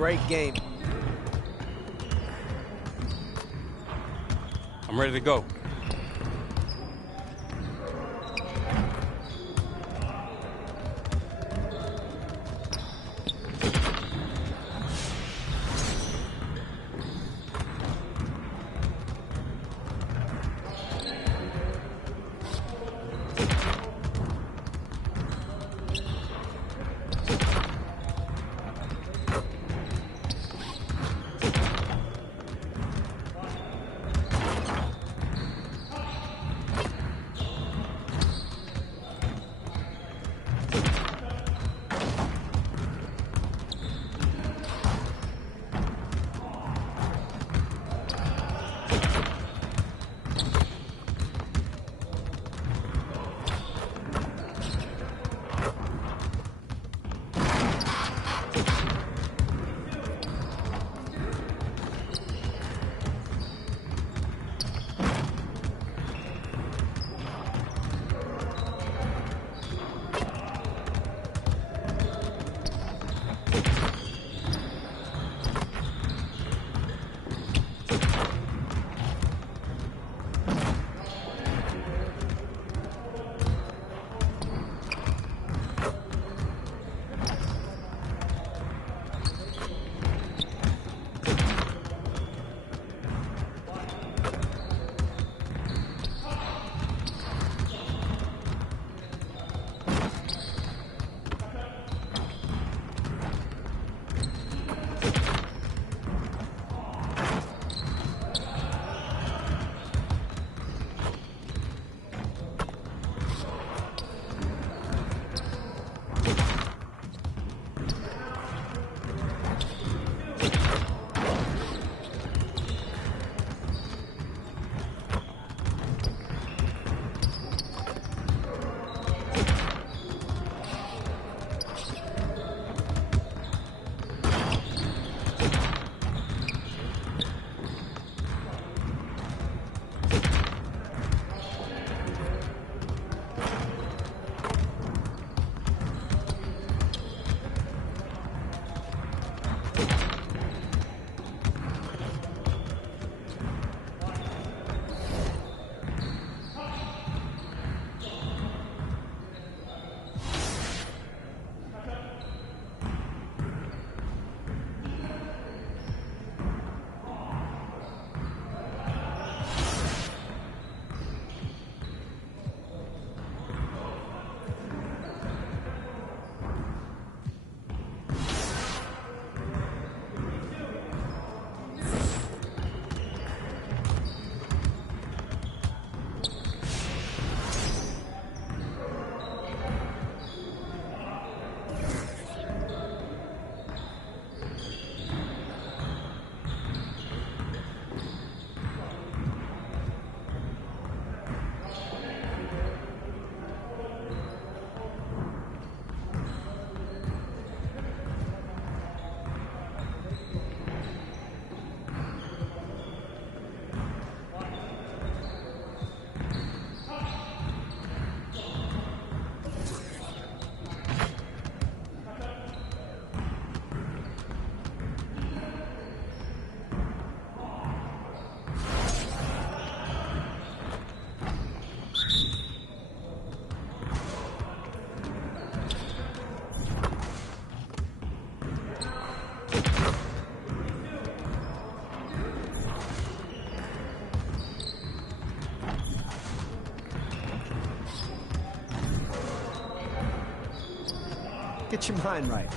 Great game. I'm ready to go. Get your mind right.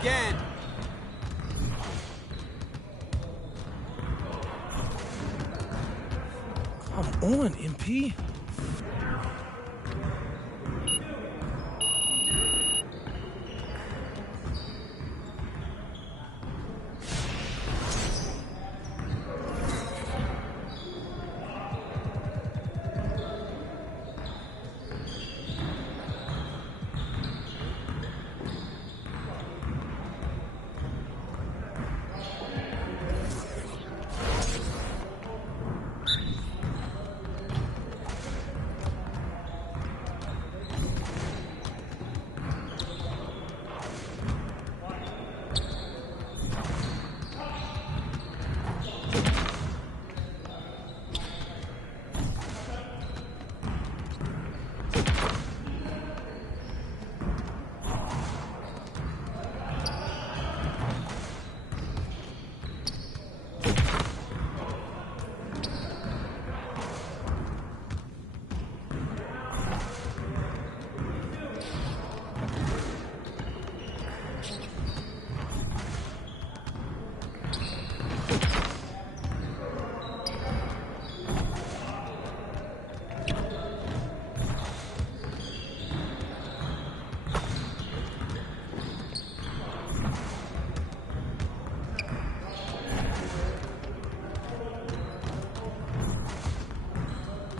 Again. Come on, MP.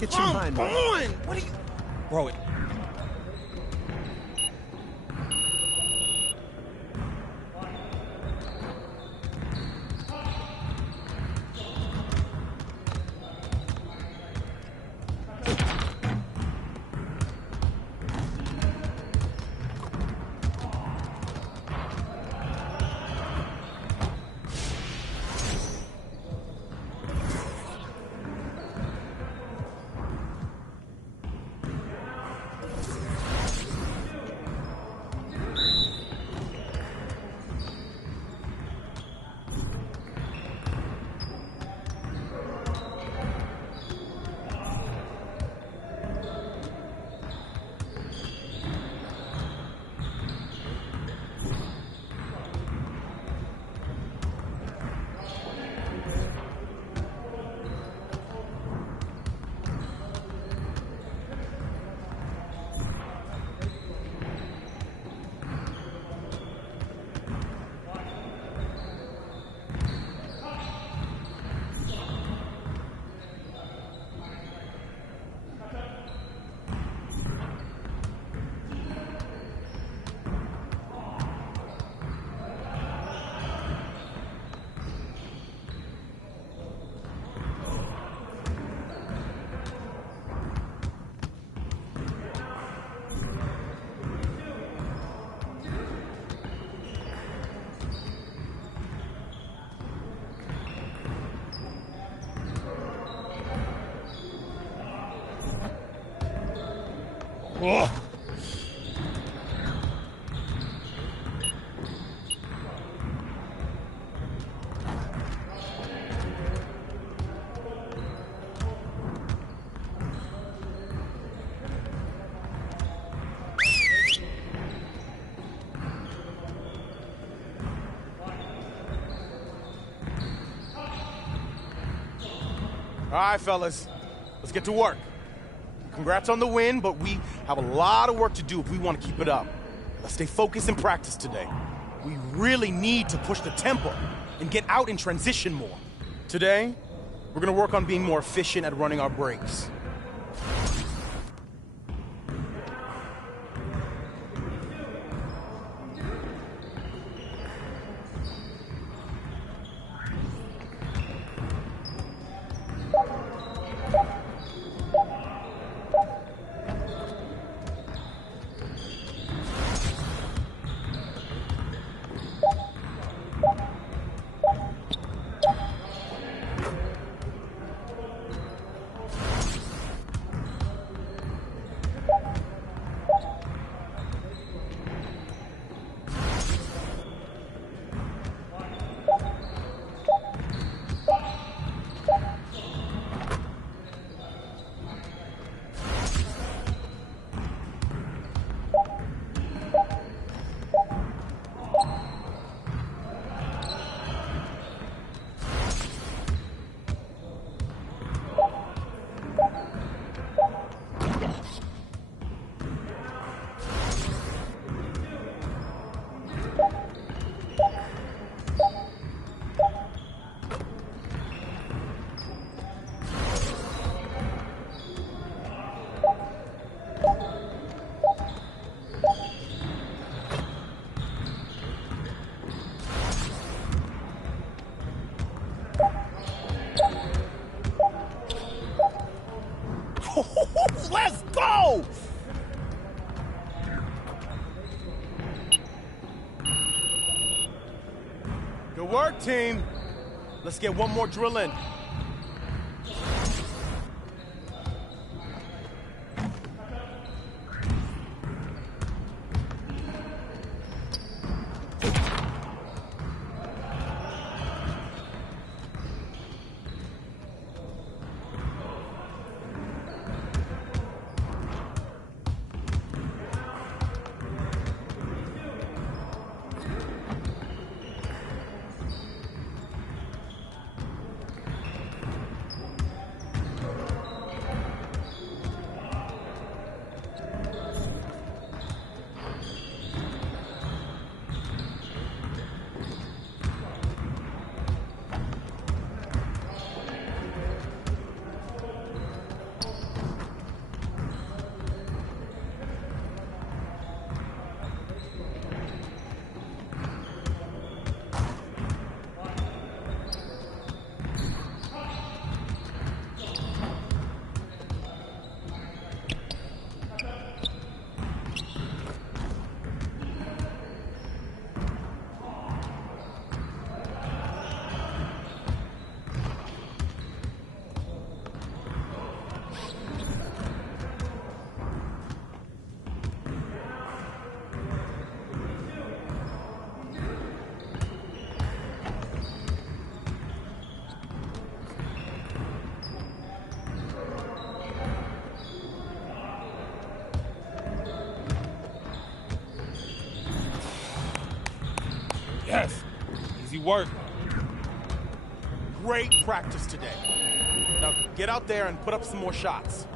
Get your mind right. Come on! What are you... Bro, it... Oh. All right, fellas, let's get to work. Congrats on the win, but we have a lot of work to do if we want to keep it up. Let's stay focused in practice today. We really need to push the tempo and get out in transition more. Today, we're going to work on being more efficient at running our breaks. Let's go! Good work, team. Let's get one more drill in. work. Great practice today. Now get out there and put up some more shots.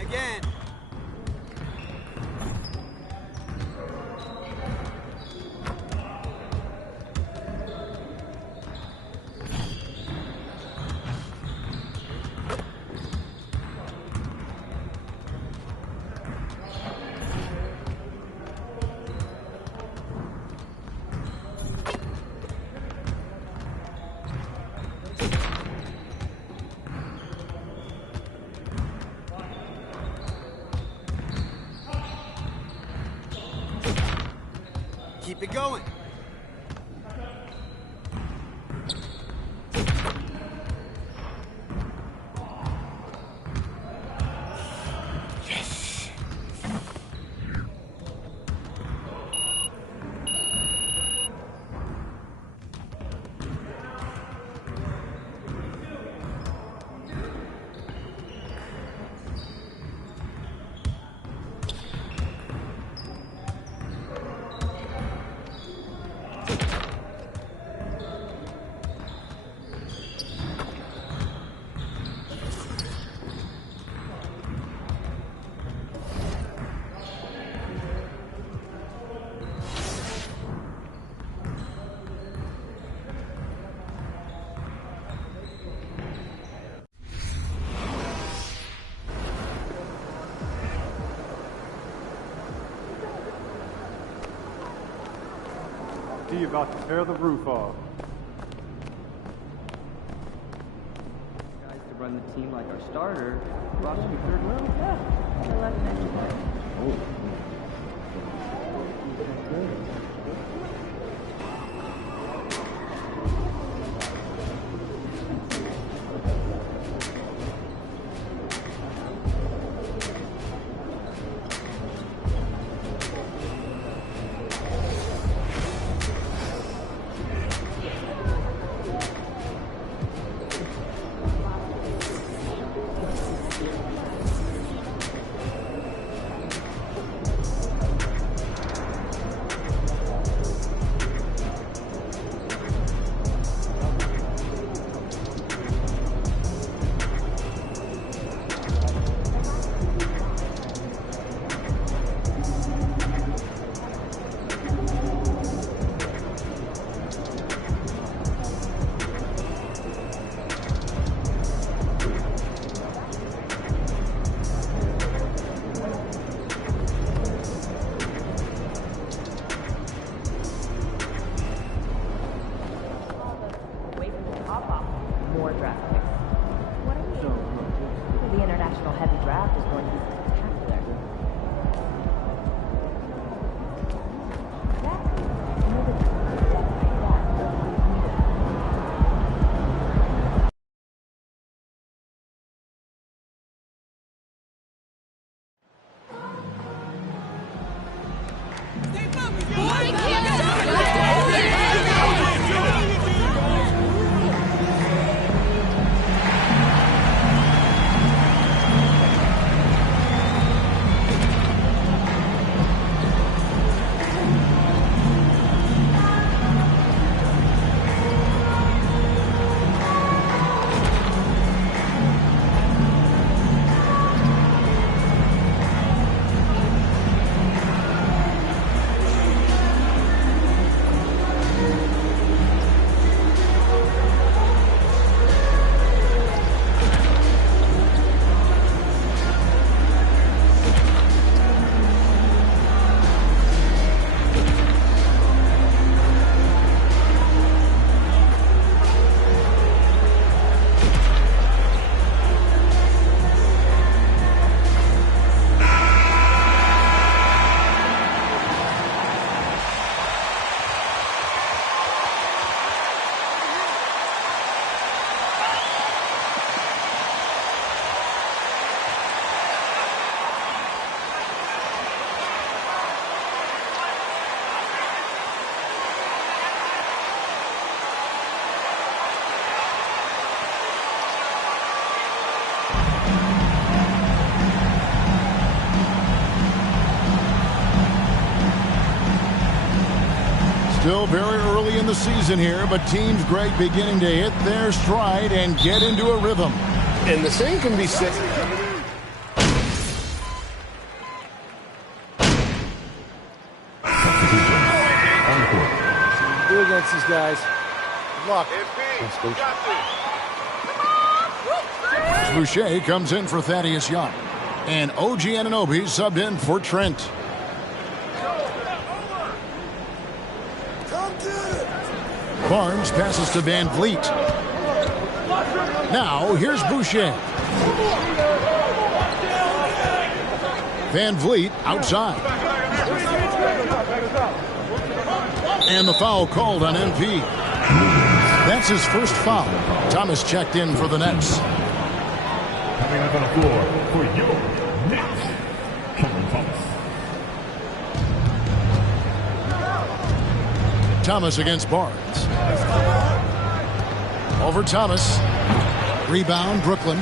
Again. Keep it going. D about to tear the roof off. Guys to run the team like our starter. Ross will be third row. Yeah. 11. block is going to be spectacular. Still very early in the season here, but Teams Greg beginning to hit their stride and get into a rhythm. And the same can be said. Do against these guys. Good luck. Boucher comes in for Thaddeus Young. And OG Anunoby subbed in for Trent. Barnes passes to Van Vliet. Now, here's Boucher. Van Vliet outside. And the foul called on MP. That's his first foul. Thomas checked in for the Nets. Coming up on the floor for your Nets, Cameron Thomas. Thomas against Barnes. Over Thomas. Rebound, Brooklyn.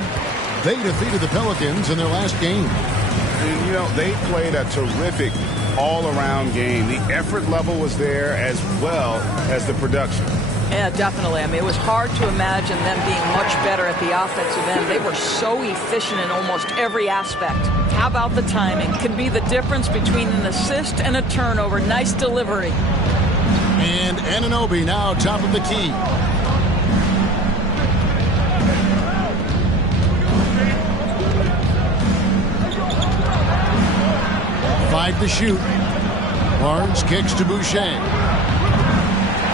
They defeated the Pelicans in their last game. You know, they played a terrific all-around game. The effort level was there as well as the production. Yeah, definitely. I mean, it was hard to imagine them being much better at the offensive end. They were so efficient in almost every aspect. How about the timing? Can be the difference between an assist and a turnover. Nice delivery. And Anunoby now top of the key. Five to shoot. Barnes kicks to Boucher.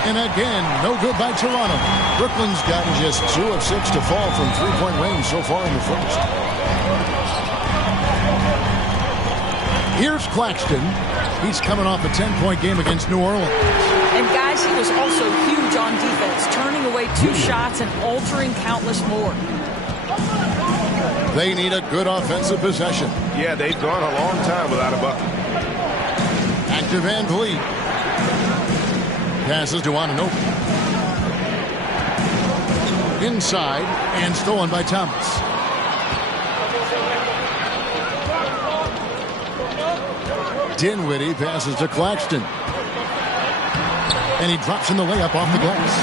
And again, no good by Toronto. Brooklyn's gotten just 2 of 6 to fall from three-point range so far in the first. Here's Claxton. He's coming off a 10-point game against New Orleans. And guys, he was also huge on defense, turning away 2 shots and altering countless more. They need a good offensive possession. Yeah, they've gone a long time without a bucket. Back to Van Vliet. Passes to Anunoby. Inside and stolen by Thomas. Dinwiddie passes to Claxton. And he drops in the layup off the glass.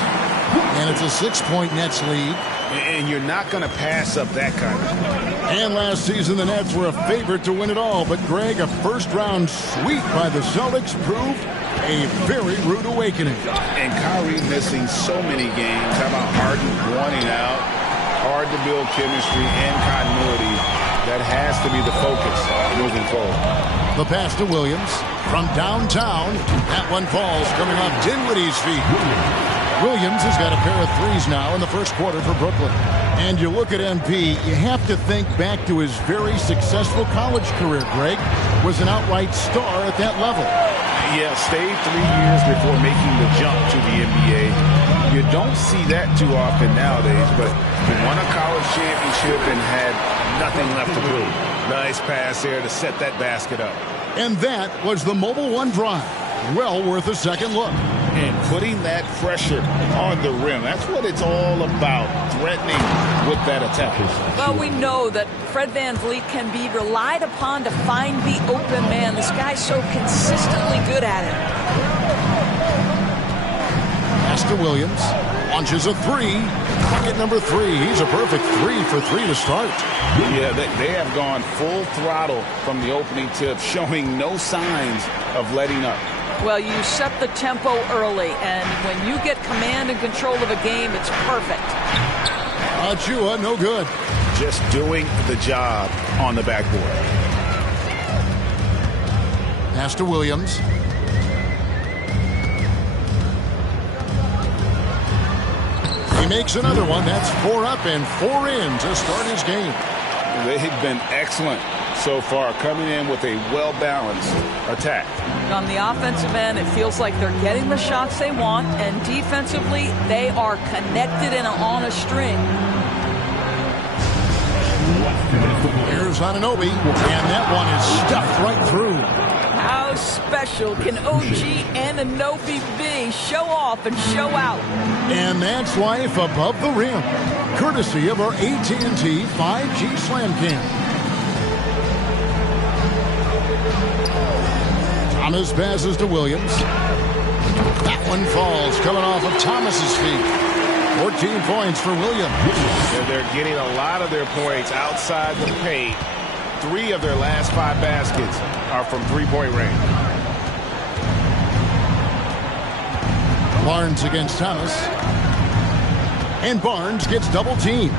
And it's a 6-point Nets lead. And you're not going to pass up that kind of thing. And last season, the Nets were a favorite to win it all. But, Greg, a first-round sweep by the Celtics proved a very rude awakening. And Kyrie missing so many games. How about Harden wanting out? Hard to build chemistry and continuity. That has to be the focus moving forward. The pass to Williams from downtown. That one falls coming off Dinwiddie's feet. Williams has got a pair of threes now in the first quarter for Brooklyn. And you look at MP, you have to think back to his very successful college career, Greg. Was an outright star at that level. Yeah, stayed 3 years before making the jump to the NBA. You don't see that too often nowadays, but he won a college championship and had nothing left to prove. Nice pass there to set that basket up. And that was the Mobile One drive. Well worth a second look. And putting that pressure on the rim. That's what it's all about, threatening with that attack. Well, we know that Fred VanVleet can be relied upon to find the open man. This guy's so consistently good at it. Pass to Williams. Launches a three. Bucket number 3. He's a perfect 3 for 3 to start. Yeah, they have gone full throttle from the opening tip, showing no signs of letting up. Well, you set the tempo early, and when you get command and control of a game, it's perfect. Achua, no good. Just doing the job on the backboard. Pass to Williams. He makes another one. That's 4 up and 4 in to start his game. They've been excellent so far, coming in with a well-balanced attack. On the offensive end, it feels like they're getting the shots they want, and defensively, they are connected and on a string. Here's Anunoby, and that one is stuffed right through. How special can OG Anunoby be? Show off and show out. And that's life above the rim, courtesy of our AT&T 5G Slam Cam. Thomas passes to Williams. That one falls, coming off of Thomas's feet. 14 points for Williams. And they're getting a lot of their points outside the paint. 3 of their last 5 baskets are from three-point range. Barnes against Thomas. And Barnes gets double teamed.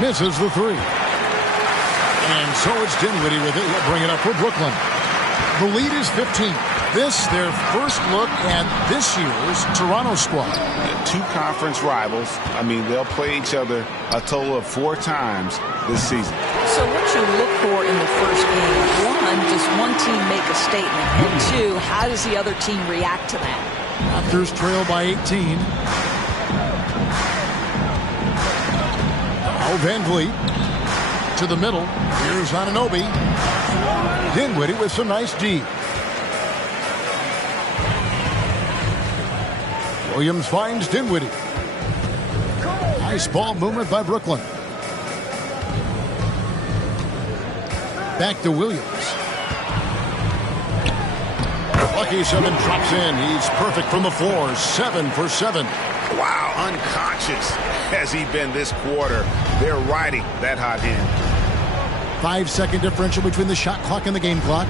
Misses the 3. And so it's Dinwiddie with it. He'll bring it up for Brooklyn. The lead is 15. This, their first look at this year's Toronto squad. 2 conference rivals. I mean, they'll play each other a total of 4 times this season. So what you look for in the first game, 1, does one team make a statement? And 2, how does the other team react to that? Raptors trail by 18. Now VanVleet to the middle. Here's Anunoby. Dinwiddie with some nice D. Williams finds Dinwiddie. Nice ball movement by Brooklyn. Back to Williams. Lucky 7 drops in. He's perfect from the floor. 7 for 7. Wow, unconscious has he been this quarter. They're riding that hot hand. 5-second differential between the shot clock and the game clock.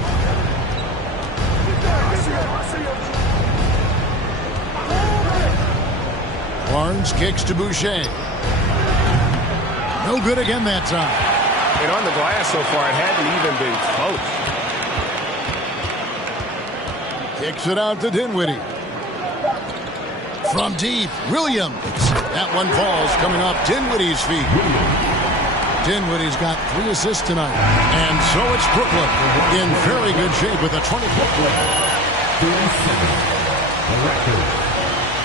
Barnes kicks to Boucher. No good again that time. And on the glass so far, it hadn't even been close. Kicks it out to Dinwiddie. From deep, Williams. That one falls, coming off Dinwiddie's feet. Dinwiddie's got 3 assists tonight. And so it's Brooklyn in very good shape with a 24 point.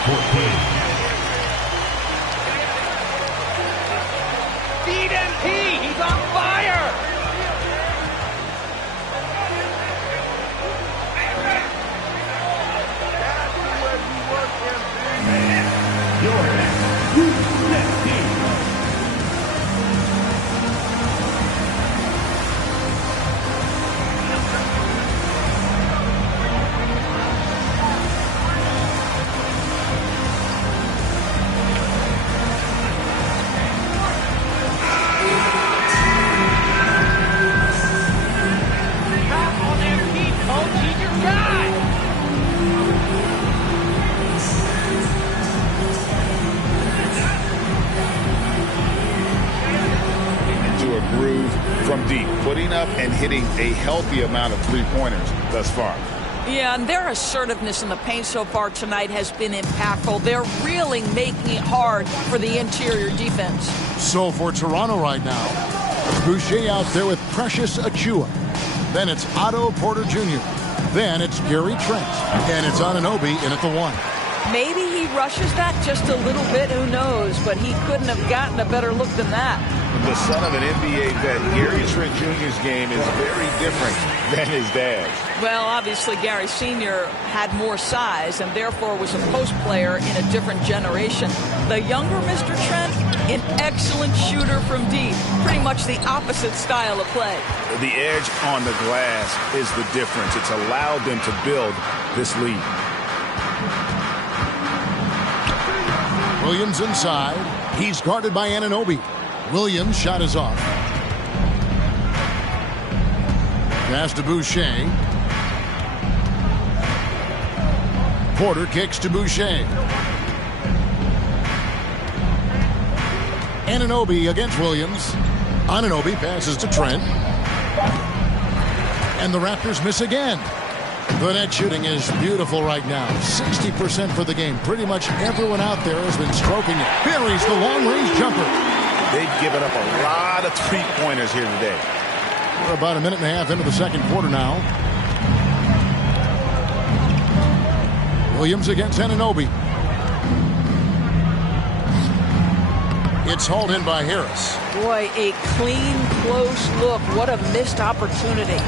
14. Feed MP! He's on fire! From deep, putting up and hitting a healthy amount of 3-pointers thus far. Yeah, and their assertiveness in the paint so far tonight has been impactful. They're really making it hard for the interior defense. So for Toronto right now, Boucher out there with Precious Achiuwa. Then it's Otto Porter Jr. Then it's Gary Trent. And it's Anunoby in at the 1. Maybe he rushes that just a little bit, who knows, but he couldn't have gotten a better look than that. The son of an NBA vet, Gary Trent Jr.'s game is very different than his dad's. Well, obviously Gary Sr. had more size and therefore was a post player in a different generation. The younger Mr. Trent, an excellent shooter from deep. Pretty much the opposite style of play. The edge on the glass is the difference. It's allowed them to build this lead. Williams inside. He's guarded by Anunoby. Williams' shot is off. Pass to Boucher. Porter kicks to Boucher. Anunoby against Williams. Anunoby passes to Trent. And the Raptors miss again. The net shooting is beautiful right now. 60% for the game. Pretty much everyone out there has been stroking it. Buries the long-range jumper. They've given up a lot of three-pointers here today. We're about a minute and a half into the second quarter now. Williams against Anunoby. It's hauled in by Harris. Boy, a clean, close look. What a missed opportunity.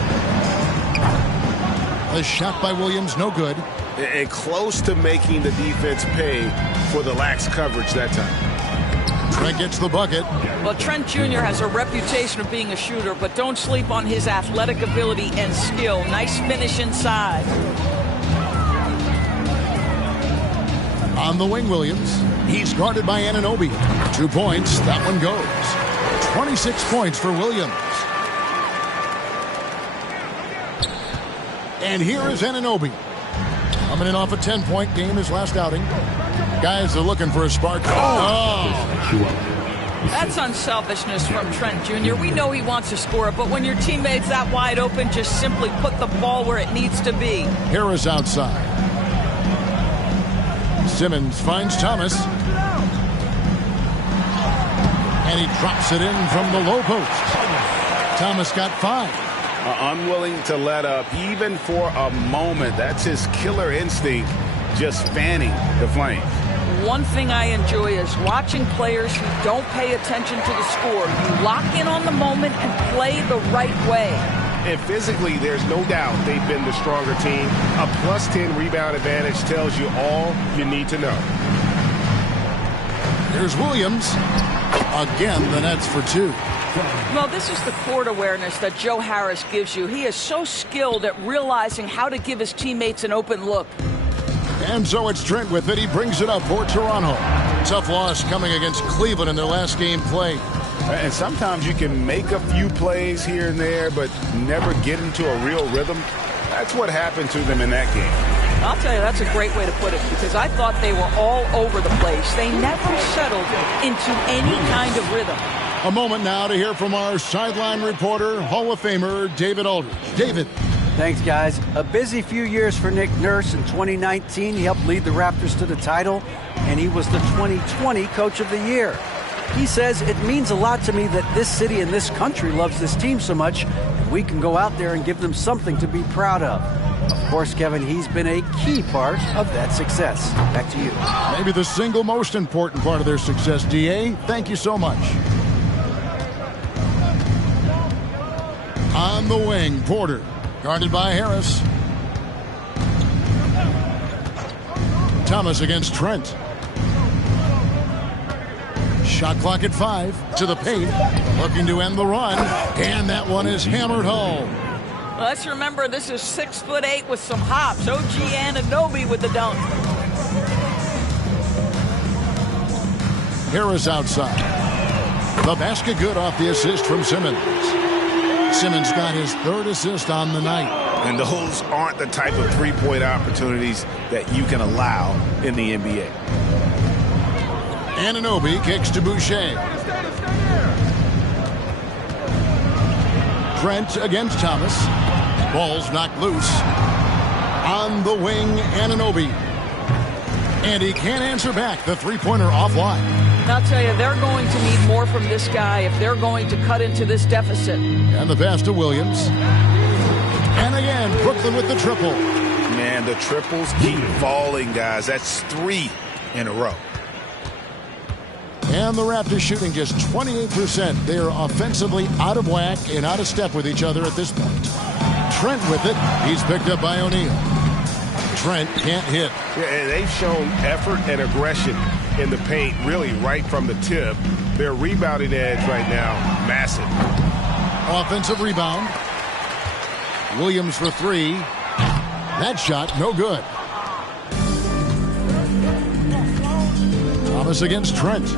A shot by Williams, no good. And close to making the defense pay for the lax coverage that time. Trent gets the bucket. Well, Trent Jr. has a reputation of being a shooter, but don't sleep on his athletic ability and skill. Nice finish inside. On the wing, Williams. He's guarded by Anunoby. 2 points. That one goes. 26 points for Williams. And here is Anunoby. Coming in off a 10-point game his last outing. Guys are looking for a spark. That's unselfishness from Trent Jr. We know he wants to score, but when your teammate's that wide open, just simply put the ball where it needs to be. Harris outside. Simmons finds Thomas. And he drops it in from the low post. Thomas got 5. Unwilling to let up even for a moment. That's his killer instinct, just fanning the flames. One thing I enjoy is watching players who don't pay attention to the score. You lock in on the moment and play the right way. And physically, there's no doubt they've been the stronger team. A plus 10 rebound advantage tells you all you need to know. There's Williams. Again, the Nets for 2. Well, this is the court awareness that Joe Harris gives you. He is so skilled at realizing how to give his teammates an open look. And so it's Trent with it. He brings it up for Toronto. Tough loss coming against Cleveland in their last game played. And sometimes you can make a few plays here and there, but never get into a real rhythm. That's what happened to them in that game. I'll tell you, that's a great way to put it, because I thought they were all over the place. They never settled into any kind of rhythm. A moment now to hear from our sideline reporter, Hall of Famer David Aldridge. David. Thanks, guys. A busy few years for Nick Nurse. In 2019, he helped lead the Raptors to the title, and he was the 2020 Coach of the Year. He says, it means a lot to me that this city and this country loves this team so much, and we can go out there and give them something to be proud of. Of course, Kevin, he's been a key part of that success. Back to you. Maybe the single most important part of their success, D.A. Thank you so much. On the wing, Porter, guarded by Harris. Thomas against Trent. Shot clock at 5. To the paint. Looking to end the run. And that one is hammered home. Let's remember, this is 6'8" with some hops. OG Anunoby with the dunk. Harris outside. The basket good off the assist from Simmons. Simmons got his 3rd assist on the night. And those aren't the type of three-point opportunities that you can allow in the NBA. Anunoby kicks to Boucher. Trent against Thomas. Ball's knocked loose. On the wing, Anunoby. And he can't answer back. The three-pointer offline. I'll tell you, they're going to need more from this guy if they're going to cut into this deficit. And the pass to Williams. And again, Brooklyn with the triple. Man, the triples keep falling, guys. That's 3 in a row. And the Raptors shooting just 28%. They are offensively out of whack and out of step with each other at this point. Trent with it. He's picked up by O'Neal. Trent can't hit. Yeah, and they've shown effort and aggression in the paint, really right from the tip. Their rebounding edge right now, massive. Offensive rebound. Williams for 3. That shot, no good. Thomas against Trent.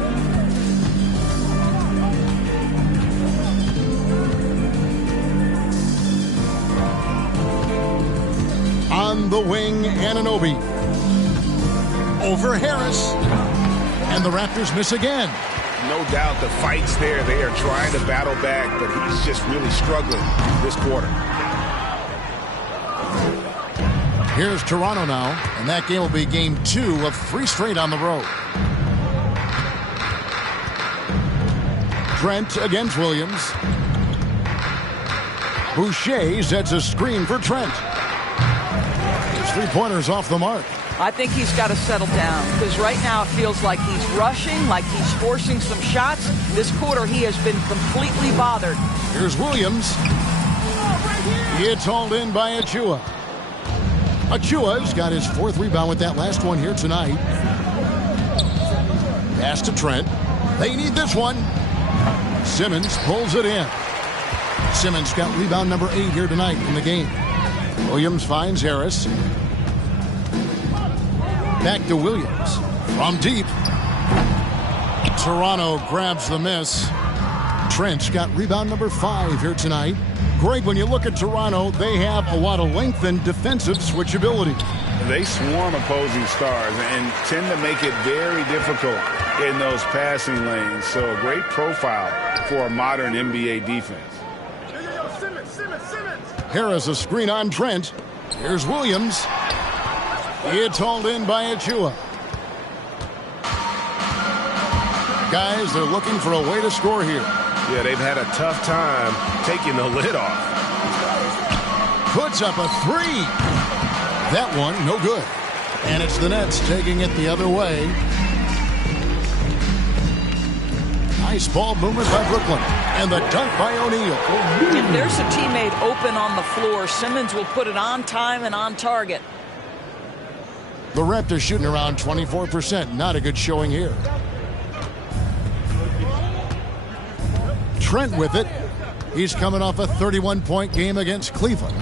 On the wing, Anunoby. Over Harris. And the Raptors miss again. No doubt the fight's there. They are trying to battle back, but he's just really struggling this quarter. Here's Toronto now, and that game will be game 2 of 3 straight on the road. Trent against Williams. Boucher sets a screen for Trent. His three-pointers off the mark. I think he's got to settle down because right now it feels like he's rushing, like he's forcing some shots. This quarter he has been completely bothered. Here's Williams. It's hauled in by Achua. Achua's got his 4th rebound with that last one here tonight. Pass to Trent. They need this one. Simmons pulls it in. Simmons got rebound number 8 here tonight in the game. Williams finds Harris. Back to Williams. From deep. Toronto grabs the miss. Trent's got rebound number 5 here tonight. Greg, when you look at Toronto, they have a lot of length and defensive switchability. They swarm opposing stars and tend to make it very difficult in those passing lanes. So a great profile for a modern NBA defense. Harris a screen on Trent. Here's Williams. It's hauled in by Achua. Guys, they're looking for a way to score here. Yeah, they've had a tough time taking the lid off. Puts up a 3. That one, no good. And it's the Nets taking it the other way. Nice ball movement by Brooklyn. And the dunk by O'Neal. If there's a teammate open on the floor, Simmons will put it on time and on target. The Raptors shooting around 24%. Not a good showing here. Trent with it. He's coming off a 31-point game against Cleveland.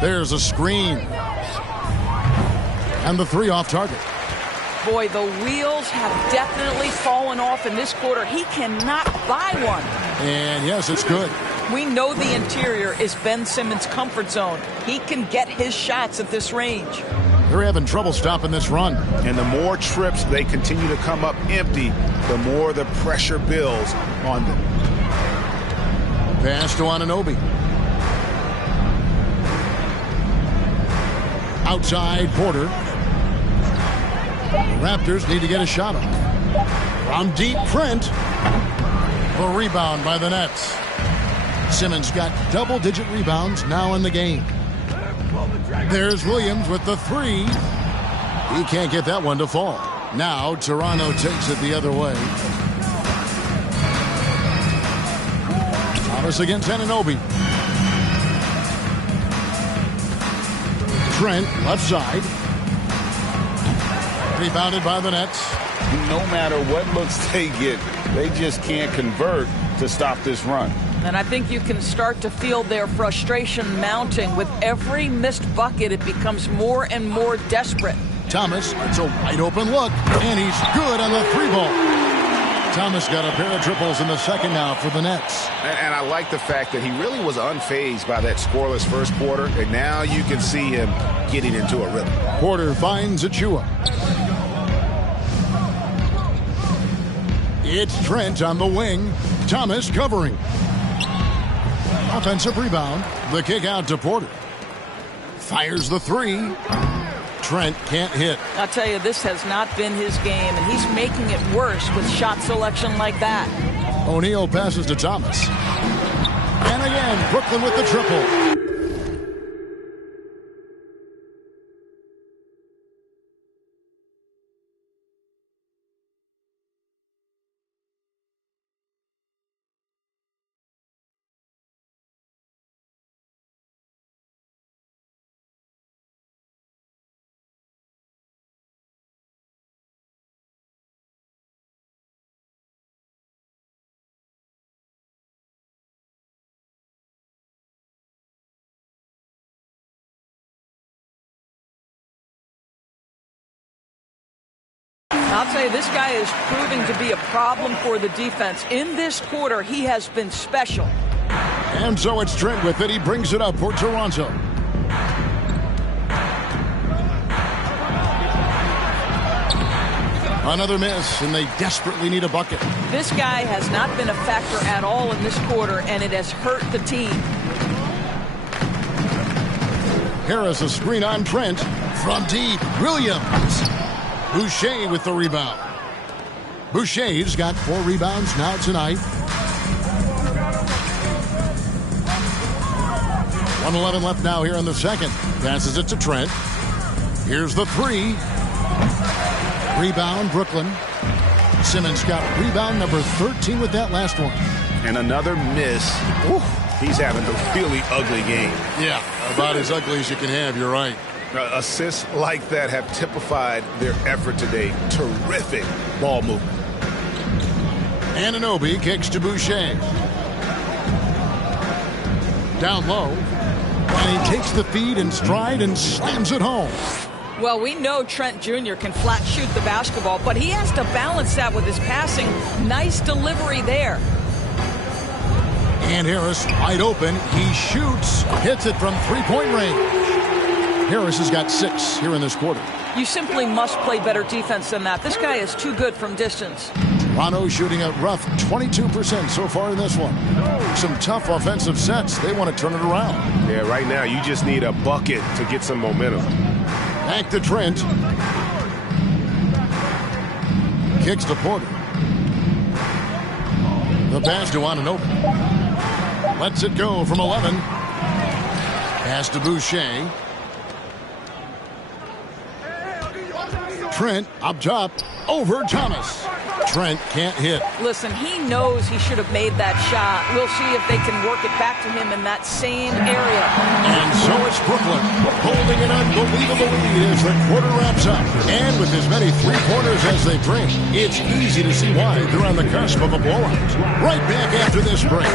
There's a screen. And the 3 off target. Boy, the wheels have definitely fallen off in this quarter. He cannot buy one. And yes, it's good. We know the interior is Ben Simmons' comfort zone. He can get his shots at this range. They're having trouble stopping this run. And the more trips they continue to come up empty, the more the pressure builds on them. Pass to Anunoby. Outside Porter. The Raptors need to get a shot up. From deep, Trent. A rebound by the Nets. Simmons got double-digit rebounds now in the game. There's Williams with the 3. He can't get that one to fall. Now Toronto takes it the other way. Thomas against Anunoby. Trent, left side. Rebounded by the Nets. No matter what looks they get, they just can't convert to stop this run. And I think you can start to feel their frustration mounting. With every missed bucket, it becomes more and more desperate. Thomas, it's a wide open look, and he's good on the 3-ball. Thomas got a pair of triples in the second now for the Nets. And I like the fact that he really was unfazed by that scoreless first quarter, and now you can see him getting into a rhythm. Porter finds Achua. It's Trent on the wing. Thomas covering. Offensive rebound. The kick out to Porter. Fires the three. Trent can't hit. I'll tell you, this has not been his game, and he's making it worse with shot selection like that. O'Neal passes to Thomas. And again, Brooklyn with the triple. I'll tell you, this guy is proving to be a problem for the defense. In this quarter, he has been special. And so it's Trent with it. He brings it up for Toronto. Another miss, and they desperately need a bucket. This guy has not been a factor at all in this quarter, and it has hurt the team. Harris, a screen on Trent. From deep, Williams. Boucher with the rebound. Boucher's got 4 rebounds now tonight. 1:11 left now here in the second. Passes it to Trent. Here's the three. Rebound, Brooklyn. Simmons got rebound number 13 with that last one. And another miss. Ooh, he's having a really ugly game. Yeah, about as ugly as you can have, you're right. Assists like that have typified their effort today. Terrific ball movement. Anunoby kicks to Boucher. Down low. And he takes the feed in stride and slams it home. Well, we know Trent Jr. can flat shoot the basketball, but he has to balance that with his passing. Nice delivery there. And Harris wide open. He shoots. Hits it from three-point range. Harris has got 6 here in this quarter. You simply must play better defense than that. This guy is too good from distance. Toronto shooting a rough 22% so far in this one. Some tough offensive sets. They want to turn it around. Yeah, right now you just need a bucket to get some momentum. Back to Trent. Kicks to Porter. The pass to Anunoby. Lets it go from 11. Pass to Boucher. Trent up top over Thomas. Trent can't hit. Listen, he knows he should have made that shot. We'll see if they can work it back to him in that same area. And so it's Brooklyn holding an unbelievable lead as the quarter wraps up. And with as many three-pointers as they bring, it's easy to see why they're on the cusp of a blowout. Right back after this break.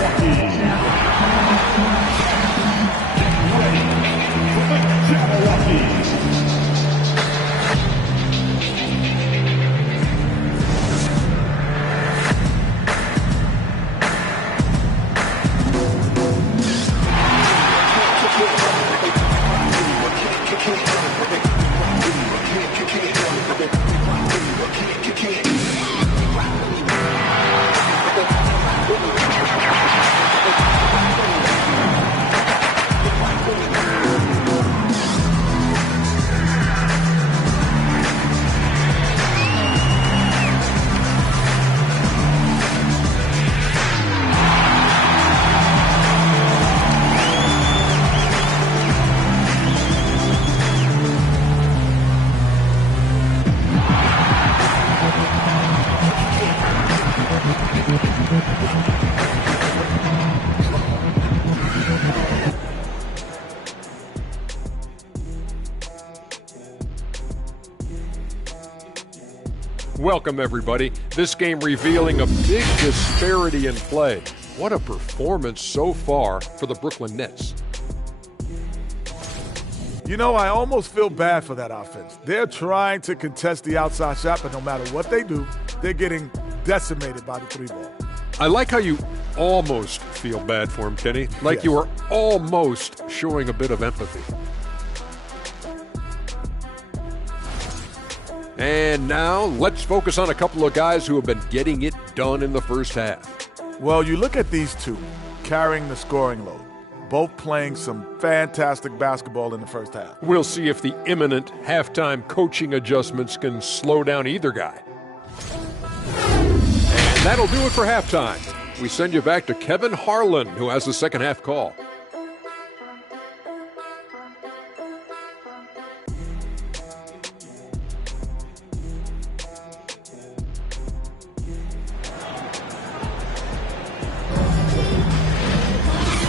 Welcome, everybody. This game revealing a big disparity in play. What a performance so far for the Brooklyn Nets. You know, I almost feel bad for that offense. They're trying to contest the outside shot, but no matter what they do, they're getting decimated by the three ball. I like how you almost feel bad for him, Kenny. Like you are almost showing a bit of empathy. And now, let's focus on a couple of guys who have been getting it done in the first half. Well, you look at these two carrying the scoring load. both playing some fantastic basketball in the first half. We'll see if the imminent halftime coaching adjustments can slow down either guy. And that'll do it for halftime. We send you back to Kevin Harlan, who has the second half call.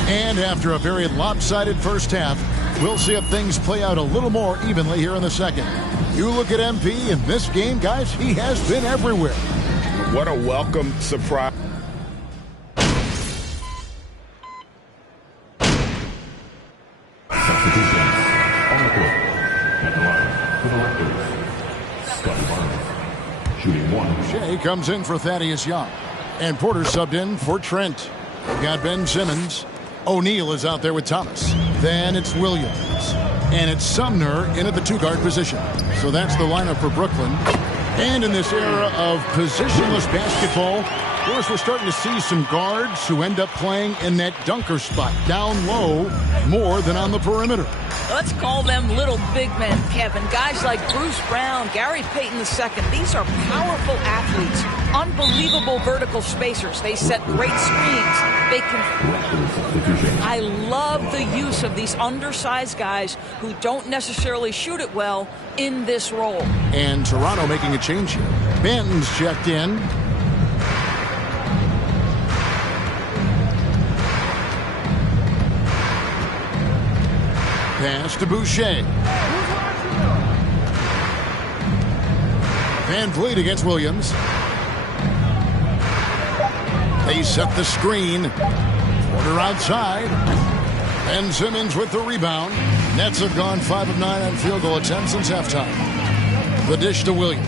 And after a very lopsided first half, we'll see if things play out a little more evenly here in the second. You look at MP in this game, guys, he has been everywhere. What a welcome surprise. Substitution on the court. At the line for the Raptors, Scotty Barnes, shooting one. Shea comes in for Thaddeus Young. And Porter subbed in for Trent. We've got Ben Simmons. O'Neal is out there with Thomas. Then it's Williams. And it's Sumner in at the two-guard position. So that's the lineup for Brooklyn. And in this era of positionless basketball, of course, we're starting to see some guards who end up playing in that dunker spot, down low, more than on the perimeter. Let's call them little big men, Kevin. Guys like Bruce Brown, Gary Payton II. These are powerful athletes, unbelievable vertical spacers. They set great screens. They can. I love the use of these undersized guys who don't necessarily shoot it well in this role. And Toronto making a change here. Benton's checked in. Pass to Boucher. Van Vliet against Williams. They set the screen. Porter outside. Ben Simmons with the rebound. Nets have gone 5 of 9 on field goal attempts since halftime. The dish to Williams.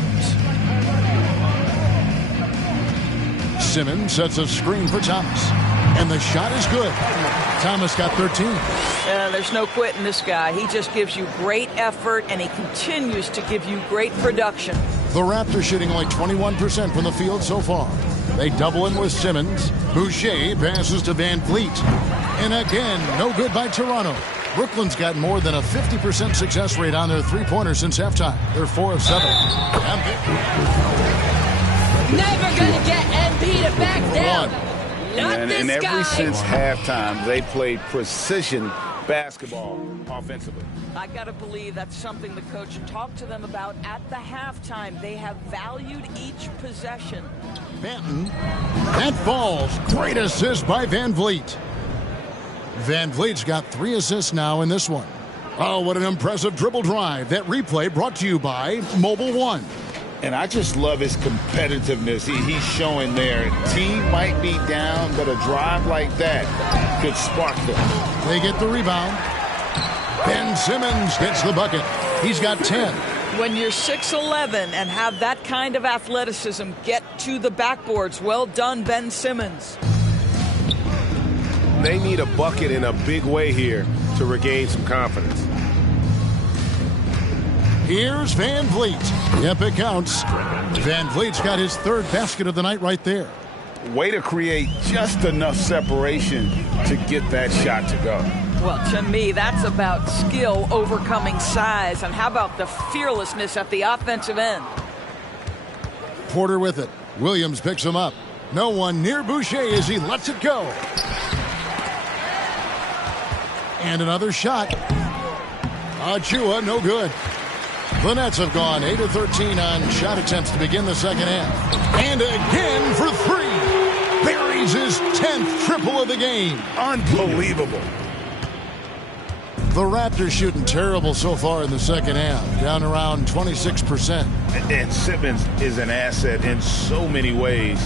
Simmons sets a screen for Thomas. And the shot is good. Thomas got 13. There's no quitting this guy. He just gives you great effort, and he continues to give you great production. The Raptors shooting only 21% from the field so far. They double in with Simmons. Boucher passes to Van Vliet. And again, no good by Toronto. Brooklyn's got more than a 50% success rate on their three-pointers since halftime. They're 4 of 7. Never gonna get MP to back down. And ever since halftime, they played precision basketball offensively. I gotta believe that's something the coach talked to them about at the halftime. They have valued each possession. Benton, that falls. Great assist by Van Vliet. Van Vliet's got 3 assists now in this one. Oh, what an impressive dribble drive. That replay brought to you by Mobile One. And I just love his competitiveness he's showing there. Team might be down, but a drive like that could spark them. They get the rebound. Ben Simmons gets the bucket. He's got 10. When you're 6'11" and have that kind of athleticism, get to the backboards. Well done, Ben Simmons. They need a bucket in a big way here to regain some confidence. Here's Van Vliet. Yep, it counts. Van Vliet's got his 3rd basket of the night right there. Way to create just enough separation to get that shot to go. Well, to me, that's about skill overcoming size. And how about the fearlessness at the offensive end? Porter with it. Williams picks him up. No one near Boucher as he lets it go. And another shot. Achua, no good. The Nets have gone 8 of 13 on shot attempts to begin the second half. And again for 3. Buries his 10th triple of the game. Unbelievable. The Raptors shooting terrible so far in the second half, down around 26%. And Simmons is an asset in so many ways.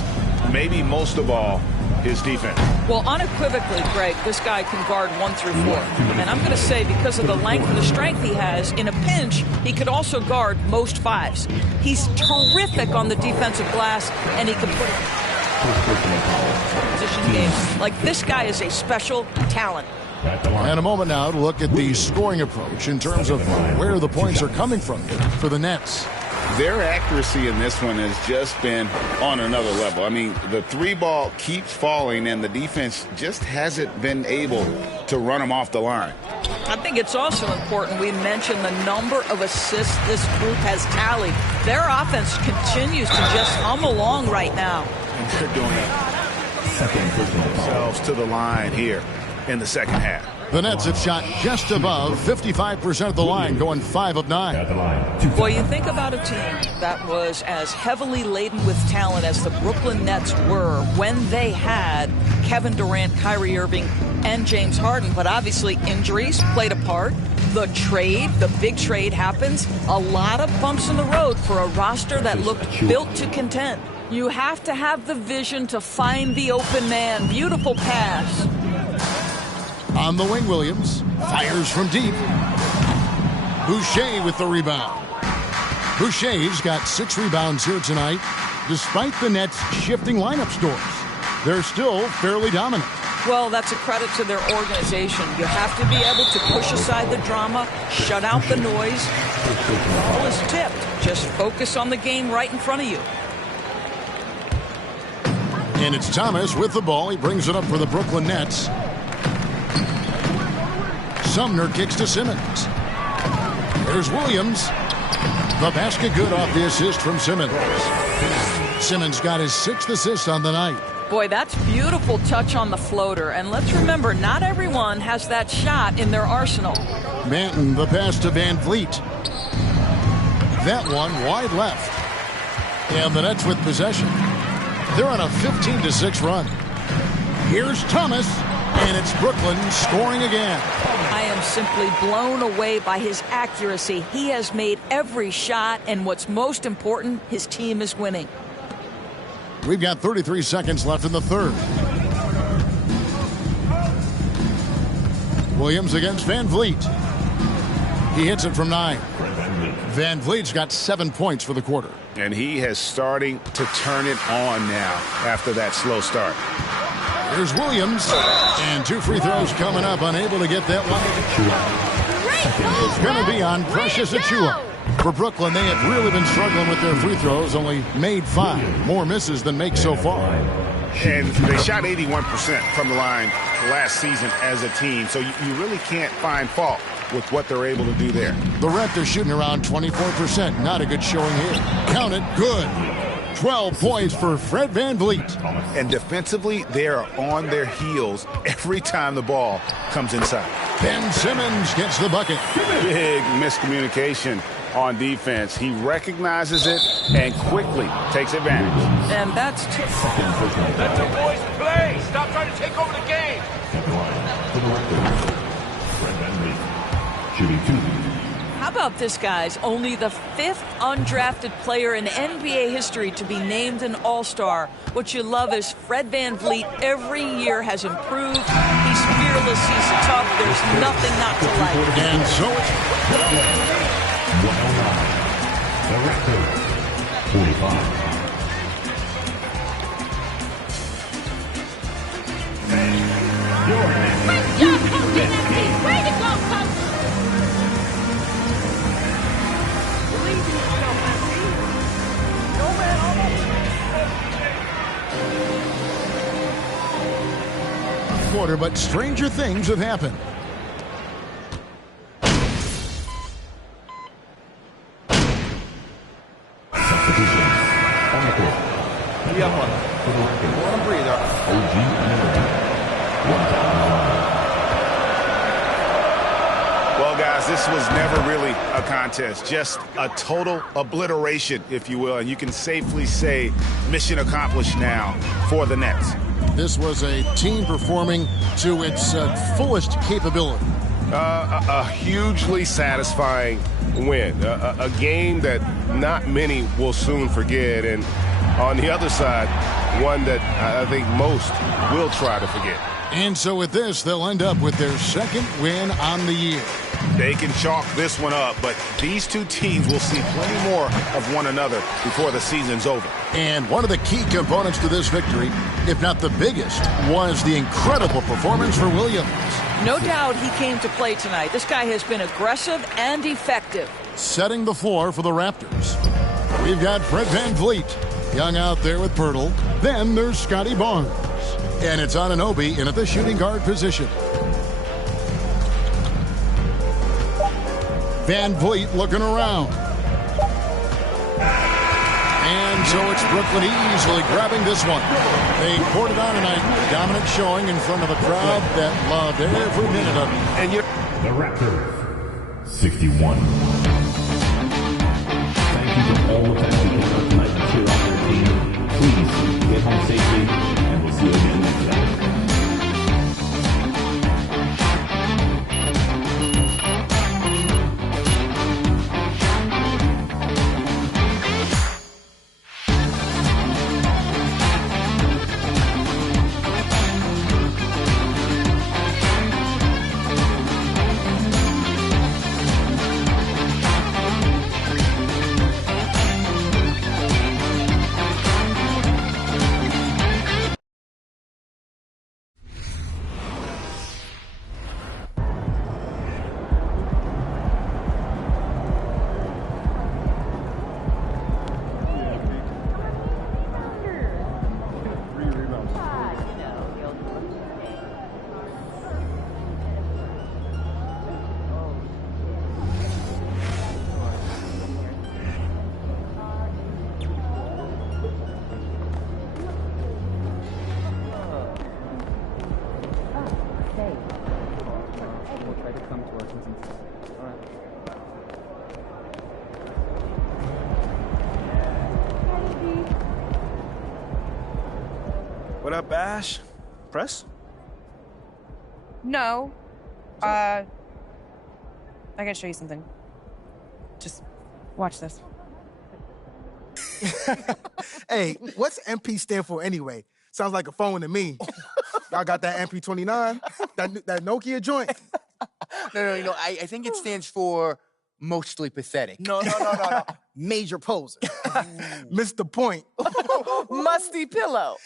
Maybe most of all, his defense. Well, unequivocally, Greg, this guy can guard 1 through 4. And I'm going to say because of the length and the strength he has, in a pinch, he could also guard most 5s. He's terrific on the defensive glass, and he can put it in position games. Like, this guy is a special talent. And a moment now to look at the scoring approach in terms of where the points are coming from for the Nets. Their accuracy in this one has just been on another level. I mean, the three ball keeps falling, and the defense just hasn't been able to run them off the line. I think it's also important we mention the number of assists this group has tallied. Their offense continues to just hum along right now. And they're doing it themselves to the line here in the second half. The Nets have shot just above 55% of the line, going 5 of 9. Boy, you think about a team that was as heavily laden with talent as the Brooklyn Nets were when they had Kevin Durant, Kyrie Irving, and James Harden. But obviously injuries played a part. The trade, the big trade happens. A lot of bumps in the road for a roster that looked built to contend. You have to have the vision to find the open man. Beautiful pass. On the wing, Williams fires from deep. Boucher with the rebound. Boucher's got 6 rebounds here tonight. Despite the Nets shifting lineup scores, they're still fairly dominant. Well, that's a credit to their organization. You have to be able to push aside the drama, shut out the noise. The ball is tipped. Just focus on the game right in front of you. And it's Thomas with the ball. He brings it up for the Brooklyn Nets. Sumner kicks to Simmons. There's Williams. The basket good off the assist from Simmons. Simmons got his 6th assist on the night. Boy, that's beautiful touch on the floater. And let's remember, not everyone has that shot in their arsenal. Manton, the pass to Van Vliet. That one wide left. And the Nets with possession. They're on a 15-6 run. Here's Thomas, and it's Brooklyn scoring again. I am simply blown away by his accuracy. He has made every shot, and what's most important, his team is winning. We've got 33 seconds left in the third. Williams against Van Vliet. He hits it from 9. Van Vliet's got 7 points for the quarter. And he has starting to turn it on now after that slow start. Here's Williams. And 2 free throws coming up. Unable to get that one. It's going to be on Precious Achiuwa. For Brooklyn, they have really been struggling with their free throws. Only made 5. More misses than makes so far. And they shot 81% from the line last season as a team. So you really can't find fault with what they're able to do there. The Raptors shooting around 24%. Not a good showing here. Count it. Good. 12 points for Fred Van Vliet. And defensively, they are on their heels every time the ball comes inside. Ben Simmons gets the bucket. Big miscommunication on defense. He recognizes it and quickly takes advantage. And that's let the boys play. Stop trying to take over the game. How about this, guys? Only the 5th undrafted player in NBA history to be named an All-Star. What you love is Fred Van Vliet every year has improved. He's fearless. He's tough. There's nothing not to like. And so it's 109. The Raptors, 45. Great job coaching that team. Way to go, coach. Quarter, but stranger things have happened. Well, guys, this was never really a contest, just a total obliteration, if you will. And you can safely say mission accomplished now for the Nets. This was a team performing to its fullest capability. A hugely satisfying win. A game that not many will soon forget. And on the other side, one that I think most will try to forget. And so with this, they'll end up with their 2nd win on the year. They can chalk this one up, but these two teams will see plenty more of one another before the season's over. And one of the key components to this victory, if not the biggest, was the incredible performance for Williams. No doubt he came to play tonight. This guy has been aggressive and effective. Setting the floor for the Raptors. We've got Fred VanVleet, young out there with Pirtle. Then there's Scotty Barnes. And it's Anunoby in at the shooting guard position. VanVleet looking around. And so it's Brooklyn easily grabbing this one. They poured it on tonight. Dominant showing in front of a crowd that loved every minute of it. And the Raptors, 61. Thank you to all the fans who came out tonight to cheer on their team. Please get home safely, and we'll see you again next time. What up, Ash? Press? No. I gotta show you something. Just watch this. Hey, what's MP stand for anyway? Sounds like a phone to me. Y'all got that MP29? That Nokia joint? No. I think it stands for mostly pathetic. No. Major poser. Missed the point. Musty pillow.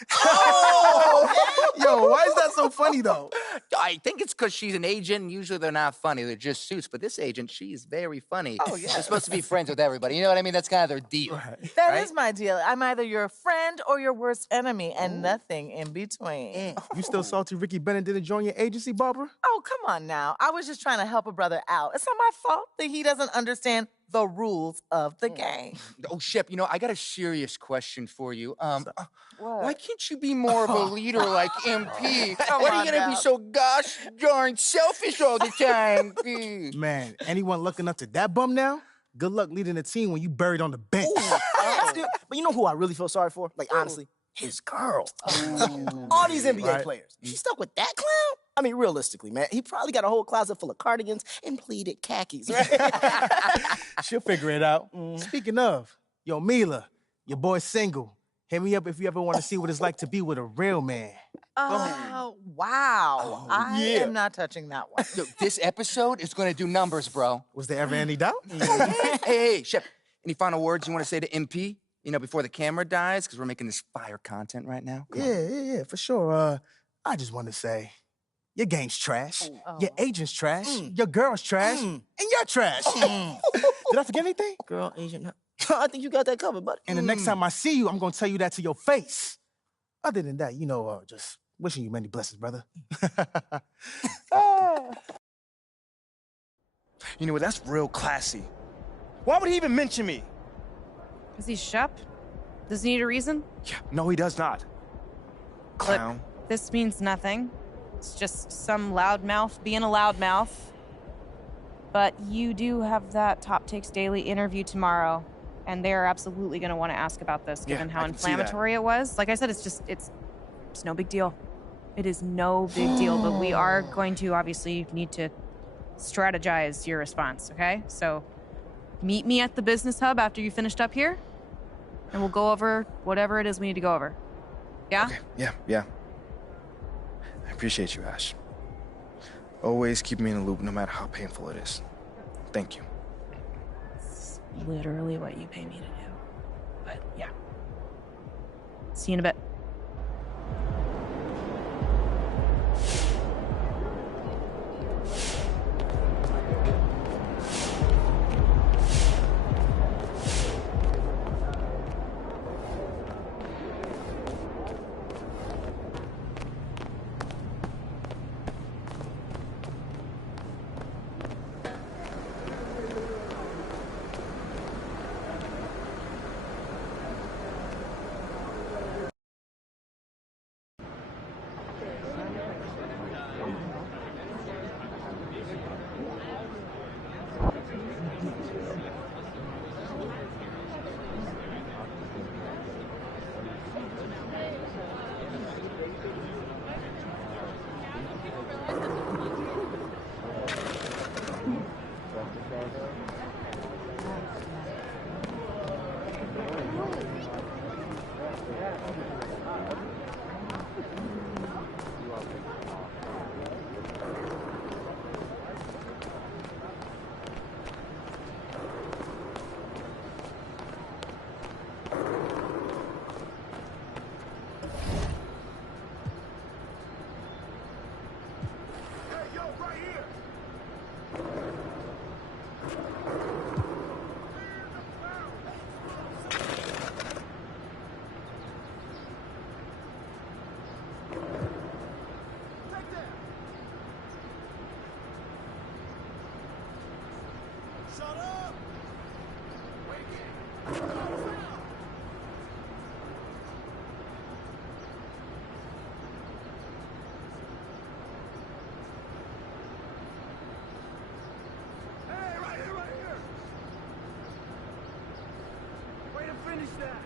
Yo, why is that so funny, though? I think it's because she's an agent, and usually they're not funny. They're just suits. But this agent, she's very funny. Oh, yeah. They're supposed to be friends with everybody. You know what I mean? That's kind of their deal. That is my deal. I'm either your friend or your worst enemy, and nothing in between. You still salty Ricky Bennett didn't join your agency, Barbara? Oh, come on now. I was just trying to help a brother out. It's not my fault that he doesn't understand the rules of the game. Oh, Shep, I got a serious question for you. Why can't you be more of a leader like MP? Why are you gonna be so gosh darn selfish all the time? Man, anyone looking up to that bum now? Good luck leading a team when you buried on the bench. But you know who I really feel sorry for? Like, honestly, his girl. All these NBA players. She stuck with that clown? I mean, realistically, man, he probably got a whole closet full of cardigans and pleated khakis. She'll figure it out. Speaking of, yo, Mila, your boy's single. Hit me up if you ever want to see what it's like to be with a real man. Oh, wow. I am not touching that one. Yo, this episode is going to do numbers, bro. Was there ever any doubt? Hey, Shep, any final words you want to say to MP? Before the camera dies, because we're making this fire content right now. Yeah, for sure. I just want to say, your game's trash. Your agent's trash. Your girl's trash. And you're trash. Did I forget anything? Girl, agent. I think you got that covered, buddy. And the next time I see you, I'm going to tell you that to your face. Other than that, just wishing you many blessings, brother. You know what? That's real classy. Why would he even mention me? Is he Shep? Does he need a reason? Yeah, no, he does not. Clown. Look, this means nothing. It's just some loudmouth being a loudmouth. But you do have that Top Takes Daily interview tomorrow, and they're absolutely going to want to ask about this, given how inflammatory it was. Like I said, it's no big deal. It is no big deal, but we are going to obviously need to strategize your response, okay? So meet me at the business hub after you finished up here, and we'll go over whatever it is we need to go over. Yeah? Okay. Yeah. I appreciate you, Ash. Always keep me in the loop, no matter how painful it is. Thank you. It's literally what you pay me to do. But yeah. See you in a bit. Shut up! Hey, right here, right here! Way to finish that!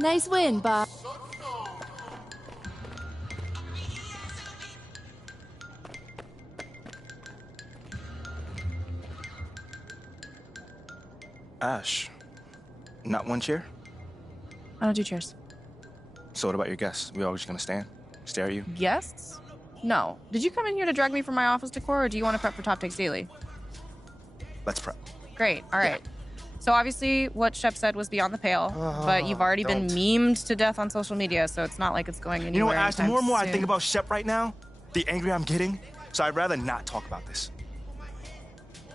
Nice win, Bob. Ash, not one cheer? I don't do cheers. So what about your guests? We all just gonna stand, stare at you? Guests? No. Did you come in here to drag me from my office decor, or do you want to prep for Top Takes Daily? Let's prep. Great. All right. So obviously what Shep said was beyond the pale, but you've already been memed to death on social media, so it's not like it's going anywhere. You know what, Ash, the more and more I soon. think about Shep right now, the angrier I'm getting, so I'd rather not talk about this.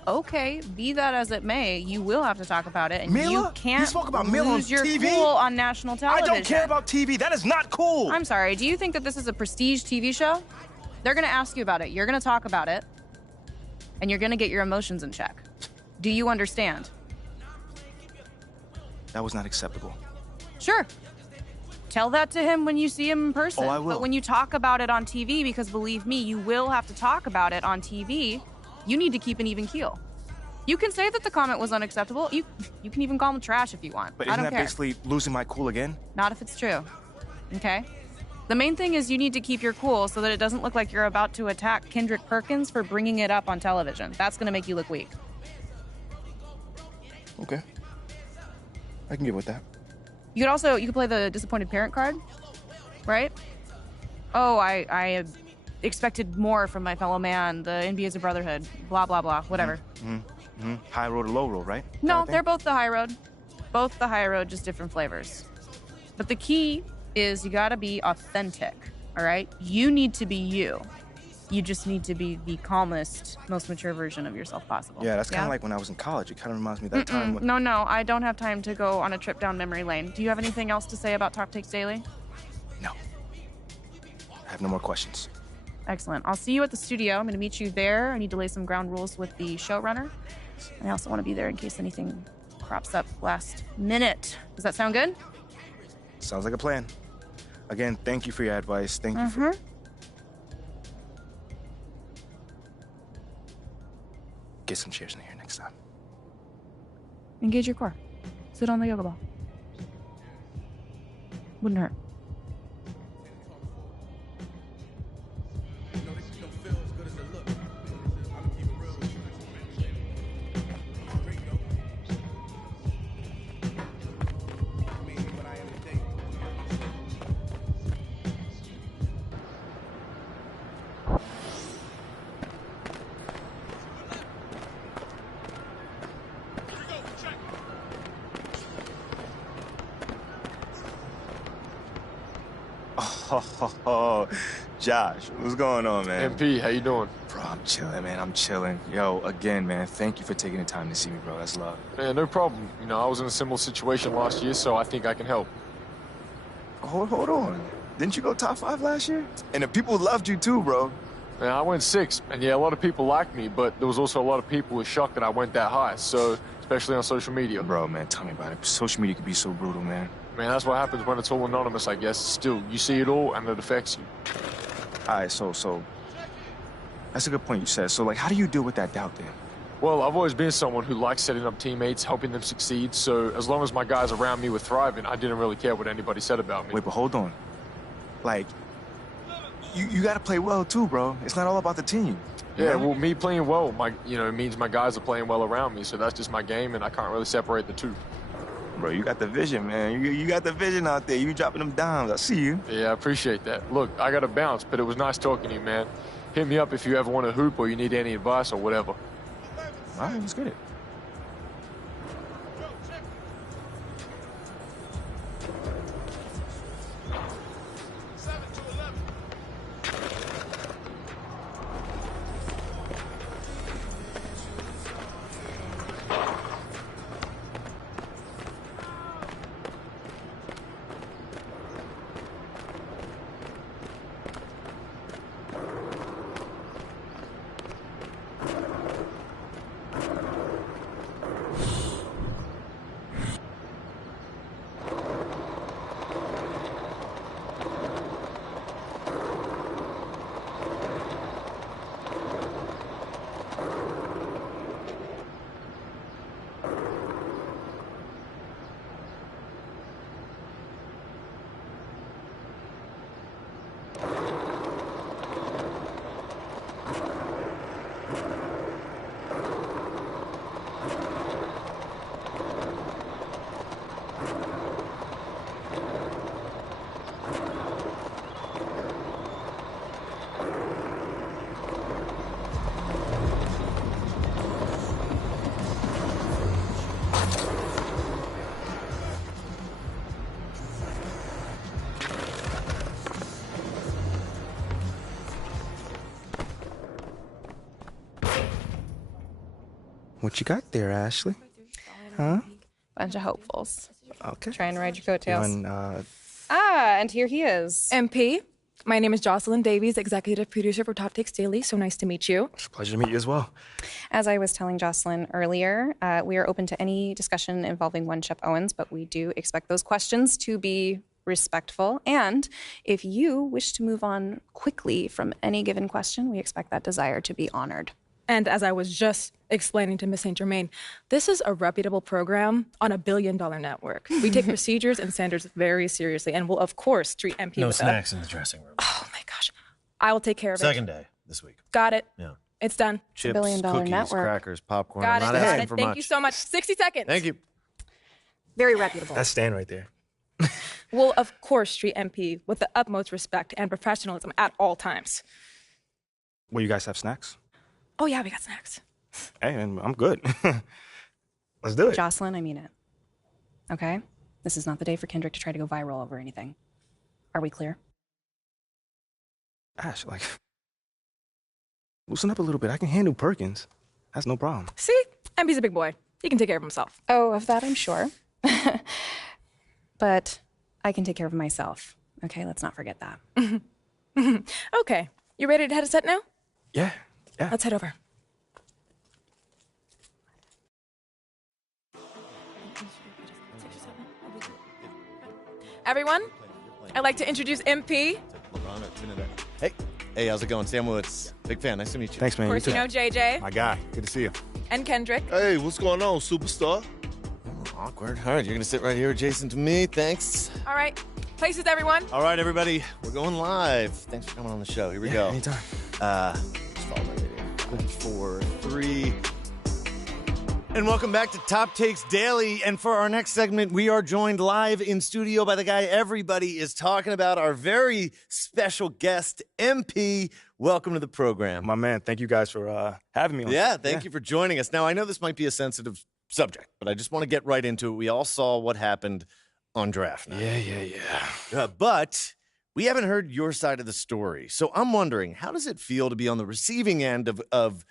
Okay, be that as it may, you will have to talk about it, and Mila? you can't You spoke about Mila on lose your TV? cool on national television. I don't care about TV. That is not cool. I'm sorry. Do you think that this is a prestige TV show? They're going to ask you about it. You're going to talk about it, and you're going to get your emotions in check. Do you understand? That was not acceptable. Sure. Tell that to him when you see him in person. Oh, I will. But when you talk about it on TV, because believe me, you will have to talk about it on TV, you need to keep an even keel. You can say that the comment was unacceptable. You can even call him trash if you want. But I isn't don't that care. basically losing my cool again? Not if it's true. Okay? The main thing is you need to keep your cool so that it doesn't look like you're about to attack Kendrick Perkins for bringing it up on television. That's going to make you look weak. Okay. I can get with that. You could play the disappointed parent card, right? Oh, I expected more from my fellow man. The NBA is a brotherhood. Blah, blah, blah. Whatever. High road or low road, right? No, they're both the high road. Both the high road, just different flavors. But the key is you gotta be authentic, all right? You need to be you. You just need to be the calmest, most mature version of yourself possible. Yeah, that's kind of like when I was in college. It kind of reminds me of that time when... No, I don't have time to go on a trip down memory lane. Do you have anything else to say about Top Takes Daily? No. I have no more questions. Excellent. I'll see you at the studio. I'm going to meet you there. I need to lay some ground rules with the showrunner. And I also want to be there in case anything crops up last minute. Does that sound good? Sounds like a plan. Again, thank you for your advice. Thank you for... Get some chairs in here next time. Engage your core. Sit on the yoga ball. Wouldn't hurt. Oh, Josh, what's going on, man? MP, how you doing? Bro, I'm chilling, man. I'm chilling. Yo, again, man, thank you for taking the time to see me, bro. That's love. Man, no problem. You know, I was in a similar situation last year, so I think I can help. Hold on. Didn't you go top 5 last year? And the people loved you too, bro. Man, I went 6, and yeah, a lot of people liked me, but there was also a lot of people who were shocked that I went that high, so especially on social media. Bro, man, tell me about it. Social media can be so brutal, man. Man, that's what happens when it's all anonymous, I guess. Still, you see it all, and it affects you. All right, so that's a good point you said. So, like, how do you deal with that doubt then? Well, I've always been someone who likes setting up teammates, helping them succeed, so as long as my guys around me were thriving, I didn't really care what anybody said about me. Wait, but hold on. Like, you got to play well too, bro. It's not all about the team. Yeah, well, me playing well, it means my guys are playing well around me, so that's just my game, and I can't really separate the two. Bro, you got the vision, man. You got the vision out there. You dropping them dimes. I see you. Yeah, I appreciate that. Look, I got to bounce, but it was nice talking to you, man. Hit me up if you ever want to hoop or you need any advice or whatever. All right, let's get it. What you got there, Ashley? Huh? Bunch of hopefuls. Okay. Trying to ride your coattails. And, and here he is. MP, my name is Jocelyn Davies, executive producer for Top Takes Daily. So nice to meet you. It's a pleasure to meet you as well. As I was telling Jocelyn earlier, we are open to any discussion involving one Shep Owens, but we do expect those questions to be respectful. And if you wish to move on quickly from any given question, we expect that desire to be honored. And as I was just explaining to Ms. St. Germain, this is a reputable program on $1 billion network. We take procedures and standards very seriously and will, of course, treat MP No with snacks in the dressing room. Oh, my gosh. I will take care of it. Second day this week. Got it. Yeah. It's done. Chips, $1 billion cookies, network. crackers, popcorn. Got it. I'm not Got asking it. for Thank much. you so much. 60 seconds. Thank you. Very reputable. That's Stan right there. We'll, of course, treat MP with the utmost respect and professionalism at all times. Well, you guys have snacks? Oh, yeah, we got snacks. Hey, man, I'm good. Let's do it. Jocelyn, I mean it. Okay? This is not the day for Kendrick to try to go viral over anything. Are we clear? Ash, loosen up a little bit. I can handle Perkins. That's no problem. See? MP's a big boy. He can take care of himself. Oh, of that I'm sure. But I can take care of myself. Okay, let's not forget that. Okay. You ready to head to set now? Yeah. Let's head over. Everyone, I'd like to introduce MP. Hey, how's it going? Sam Woods. Big fan. Nice to meet you. Thanks, man. Of course, you know JJ. My guy. Good to see you. And Kendrick. Hey, what's going on, superstar? Awkward. All right, you're going to sit right here adjacent to me. Thanks. All right. Places, everyone. All right, everybody. We're going live. Thanks for coming on the show. Here we go. Anytime. Just follow my radio. 4, 3. And welcome back to Top Takes Daily. And for our next segment, we are joined live in studio by the guy everybody is talking about, our very special guest, MP. Welcome to the program. My man, thank you guys for having me on. Yeah, thank you for joining us. Now, I know this might be a sensitive subject, but I just want to get right into it. We all saw what happened on draft night. Yeah. But we haven't heard your side of the story. So I'm wondering, how does it feel to be on the receiving end of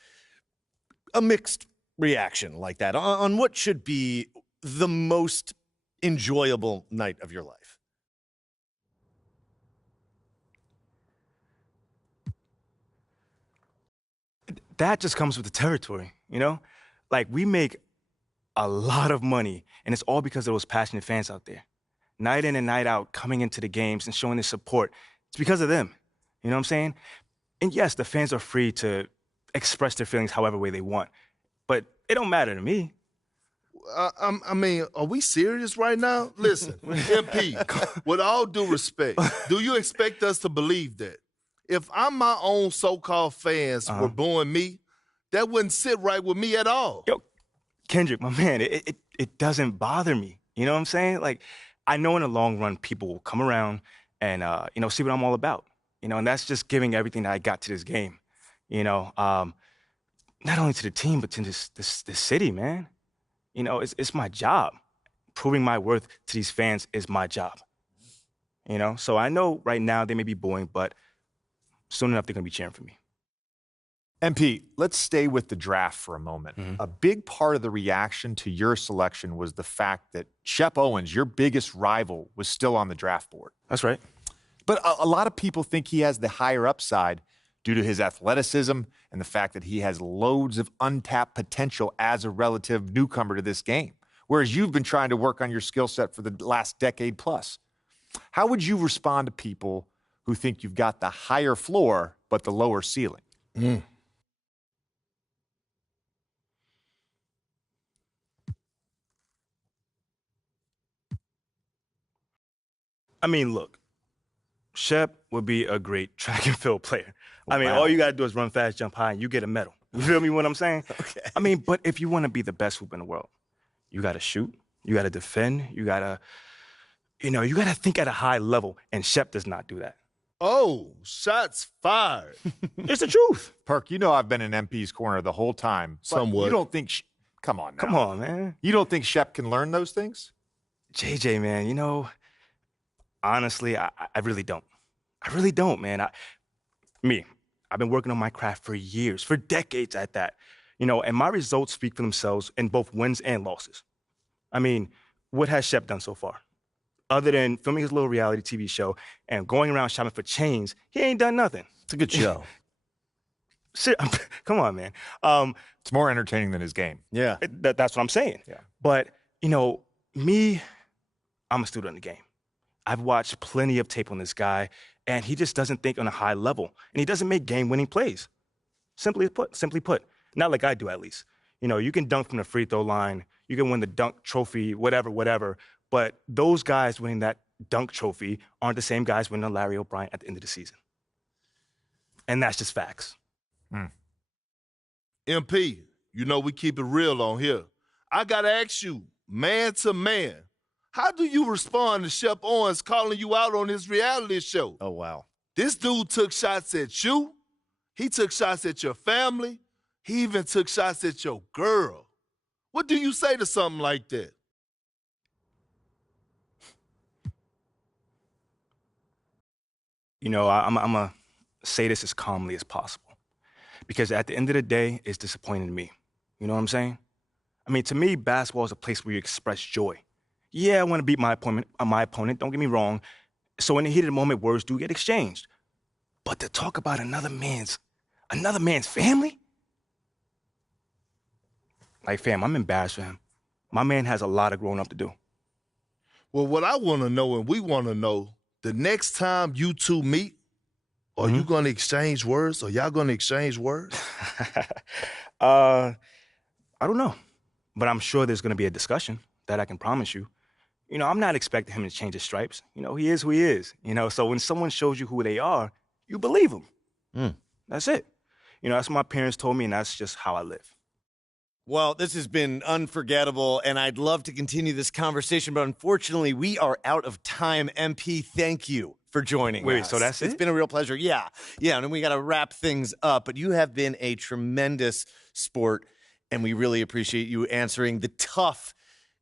a mixed reaction like that on what should be the most enjoyable night of your life? That just comes with the territory, you know? Like, we make a lot of money, and it's all because of those passionate fans out there. Night in and night out, coming into the games and showing their support. It's because of them. You know what I'm saying? And yes, the fans are free to express their feelings however way they want. But it don't matter to me. I mean, are we serious right now? Listen, MP, with all due respect, do you expect us to believe that? If I'm my own so-called fans were booing me, that wouldn't sit right with me at all. Yo, Kendrick, my man, it doesn't bother me. You know what I'm saying? Like, I know in the long run, people will come around and, see what I'm all about. You know, and that's just giving everything that I got to this game. You know, not only to the team, but to this city, man. You know, it's my job. Proving my worth to these fans is my job. You know, so I know right now they may be booing, but soon enough they're going to be cheering for me. MP, let's stay with the draft for a moment. Mm-hmm. A big part of the reaction to your selection was the fact that Shep Owens, your biggest rival, was still on the draft board. That's right. But a lot of people think he has the higher upside due to his athleticism and the fact that he has loads of untapped potential as a relative newcomer to this game, whereas you've been trying to work on your skill set for the last decade plus. How would you respond to people who think you've got the higher floor but the lower ceiling? I mean, look, Shep would be a great track and field player. I mean, Wow. all you got to do is run fast, jump high, and you get a medal. You feel me what I'm saying? Okay. I mean, but if you want to be the best hoop in the world, you got to shoot, you got to defend, you got to think at a high level, and Shep does not do that. Oh, shots fired. It's the truth. Perk, you know I've been in MP's corner the whole time. But Somewhat. You don't think... Come on now. Come on, man. You don't think Shep can learn those things? JJ, man, you know, honestly, I really don't. I really don't, man. I've been working on my craft for years, for decades at that. And my results speak for themselves in both wins and losses. I mean, what has Shep done so far? Other than filming his little reality TV show and going around shopping for chains, he ain't done nothing. It's a good show. Come on, man. It's more entertaining than his game. Yeah. That's what I'm saying. Yeah. But, me, I'm a student of the game. I've watched plenty of tape on this guy, and he just doesn't think on a high level. And he doesn't make game-winning plays. Simply put. Not like I do, at least. You can dunk from the free throw line. You can win the dunk trophy, whatever. But those guys winning that dunk trophy aren't the same guys winning a Larry O'Brien at the end of the season. And that's just facts. MP, we keep it real on here. I got to ask you, man to man, how do you respond to Shep Owens calling you out on his reality show? Oh, wow. This dude took shots at you. He took shots at your family. He even took shots at your girl. What do you say to something like that? I'm going to say this as calmly as possible. Because at the end of the day, it's disappointing to me. You know what I'm saying? I mean, to me, basketball is a place where you express joy. Yeah, I want to beat my opponent, don't get me wrong. So in the heat of the moment, words do get exchanged. But to talk about another man's family? Like, fam, I'm embarrassed for him. My man has a lot of growing up to do. Well, what I want to know, and we want to know, the next time you two meet, are you going to exchange words? Are y'all going to exchange words? I don't know. But I'm sure there's going to be a discussion. That I can promise you. I'm not expecting him to change his stripes. He is who he is. So when someone shows you who they are, you believe them. That's it. That's what my parents told me, and that's just how I live. Well, this has been unforgettable, and I'd love to continue this conversation, but unfortunately, we are out of time. MP, thank you for joining us. Wait, so that's it? It's been a real pleasure. Yeah, and we got to wrap things up, but you have been a tremendous sport, and we really appreciate you answering the tough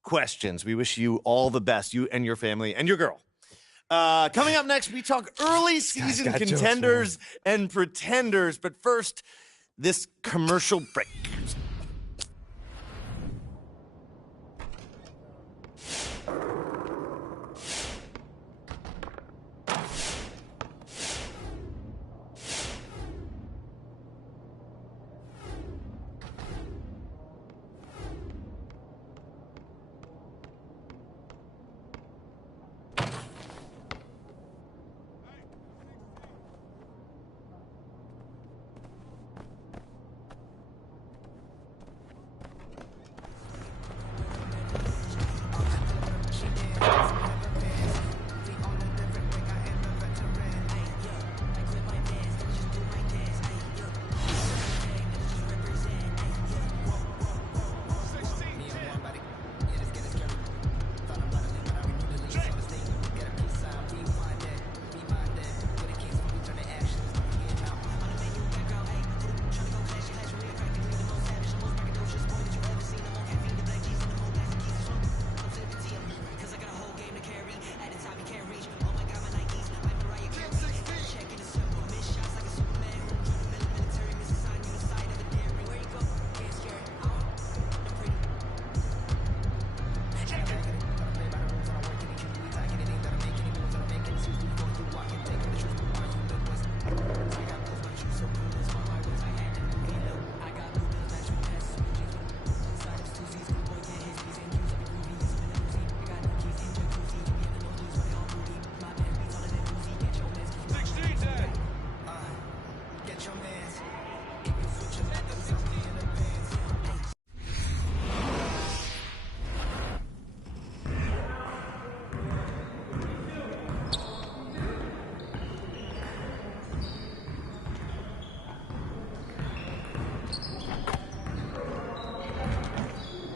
questions. We wish you all the best, you and your family and your girl. Coming up next, we talk early season contenders and pretenders, but first, this commercial break.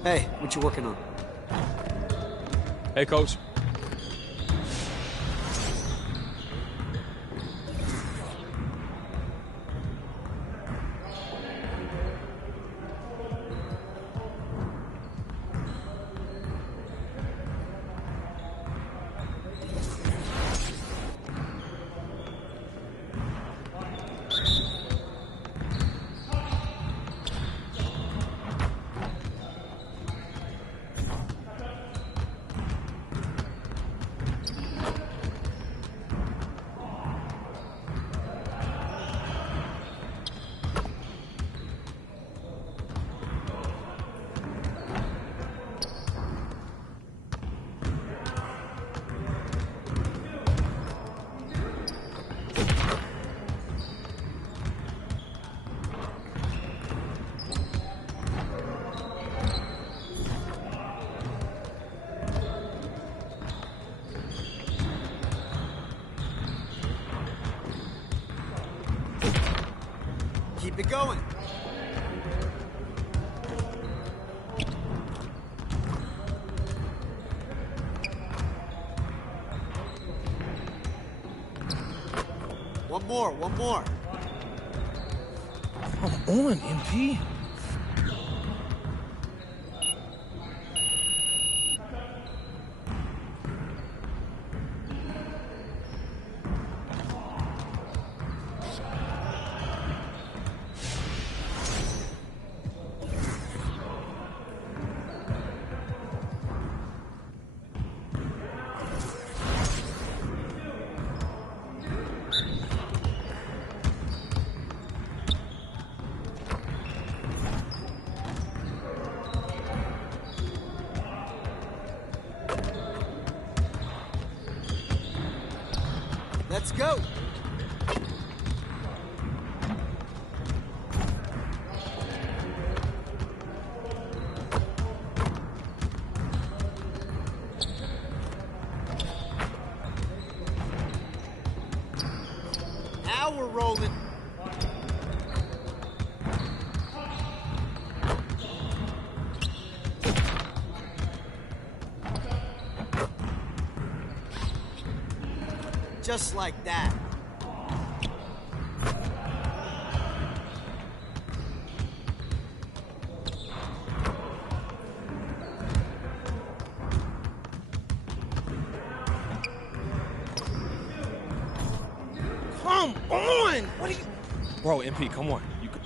Hey, what you working on? Hey, Coach. Keep it going. One more, one more. Come on, MP. Let's go. Now we're rolling. Just like that. Come on! What are you... Bro, MP, come on. You could...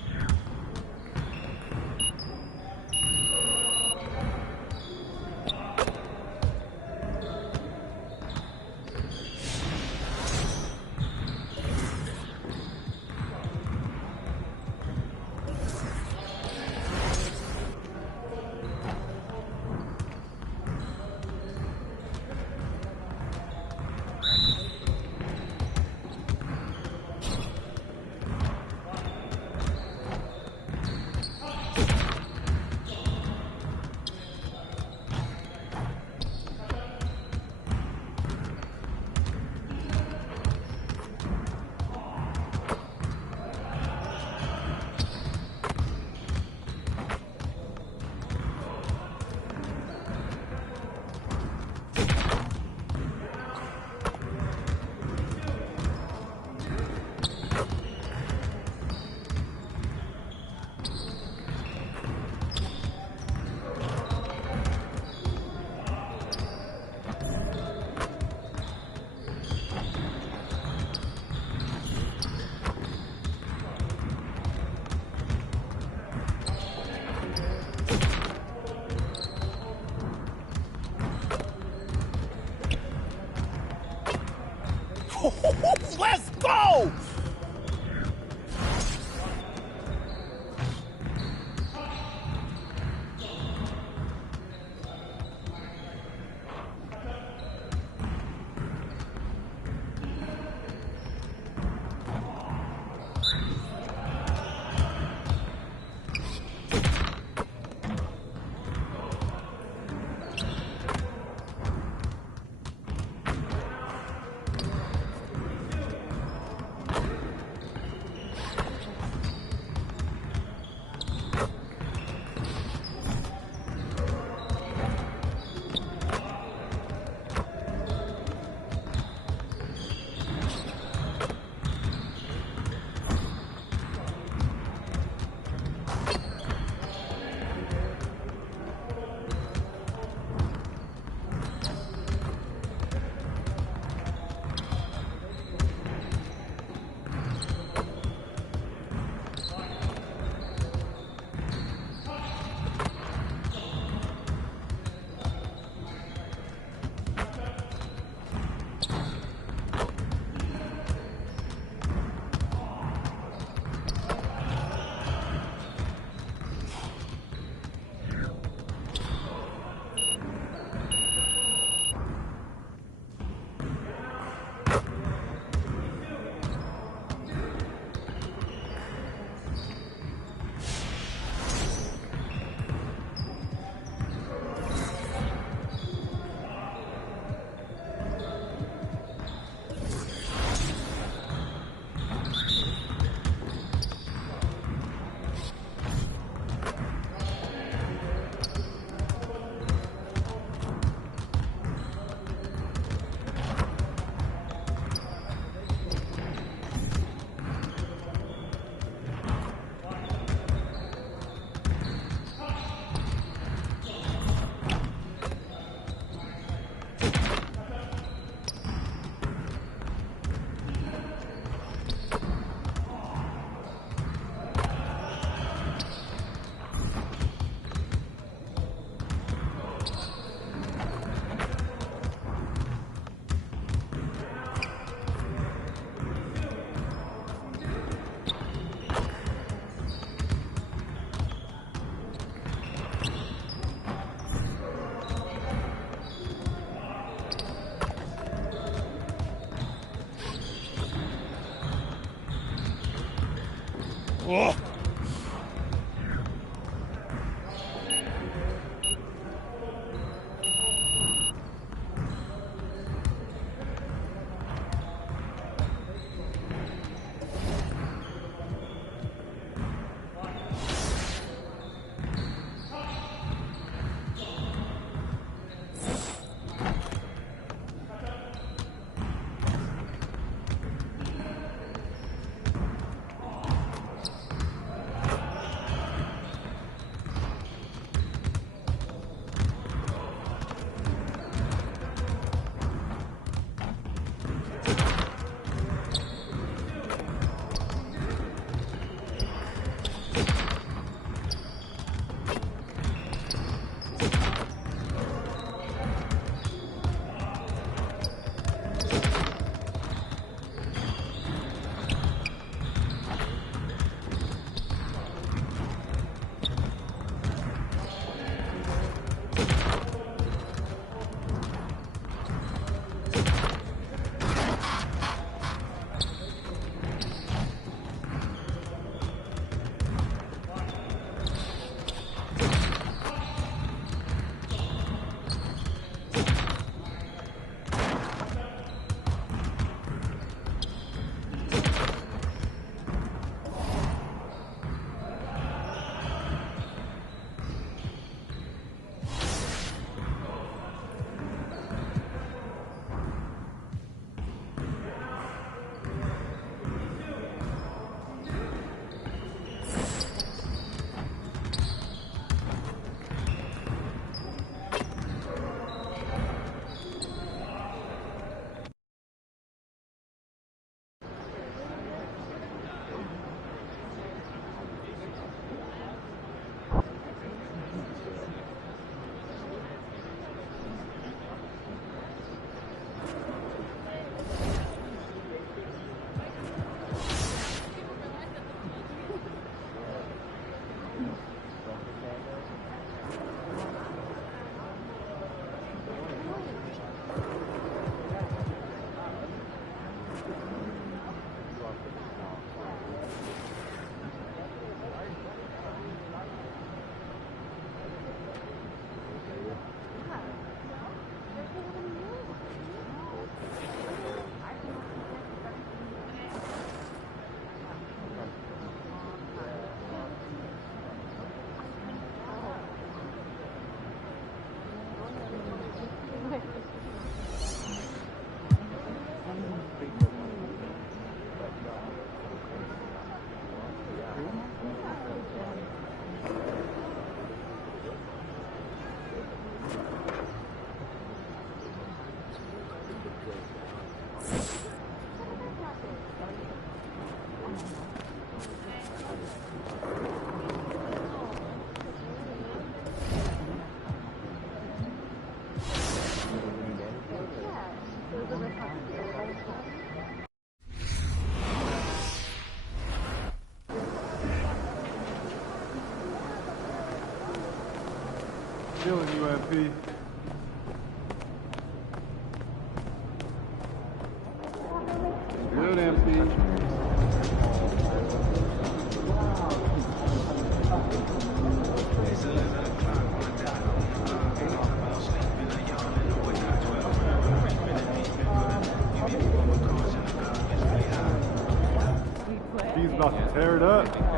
Let's go! Oh. Killing you, MP. Good, MP. He's about to tear it up.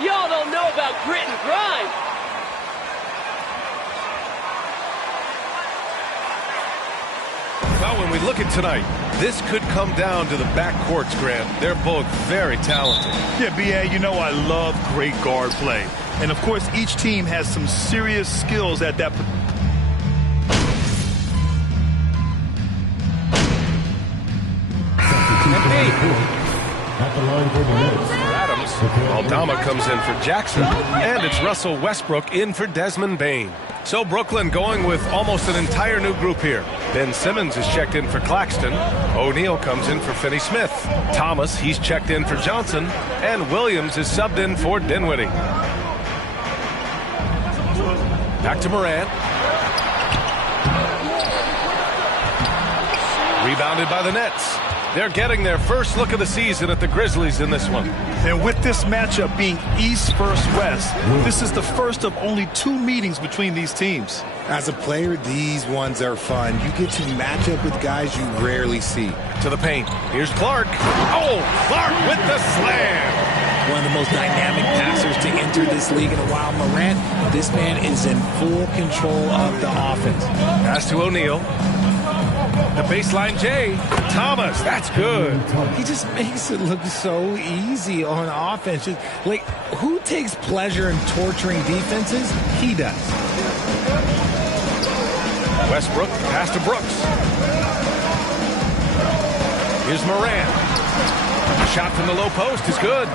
Y'all don't know about grit and grind. Well, when we look at tonight, this could come down to the backcourts, Grant. They're both very talented. Yeah, B.A., you know I love great guard play. And, of course, each team has some serious skills at that. Adams. Aldama comes in for Jackson. And it's Russell Westbrook in for Desmond Bane. So Brooklyn going with almost an entire new group here. Ben Simmons is checked in for Claxton. O'Neal comes in for Finney Smith. Thomas, he's checked in for Johnson. And Williams is subbed in for Dinwiddie. Back to Morant. Rebounded by the Nets. They're getting their first look of the season at the Grizzlies in this one. And with this matchup being East versus West, this is the first of only 2 meetings between these teams. As a player, these ones are fun. You get to match up with guys you rarely see. To the paint. Here's Clark. Oh, Clark with the slam. One of the most dynamic passers to enter this league in a while. Morant, this man is in full control of the offense. Pass to O'Neal. The baseline J. Thomas, that's good. He just makes it look so easy on offense. Just, like, who takes pleasure in torturing defenses? He does. Westbrook, pass to Brooks. Here's Morant. Shot from the low post is good.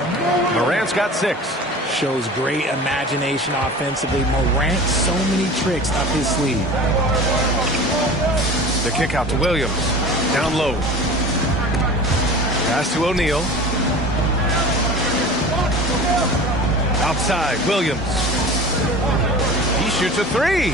Morant's got 6. Shows great imagination offensively. Morant, so many tricks up his sleeve. The kick out to Williams. Down low. Pass to O'Neal. Outside, Williams. He shoots a 3.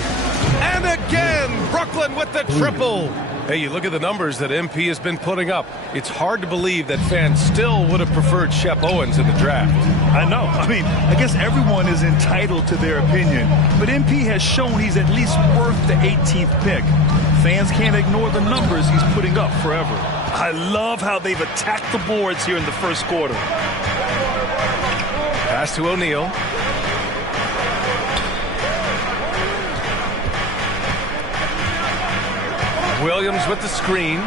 And again, Brooklyn with the triple. Hey, you look at the numbers that MP has been putting up. It's hard to believe that fans still would have preferred Shep Owens in the draft. I know. I mean, I guess everyone is entitled to their opinion. But MP has shown he's at least worth the 18th pick. Fans can't ignore the numbers he's putting up forever. I love how they've attacked the boards here in the first quarter. Pass to O'Neal. Williams with the screen.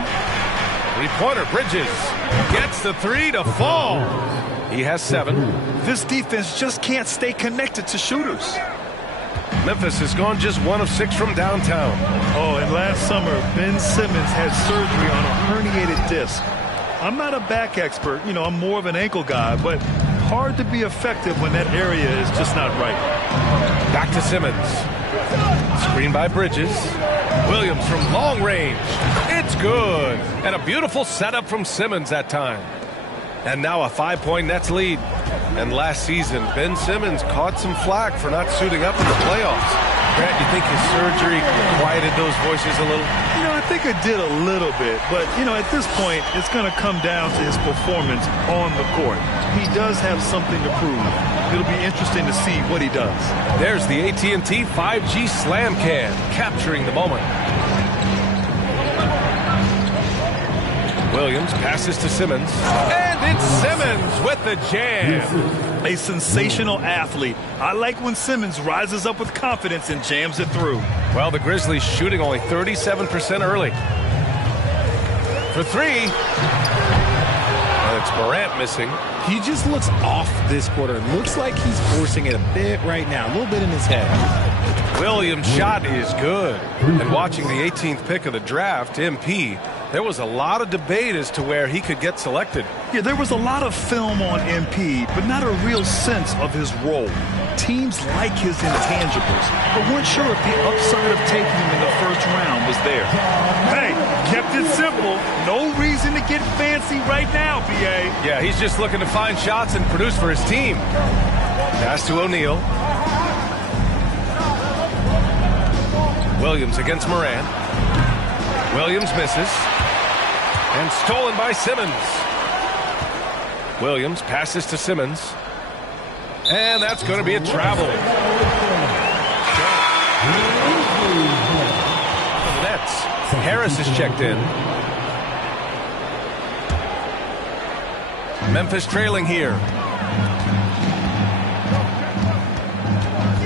3-pointer, Bridges. Gets the 3 to fall. He has 7. This defense just can't stay connected to shooters. Memphis has gone just 1 of 6 from downtown. Oh, and last summer, Ben Simmons had surgery on a herniated disc. I'm not a back expert. You know, I'm more of an ankle guy, but hard to be effective when that area is just not right. Back to Simmons. Screen by Bridges. Williams from long range. It's good. And a beautiful setup from Simmons that time. And now a 5-point Nets lead. And last season, Ben Simmons caught some flack for not suiting up in the playoffs. Grant, you think his surgery quieted those voices a little? You know, I think it did a little bit. But, you know, at this point, it's going to come down to his performance on the court. He does have something to prove. It'll be interesting to see what he does. There's the AT&T 5G Slam Can, capturing the moment. Williams passes to Simmons. And it's Simmons with the jam. A sensational athlete. I like when Simmons rises up with confidence and jams it through. Well, the Grizzlies shooting only 37% early. For 3. It's Morant missing. He just looks off this quarter. Looks like he's forcing it a bit right now. A little bit in his head. Williams' shot is good. And watching the 18th pick of the draft, MP, there was a lot of debate as to where he could get selected. Yeah, there was a lot of film on MP, but not a real sense of his role. Teams like his intangibles, but weren't sure if the upside of taking him in the first round was there. Hey, kept it simple. No reason to get fancy right now, B.A. Yeah, he's just looking to find shots and produce for his team. Pass to O'Neal. Williams against Morant. Williams misses. And stolen by Simmons. Williams passes to Simmons. And that's going to be a travel. For the Nets, Harris is checked in. Memphis trailing here.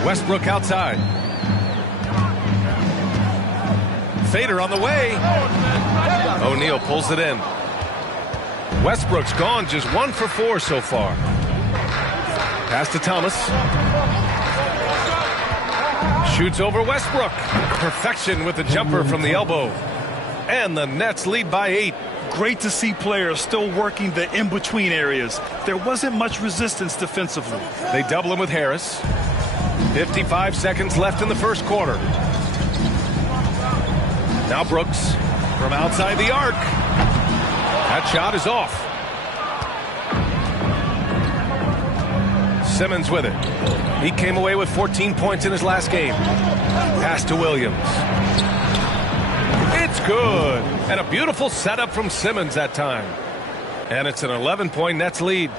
Westbrook outside. Fader on the way. O'Neal pulls it in. Westbrook's gone just 1 for 4 so far. Pass to Thomas. Shoots over Westbrook. Perfection with the jumper from the elbow. And the Nets lead by 8. Great to see players still working the in-between areas. There wasn't much resistance defensively. They double him with Harris. 55 seconds left in the first quarter. Now Brooks from outside the arc. That shot is off. Simmons with it. He came away with 14 points in his last game. Pass to Williams. It's good. And a beautiful setup from Simmons that time. And it's an 11-point Nets lead.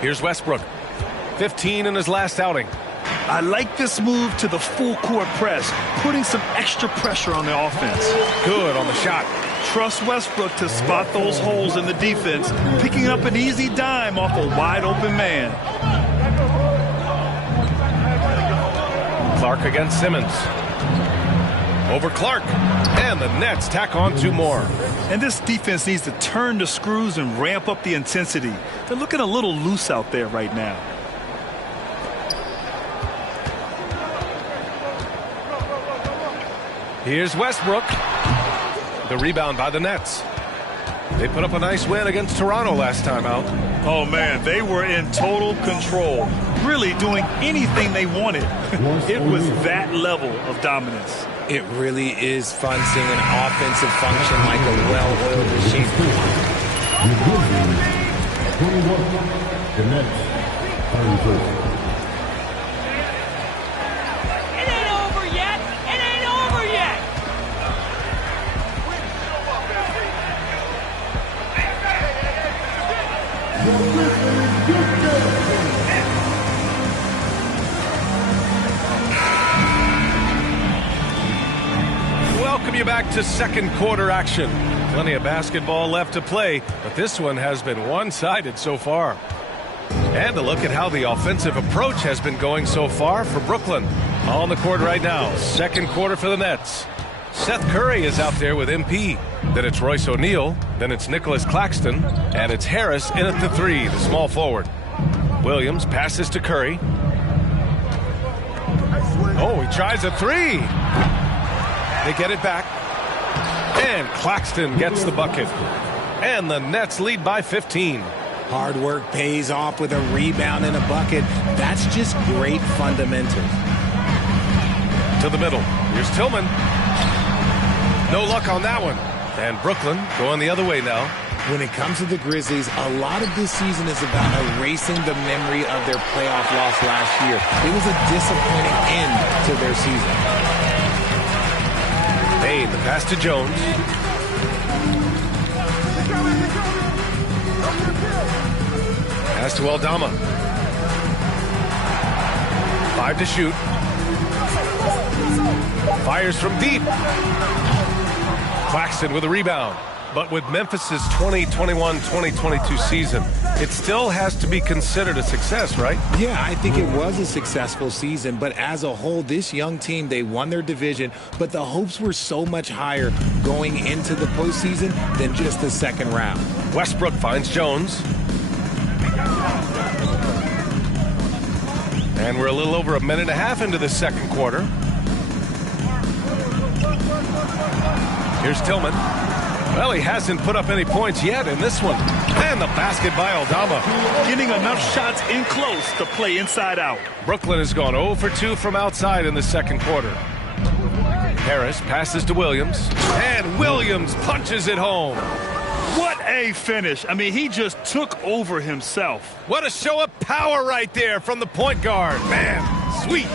Here's Westbrook. 15 in his last outing. I like this move to the full court press, putting some extra pressure on the offense. Good on the shot. Trust Westbrook to spot those holes in the defense, picking up an easy dime off a wide open man. Clark against Simmons. Over Clark. And the Nets tack on 2 more. And this defense needs to turn the screws and ramp up the intensity. They're looking a little loose out there right now. Here's Westbrook. The rebound by the Nets. They put up a nice win against Toronto last time out. Oh, man, they were in total control, really doing anything they wanted. It was that level of dominance. It really is fun seeing an offensive function like a well-oiled machine. The Nets are reversed. It ain't over yet. It ain't over yet. Welcome you back to second quarter action. Plenty of basketball left to play, but this one has been one-sided so far. And a look at how the offensive approach has been going so far for Brooklyn. On the court right now, second quarter for the Nets. Seth Curry is out there with MP. Then it's Royce O'Neal. Then it's Nicholas Claxton. And it's Harris in at the 3, the small forward. Williams passes to Curry. Oh, he tries a 3. They get it back. And Claxton gets the bucket. And the Nets lead by 15. Hard work pays off with a rebound and a bucket. That's just great fundamentals. To the middle. Here's Tillman. No luck on that one. And Brooklyn going the other way now. When it comes to the Grizzlies, a lot of this season is about erasing the memory of their playoff loss last year. It was a disappointing end to their season. Payne, the pass to Jones. Pass to Aldama. 5 to shoot. Fires from deep. Claxton with a rebound. But with Memphis's 2021-2022 season, it still has to be considered a success, right? Yeah, I think it was a successful season, but as a whole, this young team, they won their division, but the hopes were so much higher going into the postseason than just the second round. Westbrook finds Jones. And we're a little over a minute and a half into the second quarter. Here's Tillman. Well, he hasn't put up any points yet in this one. And the basket by Aldama. Getting enough shots in close to play inside out. Brooklyn has gone 0 for 2 from outside in the second quarter. Harris passes to Williams. And Williams punches it home. What a finish. I mean, he just took over himself. What a show of power right there from the point guard. Man, sweet.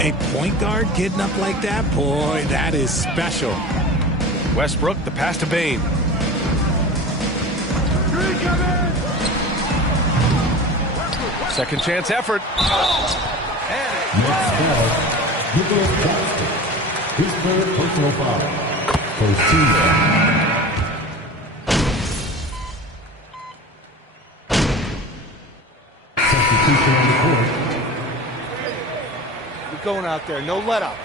A point guard getting up like that? Boy, that is special. Westbrook, the pass to Bane. Second chance effort. Next foul, Nicholas Claxton. His third personal foul. First team. Second Substitution on the court. We're going out there. No let up.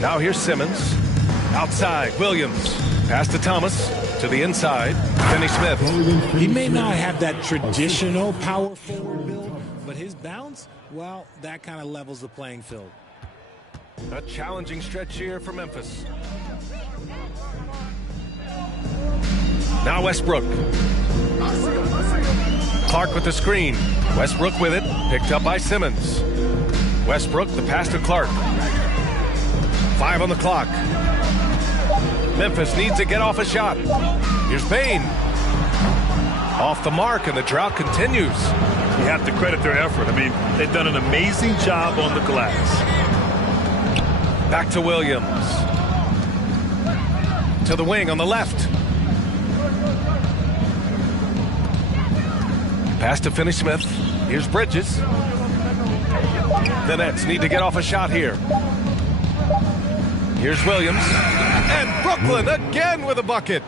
Now here's Simmons. Outside, Williams. Pass to Thomas. To the inside, Finney Smith. He may not have that traditional power forward build, but his bounce, well, that kind of levels the playing field. A challenging stretch here for Memphis. Now Westbrook. Clark with the screen. Westbrook with it. Picked up by Simmons. Westbrook, the pass to Clark. 5 on the clock. Memphis needs to get off a shot. Here's Bane. Off the mark, and the drought continues. You have to credit their effort. I mean, they've done an amazing job on the glass. Back to Williams. To the wing on the left. Pass to Finney Smith. Here's Bridges. The Nets need to get off a shot here. Here's Williams. And Brooklyn again with a bucket.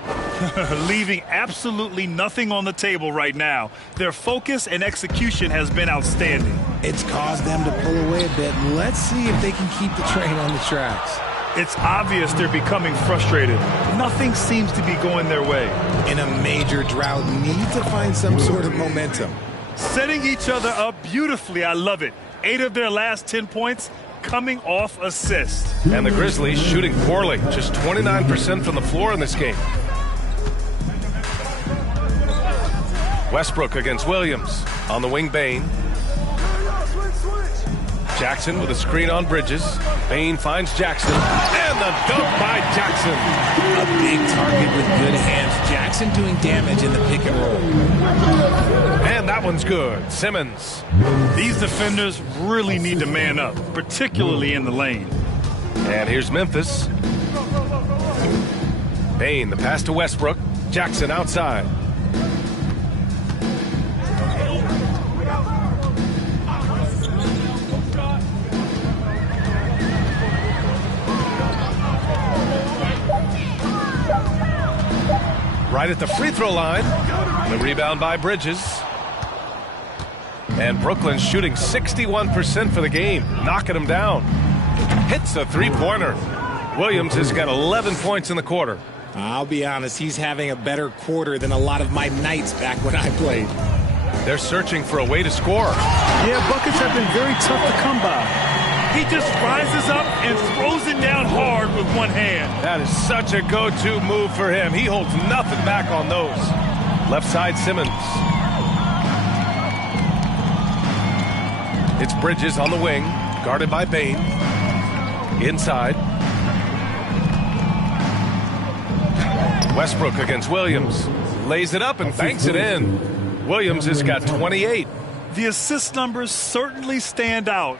Leaving absolutely nothing on the table right now. Their focus and execution has been outstanding. It's caused them to pull away a bit. Let's see if they can keep the train on the tracks. It's obvious they're becoming frustrated. Nothing seems to be going their way. In a major drought, need to find some sort of momentum. Setting each other up beautifully. I love it. 8 of their last 10 points coming off assist. And the Grizzlies shooting poorly. Just 29% from the floor in this game. Westbrook against Williams. On the wing, Bane. Jackson with a screen on Bridges. Bane finds Jackson. And the dunk by Jackson. A big target with good hands. Jackson doing damage in the pick and roll. And that one's good. Simmons. These defenders really need to man up, particularly in the lane. And here's Memphis. Bane, the pass to Westbrook. Jackson outside. Right at the free throw line. The rebound by Bridges. And Brooklyn's shooting 61% for the game, knocking them down. Hits a three-pointer. Williams has got 11 points in the quarter. I'll be honest, he's having a better quarter than a lot of my nights back when I played. They're searching for a way to score. Yeah, buckets have been very tough to come by. He just rises up and throws it down hard with one hand. That is such a go-to move for him. He holds nothing back on those. Left side, Simmons. It's Bridges on the wing, guarded by Bane. Inside. Westbrook against Williams. Lays it up and banks it in. Williams has got 28. The assist numbers certainly stand out.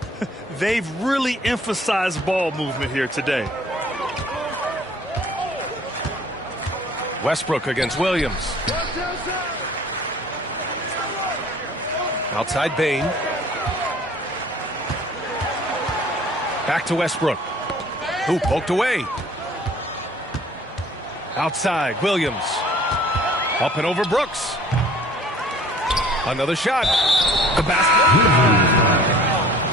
They've really emphasized ball movement here today. Westbrook against Williams. Outside Bane. Back to Westbrook. Who poked away. Outside Williams. Up and over Brooks. Another shot. The basket.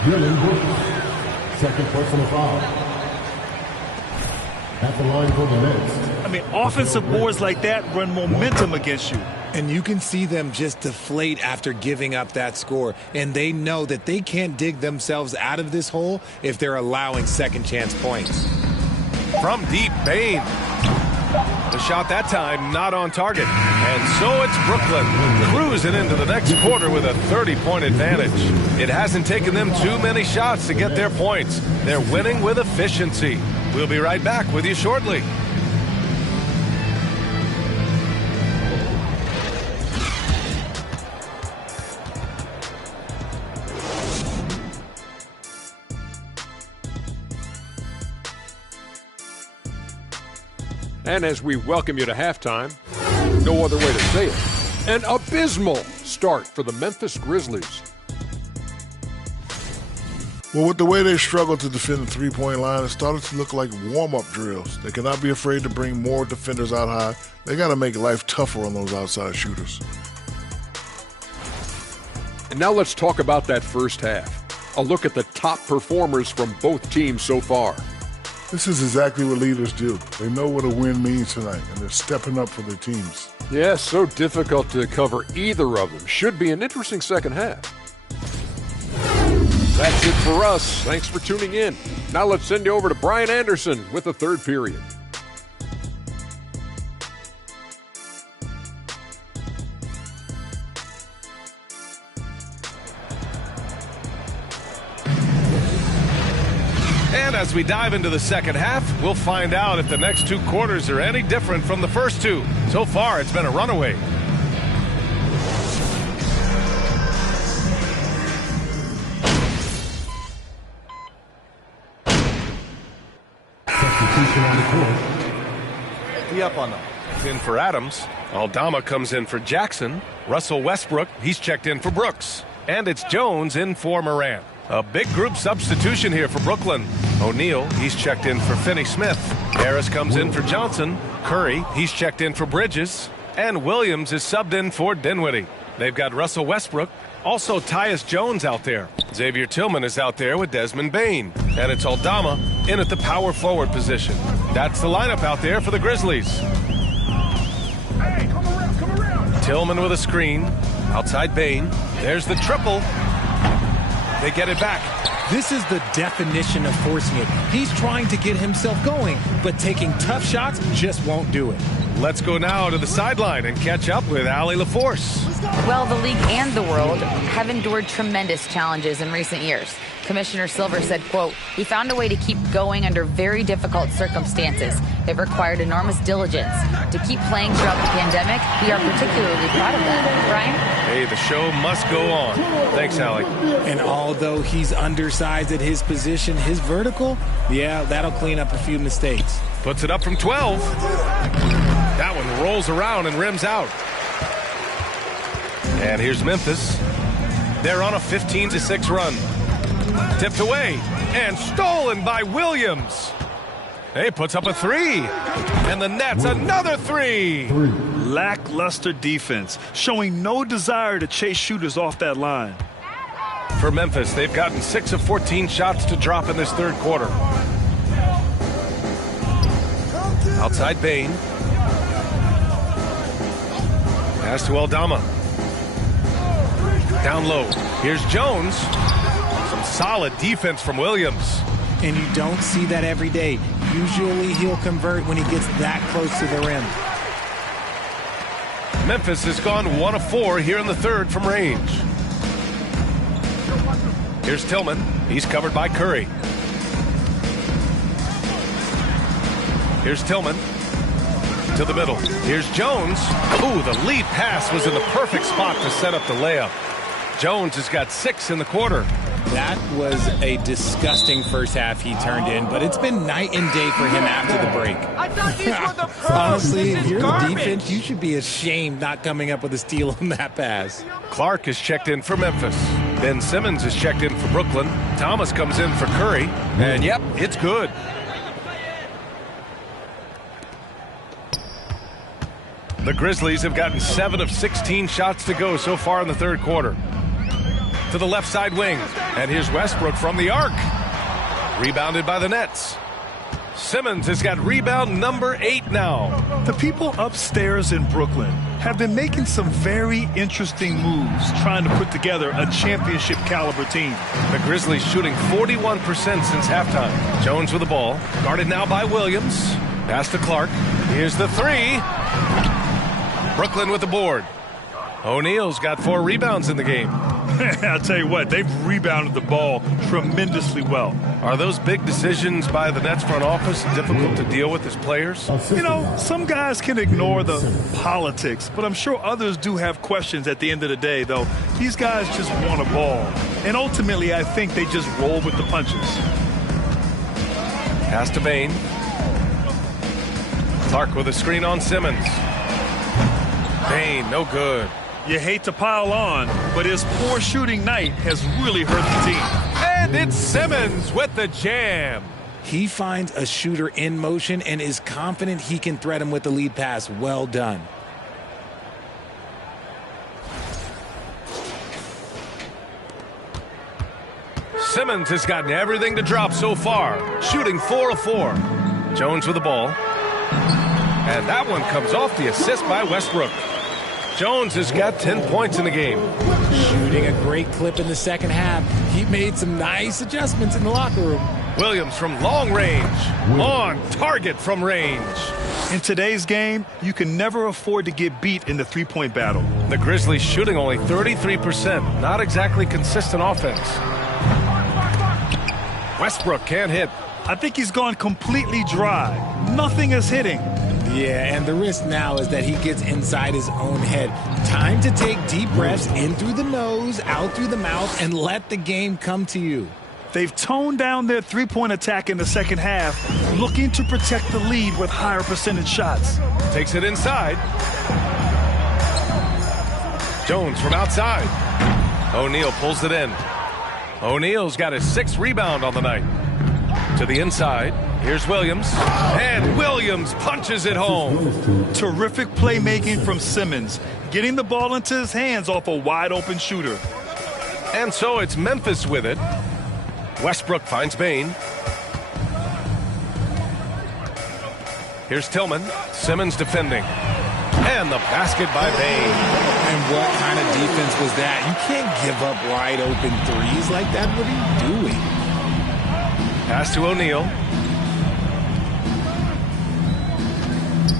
Dylan Brooks, second personal foul. At the line for the Nets. I mean, offensive boards like that run momentum against you. And you can see them just deflate after giving up that score. And they know that they can't dig themselves out of this hole if they're allowing second chance points. From deep, Bane. The shot that time not on target. And so it's Brooklyn cruising into the next quarter with a 30-point advantage. It hasn't taken them too many shots to get their points. They're winning with efficiency. We'll be right back with you shortly. And as we welcome you to halftime, no other way to say it, an abysmal start for the Memphis Grizzlies. Well, with the way they struggled to defend the three-point line, it started to look like warm-up drills. They cannot be afraid to bring more defenders out high. They got to make life tougher on those outside shooters. And now let's talk about that first half. A look at the top performers from both teams so far. This is exactly what leaders do. They know what a win means tonight, and they're stepping up for their teams. Yeah, so difficult to cover either of them. Should be an interesting second half. That's it for us. Thanks for tuning in. Now let's send you over to Brian Anderson with the third period. And as we dive into the second half, we'll find out if the next two quarters are any different from the first two. So far, it's been a runaway. Be up on them. In for Adams. Aldama comes in for Jackson. Russell Westbrook, he's checked in for Brooks. And it's Jones in for Morant. A big group substitution here for Brooklyn. O'Neal, he's checked in for Finney-Smith. Harris comes in for Johnson. Curry, he's checked in for Bridges. And Williams is subbed in for Dinwiddie. They've got Russell Westbrook. Also Tyus Jones out there. Xavier Tillman is out there with Desmond Bane. And it's Aldama in at the power forward position. That's the lineup out there for the Grizzlies. Hey, come around. Tillman with a screen. Outside Bane. There's the triple. They get it back. This is the definition of forcing it. He's trying to get himself going, but taking tough shots just won't do it. Let's go now to the sideline and catch up with Allie LaForce. Well, the league and the world have endured tremendous challenges in recent years. Commissioner Silver said, quote, "We found a way to keep going under very difficult circumstances. It required enormous diligence. To keep playing throughout the pandemic, we are particularly proud of that." Brian? Hey, the show must go on. Thanks, Allie. And although he's undersized at his position, his vertical, yeah, that'll clean up a few mistakes. Puts it up from 12. That one rolls around and rims out. And here's Memphis. They're on a 15-6 run. Tipped away and stolen by Williams. He puts up a three. And the Nets another three. Lackluster defense, showing no desire to chase shooters off that line. For Memphis, they've gotten 6 of 14 shots to drop in this third quarter. Outside Bane. Pass to Aldama. Down low. Here's Jones. Some solid defense from Williams. And you don't see that every day. Usually he'll convert when he gets that close to the rim. Memphis has gone 1 of 4 here in the third from range. Here's Tillman. He's covered by Curry. Here's Tillman. To the middle. Here's Jones. Ooh, the lead pass was in the perfect spot to set up the layup. Jones has got 6 in the quarter. That was a disgusting first half he turned in, but it's been night and day for him after the break. I thought these were the pros. Honestly, This if is you're garbage. the defense, you should be ashamed not coming up with a steal on that pass. Clark is checked in for Memphis. Ben Simmons is checked in for Brooklyn. Thomas comes in for Curry. And yep, it's good. The Grizzlies have gotten 7 of 16 shots to go so far in the third quarter. To the left side wing. And here's Westbrook from the arc. Rebounded by the Nets. Simmons has got rebound number 8 now. The people upstairs in Brooklyn have been making some very interesting moves trying to put together a championship caliber team. The Grizzlies shooting 41% since halftime. Jones with the ball. Guarded now by Williams. Pass to Clark. Here's the three. Brooklyn with the board. O'Neal's got 4 rebounds in the game. I'll tell you what, they've rebounded the ball tremendously well. Are those big decisions by the Nets front office difficult to deal with as players? You know, some guys can ignore the politics, but I'm sure others do have questions at the end of the day, though. These guys just want a ball. And ultimately, I think they just roll with the punches. Pass to Bane. Clark with a screen on Simmons. Bane, no good. You hate to pile on, but his poor shooting night has really hurt the team. And it's Simmons with the jam. He finds a shooter in motion and is confident he can thread him with the lead pass. Well done. Simmons has gotten everything to drop so far, shooting 4 of 4. Jones with the ball. And that one comes off the assist by Westbrook. Jones has got 10 points in the game. Shooting a great clip in the second half. He made some nice adjustments in the locker room. Williams from long range. On target from range. In today's game, you can never afford to get beat in the three-point battle. The Grizzlies shooting only 33%. Not exactly consistent offense. Westbrook can't hit. I think he's gone completely dry. Nothing is hitting. Yeah, and the risk now is that he gets inside his own head. Time to take deep breaths in through the nose, out through the mouth, and let the game come to you. They've toned down their three-point attack in the second half, looking to protect the lead with higher percentage shots. Takes it inside. Jones from outside. O'Neal pulls it in. O'Neal's got his 6th rebound on the night. To the inside. Here's Williams. And Williams punches it home. Terrific playmaking from Simmons, getting the ball into his hands off a wide-open shooter. And so it's Memphis with it. Westbrook finds Bane. Here's Tillman. Simmons defending. And the basket by Bane. And what kind of defense was that? You can't give up wide open threes like that. What are you doing? Pass to O'Neal.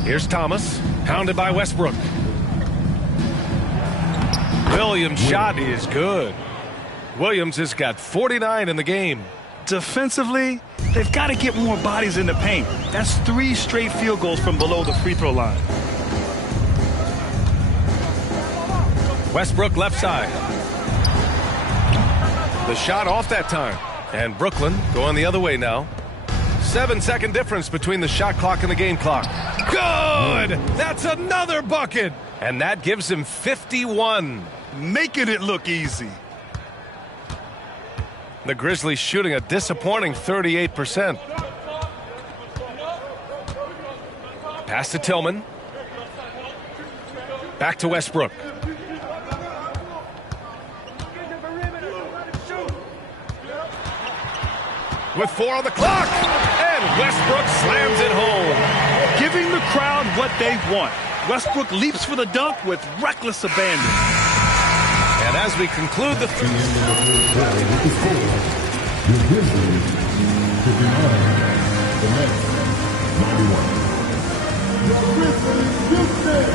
Here's Thomas. Pounded by Westbrook. Williams' shot is good. Williams has got 49 in the game. Defensively, they've got to get more bodies in the paint. That's 3 straight field goals from below the free throw line. Westbrook left side. The shot off that time. And Brooklyn going the other way now. 7-second difference between the shot clock and the game clock. Good! That's another bucket! And that gives him 51. Making it look easy. The Grizzlies shooting a disappointing 38%. Pass to Tillman. Back to Westbrook. With 4 on the clock. And Westbrook slams it home. Giving the crowd what they want. Westbrook leaps for the dunk with reckless abandon. And as we conclude the The Grizzlies 59, the Nets 91. The Grizzlies Houston.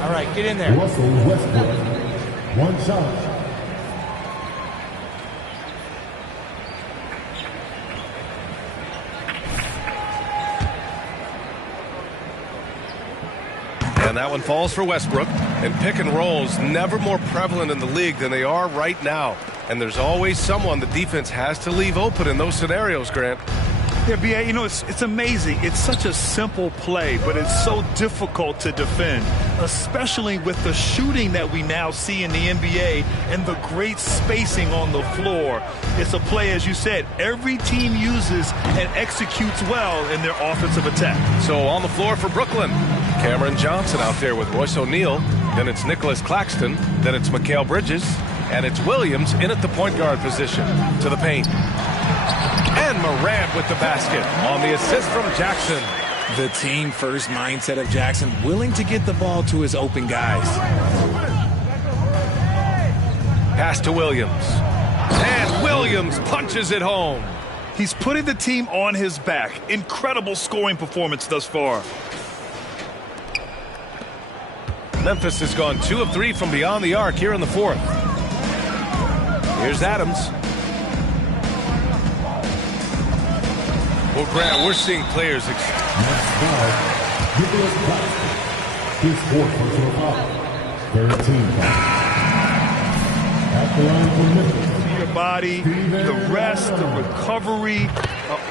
All right, get in there. Russell Westbrook, 1 shot. And that one falls for Westbrook. And pick and rolls never more prevalent in the league than they are right now. And there's always someone the defense has to leave open in those scenarios, Grant. Yeah, B.A., you know, it's amazing. It's such a simple play, but it's so difficult to defend, especially with the shooting that we now see in the NBA and the great spacing on the floor. It's a play, as you said, every team uses and executes well in their offensive attack. So on the floor for Brooklyn, Cameron Johnson out there with Royce O'Neal. Then it's Nicholas Claxton. Then it's Mikal Bridges. And it's Williams in at the point guard position. To the paint. And Morant with the basket on the assist from Jackson. The team first mindset of Jackson, willing to get the ball to his open guys. Pass to Williams. And Williams punches it home. He's putting the team on his back. Incredible scoring performance thus far. Memphis has gone 2 of 3 from beyond the arc here in the fourth. Here's Adams. Well, Grant, we're seeing players. His fourth personal foul. Third team foul. At the line for Memphis. Your body, the rest, the recovery,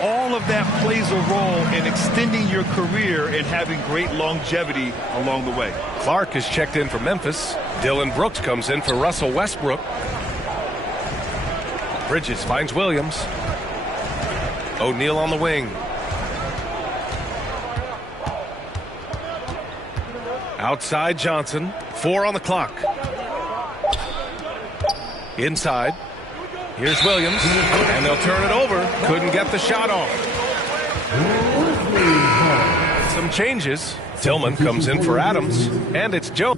all of that plays a role in extending your career and having great longevity along the way. Clark is checked in for Memphis. Dylan Brooks comes in for Russell Westbrook. Bridges finds Williams. O'Neal on the wing. Outside Johnson. 4 on the clock. Inside. Here's Williams. And they'll turn it over. Couldn't get the shot off. Some changes. Tillman comes in for Adams. And it's Joe.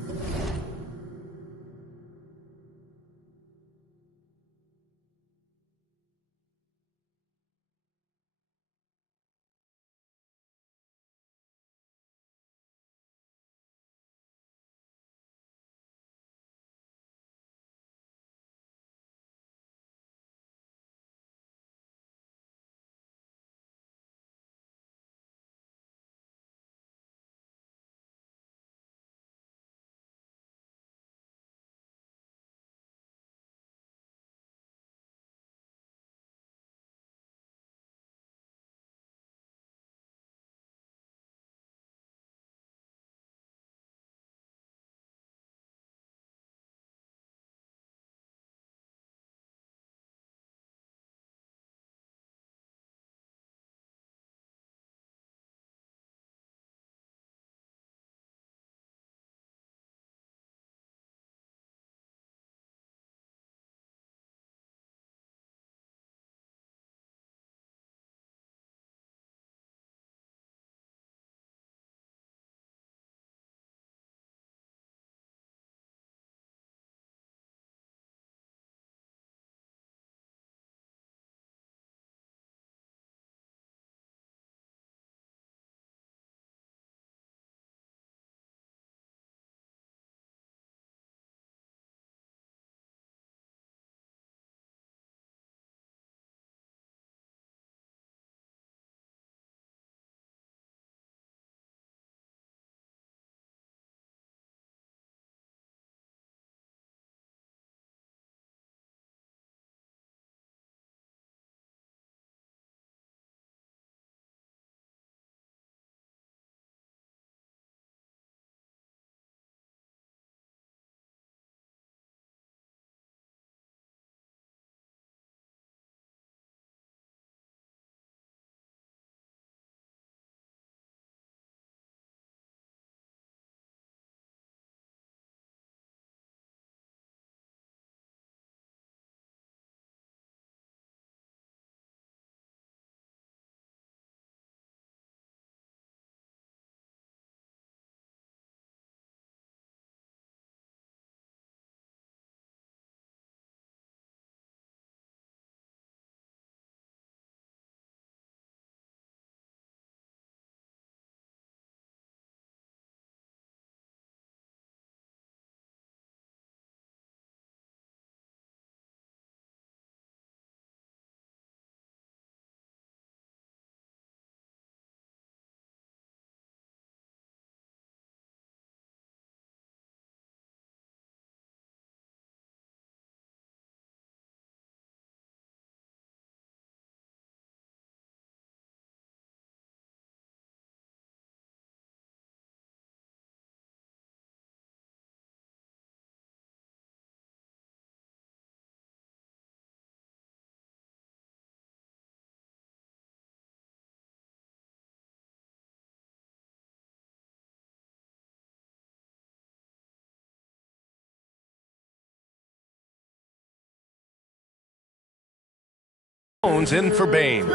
Jones in for Bain.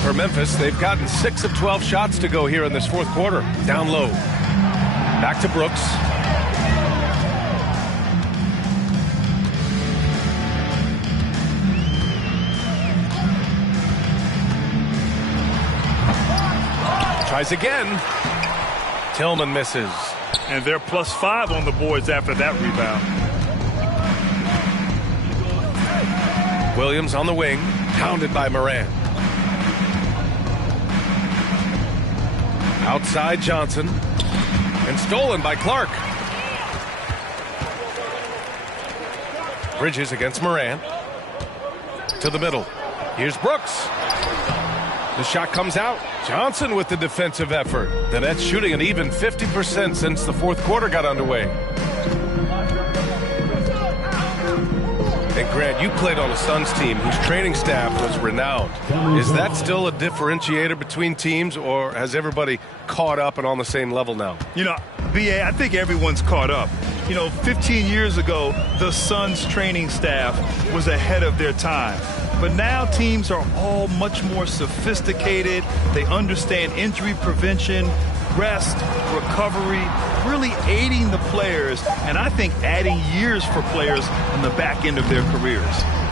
For Memphis, they've gotten 6 of 12 shots to go here in this fourth quarter. Down low. Back to Brooks. Tries again. Tillman misses. And they're +5 on the boards after that rebound. Williams on the wing, pounded by Morant. Outside Johnson, and stolen by Clark. Bridges against Morant. To the middle. Here's Brooks. The shot comes out. Johnson with the defensive effort. The Nets shooting an even 50% since the fourth quarter got underway. And Grant, you played on a Suns team whose training staff was renowned. Is that still a differentiator between teams, or has everybody caught up and on the same level now? You know, B.A., I think everyone's caught up. 15 years ago, the Suns training staff was ahead of their time. But now teams are all much more sophisticated. They understand injury prevention, rest, recovery, really aiding the players, and I think adding years for players on the back end of their careers.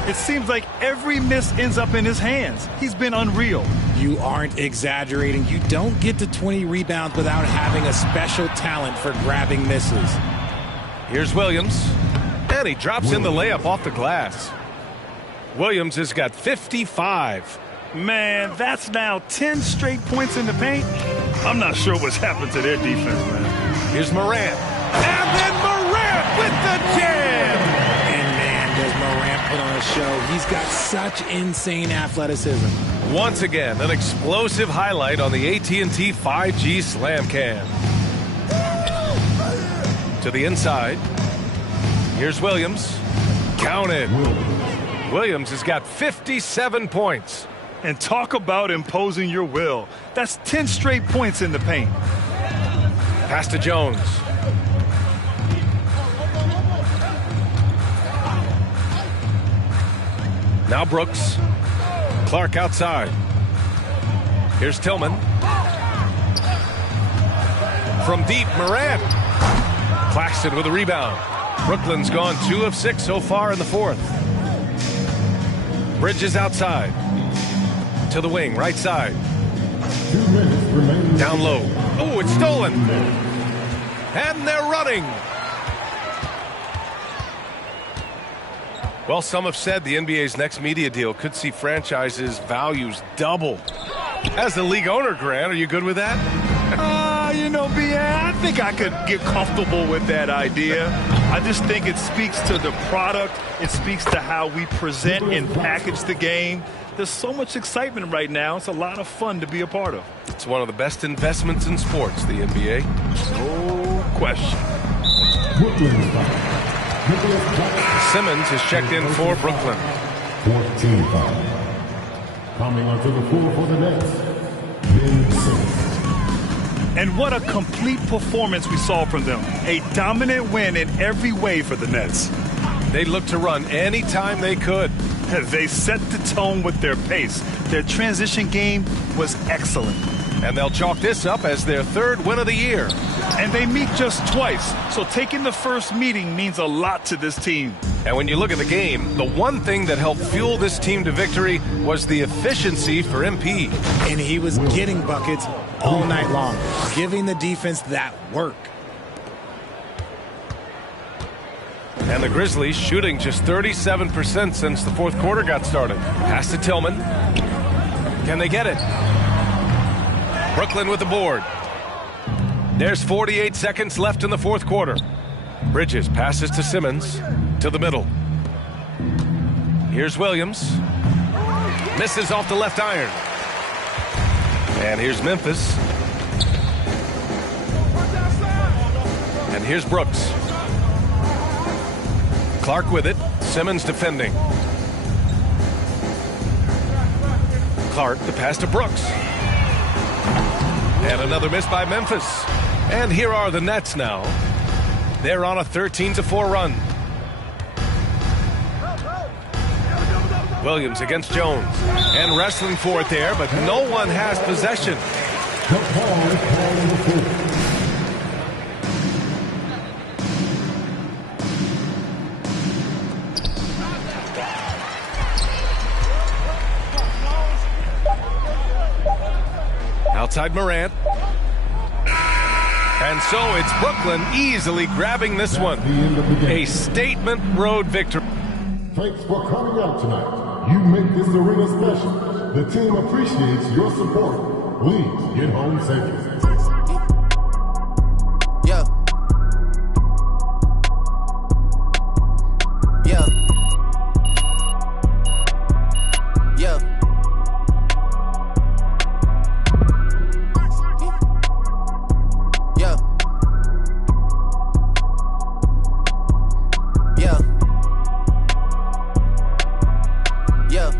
It seems like every miss ends up in his hands. He's been unreal. You aren't exaggerating. You don't get to 20 rebounds without having a special talent for grabbing misses. Here's Williams, and he drops in the layup off the glass. Williams has got 55. Man, that's now 10 straight points in the paint. I'm not sure what's happened to their defense, man. Here's Morant. And then Morant with the jam! And man, does Morant put on a show. He's got such insane athleticism. Once again, an explosive highlight on the AT&T 5G Slam Cam. To the inside. Here's Williams. Counted. Williams has got 57 points. And talk about imposing your will. That's 10 straight points in the paint. Pass to Jones. Now Brooks. Clark outside. Here's Tillman. From deep, Morant. Claxton with a rebound. Brooklyn's gone 2 of 6 so far in the fourth. Bridges outside. To the wing, right side. Down low. Oh, it's stolen. And they're running. Well, some have said the NBA's next media deal could see franchises' values double. As the league owner, Grant, are you good with that? B.A., I think I could get comfortable with that idea. I just think it speaks to the product. It speaks to how we present and package the game. There's so much excitement right now. It's a lot of fun to be a part of. It's one of the best investments in sports, the NBA. No question. Simmons has checked in for Brooklyn. 14 foul. Coming onto the floor for the Nets, Ben Simmons. And what a complete performance we saw from them. A dominant win in every way for the Nets. They looked to run anytime they could. They set the tone with their pace. Their transition game was excellent. And they'll chalk this up as their 3rd win of the year. And they meet just twice, so taking the first meeting means a lot to this team. And when you look at the game, the one thing that helped fuel this team to victory was the efficiency for MP. And he was getting buckets all night long, giving the defense that work. And the Grizzlies shooting just 37% since the fourth quarter got started. Pass to Tillman. Can they get it? Brooklyn with the board. There's 48 seconds left in the fourth quarter. Bridges passes to Simmons to the middle. Here's Williams. Misses off the left iron. And here's Memphis. And here's Brooks. Clark with it. Simmons defending. Clark, the pass to Brooks. And another miss by Memphis. And here are the Nets now. They're on a 13-4 run. Williams against Jones. And wrestling for it there, but no one has possession. Outside Morant. And so it's Brooklyn easily grabbing this one. A statement road victory. Thanks for coming out tonight. You make this arena special. The team appreciates your support. Please get home safely. Yeah. Yeah. Yeah. Yeah. Yeah. Yeah.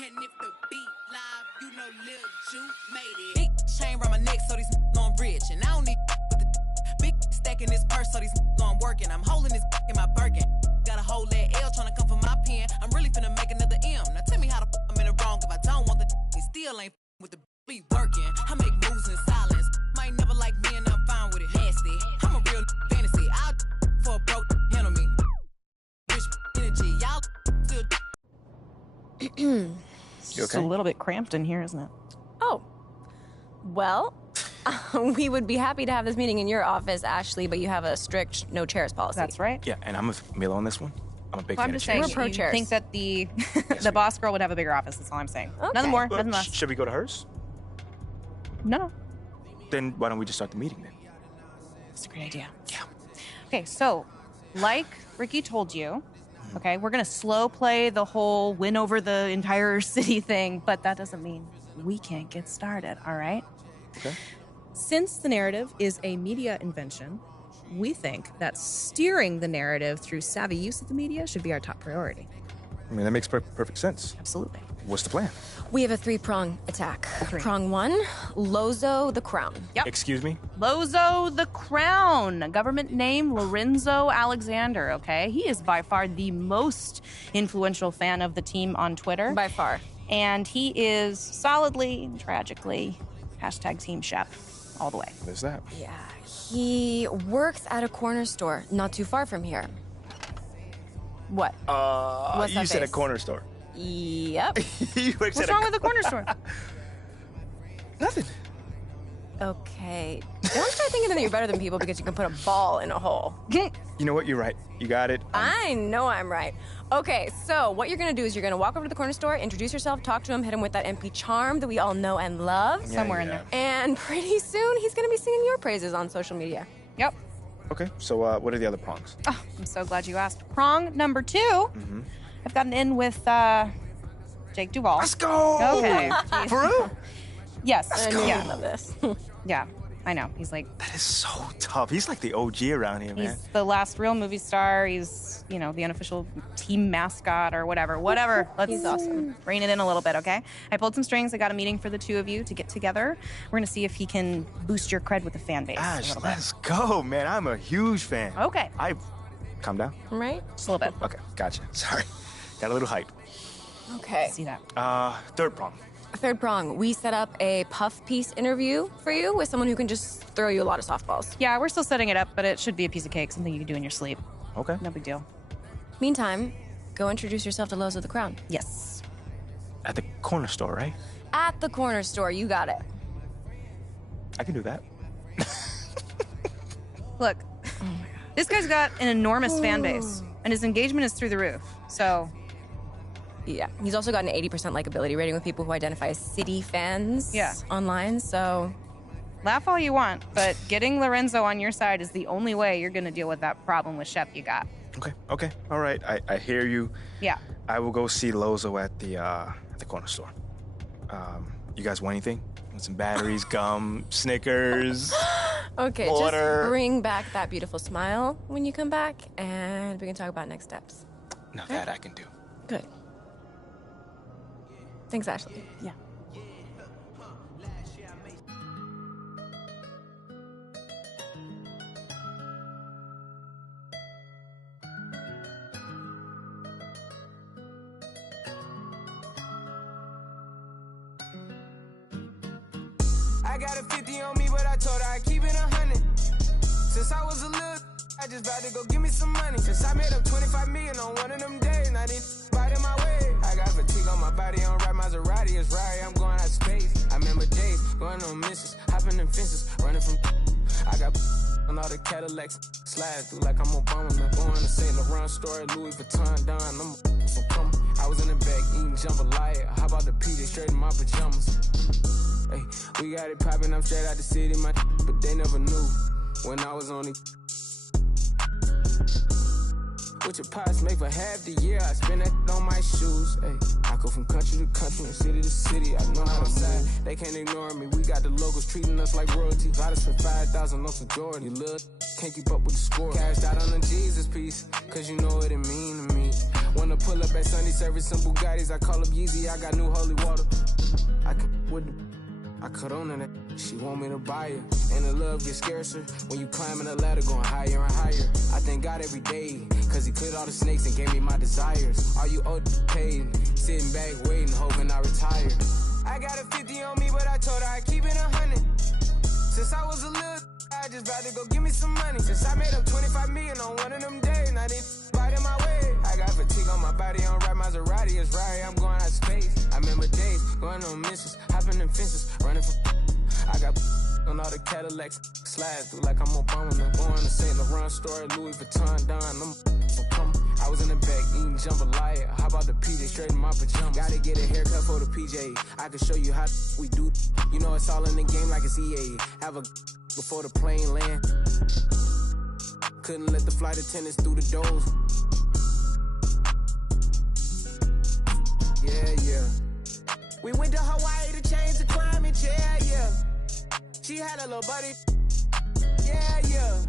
And if the beat live, you know Lil Ju made it. Big chain around my neck, so these know I'm rich. And I don't need with the big stack in this purse, so these know I'm working. I'm holding this in my Birkin. Got a whole that L trying to come for my pen. I'm really finna make another M. Now tell me how the I'm in the wrong if I don't want the he still ain't with the beat working. I make moves in silence. Might never like me and I'm fine with it. Nasty. I'm a real fantasy. I'll for a broke handle me. Rich energy. Y'all still It's a little bit cramped in here, isn't it? Oh, well, we would be happy to have this meeting in your office, Ashley, but you have a strict no chairs policy. That's right. Yeah, and I'm with Milo on this one. I'm a big Well, fan I'm of just saying, chairs. We're pro you chairs. think that the the boss girl would have a bigger office. That's all I'm saying. Nothing more, nothing less. Should we go to hers? No. Then why don't we just start the meeting then? That's a great idea. Yeah. Okay, so like Ricky told you, okay, we're gonna slow play the whole win over the entire city thing, but that doesn't mean we can't get started, all right? Okay. Since the narrative is a media invention, we think that steering the narrative through savvy use of the media should be our top priority. I mean, that makes perfect sense. Absolutely. What's the plan? We have a 3-prong attack. Prong 1, Lozo the Crown. Yep. Excuse me? Lozo the Crown, government name Lorenzo Alexander, okay? He is by far the most influential fan of the team on Twitter. By far. And he is solidly, tragically, #Team Shep all the way. There's that. Yeah. He works at a corner store not too far from here. What? What's You that said a face? corner store. Yep. What's wrong with the corner store? Nothing. Okay. Don't start thinking that you're better than people because you can put a ball in a hole. You know what? You're right. You got it. I know I'm right. Okay, so what you're gonna do is you're gonna walk over to the corner store, introduce yourself, talk to him, hit him with that MP charm that we all know and love. Somewhere in there. And pretty soon he's gonna be singing your praises on social media. Yep. Okay, so what are the other prongs? Oh, I'm so glad you asked. Prong number 2, I've gotten in with Jake Duvall. Let's go! Okay. For real? Yes. I knew yeah. you'd love this. Yeah, I know. He's like, That is so tough. He's like the OG around here, man. he's the last real movie star. He's, you know, the unofficial team mascot or whatever. Whatever. Let's He's awesome. rein it in a little bit, okay? I pulled some strings. I got a meeting for the two of you to get together. We're going to see if he can boost your cred with the fan base. a Ash, little bit. let's go, man. I'm a huge fan. Okay. Calm down. Right? Just a little bit. Okay, gotcha. Sorry. Got a little hype. Okay. See that. Third prong. Third prong, we set up a puff piece interview for you with someone who can just throw you a lot of softballs. Yeah, we're still setting it up, but it should be a piece of cake, something you can do in your sleep. Okay. No big deal. Meantime, go introduce yourself to Lozo the Crown. Yes. At the corner store, right? At the corner store, you got it. I can do that. Look, this guy's got an enormous fan base, and his engagement is through the roof. So, Yeah, he's also got an 80% likability rating with people who identify as City fans online, so... laugh all you want, but getting Lorenzo on your side is the only way you're going to deal with that problem with Shep you got. Okay. All right. I hear you. Yeah. I will go see Lozo at the corner store. You guys want anything? Want some batteries, gum, Snickers, Okay, water? just bring back that beautiful smile when you come back, and we can talk about next steps. Now that I can do. Good. Thanks, Ashley. Yeah. I got a 50 on me, but I told her I keep it 100. Since I was a little, I just about to go give me some money. Since I made up 25 million on one of them days, now this bite in my way. I got fatigue on my body, on right Maserati, it's right, I'm going out of space. I remember days, going on missions, hopping in fences, running from I got on all the Cadillacs, slide through like I'm Obama, man. Going to St. Laurent store, Louis Vuitton, Don, I'm so come. I was in the back eating jambalaya, how about the P, they straight in my pajamas. Hey, we got it poppin', I'm straight out the city, my but they never knew when I was only. What your pops make for half the year, I spend that on my shoes. Ay, I go from country to country and city to city. I know how to side, they can't ignore me. We got the locals treating us like royalty. I just spent 5,000 on some Jordan. You look, can't keep up with the score. Cashed out on the Jesus piece, cause you know what it mean to me. Wanna pull up at Sunday service, some Bugattis. I call up Yeezy, I got new holy water. I can with the I cut on that. She want me to buy her. And the love gets scarcer when you climbing the ladder, going higher and higher. I thank God every day, cause he cleared all the snakes and gave me my desires. Are you old paid? Sitting back waiting, hoping I retire. I got a 50 on me, but I told her I keep it 100. Since I was a little, I just about to go give me some money. Since I made up 25 million on one of them days, now they right in my way. I got fatigue on my body, on right Maserati, it's right, I'm going out of space. I remember days, going on missions, hopping in fences, running from I got on all the Cadillacs, slide through like I'm Obama. Going to St. Laurent store, Louis Vuitton, Don, I'm so come. I was in the back eating jambalaya. How about the PJ straight in my pajamas? Gotta get a haircut for the PJ. I can show you how we do. You know it's all in the game like it's EA. Have a before the plane land. Couldn't let the flight attendants through the doors. Yeah. We went to Hawaii to change the climate, yeah. She had a little buddy, yeah.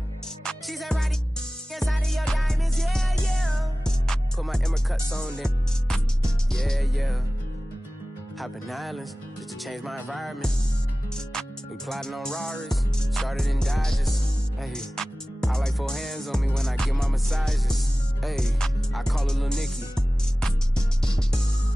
She said, Roddy, inside of your diamonds, yeah. Put my Emma cuts on then, yeah. Hopping islands just to change my environment. We plotting on Raris, started in Dodges. Hey, I like 4 hands on me when I get my massages. Hey, I call her Lil Nicky.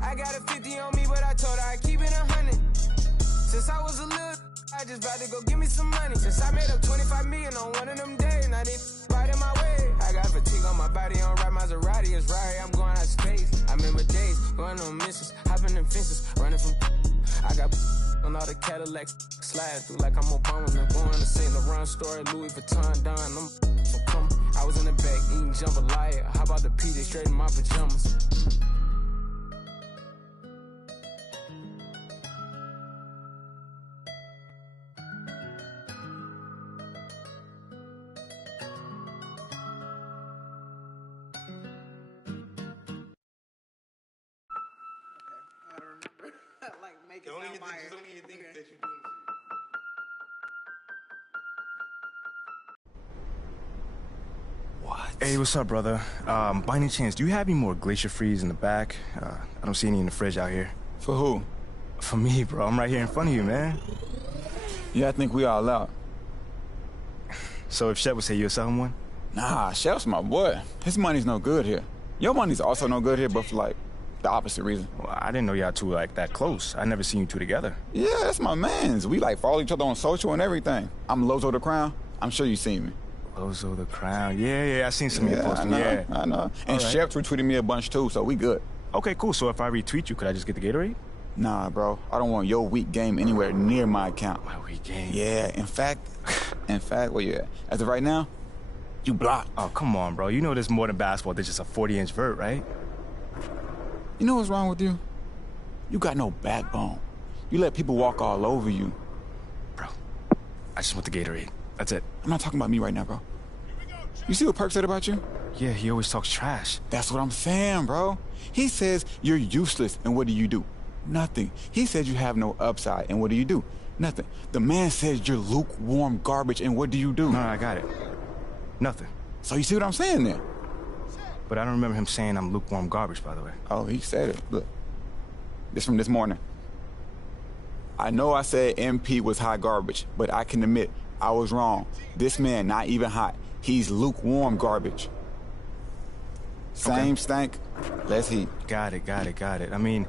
I got a 50 on me, but I told her I keep it 100. Since I was a little, I just about to go give me some money. Since I made up 25 million on one of them days, now they right in my way. I got fatigue on my body, on right Maserati, it's right, I'm going out of space. I remember days, going on missions, hopping in fences, running from I got on all the Cadillacs, slide through like I'm Obama. Going to St. Laurent store, Louis Vuitton, Don, I'm so come. I was in the back eating jambalaya. How about the PJ straight in my pajamas? Hey, what's up, brother? By any chance, do you have any more Glacier Freeze in the back? I don't see any in the fridge out here. For who? For me, bro. I'm right here in front of you, man. Yeah, I think we all out. So if Shep would say you're selling one? Nah, Shep's my boy. His money's no good here. Your money's also no good here, but for, like, the opposite reason. Well, I didn't know y'all two, like, that close. I never seen you two together. Yeah, that's my mans. We, like, follow each other on social and everything. I'm Lozo the Crown. I'm sure you seen me. Lozo the Crown. Yeah, I seen some of your posts. Yeah, I know. And right. Shep retweeted me a bunch, too, so we good. Okay, cool. So if I retweet you, could I just get the Gatorade? Nah, bro. I don't want your weak game anywhere near my account. My weak game? Yeah, in fact, where you at? As of right now, you blocked. Oh, come on, bro. You know there's more than basketball. There's just a 40-inch vert, right? You know what's wrong with you? You got no backbone. You let people walk all over you. Bro, I just want the Gatorade. That's it. I'm not talking about me right now, bro. You see what Perk said about you? Yeah, he always talks trash. That's what I'm saying, bro. He says you're useless, and what do? Nothing. He says you have no upside, and what do? Nothing. The man says you're lukewarm garbage, and what do? No, I got it. Nothing. So you see what I'm saying then? But I don't remember him saying I'm lukewarm garbage, by the way. Oh, he said it. Look. This from this morning. I know I said MP was hot garbage, but I can admit I was wrong. This man not even hot. He's lukewarm garbage. Same stank, less heat. Got it. I mean,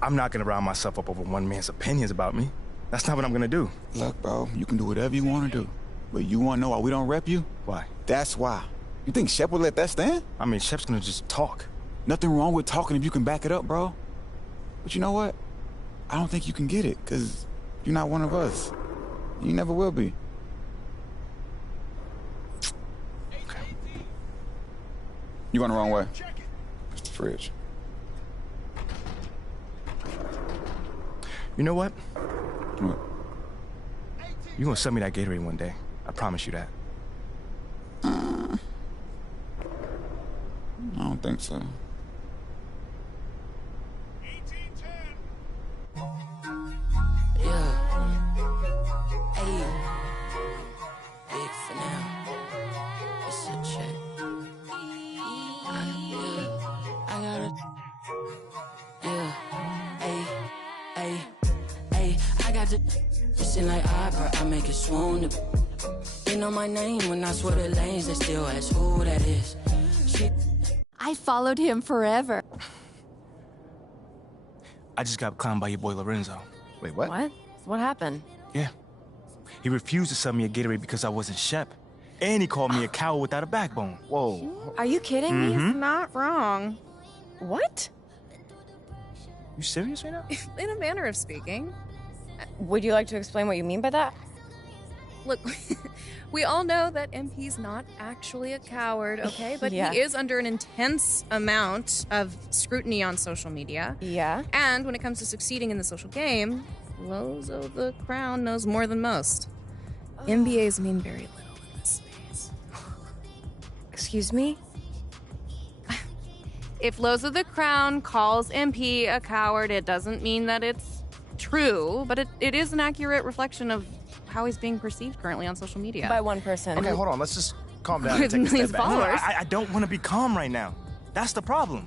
I'm not gonna round myself up over one man's opinions about me. That's not what I'm gonna do. Look, bro, you can do whatever you wanna do. But you wanna know why we don't rep you? Why? That's why. You think Shep would let that stand? I mean, Shep's gonna just talk. Nothing wrong with talking if you can back it up, bro. But you know what? I don't think you can get it, because you're not one of us. You never will be. Okay. You going the wrong way. It's the fridge. You know what? What? You're gonna sell me that Gatorade one day. I promise you that. I don't think so. Yeah. Hey. Big for now. It's a check. I gotta. Yeah. Hey. Hey. Hey. I got the. Listen like opera. I make it swoon. They know my name when I swear the lanes. They still ask who that is. Shit. I followed him forever. I just got clowned by your boy Lorenzo. Wait, what? What? What happened? Yeah. He refused to sell me a Gatorade because I wasn't Shep. And he called me a coward without a backbone. Whoa. Are you kidding me? Mhm. He's not wrong. What? You serious right now? In a manner of speaking. Would you like to explain what you mean by that? Look, we all know that MP's not actually a coward, okay? But Yeah. he is under an intense amount of scrutiny on social media. Yeah. And when it comes to succeeding in the social game, Lozo the Crown knows more than most. MBAs mean very little in this space. Excuse me? If Lozo the Crown calls MP a coward, it doesn't mean that it's true, but it is an accurate reflection of how he's being perceived currently on social media. By one person. Okay, hold on. Let's just calm down. With and take a millions step of back. followers. I don't want to be calm right now. That's the problem.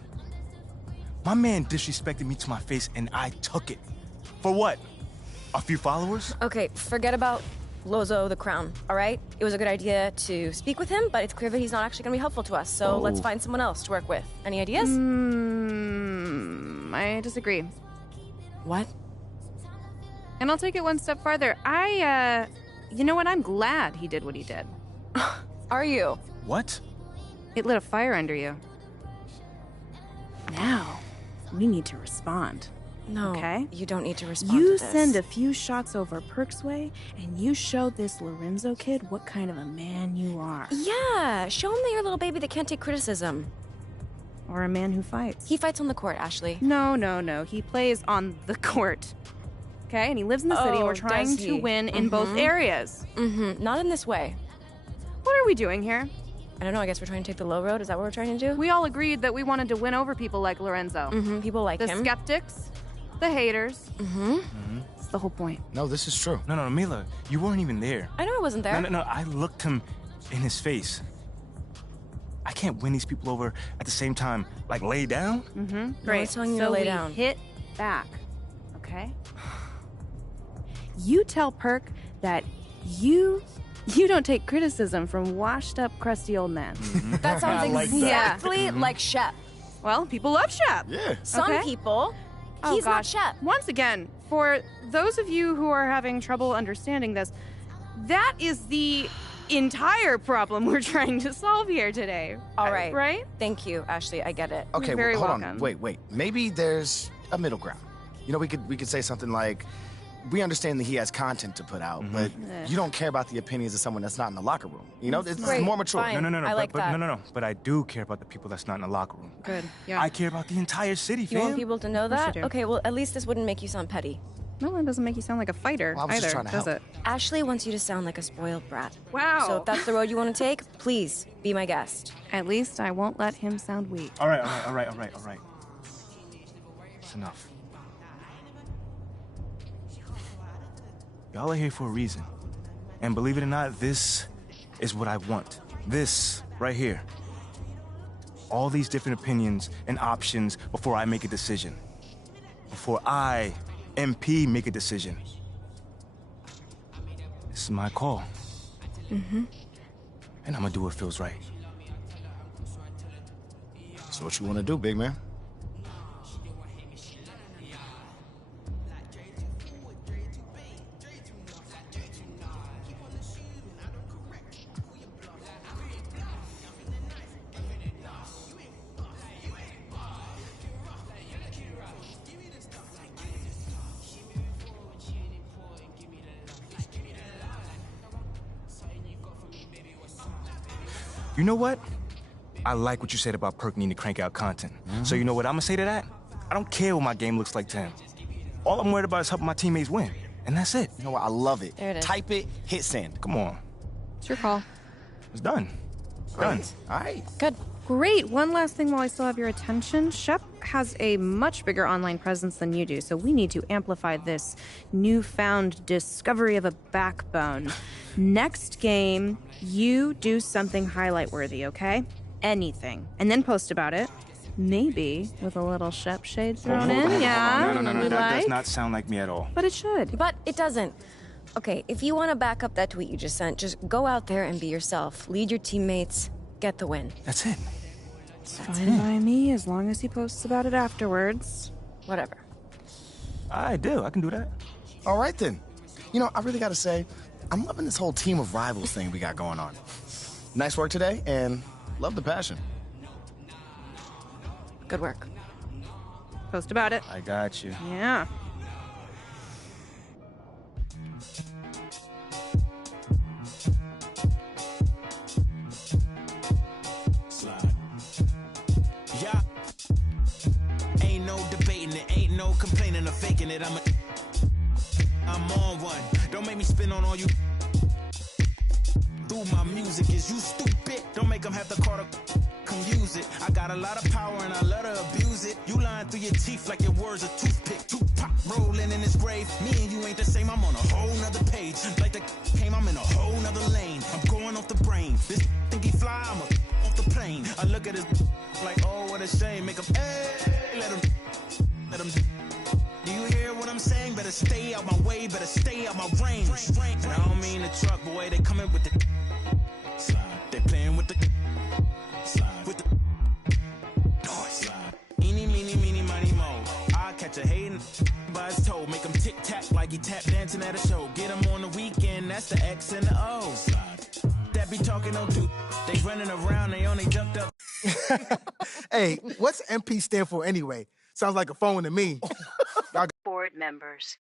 My man disrespected me to my face and I took it. For what? A few followers? Okay, forget about Lozo the Crown, all right? It was a good idea to speak with him, but it's clear that he's not actually going to be helpful to us, so let's find someone else to work with. Any ideas? I disagree. What? And I'll take it one step farther. You know what? I'm glad he did what he did. Are you? What? It lit a fire under you. Now, we need to respond. No, Okay? you don't need to respond You to this. send a few shots over Perk's way, and you show this Lorenzo kid what kind of a man you are. Yeah, show him that you're a little baby that can't take criticism. Or a man who fights. He fights on the court, Ashley. No. He plays on the court. Okay? And he lives in the city, and Oh, we're trying does to he? win in both areas. Mm-hmm. Not in this way. What are we doing here? I don't know, I guess we're trying to take the low road. Is that what we're trying to do? We all agreed that we wanted to win over people like Lorenzo. Mm-hmm. People like The him. skeptics, the haters. Mm-hmm. That's the whole point. No, this is true. No, Mila, you weren't even there. I know I wasn't there. No, I looked him in his face. I can't win these people over at the same time, like lay down. Mm-hmm. Great. Great. telling you so to lay we down. hit back, okay? You tell Perk that you don't take criticism from washed up, crusty old men. That sounds I like that. exactly like Shep. Well, people love Shep. Yeah. Some Okay. people, Oh, he's not gosh. Shep. Once again, for those of you who are having trouble understanding this, that is the entire problem we're trying to solve here today. All right. Right? Thank you, Ashley. I get it. Okay, You're very hold on. welcome. Wait. Maybe there's a middle ground. You know, we could say something like, we understand that he has content to put out, but you don't care about the opinions of someone that's not in the locker room. You know, it's Great, more mature. fine. No. I like but, that. No. But I do care about the people that's not in the locker room. Good. Yeah. I care about the entire city, You fam. want people to know course you that? do. Okay, well, at least this wouldn't make you sound petty. No, that doesn't make you sound like a fighter Well, I was just either, trying to does help. it? Ashley wants you to sound like a spoiled brat. Wow. So if that's the road you want to take, please be my guest. At least I won't let him sound weak. All right. It's enough. Y'all are here for a reason. And believe it or not, this is what I want. This right here. All these different opinions and options before I make a decision. Before I, MP, make a decision. This is my call. Mm-hmm. And I'm gonna do what feels right. So what you want to do, big man? You know what? I like what you said about Perk needing to crank out content. So you know what I'm gonna say to that? I don't care what my game looks like to him. All I'm worried about is helping my teammates win. And that's it. You know what? I love it. There it is. Type it, hit send. Come on. It's your call. It's done. Done. All right. Good. Great. One last thing while I still have your attention. Shep has a much bigger online presence than you do, so we need to amplify this newfound discovery of a backbone. Next game, you do something highlight-worthy, okay? Anything. And then post about it. Maybe with a little Shep shade thrown in, yeah? No. We That does like? not sound like me at all. But it should. But it doesn't. Okay, if you want to back up that tweet you just sent, just go out there and be yourself. Lead your teammates. Get the win. That's it. It's fine by me, as long as he posts about it afterwards. Whatever. I do. I can do that. All right, then. You know, I really gotta say, I'm loving this whole team of rivals thing we got going on. Nice work today, and love the passion. Good work. Post about it. I got you. Yeah. Yeah. Ain't no debating it, ain't no complaining or faking it. I'm on one. Don't make me spin on all you. Through my music, is you stupid? Don't make them have to call to come use it. I got a lot of power and I love to abuse it. You lying through your teeth like your words a toothpick. Tupac rolling in his grave. Me and you ain't the same. I'm on a whole nother page. Like the came, I'm in a whole nother lane. I'm going off the brain. This think he fly, I'm off the plane. I look at his like, oh, what a shame. Make him, hey, let him. Do you hear what I'm saying? Better stay out my way, better stay out my range. And I don't mean the truck, boy, they coming with the they playing with the noise. Eeny, meeny, meeny, miny, mo. I catch a hating by his toe, make him tic tac like he tap dancing at a show. Get him on the weekend, that's the X and the O. That be talking on two. They running around, they only jumped up. Hey, what's MP stand for anyway? Sounds like a phone to me. Board members.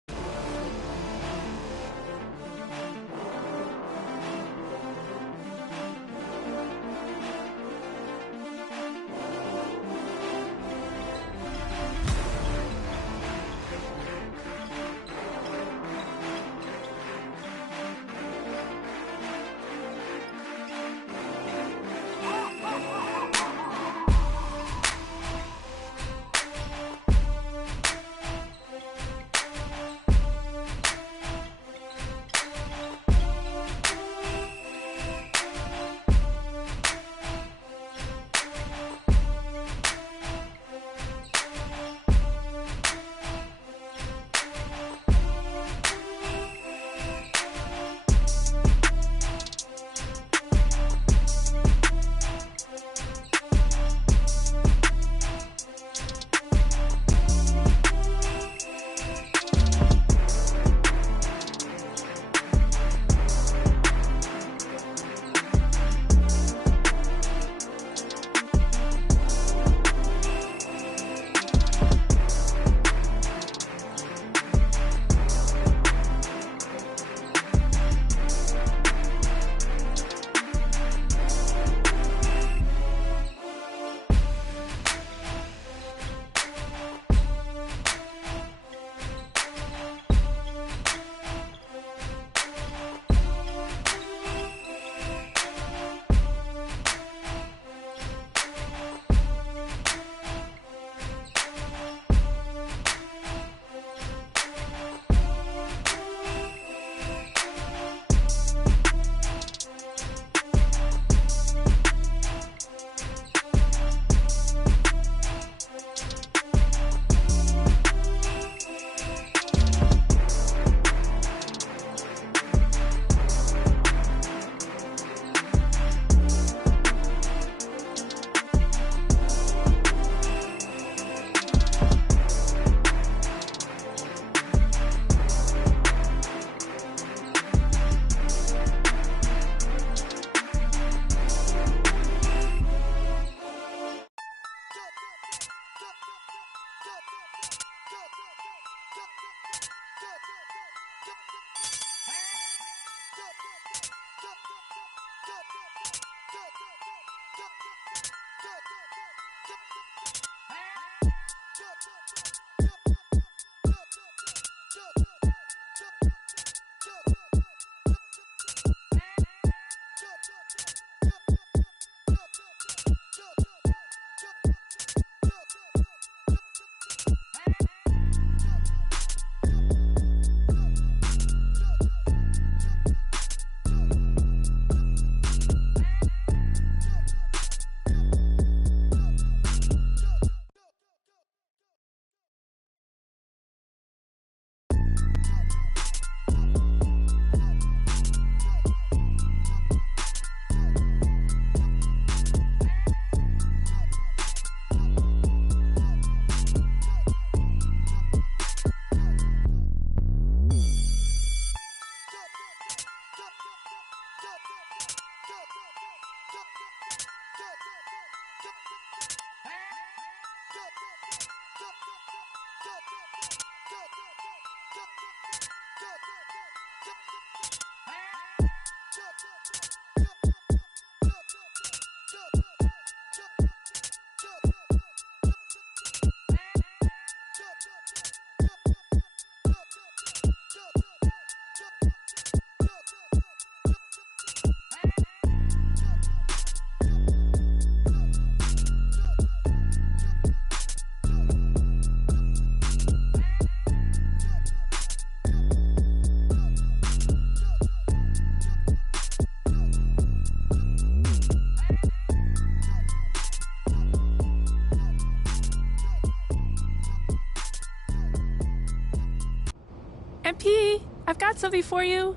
MP, I've got something for you.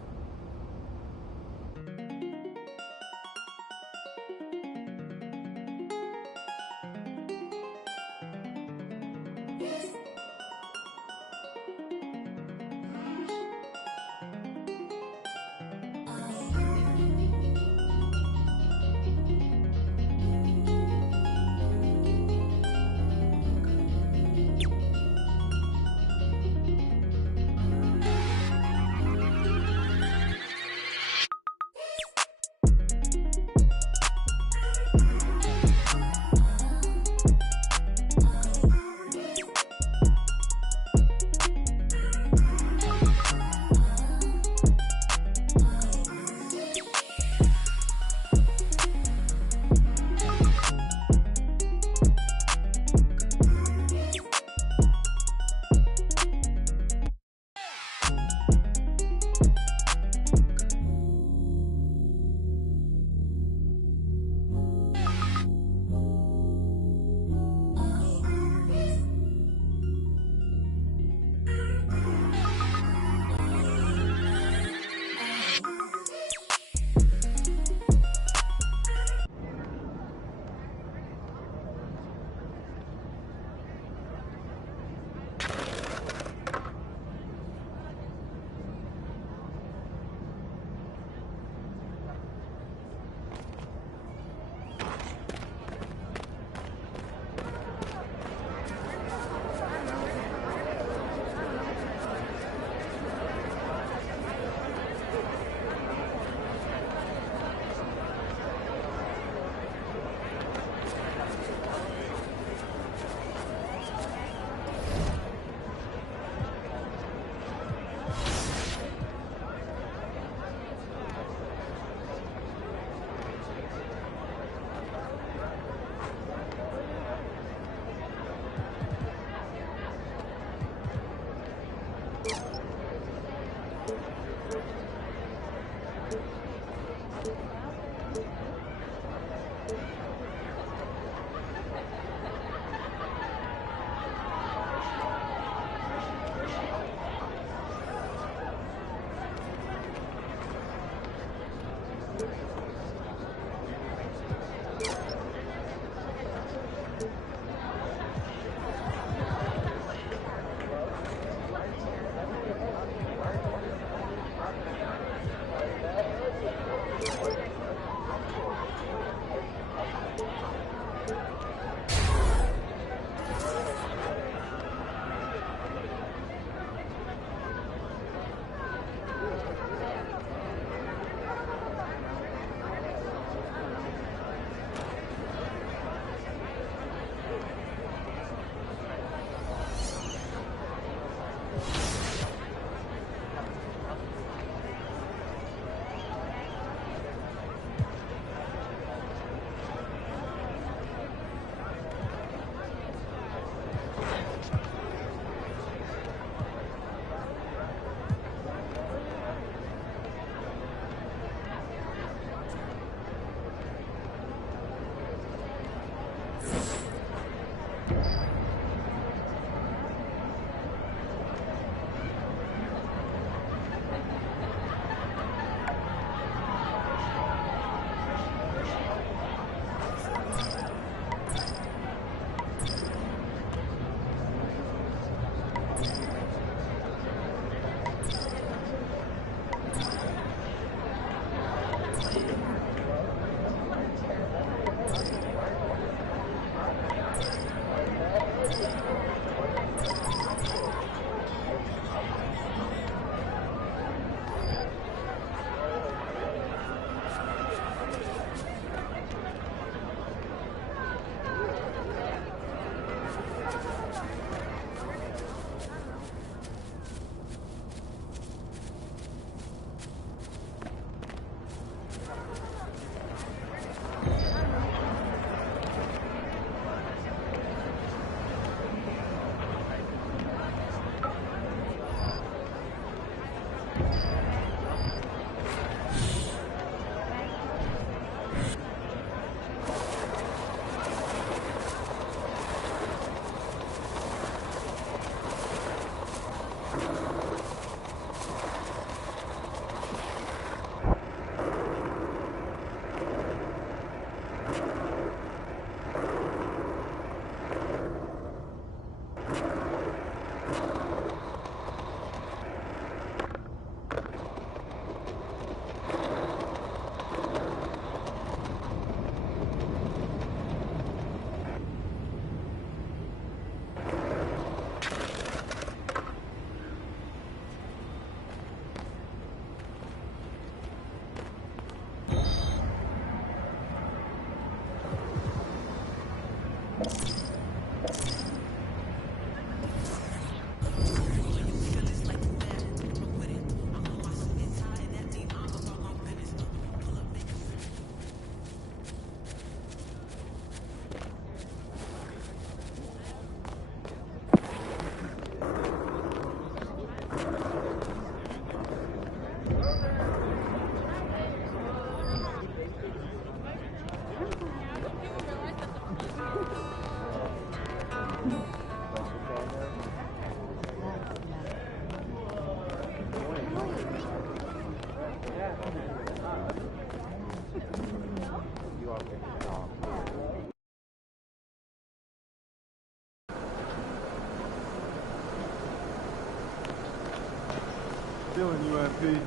Feeling you, MP.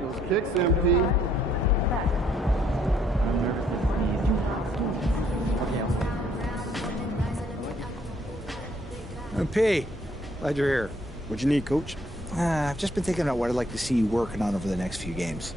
Those kicks, MP. MP, glad you're here. What you need, Coach? I've just been thinking about what I'd like to see you working on over the next few games.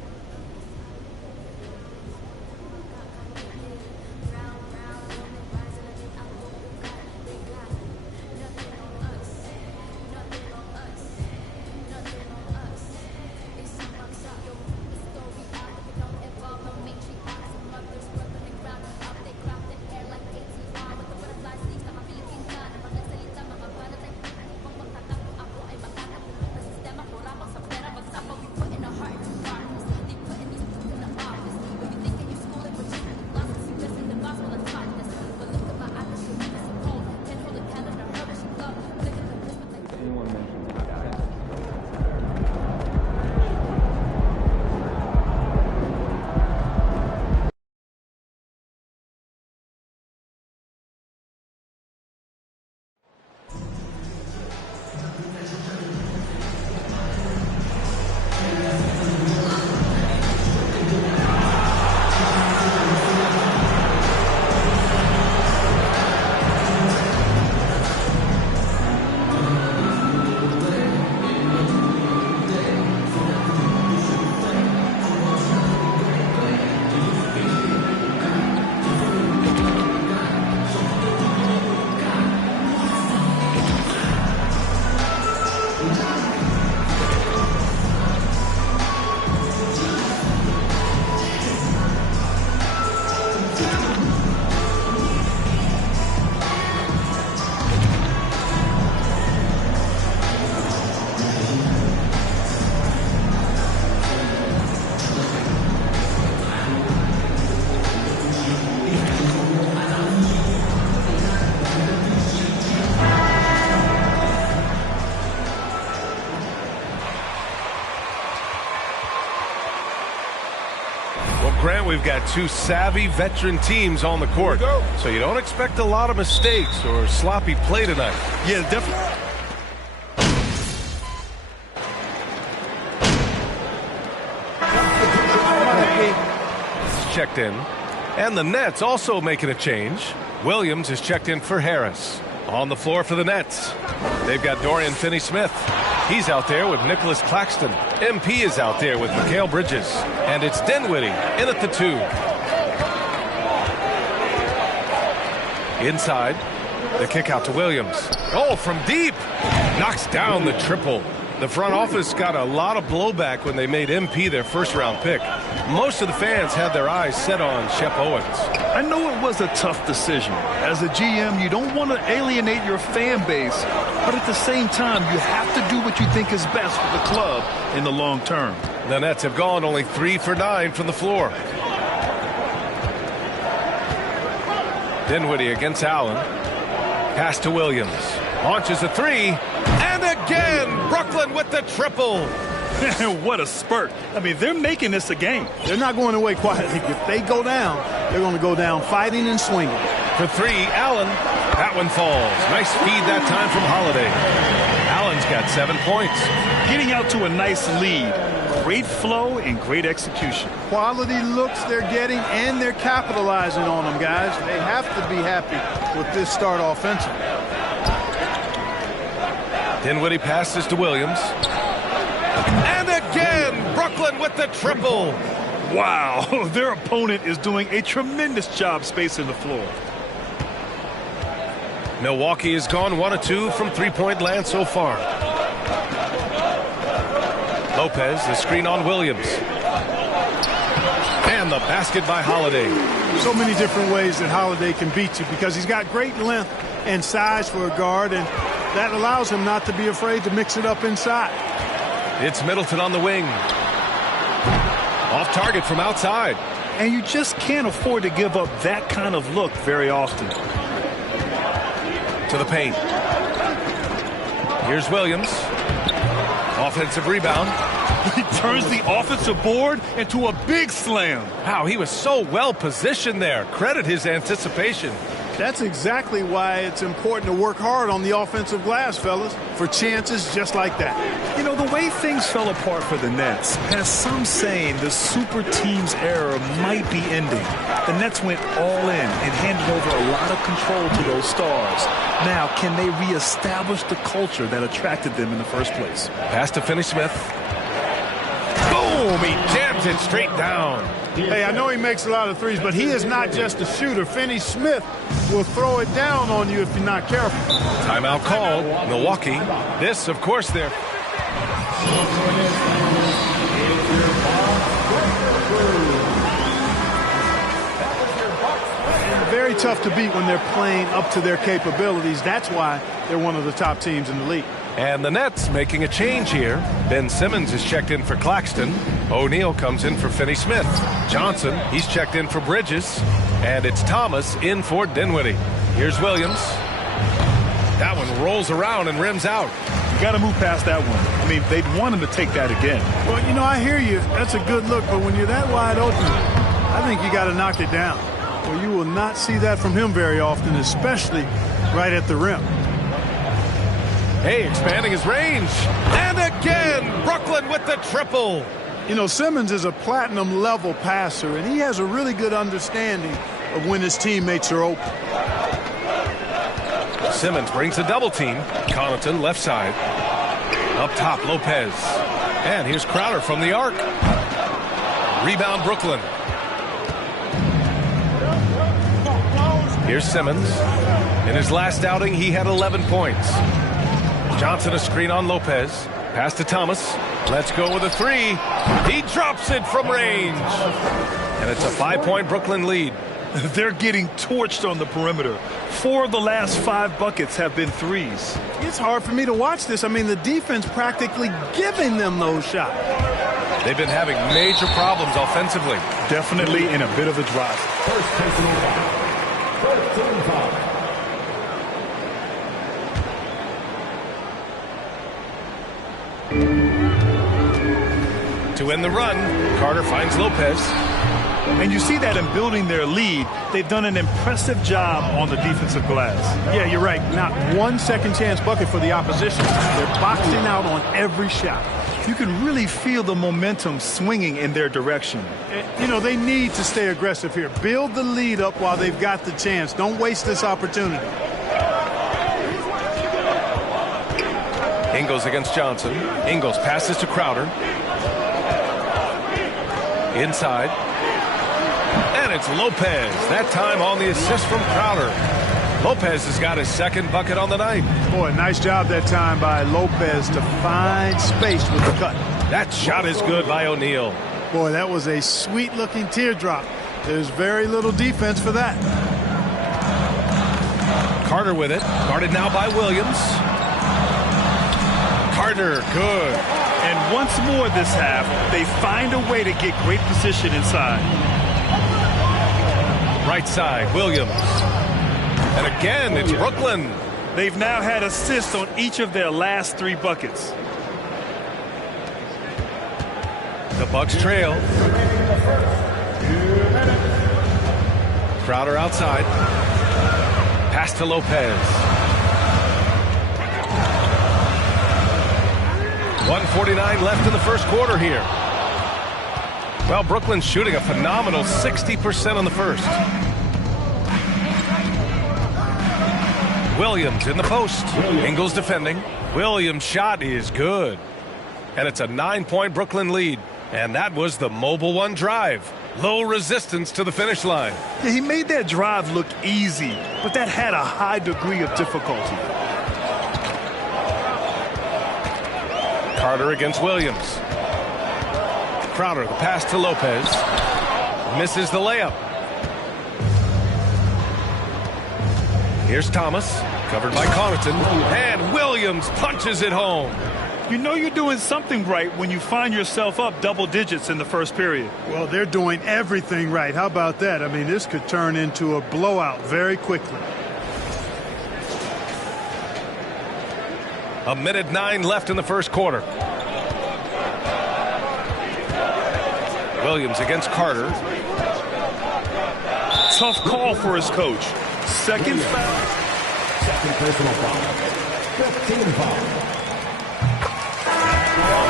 Grant, we've got two savvy veteran teams on the court, so you don't expect a lot of mistakes or sloppy play tonight. Yeah, definitely. This is checked in. And the Nets also making a change. Williams is checked in for Harris. On the floor for the Nets, they've got Dorian Finney-Smith. He's out there with Nicholas Claxton. MP is out there with Mikal Bridges. And it's Dinwiddie in at the 2. Inside, the kick out to Williams. Oh, from deep. Knocks down the triple. The front office got a lot of blowback when they made MP their first-round pick. Most of the fans had their eyes set on Shep Owens. I know it was a tough decision. As a GM, you don't want to alienate your fan base, but at the same time, you have to do what you think is best for the club in the long term. The Nets have gone only 3 for 9 from the floor. Dinwiddie against Allen. Pass to Williams. Launches a 3. And again, Brooklyn with the triple. What a spurt. I mean, they're making this a game. They're not going away quietly. If they go down, they're going to go down fighting and swinging. For 3, Allen. That one falls. Nice feed that time from Holiday. Allen's got 7 points. Getting out to a nice lead. Great flow and great execution. Quality looks they're getting, and they're capitalizing on them, guys. They have to be happy with this start offensively. Dinwiddie passes to Williams. And again, Brooklyn with the triple. Wow, their opponent is doing a tremendous job spacing the floor. Milwaukee has gone 1 of 2 from three-point land so far. Lopez, the screen on Williams. And the basket by Holiday. So many different ways that Holiday can beat you because he's got great length and size for a guard, and that allows him not to be afraid to mix it up inside. It's Middleton on the wing. Off target from outside. And you just can't afford to give up that kind of look very often. To the paint. Here's Williams. Offensive rebound. He turns the offensive board into a big slam. Wow, he was so well positioned there. Credit his anticipation. That's exactly why it's important to work hard on the offensive glass, fellas, for chances just like that. You know, the way things fell apart for the Nets has some saying the super team's era might be ending. The Nets went all in and handed over a lot of control to those stars. Now, can they reestablish the culture that attracted them in the first place? Pass to Finney-Smith. Boom! He jams it straight down. Hey, I know he makes a lot of threes, but he is not just a shooter. Finney-Smith will throw it down on you if you're not careful. Timeout called. Milwaukee. This, of course, they're... Very tough to beat when they're playing up to their capabilities. That's why they're one of the top teams in the league. And the Nets making a change here. Ben Simmons is checked in for Claxton. O'Neal comes in for Finney-Smith. Johnson, he's checked in for Bridges. And it's Thomas in for Dinwiddie. Here's Williams. That one rolls around and rims out. You got to move past that one. I mean, they'd want him to take that again. Well, you know, I hear you. That's a good look. But when you're that wide open, I think you got to knock it down. Well, you will not see that from him very often, especially right at the rim. Hey, expanding his range. And again, Brooklyn with the triple. You know, Simmons is a platinum-level passer, and he has a really good understanding of when his teammates are open. Simmons brings a double team. Connaughton left side. Up top, Lopez. And here's Crowder from the arc. Rebound, Brooklyn. Here's Simmons. In his last outing, he had 11 points. Johnson a screen on Lopez. Pass to Thomas. Let's go with a three. He drops it from range. And it's a 5-point Brooklyn lead. They're getting torched on the perimeter. 4 of the last 5 buckets have been threes. It's hard for me to watch this. I mean, the defense practically giving them those shots. They've been having major problems offensively. Definitely in a bit of a drought. First personal foul. 13 foul. To end the run, Carter finds Lopez. And you see that in building their lead, they've done an impressive job on the defensive glass. Yeah, you're right. Not one second chance bucket for the opposition. They're boxing out on every shot. You can really feel the momentum swinging in their direction. You know, they need to stay aggressive here. Build the lead up while they've got the chance. Don't waste this opportunity. Ingles against Johnson. Ingles passes to Crowder. Inside. And it's Lopez. That time on the assist from Crowder. Lopez has got his second bucket on the night. Boy, nice job that time by Lopez to find space with the cut. That shot is good by O'Neal. Boy, that was a sweet-looking teardrop. There's very little defense for that. Carter with it. Guarded now by Williams. Carter, good. And once more this half, they find a way to get great position inside. Right side, Williams. And again, it's Brooklyn. They've now had assists on each of their last 3 buckets. The Bucks trail. Crowder outside. Pass to Lopez. 1:49 left in the first quarter here. Well, Brooklyn's shooting a phenomenal 60% on the first. Williams in the post. Ingles defending. Williams' shot is good. And it's a 9-point Brooklyn lead. And that was the Mobile One drive. Low resistance to the finish line. Yeah, he made that drive look easy, but that had a high degree of difficulty. Carter against Williams. Crowder, the pass to Lopez. Misses the layup. Here's Thomas, covered by Connaughton, and Williams punches it home. You know you're doing something right when you find yourself up double digits in the first period. Well, they're doing everything right. How about that? I mean, this could turn into a blowout very quickly. 1:09 left in the first quarter. Williams against Carter. Tough call for his coach. Second foul. Second personal foul. 15 foul.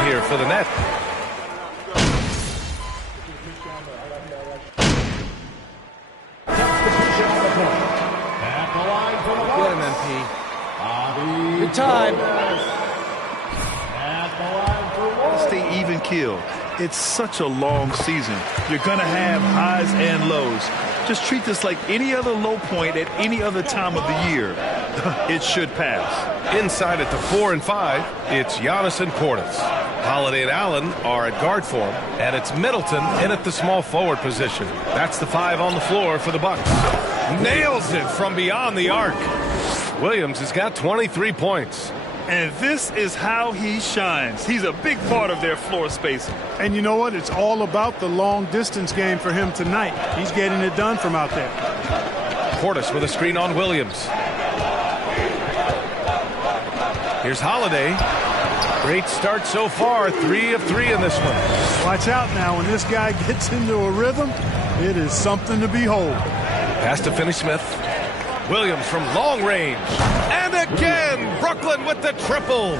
Here for the net. Get him, MP. Good time. Stay even keel. It's such a long season. You're going to have highs and lows. Just treat this like any other low point at any other time of the year. It should pass. Inside at the 4 and 5, it's Giannis and Portis. Holiday and Allen are at guard form, and it's Middleton in at the small forward position. That's the 5 on the floor for the Bucks. Nails it from beyond the arc. Williams has got 23 points. And this is how he shines. He's a big part of their floor spacing. And you know what? It's all about the long distance game for him tonight. He's getting it done from out there. Portis with a screen on Williams. Here's Holiday. Great start so far. 3 of 3 in this one. Watch out now. When this guy gets into a rhythm, it is something to behold. Pass to Finney-Smith. Williams from long range. And again, Brooklyn with the triple.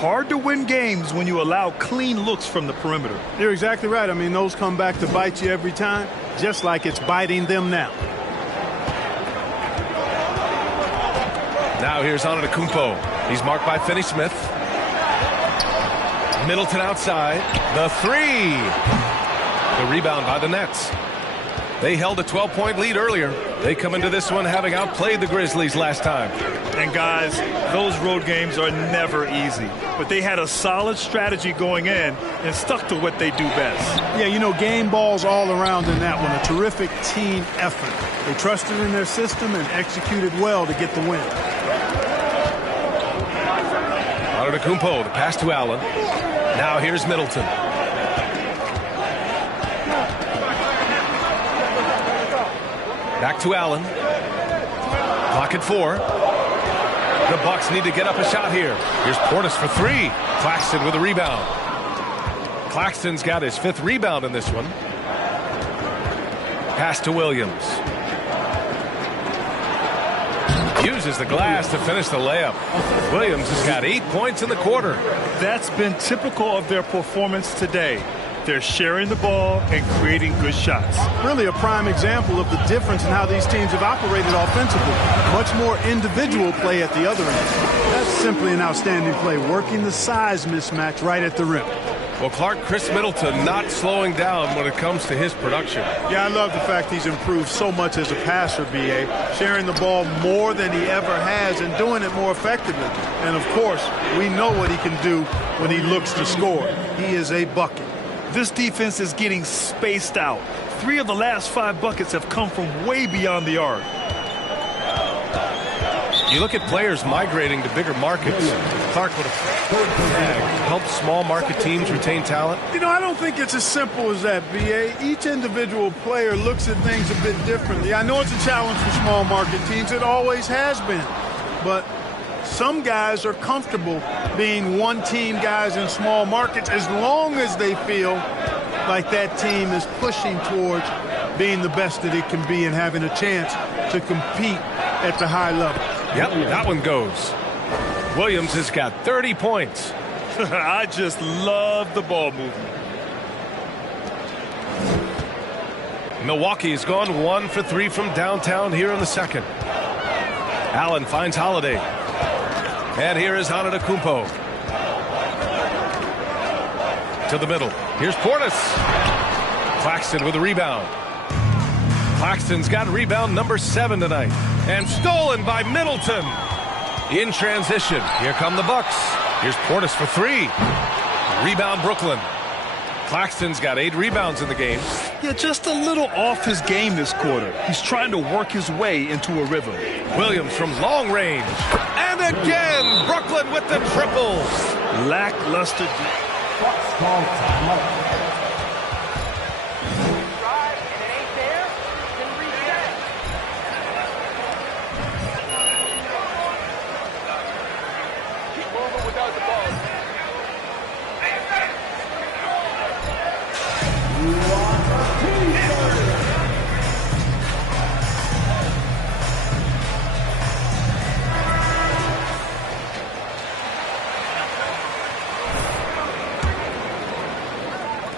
Hard to win games when you allow clean looks from the perimeter. You're exactly right. I mean, those come back to bite you every time, just like it's biting them now. Now here's Antetokounmpo. He's marked by Finney-Smith. Middleton outside. The 3. The rebound by the Nets. They held a 12-point lead earlier. They come into this one having outplayed the Grizzlies last time. And guys, those road games are never easy. But they had a solid strategy going in and stuck to what they do best. Yeah, you know, game balls all around in that one. A terrific team effort. They trusted in their system and executed well to get the win. Antetokounmpo, the pass to Allen. Now here's Middleton. Back to Allen. Clock at 4. The Bucks need to get up a shot here. Here's Portis for 3. Claxton with a rebound. Claxton's got his 5th rebound in this one. Pass to Williams. Uses the glass to finish the layup. Williams has got 8 points in the quarter. That's been typical of their performance today. They're sharing the ball and creating good shots. Really a prime example of the difference in how these teams have operated offensively. Much more individual play at the other end. That's simply an outstanding play, working the size mismatch right at the rim. Well, Clark, Chris Middleton not slowing down when it comes to his production. Yeah, I love the fact he's improved so much as a passer, B.A., sharing the ball more than he ever has and doing it more effectively. And, of course, we know what he can do when he looks to score. He is a bucket. This defense is getting spaced out. 3 of the last 5 buckets have come from way beyond the arc. You look at players migrating to bigger markets. Clark would have helped small market teams retain talent. You know, I don't think it's as simple as that, B.A. Each individual player looks at things a bit differently. I know it's a challenge for small market teams. It always has been. But some guys are comfortable being one-team guys in small markets as long as they feel like that team is pushing towards being the best that it can be and having a chance to compete at the high level. Yep, that one goes. Williams has got 30 points. I just love the ball movement. Milwaukee has gone 1 for 3 from downtown here in the second. Allen finds Holiday. And here is Antetokounmpo. To the middle. Here's Portis. Claxton with a rebound. Claxton's got rebound number 7 tonight. And stolen by Middleton. In transition, here come the Bucks. Here's Portis for 3. Rebound Brooklyn. Claxton's got 8 rebounds in the game. Yeah, just a little off his game this quarter. He's trying to work his way into a rhythm. Williams from long range. And again, Brooklyn with the triples. Lackluster.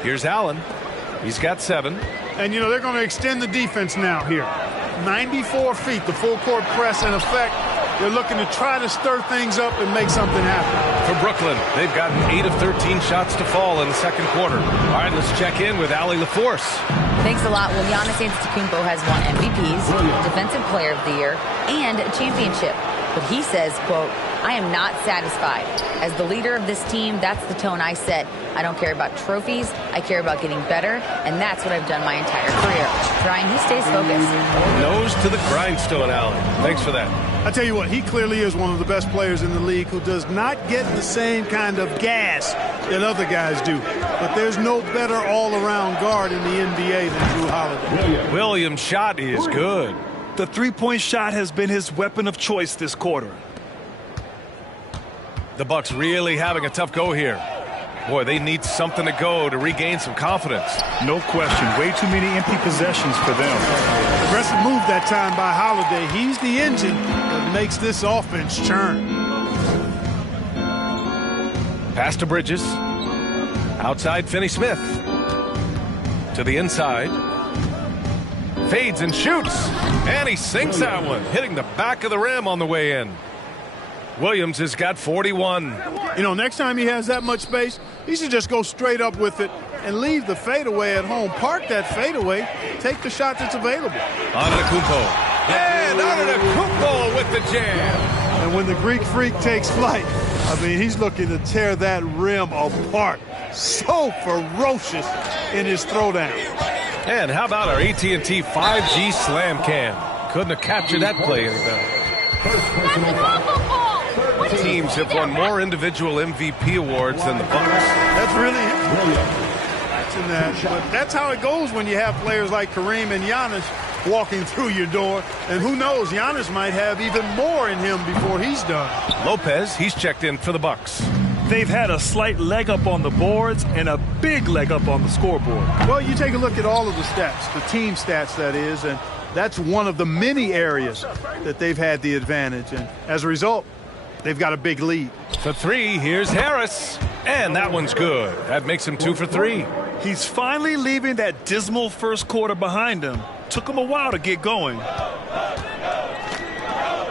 Here's Allen. He's got 7. And, you know, they're going to extend the defense now here. 94 feet, the full court press in effect. They're looking to try to stir things up and make something happen. For Brooklyn, they've gotten 8 of 13 shots to fall in the second quarter. All right, let's check in with Allie LaForce. Thanks a lot. Well, Giannis Antetokounmpo has won MVPs, Defensive Player of the Year, and a championship. But he says, quote, I am not satisfied. As the leader of this team, that's the tone I set. I don't care about trophies. I care about getting better, and that's what I've done my entire career. Ryan, he stays focused. Nose to the grindstone, Allen. Thanks for that. I tell you what, he clearly is one of the best players in the league who does not get the same kind of gas that other guys do. But there's no better all-around guard in the NBA than Jrue Holiday. Williams' shot is good. The three-point shot has been his weapon of choice this quarter. The Bucks really having a tough go here. Boy, they need something to go to regain some confidence. No question. Way too many empty possessions for them. Aggressive move that time by Holiday. He's the engine that makes this offense churn. Pass to Bridges. Outside, Finney-Smith. To the inside. Fades and shoots. And he sinks that one, hitting the back of the rim on the way in. Williams has got 41. You know, next time he has that much space, he should just go straight up with it and leave the fadeaway at home. Park that fadeaway. Take the shot that's available. Antetokounmpo. And Antetokounmpo with the jam. And when the Greek Freak takes flight, I mean, he's looking to tear that rim apart. So ferocious in his throwdown. And how about our AT&T 5G Slam Cam? Couldn't have captured that play any better. Teams have won more individual MVP awards than the Bucks. That's really it. But that's how it goes when you have players like Kareem and Giannis walking through your door. And who knows, Giannis might have even more in him before he's done. Lopez, he's checked in for the Bucks. They've had a slight leg up on the boards and a big leg up on the scoreboard. Well, you take a look at all of the stats, the team stats that is, and that's one of the many areas that they've had the advantage. And as a result, they've got a big lead. For 3, here's Harris. And that one's good. That makes him 2 for 3. He's finally leaving that dismal first quarter behind him. Took him a while to get going.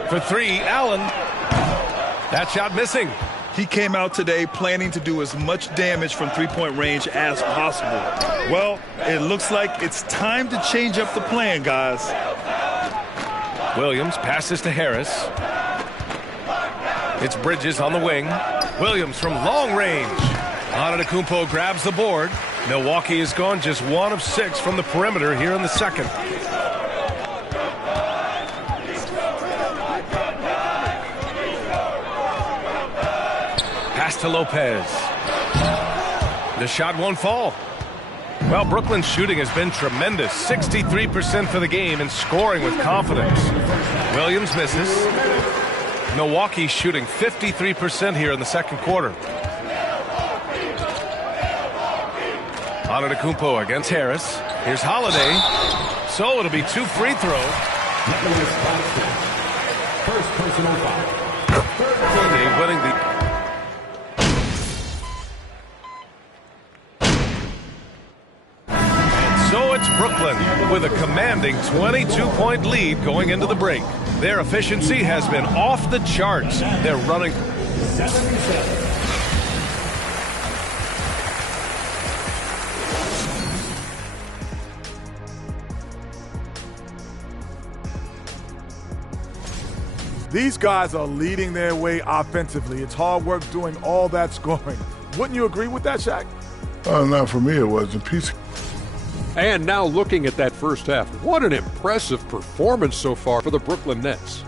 For 3, Allen. That shot missing. He came out today planning to do as much damage from three-point range as possible. Well, it looks like it's time to change up the plan, guys. Williams passes to Harris. It's Bridges on the wing. Williams from long range. Antetokounmpo grabs the board. Milwaukee has gone just 1 of 6 from the perimeter here in the second. Pass to Lopez. The shot won't fall. Well, Brooklyn's shooting has been tremendous. 63% for the game and scoring with confidence. Williams misses. Milwaukee's shooting 53% here in the second quarter. Antetokounmpo against Harris. Here's Holiday. So it'll be 2 free throws. First personal foul. Holiday winning the... So it's Brooklyn with a commanding 22-point lead going into the break. Their efficiency has been off the charts. They're running. 77. These guys are leading their way offensively. It's hard work doing all that scoring. Wouldn't you agree with that, Shaq? Not for me, it wasn't. Peace. And now looking at that first half, what an impressive performance so far for the Brooklyn Nets.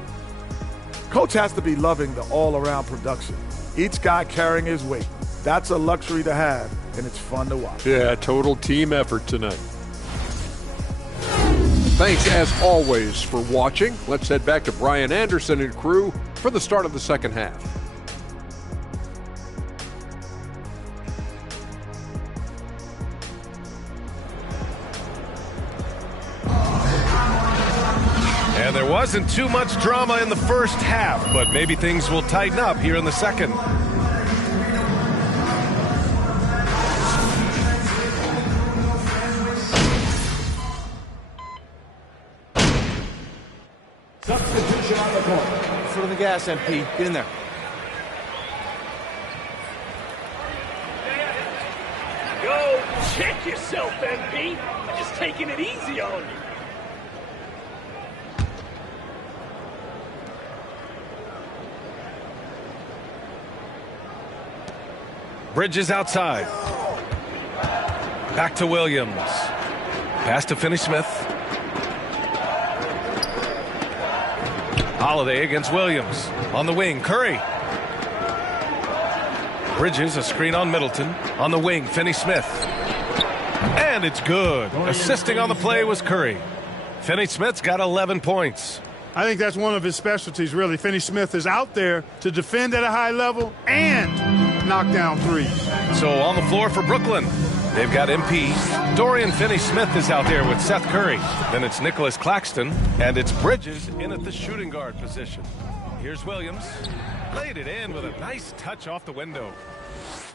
Coach has to be loving the all-around production. Each guy carrying his weight. That's a luxury to have, and it's fun to watch. Yeah, total team effort tonight. Thanks, as always, for watching. Let's head back to Brian Anderson and crew for the start of the second half. And there wasn't too much drama in the first half, but maybe things will tighten up here in the second. Substitution on the court. Foot on the gas, MP. Get in there. Go check yourself, MP. I'm just taking it easy on you. Bridges outside. Back to Williams. Pass to Finney-Smith. Holiday against Williams. On the wing, Curry. Bridges, a screen on Middleton. On the wing, Finney-Smith. And it's good. Assisting on the play was Curry. Finney-Smith's got 11 points. I think that's one of his specialties, really. Finney-Smith is out there to defend at a high level and knock down threes. So on the floor for Brooklyn, they've got MP. Dorian Finney-Smith is out there with Seth Curry. Then it's Nicholas Claxton, and it's Bridges in at the shooting guard position. Here's Williams. Laid it in with a nice touch off the window.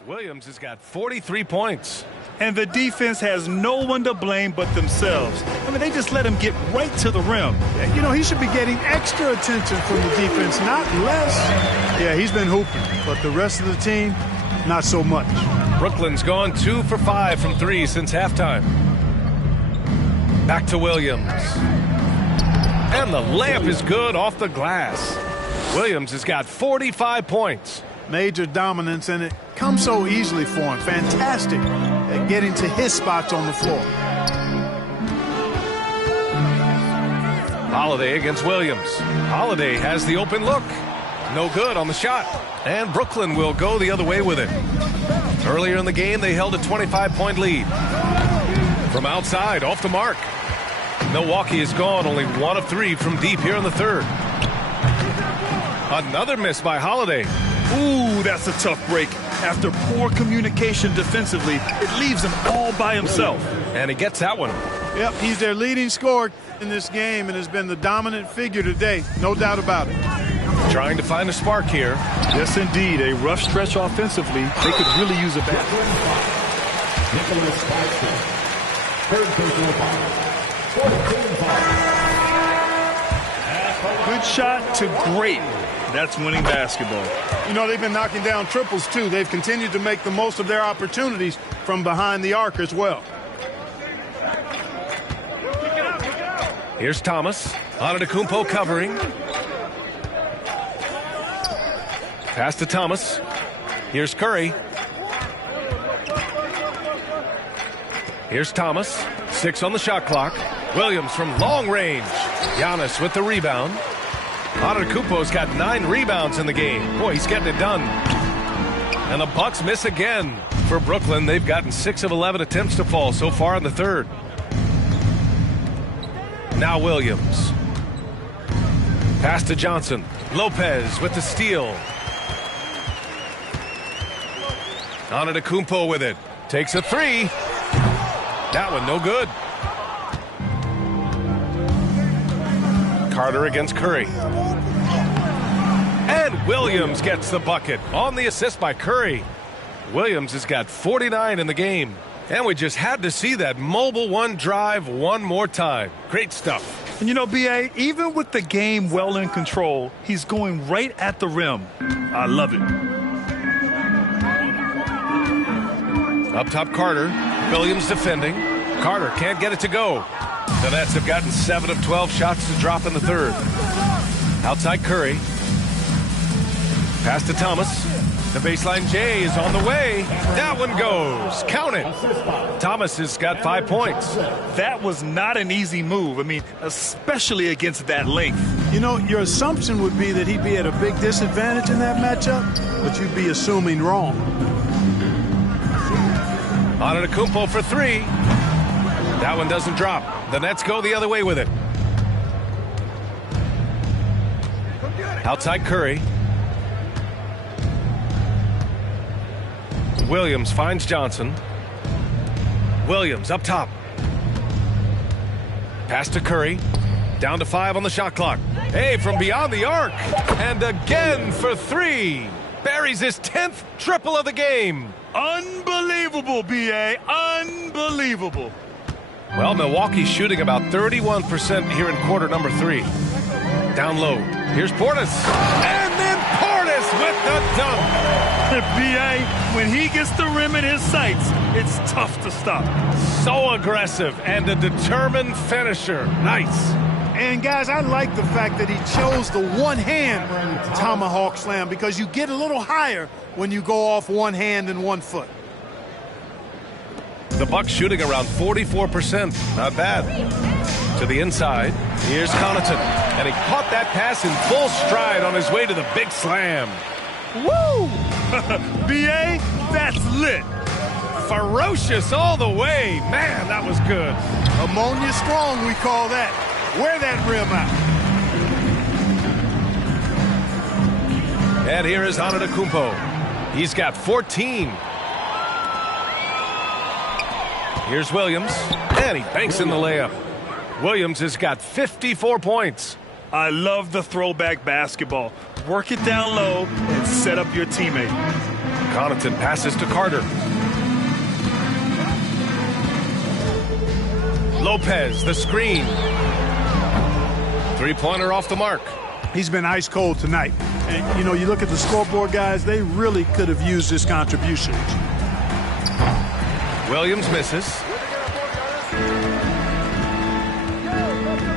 Williams has got 43 points. And the defense has no one to blame but themselves. I mean, they just let him get right to the rim. You know, he should be getting extra attention from the defense, not less. Yeah, he's been hooping, but the rest of the team, not so much. Brooklyn's gone 2 for 5 from 3 since halftime. Back to Williams. And the layup is good off the glass. Williams has got 45 points. Major dominance, and it comes so easily for him. Fantastic at getting to his spots on the floor. Holiday against Williams. Holiday has the open look. No good on the shot. And Brooklyn will go the other way with it. Earlier in the game, they held a 25-point lead. From outside, off the mark. Milwaukee is gone, only 1 of 3 from deep here in the third. Another miss by Holiday. Ooh, that's a tough break. After poor communication defensively, it leaves him all by himself. And he gets that one. Yep, he's their leading scorer in this game and has been the dominant figure today. No doubt about it. Trying to find a spark here. Yes, indeed. A rough stretch offensively. They could really use a basket. Nicholas Claxton. Third personal foul. Good shot to great. That's winning basketball. You know, they've been knocking down triples, too. They've continued to make the most of their opportunities from behind the arc as well. Here's Thomas. Antetokounmpo covering. Pass to Thomas. Here's Curry. Here's Thomas. 6 on the shot clock. Williams from long range. Giannis with the rebound. Antetokounmpo's got 9 rebounds in the game. Boy, he's getting it done. And the Bucks miss again. For Brooklyn, they've gotten 6 of 11 attempts to fall so far in the third. Now Williams. Pass to Johnson. Lopez with the steal. Antetokounmpo with it. Takes a 3. That one no good. Carter against Curry. And Williams gets the bucket on the assist by Curry. Williams has got 49 in the game. And we just had to see that mobile one drive one more time. Great stuff. And you know, B.A., even with the game well in control, he's going right at the rim. I love it. Up top, Carter. Williams defending. Carter can't get it to go. The Nets have gotten 7 of 12 shots to drop in the third. Outside Curry. Pass to Thomas. The baseline J is on the way. That one goes. Count it. Thomas has got 5 points. That was not an easy move. I mean, especially against that length. You know, your assumption would be that he'd be at a big disadvantage in that matchup, but you'd be assuming wrong. Antetokounmpo for 3. That one doesn't drop. The Nets go the other way with it. Outside Curry. Williams finds Johnson. Williams up top. Pass to Curry. Down to 5 on the shot clock. Hey, from beyond the arc. And again for 3. Buries his 10th triple of the game. Unbelievable, B.A. Unbelievable. Well, Milwaukee's shooting about 31% here in quarter number 3. Down low. Here's Portis. And then Portis with the dunk. B.A., when he gets the rim in his sights, it's tough to stop. So aggressive and a determined finisher. Nice. And, guys, I like the fact that he chose the one-hand tomahawk slam because you get a little higher when you go off one hand and 1 foot. The Bucks shooting around 44%. Not bad. To the inside. Here's Connaughton. And he caught that pass in full stride on his way to the big slam. Woo! B.A., that's lit. Ferocious all the way. Man, that was good. Ammonia strong, we call that. Wear that rim out. And here is Antetokounmpo. He's got 14. Here's Williams. And he banks in the layup. Williams has got 54 points. I love the throwback basketball. Work it down low and set up your teammate. Connaughton passes to Carter. Lopez, the screen. Three-pointer off the mark. He's been ice cold tonight. And, you know, you look at the scoreboard, guys, they really could have used this contribution. Williams misses.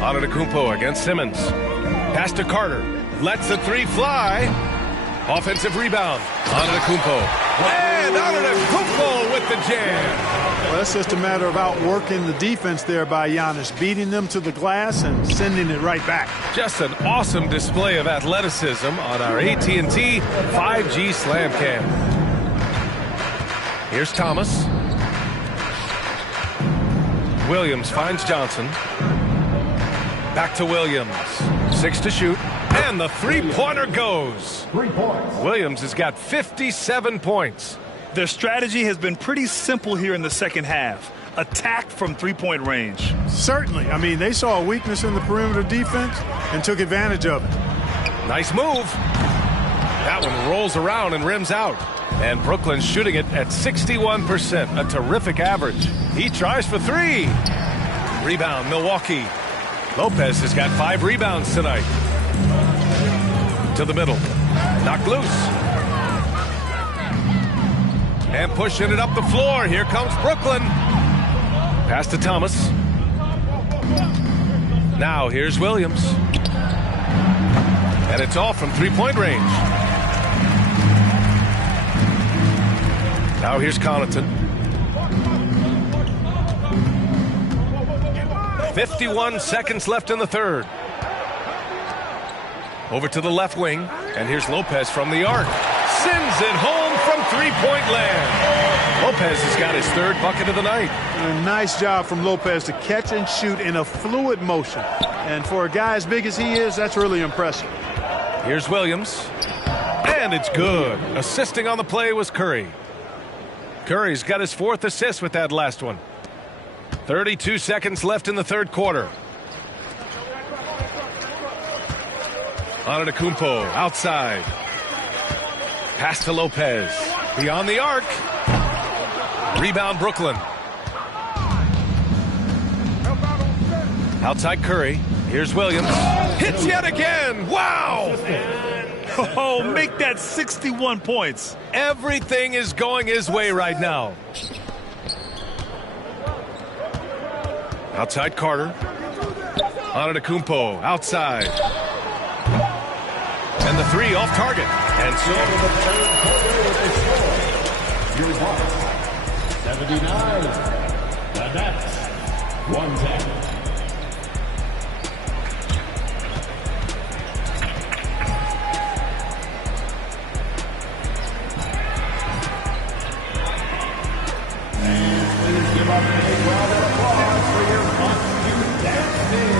Antetokounmpo against Simmons. Pass to Carter. Lets the 3 fly. Offensive rebound. Antetokounmpo. And Antetokounmpo with the jam. Well, that's just a matter of outworking the defense there by Giannis, beating them to the glass and sending it right back. Just an awesome display of athleticism on our AT&T 5G Slam Cam. Here's Thomas. Williams finds Johnson. Back to Williams. 6 to shoot. And the three-pointer goes. 3 points. Williams has got 57 points. Their strategy has been pretty simple here in the second half. Attack from three-point range. Certainly. I mean, they saw a weakness in the perimeter defense and took advantage of it. Nice move. That one rolls around and rims out. And Brooklyn's shooting it at 61%, a terrific average. He tries for 3. Rebound, Milwaukee. Lopez has got 5 rebounds tonight. To the middle. Knocked loose. And pushing it up the floor. Here comes Brooklyn. Pass to Thomas. Now here's Williams. And it's all from three-point range. Now here's Connaughton. 51 seconds left in the third. Over to the left wing. And here's Lopez from the arc. Sends it home from three-point land. Lopez has got his 3rd bucket of the night. A nice job from Lopez to catch and shoot in a fluid motion. And for a guy as big as he is, that's really impressive. Here's Williams. And it's good. Assisting on the play was Curry. Curry's got his 4th assist with that last one. 32 seconds left in the third quarter. Antetokounmpo outside. Pass to Lopez. Beyond the arc. Rebound Brooklyn. Outside Curry. Here's Williams. Hits yet again. Wow. Oh, make that 61 points. Everything is going his way right now. Outside Carter. Antetokounmpo outside. And the 3 off target. And so the third quarter with the score. Your Bucks, 79. The Nets, 110. Please give up a big round of applause for your Bucks youth dance team.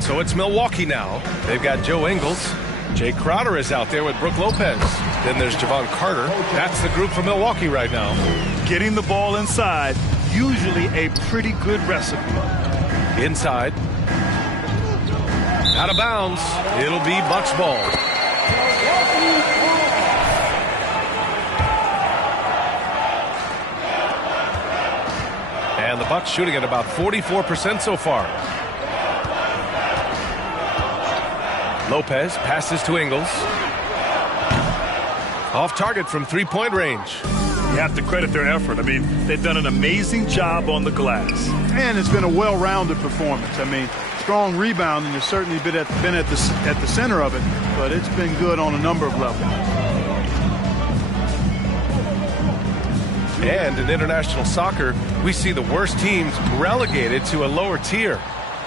So it's Milwaukee now. They've got Joe Ingles. Jay Crowder is out there with Brook Lopez. Then there's Javon Carter. That's the group for Milwaukee right now. Getting the ball inside, usually a pretty good recipe. Inside. Out of bounds. It'll be Bucks ball. And the Bucks shooting at about 44% so far. Lopez passes to Ingles. Off target from three-point range. You have to credit their effort. I mean, they've done an amazing job on the glass. And it's been a well-rounded performance. I mean, strong rebounding has certainly been at the center of it, but it's been good on a number of levels. And in international soccer, we see the worst teams relegated to a lower tier.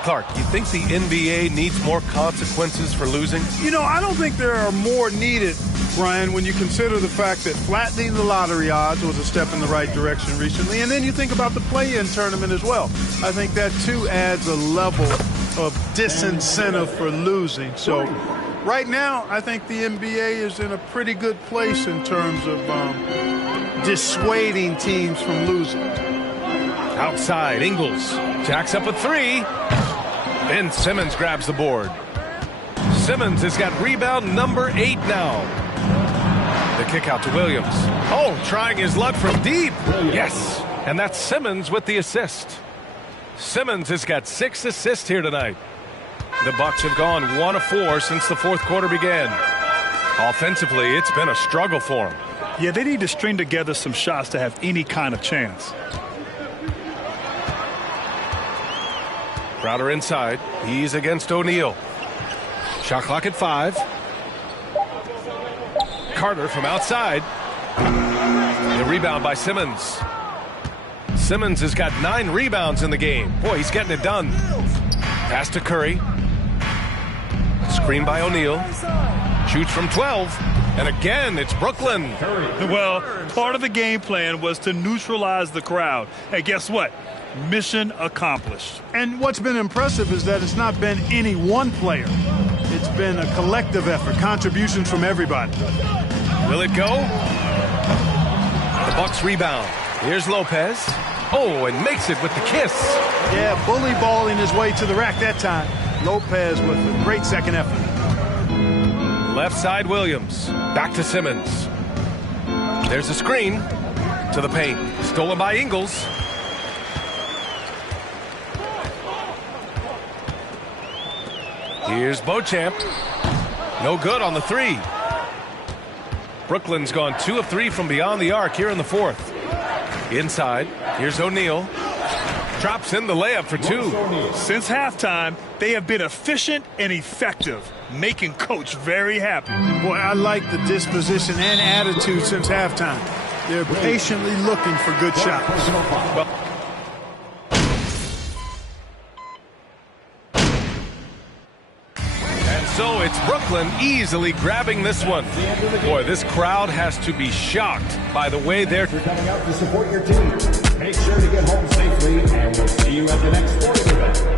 Clark, you think the NBA needs more consequences for losing? You know, I don't think there are more needed, Brian, when you consider the fact that flattening the lottery odds was a step in the right direction recently. And then you think about the play-in tournament as well. I think that, too, adds a level of disincentive for losing. So right now, I think the NBA is in a pretty good place in terms of dissuading teams from losing. Outside, Ingles jacks up a three. Ben Simmons grabs the board. Simmons has got rebound number 8 now. The kick out to Williams. Oh, trying his luck from deep. Yes, and that's Simmons with the assist. Simmons has got 6 assists here tonight. The Bucks have gone 1 of 4 since the fourth quarter began. Offensively, it's been a struggle for them. Yeah, they need to string together some shots to have any kind of chance. Crowder inside. He's against O'Neal. Shot clock at 5. Carter from outside. The rebound by Simmons. Simmons has got 9 rebounds in the game. Boy, he's getting it done. Pass to Curry. Screen by O'Neal. Shoots from 12. And again, it's Brooklyn. Well, part of the game plan was to neutralize the crowd. And guess what? Mission accomplished. And what's been impressive is that it's not been any one player. It's been a collective effort, contributions from everybody. Will it go? The Bucks rebound. Here's Lopez. Oh, and makes it with the kiss. Yeah, bully balling his way to the rack that time. Lopez with a great second effort. Left side, Williams. Back to Simmons. There's a screen to the paint. Stolen by Ingles. Here's Beauchamp. No good on the 3. Brooklyn's gone 2 of 3 from beyond the arc here in the fourth. Inside, here's O'Neal. Drops in the layup for 2. Since halftime, they have been efficient and effective, making Coach very happy. Boy, I like the disposition and attitude since halftime. They're patiently looking for good shots. Well, so it's Brooklyn easily grabbing this one. Boy, this crowd has to be shocked by the way they're coming out to support your team. Make sure to get home safely, and we'll see you at the next sporting event.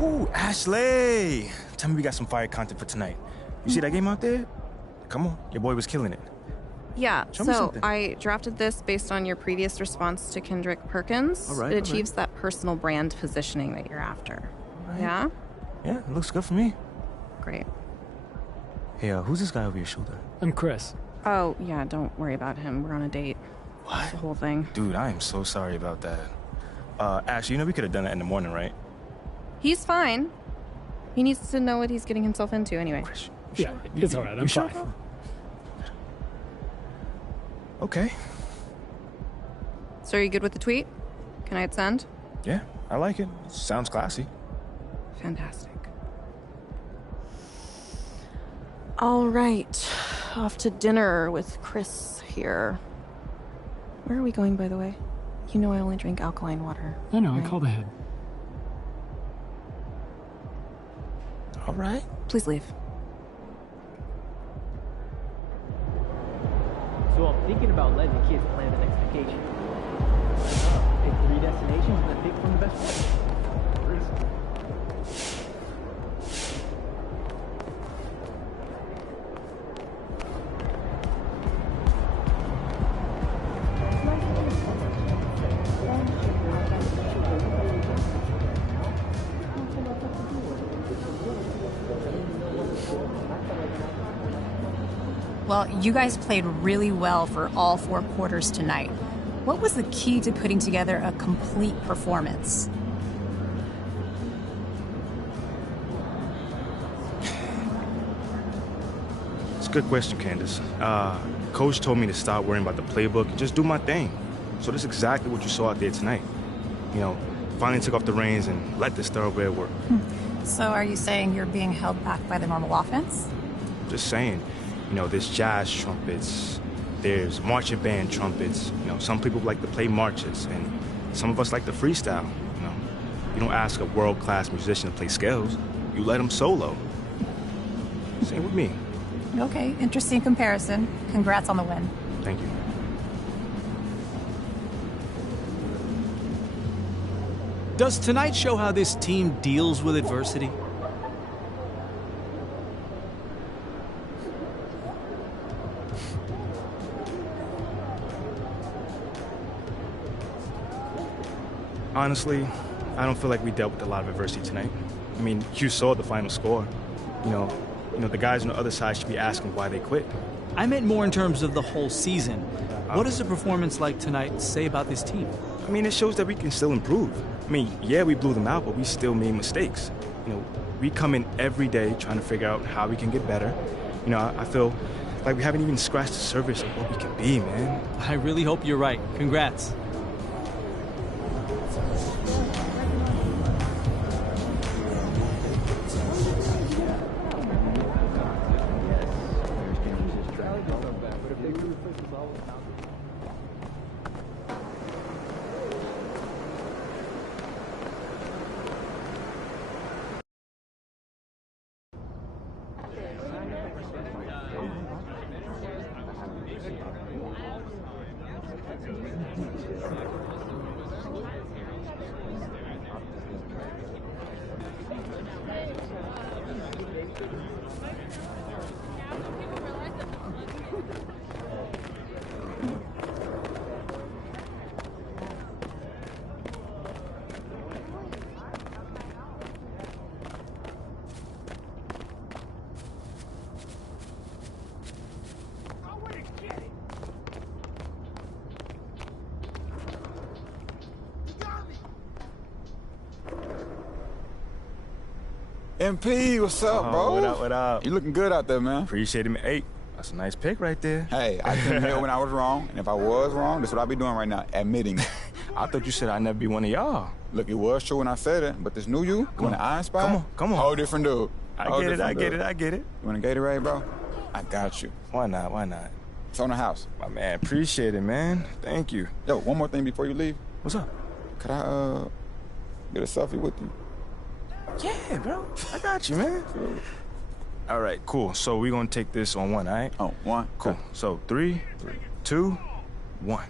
Ooh, Ashley! Tell me we got some fire content for tonight. You see that game out there? Come on, your boy was killing it. Yeah, Show me so something. I drafted this based on your previous response to Kendrick Perkins. All right, it all achieves that personal brand positioning that you're after. Yeah? Yeah, it looks good for me. Great. Hey, who's this guy over your shoulder? I'm Chris. Oh, yeah, don't worry about him. We're on a date. What? The whole thing. Dude, I am so sorry about that. Ashley, you know we could have done that in the morning, right? He's fine. He needs to know what he's getting himself into anyway. Yeah, it's all right. I'm sure? fine. Okay. So are you good with the tweet? Can I hit send? Yeah, I like it. Sounds classy. Fantastic. All right. Off to dinner with Chris here. Where are we going, by the way? You know I only drink alkaline water. I know, right? I called ahead. All right. Please leave. So I'm thinking about letting the kids plan the next vacation. Pick 3 destinations and then pick from the best one. Well, you guys played really well for all 4 quarters tonight. What was the key to putting together a complete performance? It's a good question, Candace. Coach told me to stop worrying about the playbook and just do my thing. So that's exactly what you saw out there tonight. You know, finally took off the reins and let this thoroughbred work. So are you saying you're being held back by the normal offense? Just saying. You know, there's jazz trumpets, there's marching band trumpets. You know, some people like to play marches, and some of us like to freestyle. You know, you don't ask a world-class musician to play scales. You let him solo. Same with me. Okay, interesting comparison. Congrats on the win. Thank you. Does tonight show how this team deals with adversity? Honestly, I don't feel like we dealt with a lot of adversity tonight. I mean, you saw the final score. You know, the guys on the other side should be asking why they quit. I meant more in terms of the whole season. What does a performance like tonight say about this team? I mean, it shows that we can still improve. I mean, yeah, we blew them out, but we still made mistakes. You know, we come in every day trying to figure out how we can get better. You know, I feel like we haven't even scratched the surface of what we can be, man. I really hope you're right. Congrats. MP, what's up, bro? What up, what up? You looking good out there, man. Appreciate it, man. Hey, that's a nice pick right there. Hey, I can admit when I was wrong, and if I was wrong, that's what I'll be doing right now, admitting. I thought you said I'd never be one of y'all. Look, it was true when I said it, but this new you, when the eye spot, come on. Whole different dude. I get it. You want a Gatorade, bro? I got you. Why not? It's on the house. My man, appreciate it, man. Thank you. Yo, one more thing before you leave. What's up? Could I, get a selfie with you? Yeah, bro. I got you, man. All right, cool. So we're going to take this on 1, all right? Oh, 1? Cool. So 3, 2, 1.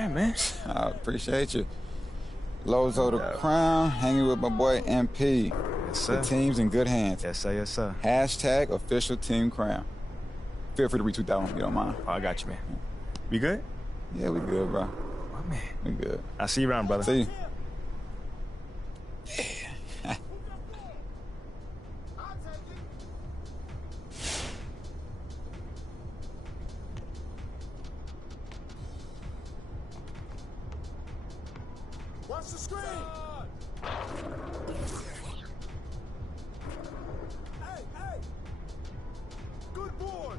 right, man. I appreciate you. Lozo the Crown, hanging with my boy MP. Yes, sir. The team's in good hands. Yes, sir. Yes, sir. Hashtag official team crown. Feel free to retweet that one if you don't mind. Oh, I got you, man. We good? Yeah, we good, bro. My man. We good. I'll see you around, brother. See you. Watch the screen! Hey, hey! Good board!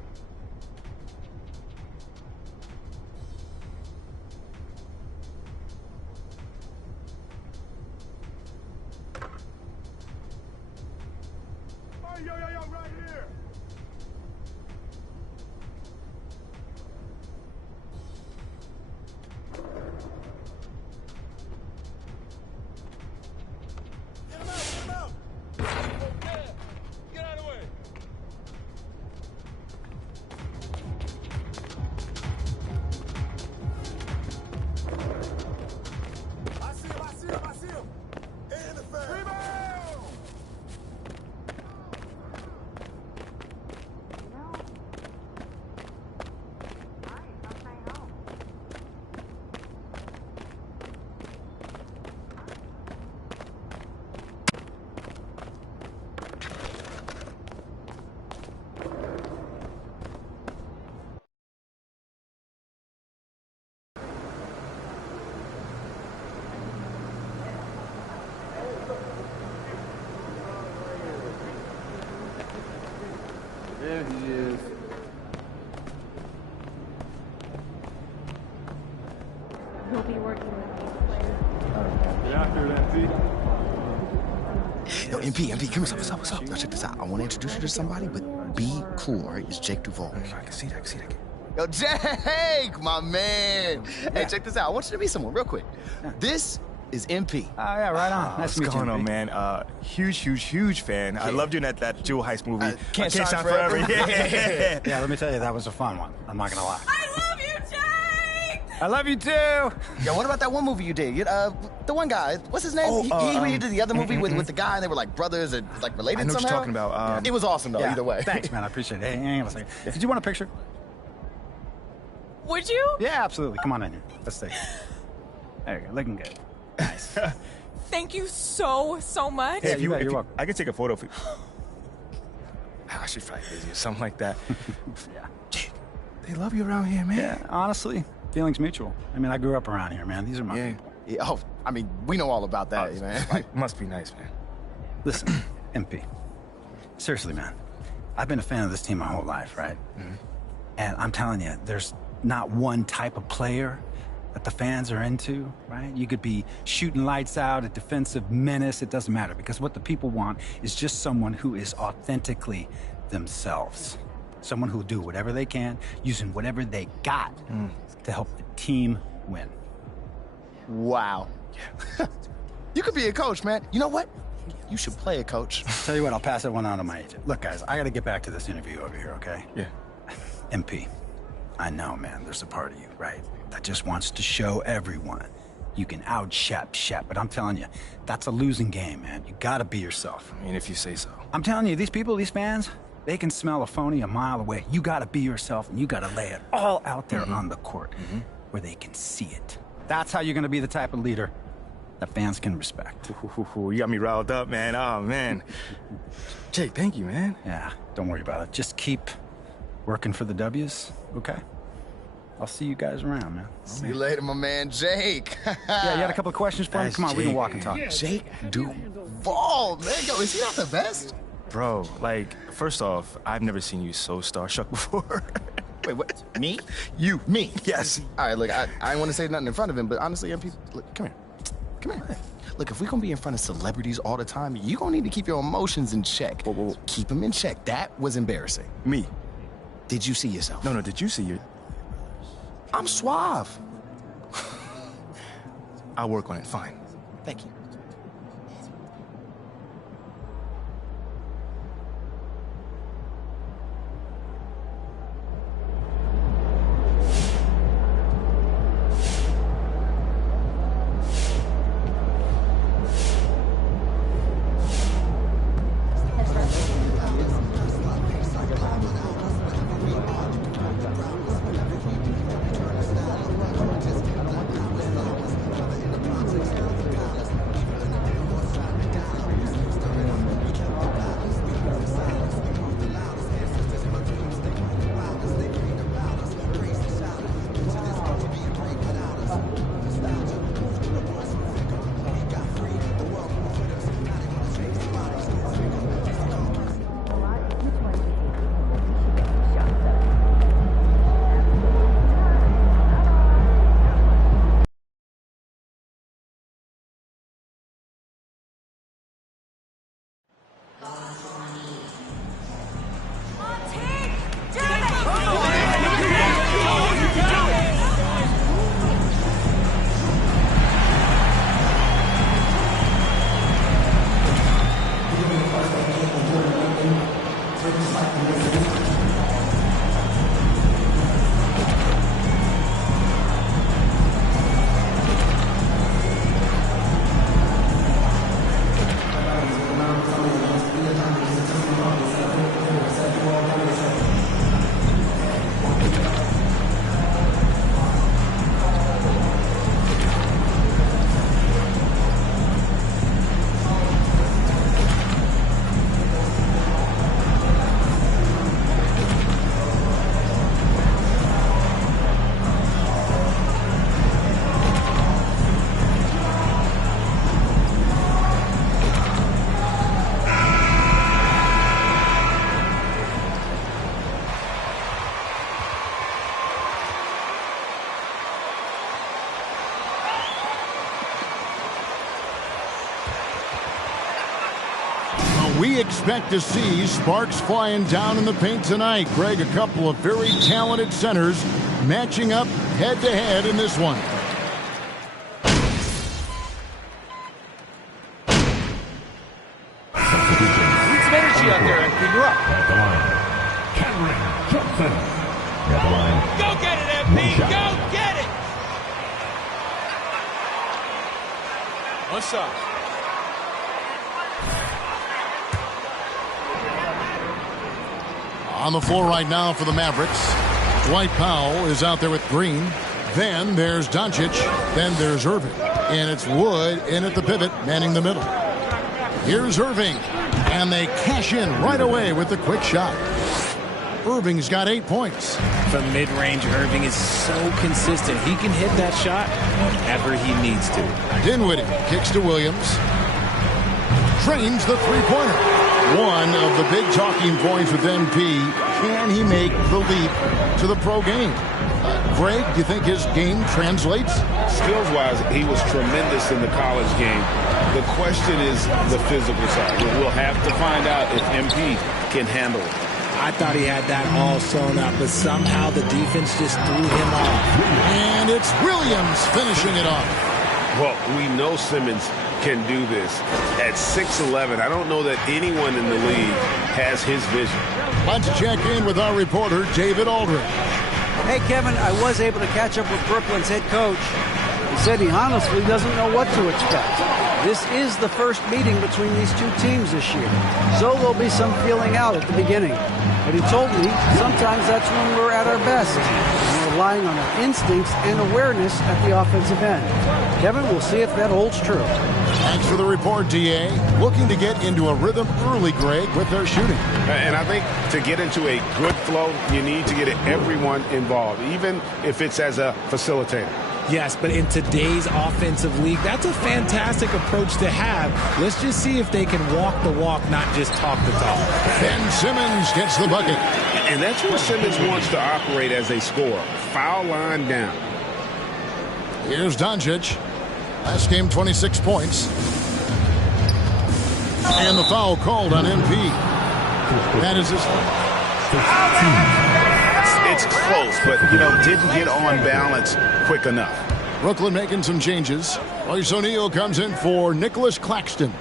Hey, yo, right here! There he is. He'll be working with these players. Get out there, MP. Yo, MP, come here. What's up? Now check this out. I want to introduce you to somebody, but be cool, all right? It's Jake Duvall. I can see that. Yo, Jake, my man. Hey, check this out. I want you to meet someone real quick. This is MP. Yeah, right on. What's going on, man? Huge fan. I loved you in that Jewel Heist movie. Can't Shine Forever. Yeah, let me tell you, that was a fun one. I'm not gonna lie. I love you, Jake! I love you too. Yo, what about that one movie you did? The one guy, what's his name? He did the other movie with the guy, and they were like brothers and like related I know somehow. what you're talking about. It was awesome though, either way. Thanks, man. I appreciate it. Hey, hang on a second. Did you want a picture? Would you? Yeah, absolutely. Come on in here. Let's take it. There you go. Looking good. Nice. Thank you so much. Hey, you're welcome. I could take a photo for you. I should try busy or something like that. Yeah. Jake, they love you around here, man. Yeah, honestly, feelings mutual. I mean, I grew up around here, man. These are my people. Yeah, oh, I mean, we know all about that, man. Must be nice, man. Listen, MP. Seriously, man. I've been a fan of this team my whole life, right? Mm-hmm. And I'm telling you, there's not one type of player that the fans are into, right? You could be shooting lights out, a defensive menace, it doesn't matter, because what the people want is just someone who is authentically themselves. Someone who'll do whatever they can, using whatever they got to help the team win. Wow. Yeah. You could be a coach, man. You know what? You should play a coach. Tell you what, I'll pass that one on to my agent. Look, guys, I gotta get back to this interview over here, okay? Yeah. MP, I know, man, there's a part of you, right, that just wants to show everyone you can out-Shep, but I'm telling you, that's a losing game, man. You gotta be yourself. I mean, if you say so. I'm telling you, these people, these fans, they can smell a phony a mile away. You gotta be yourself, and you gotta lay it all out there on the court where they can see it. That's how you're gonna be the type of leader that fans can respect. You got me riled up, man. Oh, man. Jake, thank you, man. Yeah, don't worry about it. Just keep working for the W's, okay? I'll see you guys around, man. See you later, my man, Jake. Yeah, you had a couple of questions for me? Come on, we can walk and talk. Jake Duvall, man. Yo, is he not the best? Bro, like, first off, I've never seen you so starstruck before. Wait, what? Me? You. Me? Yes. All right, look, I didn't want to say nothing in front of him, but honestly, MP, look, come here. Come here. Look, if we're going to be in front of celebrities all the time, you're going to need to keep your emotions in check. Whoa. Keep them in check. That was embarrassing. Me? Did you see yourself? No, did you see you? I'm suave. I'll work on it. Fine. Thank you. expect to see sparks flying down in the paint tonight. Greg, a couple of very talented centers matching up head-to-head in this one. Need some energy out there, MP. You're up. At the line, Cameron Johnson. At the line. Go get it, MP. Go get it. What's up? On the floor right now for the Mavericks, Dwight Powell is out there with Green. Then there's Doncic. Then there's Irving. And it's Wood in at the pivot, manning the middle. Here's Irving. And they cash in right away with the quick shot. Irving's got 8 points. From mid-range, Irving is so consistent. He can hit that shot whenever he needs to. Dinwiddie kicks to Williams. Trains the three-pointer. One of the big talking points with MP, can he make the leap to the pro game? Greg, do you think his game translates? Skills-wise, he was tremendous in the college game. The question is the physical side. We'll have to find out if MP can handle it. I thought he had that all sewn up, but somehow the defense just threw him off. And it's Williams finishing it off. Well, we know Simmons can do this. At 6'11", I don't know that anyone in the league has his vision. Let's check in with our reporter, David Aldridge. Hey, Kevin, I was able to catch up with Brooklyn's head coach. He said he honestly doesn't know what to expect. This is the first meeting between these two teams this year, so there'll be some feeling out at the beginning. But he told me sometimes that's when we're at our best. We're relying on our instincts and awareness at the offensive end. Kevin, we'll see if that holds true. Thanks for the report, DA. Looking to get into a rhythm early, Greg, with their shooting. And I think to get into a good flow, you need to get everyone involved, even if it's as a facilitator. Yes, but in today's offensive league, that's a fantastic approach to have. Let's just see if they can walk the walk, not just talk the talk. Ben Simmons gets the bucket. And that's where Simmons wants to operate as a scorer. Foul line down. Here's Doncic. Last game, 26 points. And the foul called on MP. That is his... It's close, but, didn't get on balance quick enough. Brooklyn making some changes. Royce O'Neal comes in for Nicholas Claxton.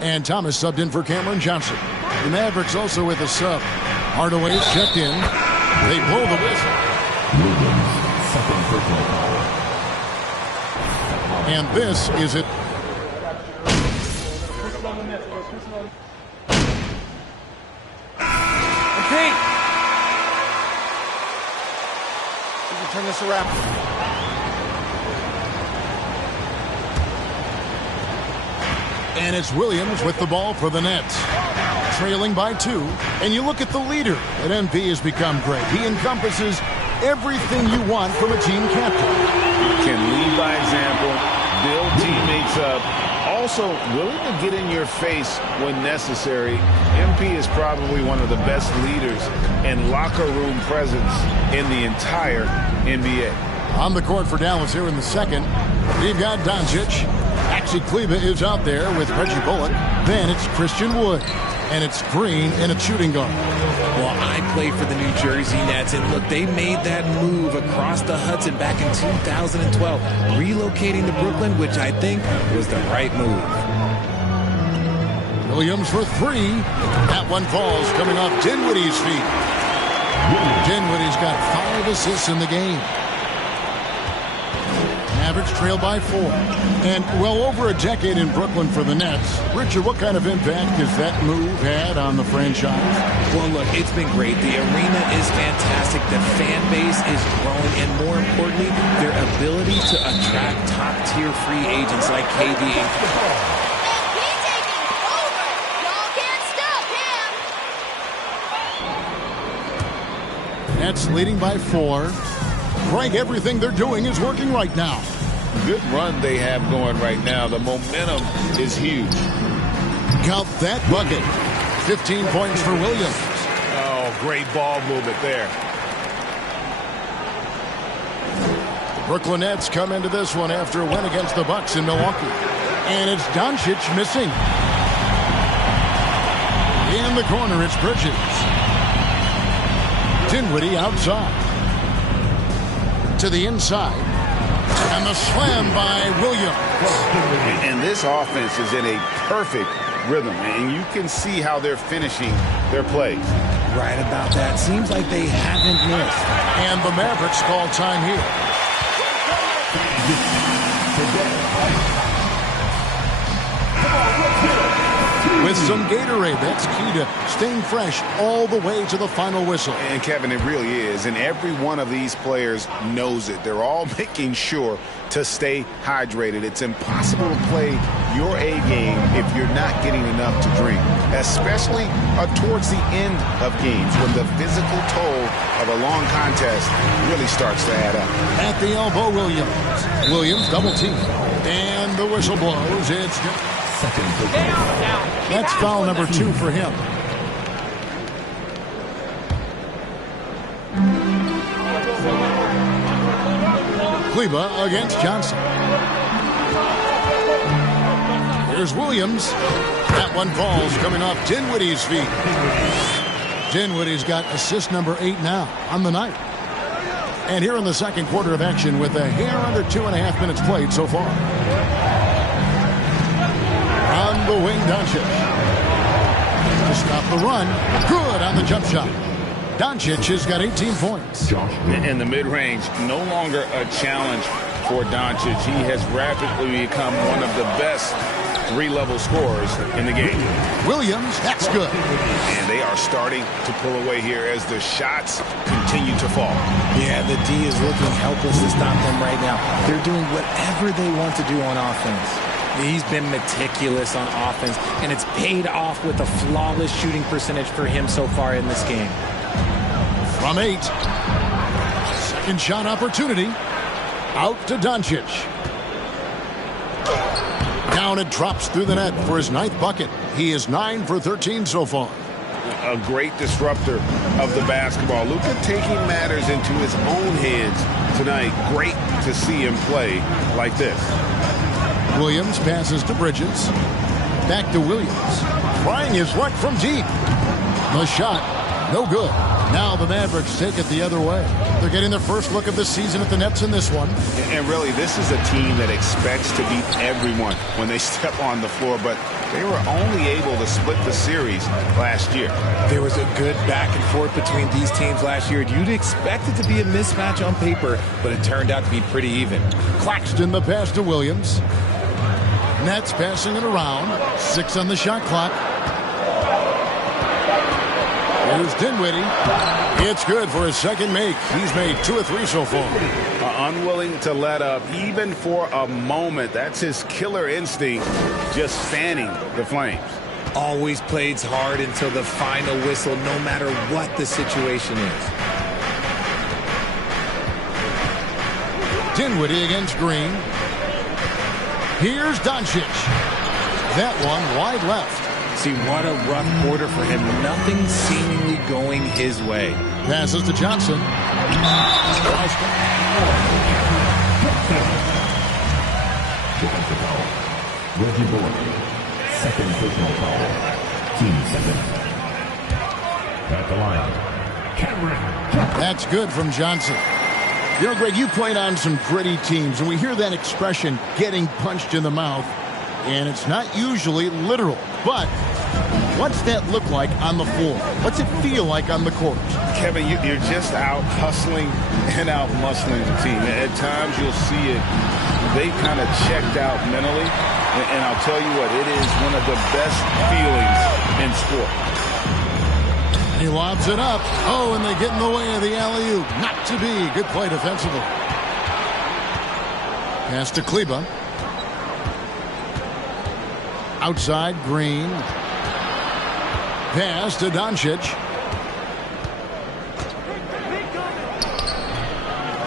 And Thomas subbed in for Cameron Johnson. The Mavericks also with a sub. Hardaway's checked in. They blow the whistle. And this is it. Okay. We can turn this around. And it's Williams with the ball for the Nets. Trailing by 2. And you look at the leader that MP has become, Greg. He encompasses everything you want from a team captain. Can lead by example, build teammates up, also willing to get in your face when necessary. MP is probably one of the best leaders and locker room presence in the entire NBA. On the court for Dallas here in the second, we've got Doncic. Maxi Kleber is out there with Reggie Bullock. Then it's Christian Wood. And it's Green in a shooting guard. Well, I play for the New Jersey Nets, and look, they made that move across the Hudson back in 2012, relocating to Brooklyn, which I think was the right move. Williams for 3. That one falls coming off Dinwiddie's feet. Dinwiddie's got 5 assists in the game. Mavericks trail by 4. And well over a decade in Brooklyn for the Nets. Richard, what kind of impact has that move had on the franchise? Well, look, it's been great. The arena is fantastic. The fan base is growing. And more importantly, their ability to attract top-tier free agents like KD. Nets leading by 4. Greg, everything they're doing is working right now. Good run they have going right now. The momentum is huge. Count that bucket. 15 points for Williams. Oh, great ball movement there. The Brooklyn Nets come into this one after a win against the Bucks in Milwaukee. And it's Doncic missing. In the corner, it's Bridges. Dinwiddie outside. To the inside. And the slam by Williams. And this offense is in a perfect rhythm, and you can see how they're finishing their plays. Right about that. Seems like they haven't missed. And the Mavericks call time here. With some Gatorade, that's key to staying fresh all the way to the final whistle. And Kevin, it really is. And every one of these players knows it. They're all making sure to stay hydrated. It's impossible to play your A game if you're not getting enough to drink, especially towards the end of games when the physical toll of a long contest really starts to add up. At the elbow, Williams. Williams double team. And the whistle blows. It's good. That's foul number 2 for him. Kleber against Johnson. Here's Williams. That one falls coming off Dinwiddie's feet. Dinwiddie's got assist number 8 now on the night. And here in the second quarter of action with a hair under 2.5 minutes played so far. On the wing, Doncic. To stop the run. Good on the jump shot. Doncic has got 18 points. In the mid-range, no longer a challenge for Doncic. He has rapidly become one of the best three-level scorers in the game. Williams, that's good. And they are starting to pull away here as the shots continue to fall. Yeah, the D is looking helpless to stop them right now. They're doing whatever they want to do on offense. He's been meticulous on offense, and it's paid off with a flawless shooting percentage for him so far in this game. From 8. Second shot opportunity. Out to Doncic. Down it drops through the net for his 9th bucket. He is 9 for 13 so far. A great disruptor of the basketball. Luka taking matters into his own hands tonight. Great to see him play like this. Williams passes to Bridges. Back to Williams. Trying his luck from deep. The shot, no good. Now the Mavericks take it the other way. They're getting their first look of the season at the Nets in this one. And really, this is a team that expects to beat everyone when they step on the floor, but they were only able to split the series last year. There was a good back and forth between these teams last year. You'd expect it to be a mismatch on paper, but it turned out to be pretty even. Claxton the pass to Williams. Nets passing it around. 6 on the shot clock. Here's Dinwiddie. It's good for his second make. He's made 2 of 3 so far. Unwilling to let up even for a moment. That's his killer instinct, just fanning the flames. Always plays hard until the final whistle, no matter what the situation is. Dinwiddie against Green. Here's Doncic. That one wide left. See, what a rough quarter for him. Nothing seemingly going his way. Passes to Johnson. Reggie Bullock, second personal foul. Team second. At the line, Cameron. That's good from Johnson. You know, Greg, you played on some gritty teams, and we hear that expression, getting punched in the mouth, and it's not usually literal. But what's that look like on the floor? What's it feel like on the court? Kevin, you're just out hustling and out muscling the team. At times you'll see it. They kind of checked out mentally. And I'll tell you what, it is one of the best feelings in sport. He lobs it up. Oh, and they get in the way of the alley-oop. Not to be. Good play defensively. Pass to Kleber. Outside, Green. Pass to Doncic.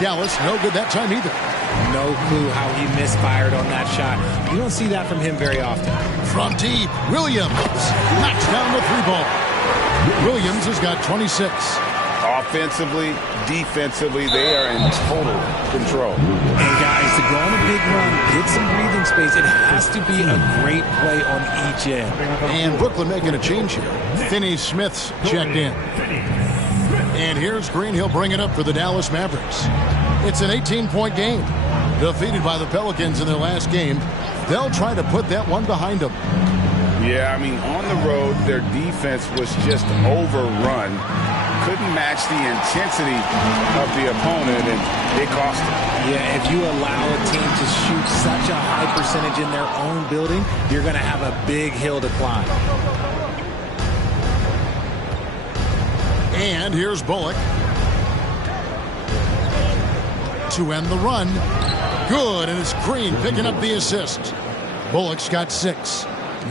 Dallas, no good that time either. No clue how he misfired on that shot. You don't see that from him very often. From deep, Williams knocks down the 3 ball. Williams has got 26. Offensively, defensively, they are in total control. And guys, to go on a big run, get some breathing space, it has to be a great play on each end. And Brooklyn making a change here. Finney Smith's checked in. And here's Green. He'll bring it up for the Dallas Mavericks. It's an 18-point game. Defeated by the Pelicans in their last game. They'll try to put that one behind them. Yeah, I mean, on the road, their defense was just overrun. Couldn't match the intensity of the opponent, and it cost them. Yeah, if you allow a team to shoot such a high percentage in their own building, you're going to have a big hill to climb. And here's Bullock to end the run. Good, and it's Green picking up the assist. Bullock's got 6.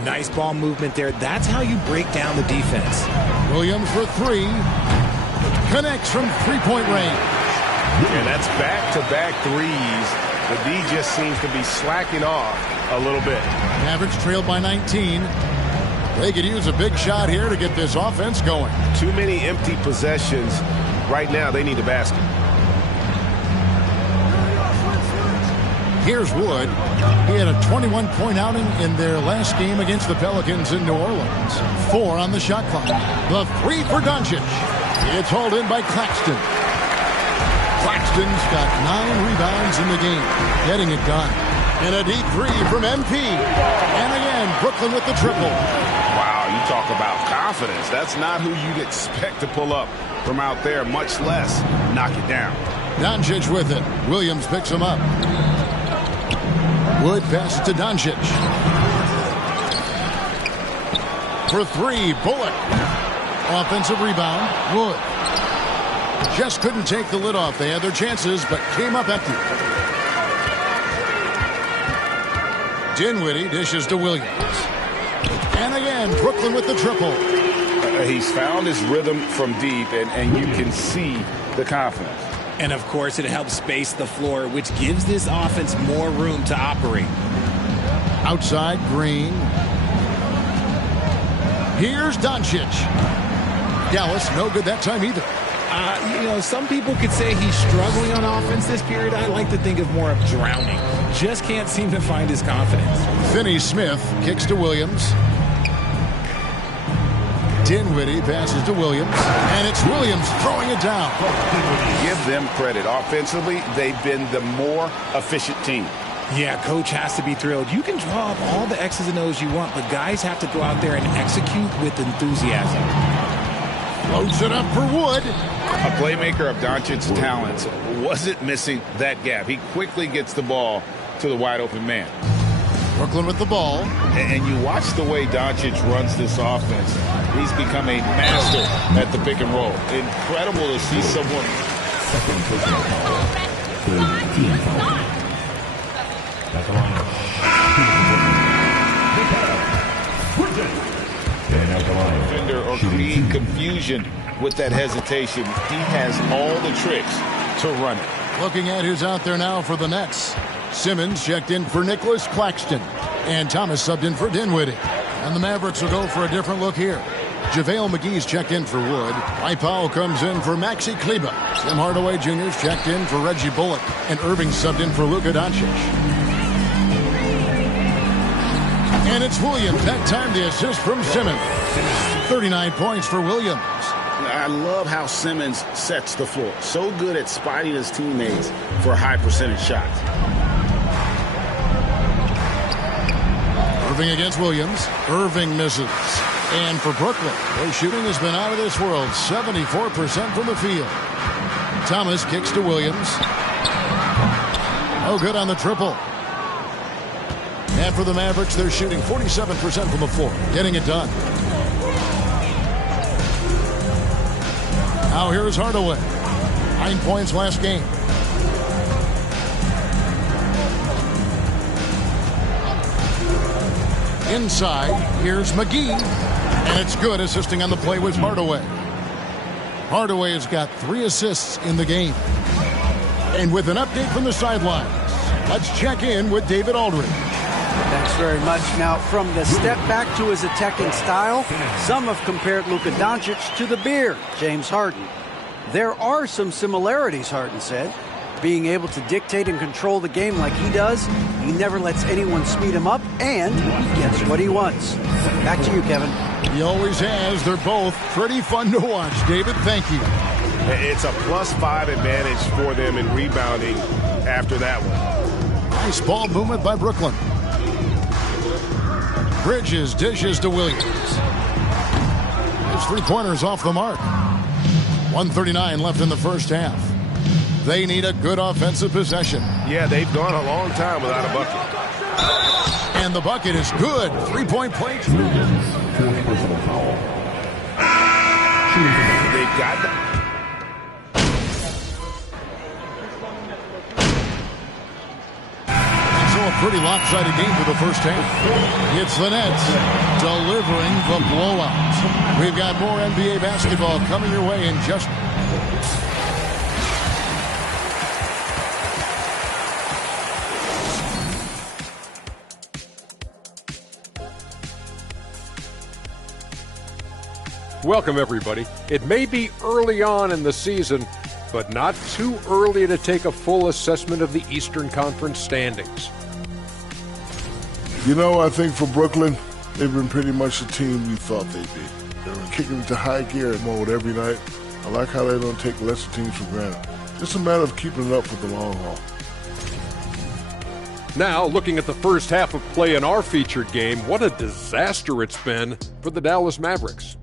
Nice ball movement there. That's how you break down the defense. Williams for 3. Connects from three-point range. And that's back-to-back threes. The D just seems to be slacking off a little bit. Mavericks trailed by 19. They could use a big shot here to get this offense going. Too many empty possessions. Right now, they need a basket. Here's Wood. He had a 21-point outing in their last game against the Pelicans in New Orleans. 4 on the shot clock. The 3 for Doncic. It's hauled in by Claxton. Claxton's got 9 rebounds in the game, getting it done. And a deep 3 from MP. And again, Brooklyn with the triple. Wow, you talk about confidence. That's not who you'd expect to pull up from out there, much less knock it down. Doncic with it. Williams picks him up. Wood passes to Doncic. For 3, Bullock. Offensive rebound, Wood. Just couldn't take the lid off. They had their chances, but came up empty. Dinwiddie dishes to Williams. And again, Brooklyn with the triple. He's found his rhythm from deep, and you can see the confidence. And, of course, it helps space the floor, which gives this offense more room to operate. Outside, Green. Here's Doncic. Dallas, no good that time either. Some people could say he's struggling on offense this period. I like to think of more of drowning. Just can't seem to find his confidence. Finney Smith kicks to Williams. Dinwiddie passes to Williams, and it's Williams throwing it down. Give them credit. Offensively, they've been the more efficient team. Yeah, coach has to be thrilled. You can draw up all the X's and O's you want, but guys have to go out there and execute with enthusiasm. Floats it up for Wood. A playmaker of Doncic's talents wasn't missing that gap. He quickly gets the ball to the wide-open man. Brooklyn with the ball. And you watch the way Doncic runs this offense. He's become a master at the pick and roll. Incredible to see someone. Defender or create confusion with that hesitation. He has all the tricks to run it. Looking at who's out there now for the Nets. Simmons checked in for Nicholas Claxton. And Thomas subbed in for Dinwiddie. And the Mavericks will go for a different look here. JaVale McGee's checked in for Wood. Dwight Powell comes in for Maxi Kleber. Tim Hardaway Jr.'s checked in for Reggie Bullock. And Irving subbed in for Luka Doncic. And it's Williams. That time the assist from Simmons. 39 points for Williams. I love how Simmons sets the floor. So good at spotting his teammates for high percentage shots. Irving against Williams. Irving misses. And for Brooklyn, their shooting has been out of this world. 74% from the field. Thomas kicks to Williams. No good on the triple. And for the Mavericks, they're shooting 47% from the floor. Getting it done. Now here's Hardaway. 9 points last game. Inside, here's McGee. And it's good. Assisting on the play was Hardaway. Hardaway has got 3 assists in the game. And with an update from the sidelines, let's check in with David Aldridge. Thanks very much. Now, from the step back to his attacking style, some have compared Luka Doncic to the Beard, James Harden. There are some similarities, Harden said. Being able to dictate and control the game like he does, he never lets anyone speed him up, and he gets what he wants. Back to you, Kevin. He always has. They're both pretty fun to watch. David, thank you. It's a +5 advantage for them in rebounding after that one. Nice ball movement by Brooklyn. Bridges dishes to Williams. His three-pointers off the mark. 1:39 left in the first half. They need a good offensive possession. Yeah, they've gone a long time without a bucket. And the bucket is good. Three-point play. They got the... So a pretty lopsided game for the first half. It's the Nets delivering the blowout. We've got more NBA basketball coming your way in just... Welcome, everybody. It may be early on in the season, but not too early to take a full assessment of the Eastern Conference standings. You know, I think for Brooklyn, they've been pretty much the team we thought they'd be. They've been kicking into high gear mode every night. I like how they don't take lesser teams for granted. Just a matter of keeping it up for the long haul. Now, looking at the first half of play in our featured game, what a disaster it's been for the Dallas Mavericks.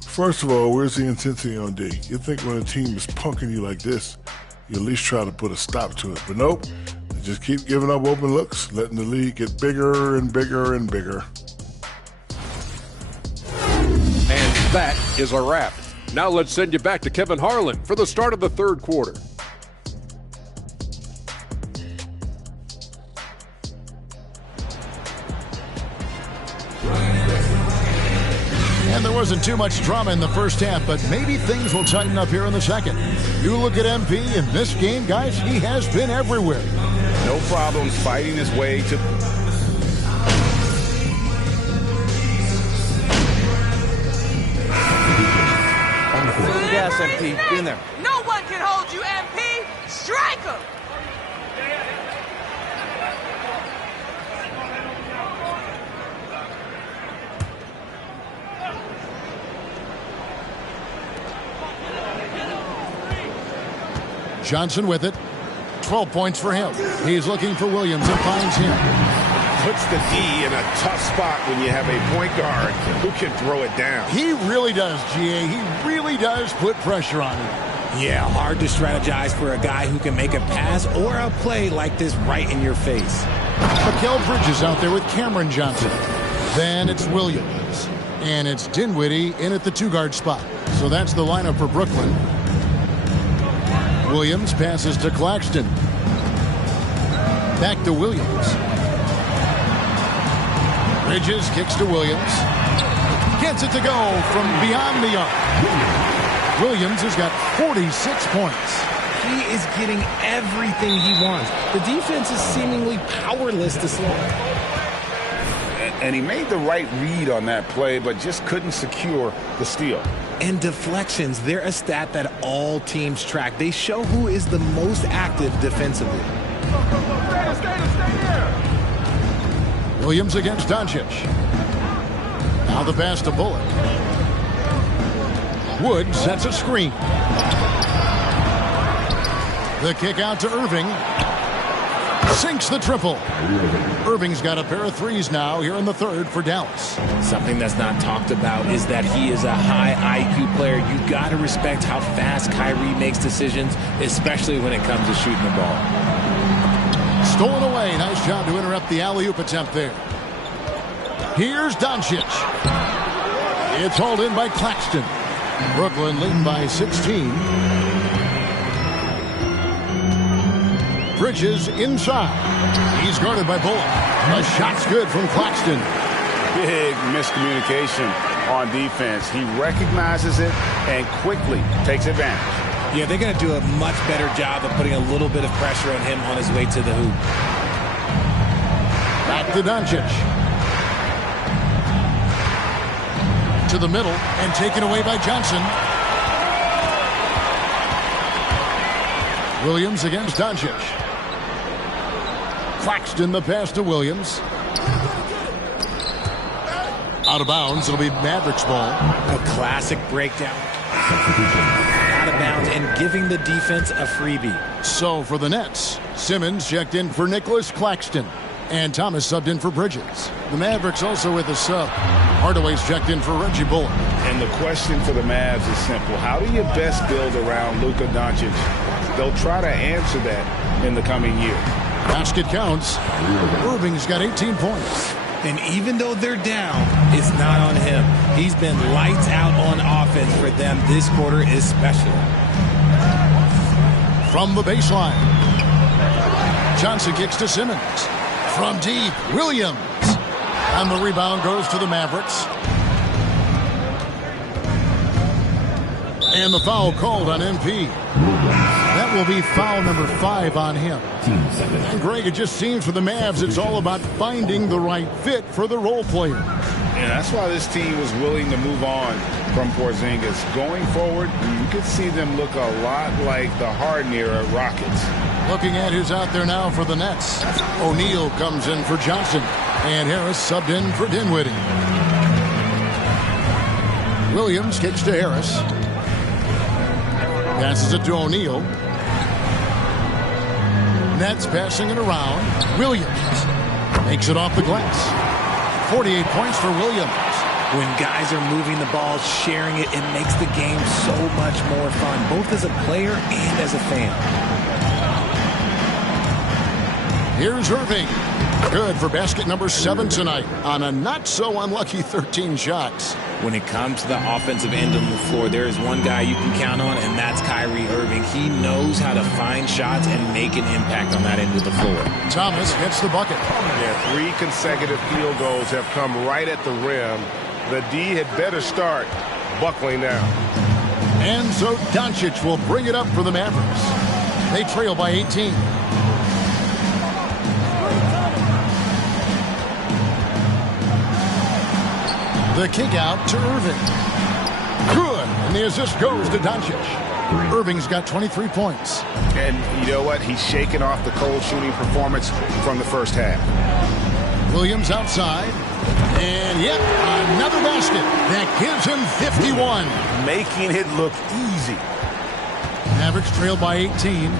First of all, where's the intensity on D? You'd think when a team is punking you like this, you at least try to put a stop to it. But nope, they just keep giving up open looks, letting the lead get bigger and bigger and bigger. And that is a wrap. Now let's send you back to Kevin Harlan for the start of the third quarter. And there wasn't too much drama in the first half, but maybe things will tighten up here in the second. You look at MP in this game, guys, he has been everywhere. No problems fighting his way to... Gas, MP. Get in there. No one can hold you, MP! Strike him! Johnson with it. 12 points for him. He's looking for Williams and finds him. Puts the D in a tough spot when you have a point guard who can throw it down. He really does, GA. He really does put pressure on him. Yeah, hard to strategize for a guy who can make a pass or a play like this right in your face. Mikal Bridges out there with Cameron Johnson. Then it's Williams. And it's Dinwiddie in at the two-guard spot. So that's the lineup for Brooklyn. Williams passes to Claxton. Back to Williams. Bridges kicks to Williams. Gets it to go from beyond the arc. Williams has got 46 points. He is getting everything he wants. The defense is seemingly powerless to slow him. And he made the right read on that play, but just couldn't secure the steal. And deflections, they're a stat that all teams track. They show who is the most active defensively. Williams against Doncic. Now the pass to Bullock. Wood sets a screen. The kick out to Irving. Sinks the triple. Irving's got a pair of threes now here in the third for Dallas. Something that's not talked about is that he is a high IQ player. You got to respect how fast Kyrie makes decisions, especially when it comes to shooting the ball. Stolen away. Nice job to interrupt the alley-oop attempt there. Here's Doncic. It's hauled in by Claxton. Brooklyn leading by 16. Bridges inside. He's guarded by Bullock. The shot's good from Claxton. Big miscommunication on defense. He recognizes it and quickly takes advantage. Yeah, they're going to do a much better job of putting a little bit of pressure on him on his way to the hoop. Back to Doncic. To the middle and taken away by Johnson. Williams against Doncic. Claxton the pass to Williams. Out of bounds. It'll be Mavericks ball. A classic breakdown. Out of bounds and giving the defense a freebie. So for the Nets, Simmons checked in for Nicholas Claxton. And Thomas subbed in for Bridges. The Mavericks also with a sub. Hardaway's checked in for Reggie Bullock. And the question for the Mavs is simple. How do you best build around Luka Doncic? They'll try to answer that in the coming year. Basket counts. Irving's got 18 points. And even though they're down, it's not on him. He's been lights out on offense for them this quarter especially. From the baseline, Johnson kicks to Simmons. From deep, Williams. And the rebound goes to the Mavericks. And the foul called on MP. That will be foul number 5 on him. And Greg, it just seems for the Mavs it's all about finding the right fit for the role player. And that's why this team was willing to move on from Porzingis. Going forward, you could see them look a lot like the Harden era Rockets. Looking at who's out there now for the Nets. O'Neal comes in for Johnson. And Harris subbed in for Dinwiddie. Williams kicks to Harris. Passes it to O'Neal. Nets passing it around. Williams makes it off the glass. 48 points for Williams. When guys are moving the ball, sharing it, it makes the game so much more fun, both as a player and as a fan. Here's Irving. Good for basket number 7 tonight on a not-so-unlucky 13 shots. When it comes to the offensive end of the floor, there is one guy you can count on, and that's Kyrie Irving. He knows how to find shots and make an impact on that end of the floor. Thomas hits the bucket. Yeah, 3 consecutive field goals have come right at the rim. The D had better start buckling now. And so Doncic will bring it up for the Mavericks. They trail by 18. The kick out to Irving. Good. And the assist goes to Doncic. Irving's got 23 points. And you know what? He's shaking off the cold shooting performance from the first half. Williams outside. And yep, another basket. That gives him 51. Making it look easy. Mavericks trail by 18.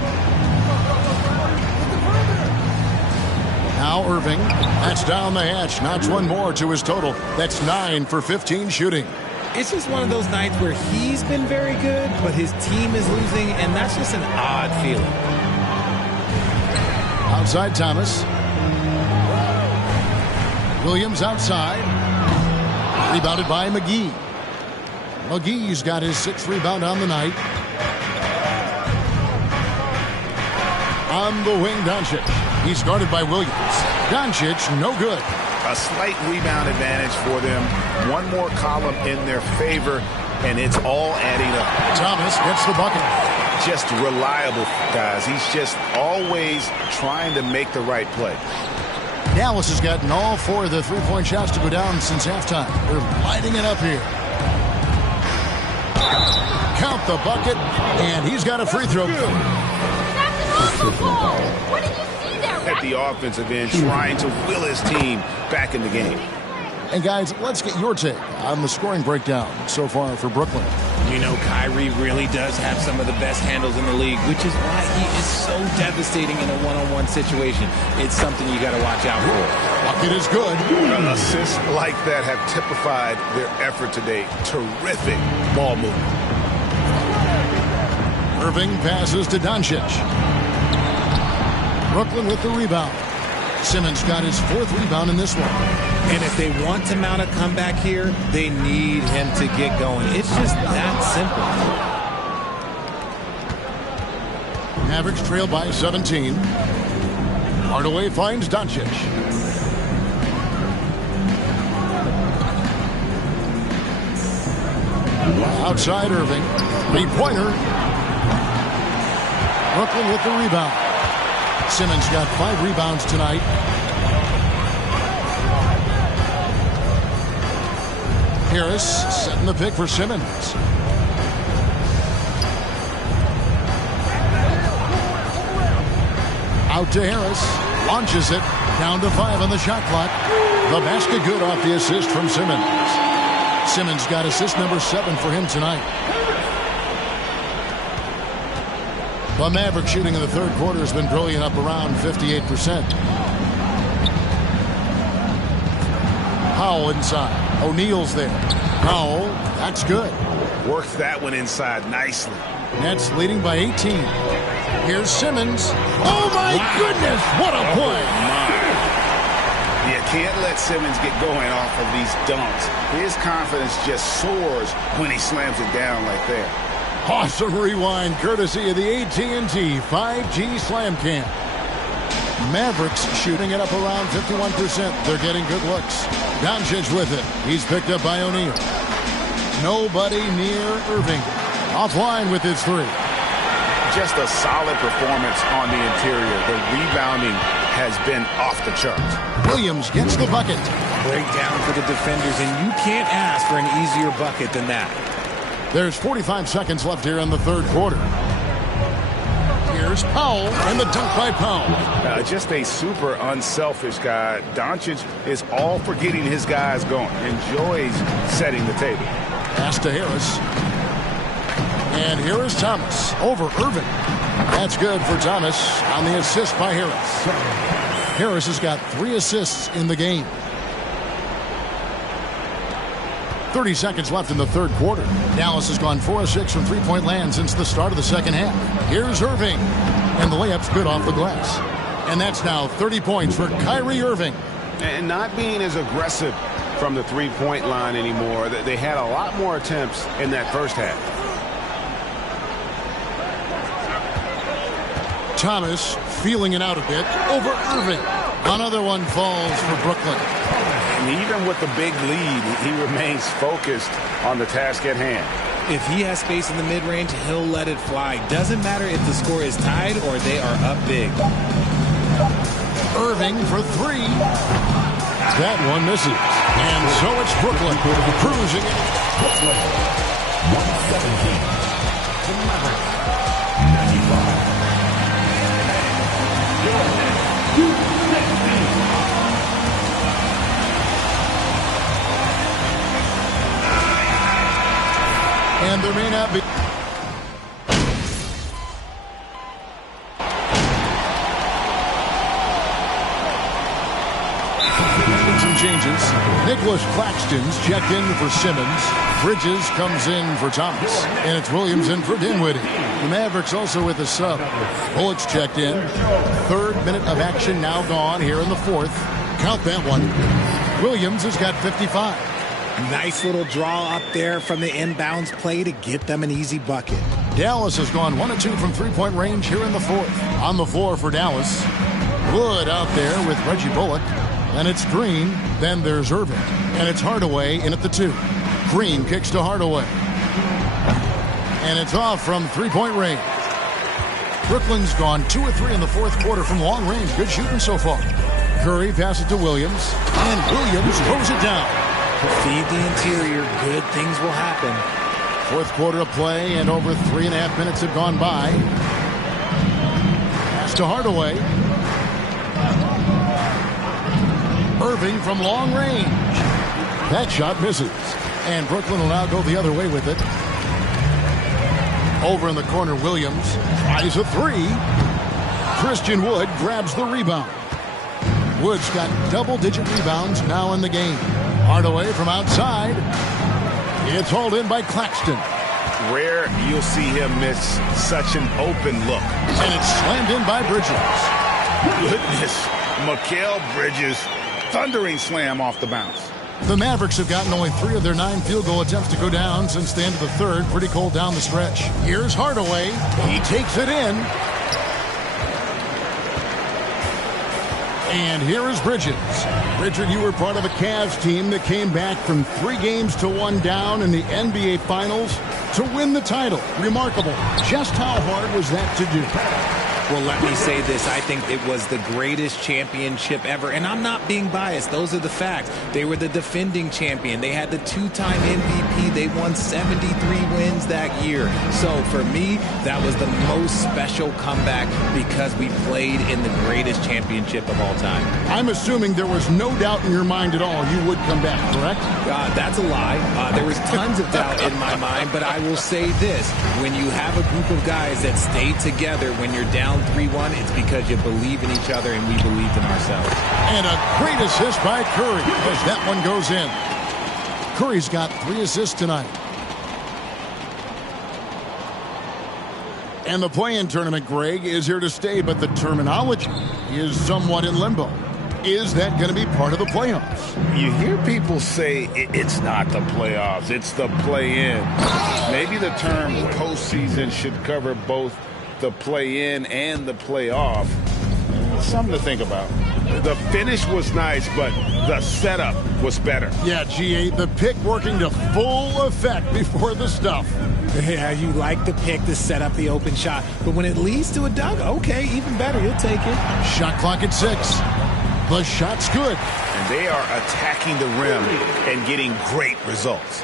Now Irving. That's down the hatch. Knocks one more to his total. That's 9 for 15 shooting. It's just one of those nights where he's been very good, but his team is losing, and that's just an odd feeling. Outside Thomas. Williams outside. Rebounded by McGee. McGee's got his 6th rebound on the night. On the wing, Doncic. He's guarded by Williams. Doncic, no good. A slight rebound advantage for them. One more column in their favor, and it's all adding up. Thomas gets the bucket. Just reliable, guys. He's just always trying to make the right play. Dallas has gotten all 4 of the 3-point shots to go down since halftime. They're lighting it up here. Count the bucket, and he's got a free throw. That's an awful ball. What did you see there, At the offensive end, trying to will his team back in the game. And guys, let's get your take on the scoring breakdown so far for Brooklyn. You know, Kyrie really does have some of the best handles in the league, which is why he is so devastating in a one-on-one situation. It's something you got to watch out for. Bucket is good. Assists like that have typified their effort today. Terrific ball movement. Irving passes to Doncic. Brooklyn with the rebound. Simmons got his 4th rebound in this one. And if they want to mount a comeback here, they need him to get going. It's just that simple. Mavericks trail by 17. Hardaway finds Doncic. Outside Irving. 3-pointer. Brooklyn with the rebound. Simmons got 5 rebounds tonight. Harris setting the pick for Simmons. Out to Harris. Launches it. Down to 5 on the shot clock. The basket good off the assist from Simmons. Simmons got assist number 7 for him tonight. The Maverick shooting in the third quarter has been brilliant, up around 58%. Powell inside. O'Neal's there. Powell, that's good. Worked that one inside nicely. Nets leading by 18. Here's Simmons. Oh, my goodness. What a play. You can't let Simmons get going off of these dunks. His confidence just soars when he slams it down like that. Awesome rewind courtesy of the AT&T 5G Slam Cam. Mavericks shooting it up around 51%. They're getting good looks. Doncic with it. He's picked up by O'Neal. Nobody near Irving. Offline with his 3. Just a solid performance on the interior. The rebounding has been off the charts. Williams gets the bucket. Breakdown for the defenders, and you can't ask for an easier bucket than that. There's 45 seconds left here in the third quarter. Here's Powell, and the dunk by Powell. Just a super unselfish guy. Doncic is all for getting his guys going. Enjoys setting the table. Pass to Harris. And here is Thomas over Irving. That's good for Thomas on the assist by Harris. Harris has got 3 assists in the game. 30 seconds left in the third quarter. Dallas has gone 4 of 6 from three-point land since the start of the second half. Here's Irving. And the layup's good off the glass. And that's now 30 points for Kyrie Irving. And not being as aggressive from the three-point line anymore. They had a lot more attempts in that first half. Thomas feeling it out a bit over Irving. Another one falls for Brooklyn. And even with the big lead, he remains focused on the task at hand. If he has space in the mid-range, he'll let it fly. Doesn't matter if the score is tied or they are up big. Irving for 3. That one misses. And so it's Brooklyn cruising. Brooklyn 117 to Maverick 95. And there may not be. Some changes. Nicholas Claxton's checked in for Simmons. Bridges comes in for Thomas. And it's Williams in for Dinwiddie. The Mavericks also with a sub. Bullock's checked in. 3rd minute of action now gone here in the 4th. Count that one. Williams has got 55. Nice little draw up there from the inbounds play to get them an easy bucket. Dallas has gone 1 of 2 from three-point range here in the 4th. On the floor for Dallas. Wood out there with Reggie Bullock. And it's Green. Then there's Irving. And it's Hardaway in at the 2. Green kicks to Hardaway. And it's off from three-point range. Brooklyn's gone 2 of 3 in the 4th quarter from long range. Good shooting so far. Curry passes to Williams. And Williams throws it down. Feed the interior. Good things will happen. 4th quarter of play, and over 3.5 minutes have gone by. Pass to Hardaway. Irving from long range. That shot misses. And Brooklyn will now go the other way with it. Over in the corner, Williams tries a 3. Christian Wood grabs the rebound. Wood's got double-digit rebounds now in the game. Hardaway from outside. It's hauled in by Claxton. Rare you'll see him miss such an open look. And it's slammed in by Bridges. Goodness. Mikal Bridges. Thundering slam off the bounce. The Mavericks have gotten only 3 of their 9 field goal attempts to go down since the end of the 3rd. Pretty cold down the stretch. Here's Hardaway. He takes it in. And here is Bridges. Richard, you were part of a Cavs team that came back from 3 games to 1 down in the NBA Finals to win the title. Remarkable. Just how hard was that to do? Well, let me say this. I think it was the greatest championship ever. And I'm not being biased. Those are the facts. They were the defending champion. They had the 2-time MVP. They won 73 wins that year. So for me, that was the most special comeback because we played in the greatest championship of all time. I'm assuming there was no doubt in your mind at all you would come back, correct? That's a lie. There was tons of doubt in my mind, but I will say this. When you have a group of guys that stay together when you're down 3-1, it's because you believe in each other and we believed in ourselves. And a great assist by Curry as that one goes in. Curry's got 3 assists tonight. And the play-in tournament, Greg, is here to stay, but the terminology is somewhat in limbo. Is that going to be part of the playoffs? You hear people say it's not the playoffs, it's the play-in. Maybe the term postseason should cover both the play-in and the playoff. Something to think about. The finish was nice, but the setup was better. Yeah, G8, the pick working to full effect before the stuff. Yeah, you like the pick to set up the open shot, but when it leads to a dunk, okay, even better, you'll take it. Shot clock at 6. The shot's good. And they are attacking the rim and getting great results.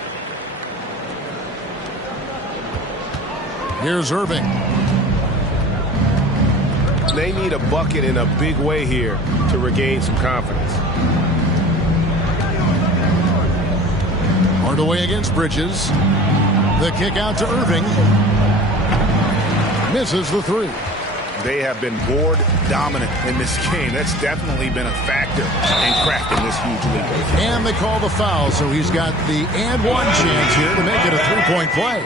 Here's Irving. They need a bucket in a big way here to regain some confidence. Hardaway against Bridges. The kick out to Irving. Misses the 3. They have been board dominant in this game. That's definitely been a factor in crafting this huge lead. And they call the foul, so he's got the and one chance here to make it a 3-point play.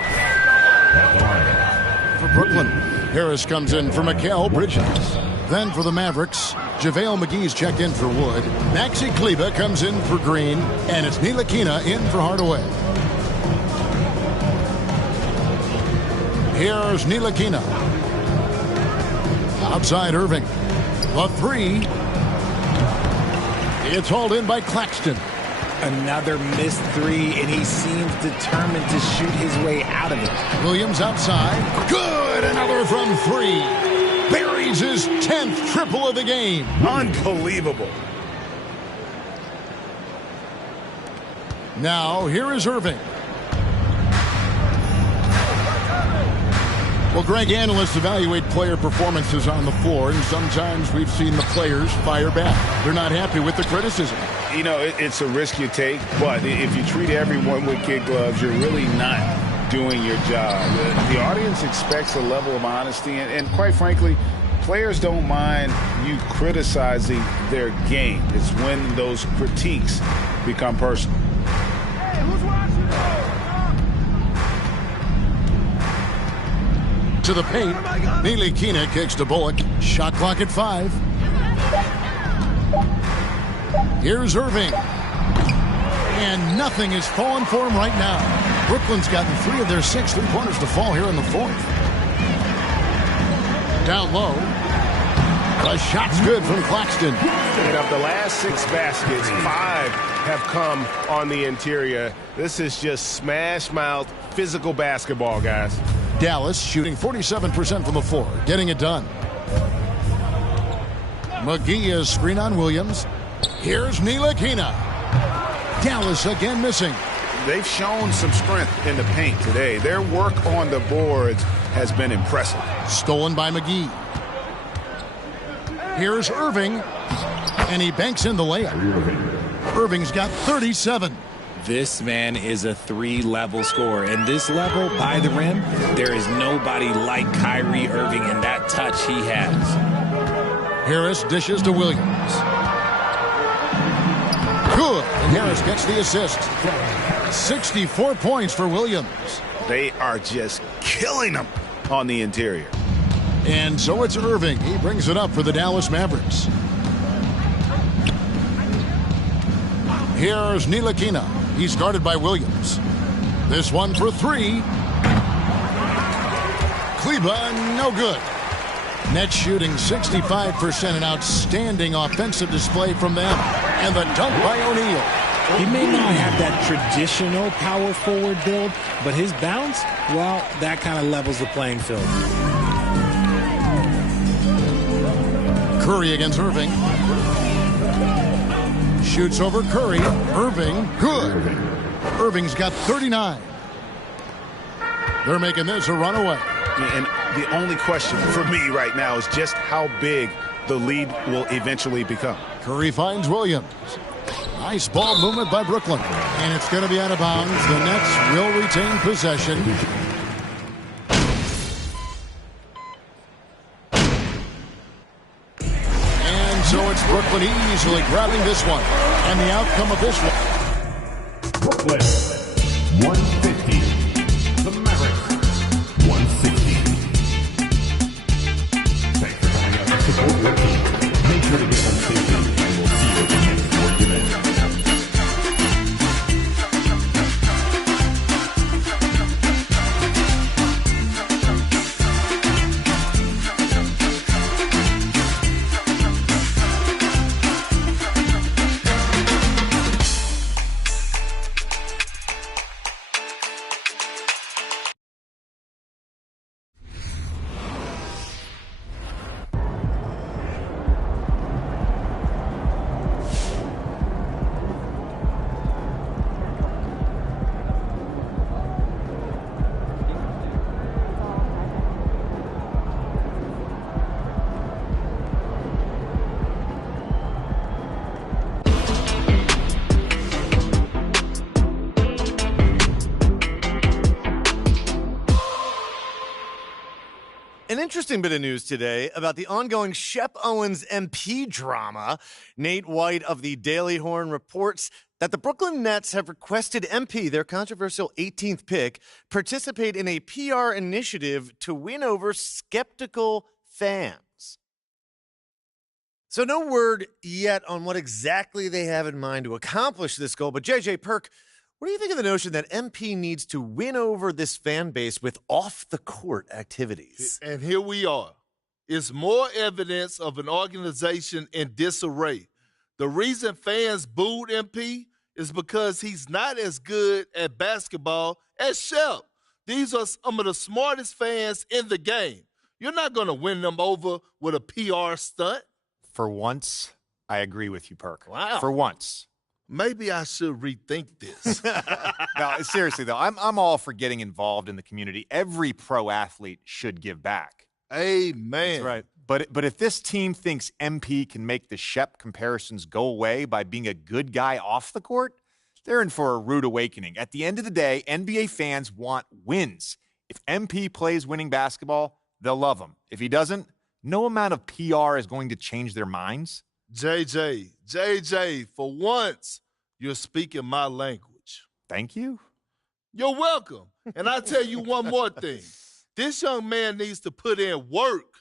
For Brooklyn, Harris comes in for Mikal Bridges. Then for the Mavericks, JaVale McGee's checked in for Wood. Maxi Kleber comes in for Green, and it's Ntilikina in for Hardaway. Here's Ntilikina. Outside Irving. The 3. It's hauled in by Claxton. Another missed 3, and he seems determined to shoot his way out of it. Williams outside. Good! Another from 3. Buries his 10th triple of the game. Unbelievable. Now, here is Irving. Well, Greg, analysts evaluate player performances on the floor, and sometimes we've seen the players fire back. They're not happy with the criticism. You know, it's a risk you take, but if you treat everyone with kid gloves, you're really not doing your job. The audience expects a level of honesty, and quite frankly, players don't mind you criticizing their game. It's when those critiques become personal. Hey, who's watching? To the paint, Ntilikina kicks to Bullock. Shot clock at 5. Here's Irving. And nothing is falling for him right now. Brooklyn's gotten 3 of their 6 3-pointers to fall here in the 4th. Down low. The shot's good from Claxton. And of the last 6 baskets, 5 have come on the interior. This is just smash-mouth physical basketball, guys. Dallas shooting 47% from the floor, getting it done. McGee is screen on Williams. Here's Ntilikina. Dallas again missing. They've shown some strength in the paint today. Their work on the boards has been impressive. Stolen by McGee. Here's Irving, and he banks in the layup. Irving's got 37. This man is a 3-level scorer, and this level by the rim, there is nobody like Kyrie Irving and that touch he has. Harris dishes to Williams. Good, and Harris gets the assist. 64 points for Williams. They are just killing them on the interior. And so it's Irving. He brings it up for the Dallas Mavericks. Here's Ntilikina. He's guarded by Williams. This one for 3. Kleber, no good. Net shooting 65%, an outstanding offensive display from them. And the dunk by O'Neal. He may not have that traditional power forward build, but his bounce, well, that kind of levels the playing field. Curry against Irving. Shoots over Curry. Irving, good. Irving's got 39. They're making this a runaway. And the only question for me right now is just how big the lead will eventually become. Curry finds Williams. Nice ball movement by Brooklyn. And it's going to be out of bounds. The Nets will retain possession. And so it's Brooklyn easily grabbing this one. And the outcome of this one. Brooklyn, 150. The Mavericks, 160. Thanks for coming out to support your team. Make sure to get home safely, and we'll see you at the next sports event. An interesting bit of news today about the ongoing Shep Owens MP drama. Nate White of the Daily Horn reports that the Brooklyn Nets have requested MP, their controversial 18th pick, participate in a PR initiative to win over skeptical fans. So no word yet on what exactly they have in mind to accomplish this goal, but JJ Perk, what do you think of the notion that MP needs to win over this fan base with off-the-court activities? And here we are. It's more evidence of an organization in disarray. The reason fans booed MP is because he's not as good at basketball as Shep. These are some of the smartest fans in the game. You're not going to win them over with a PR stunt. For once, I agree with you, Perk. Wow. For once. Maybe I should rethink this. No, seriously, though, I'm all for getting involved in the community. Every pro athlete should give back. Amen. That's right. But if this team thinks MP can make the Shep comparisons go away by being a good guy off the court, they're in for a rude awakening. At the end of the day, NBA fans want wins. If MP plays winning basketball, they'll love him. If he doesn't, no amount of PR is going to change their minds. JJ, for once, you're speaking my language. Thank you. You're welcome. And I'll tell you one more thing. This young man needs to put in work.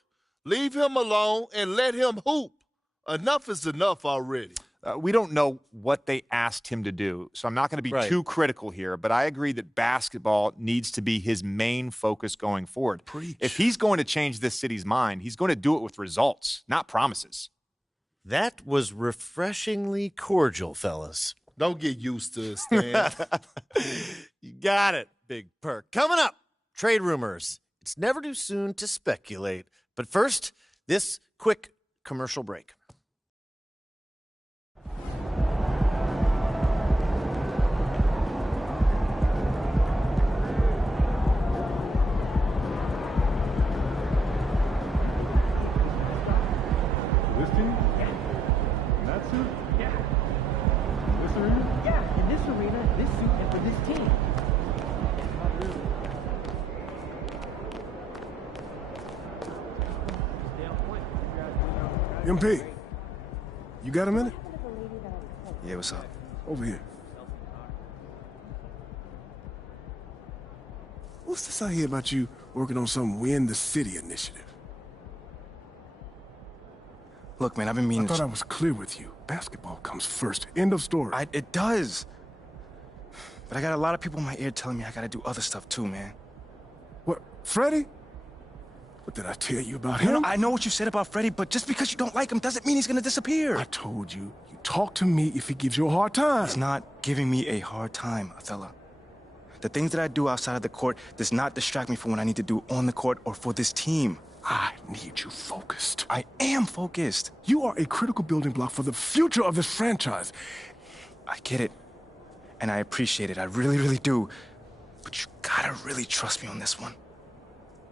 Leave him alone and let him hoop. Enough is enough already. We don't know what they asked him to do, so I'm not going to be too critical here, but I agree that basketball needs to be his main focus going forward. Preach. If he's going to change this city's mind, he's going to do it with results, not promises. That was refreshingly cordial, fellas. Don't get used to it, Stan. You got it, Big Perk. Coming up, trade rumors. It's never too soon to speculate. But first, this quick commercial break. This team? In that suit? In this arena? Yeah, in this arena, this suit is for this team. MP, you got a minute? Yeah, what's up? Over here. What's this I hear about you working on some Win the City initiative? Look, man, I've been meaning I thought I was clear with you. Basketball comes first. End of story. It does. But I got a lot of people in my ear telling me I gotta do other stuff too, man. What, Freddie? What did I tell you about him? You know, I know what you said about Freddie, but just because you don't like him doesn't mean he's gonna disappear. I told you, you talk to me if he gives you a hard time. He's not giving me a hard time, Othello. The things that I do outside of the court does not distract me from what I need to do on the court or for this team. I need you focused. I am focused. You are a critical building block for the future of this franchise. I get it. And I appreciate it. I really, really do. But you gotta really trust me on this one.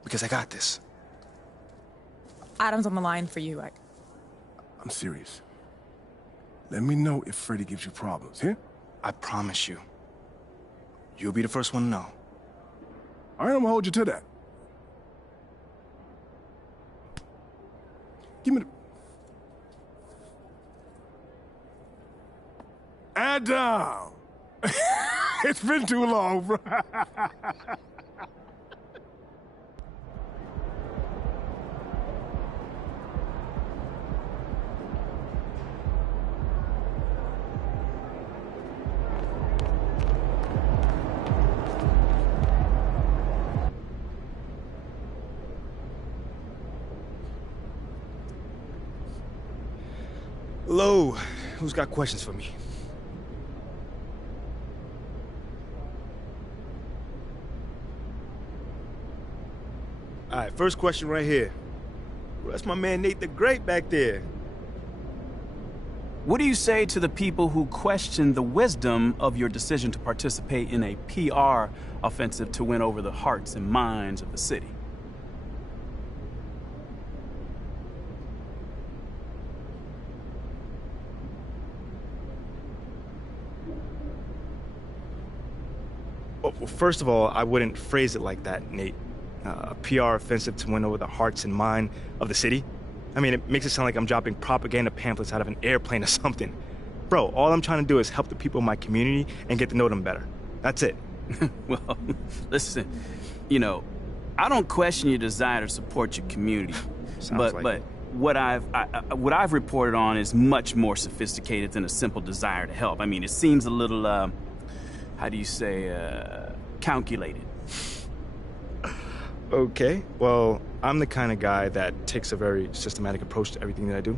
Because I got this. Adam's on the line for you. I'm serious. Let me know if Freddie gives you problems, yeah? I promise you. You'll be the first one to know. All right, I'm gonna hold you to that. Give me the... Adam! It's been too long, bro. Hello. Who's got questions for me? All right, first question right here. Well, that's my man Nate the Great back there. What do you say to the people who question the wisdom of your decision to participate in a PR offensive to win over the hearts and minds of the city? Well, first of all, I wouldn't phrase it like that, Nate. A PR offensive to win over the hearts and mind of the city? I mean, it makes it sound like I'm dropping propaganda pamphlets out of an airplane or something. Bro, all I'm trying to do is help the people in my community and get to know them better. That's it. Well, listen, you know, I don't question your desire to support your community. But what I've reported on is much more sophisticated than a simple desire to help. I mean, it seems a little, how do you say, calculated. Okay, well, I'm the kind of guy that takes a very systematic approach to everything that I do.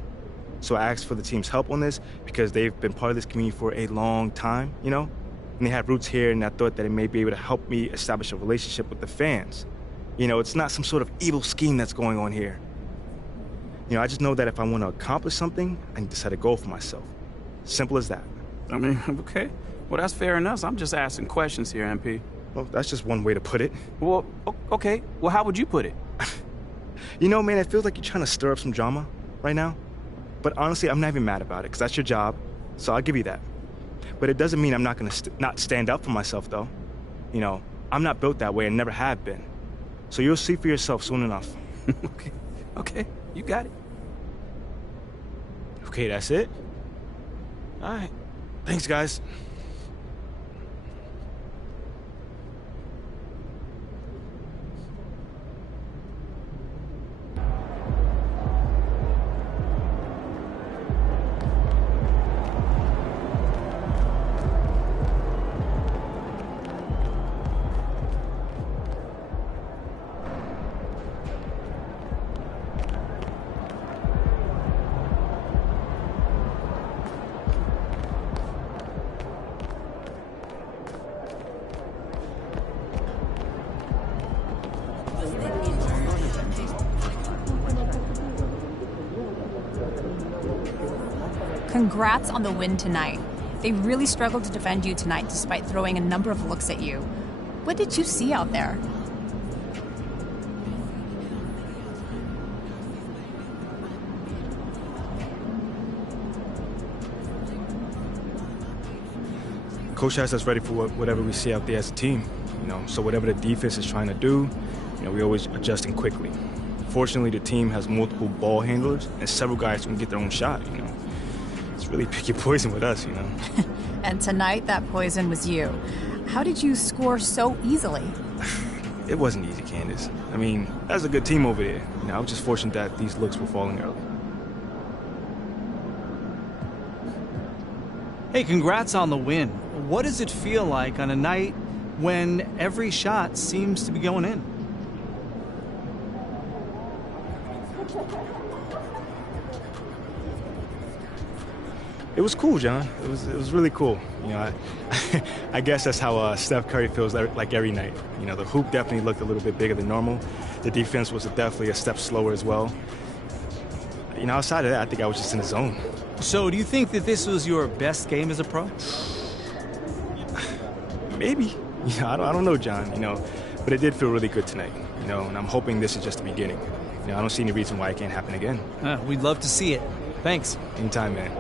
So I asked for the team's help on this because they've been part of this community for a long time, you know? And they have roots here, and I thought that it may be able to help me establish a relationship with the fans. You know, it's not some sort of evil scheme that's going on here. You know, I just know that if I want to accomplish something, I need to set a goal for myself. Simple as that. I mean, okay. Well, that's fair enough. I'm just asking questions here, MP. Well, that's just one way to put it. Well, okay. Well, how would you put it? You know, man, it feels like you're trying to stir up some drama right now. But honestly, I'm not even mad about it, because that's your job, so I'll give you that. But it doesn't mean I'm not going to not stand up for myself, though. You know, I'm not built that way and never have been. So you'll see for yourself soon enough. Okay, you got it. Okay, that's it? All right. Thanks, guys. Congrats on the win tonight. They really struggled to defend you tonight despite throwing a number of looks at you. What did you see out there? Coach has us ready for whatever we see out there as a team. You know, so whatever the defense is trying to do, you know, we always adjusting quickly. Fortunately, the team has multiple ball handlers and several guys who can get their own shot, you know. It's really pick your poison with us, you know. And tonight, that poison was you. How did you score so easily? It wasn't easy, Candace. I mean, that's a good team over there. You know, I was just fortunate that these looks were falling early. Hey, congrats on the win. What does it feel like on a night when every shot seems to be going in? It was cool, John. It was really cool. You know, I guess that's how Steph Curry feels like every night. You know, the hoop definitely looked a little bit bigger than normal. The defense was definitely a step slower as well. You know, outside of that, I think I was just in the zone. So, do you think that this was your best game as a pro? Maybe. You know, I don't know, John. You know, but it did feel really good tonight. You know, and I'm hoping this is just the beginning. You know, I don't see any reason why it can't happen again. We'd love to see it. Thanks. Anytime, man.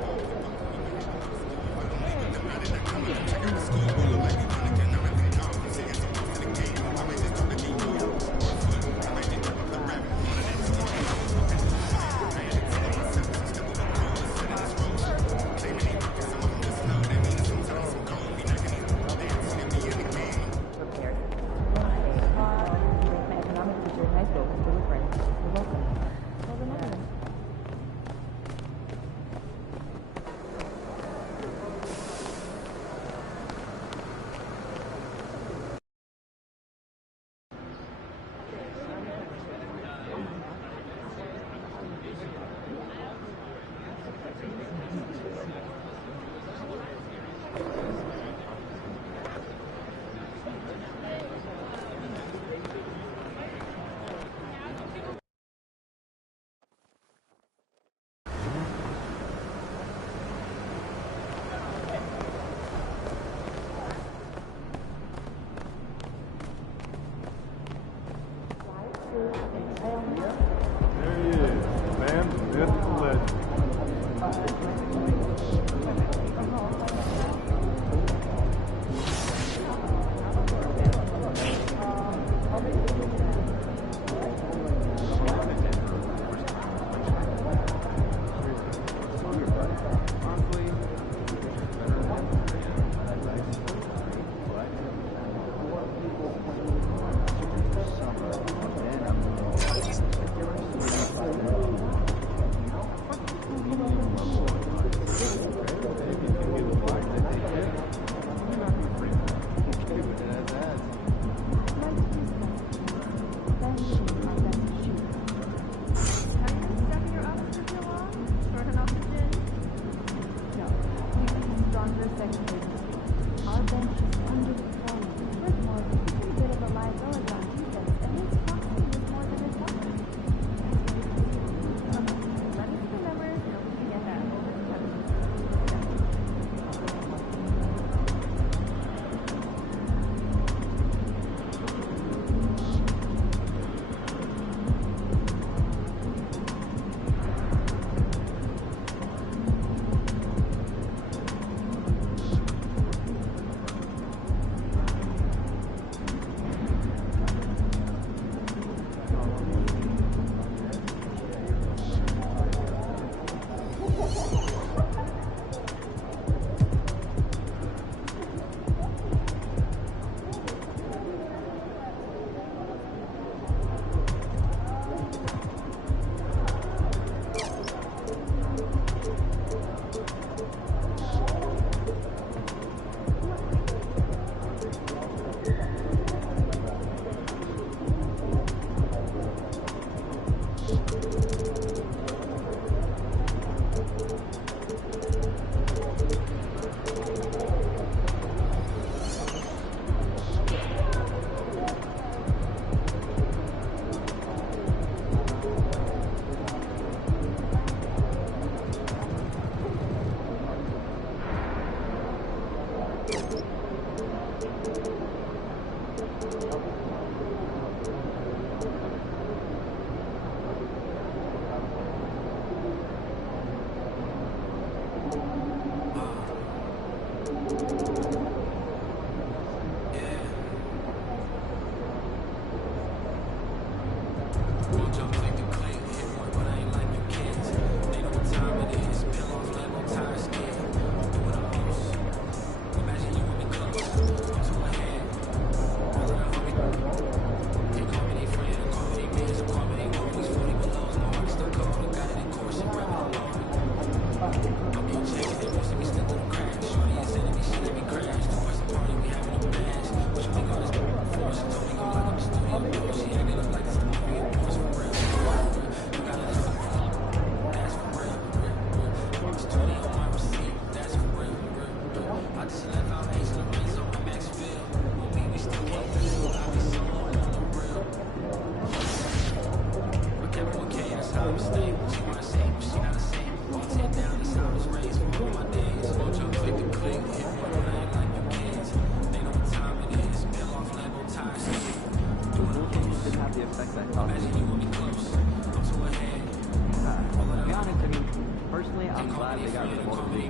Personally, I'm glad they got rid of all the big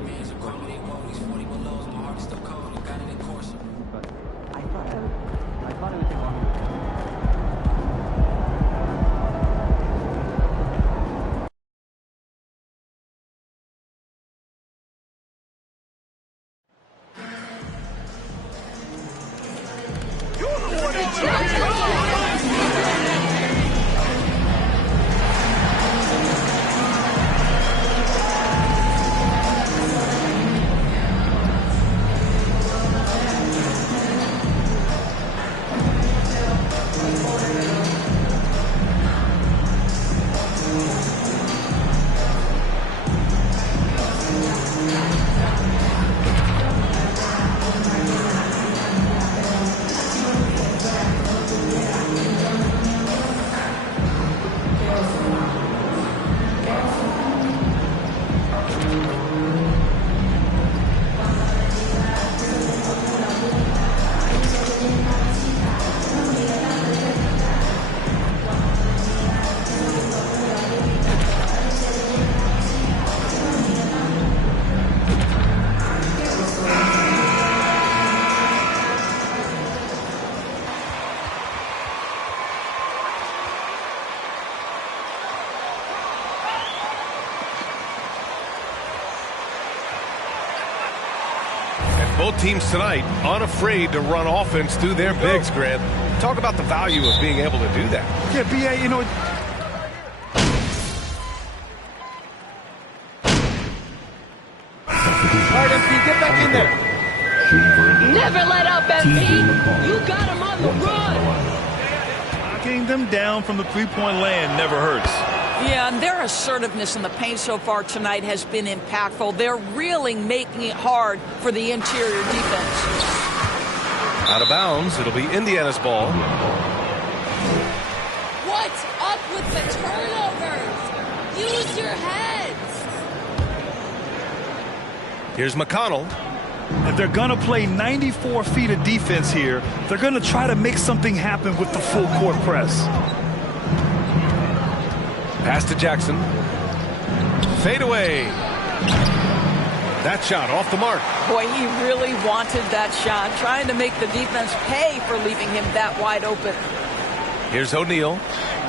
but I thought it would take longer. Both teams tonight unafraid to run offense through their bigs, Grant. Talk about the value of being able to do that. Yeah, B.A., you know. All right, MP, get back in there. Never let up, MP. You got him on the run. Knocking them down from the three-point land never hurts. Yeah, and their assertiveness in the paint so far tonight has been impactful. They're really making it hard for the interior defense. Out of bounds. It'll be Indiana's ball. What's up with the turnovers? Use your heads. Here's McConnell. If they're going to play 94 feet of defense here, they're going to try to make something happen with the full court press. Pass to Jackson. Fade away. That shot off the mark. Boy, he really wanted that shot, trying to make the defense pay for leaving him that wide open. Here's O'Neal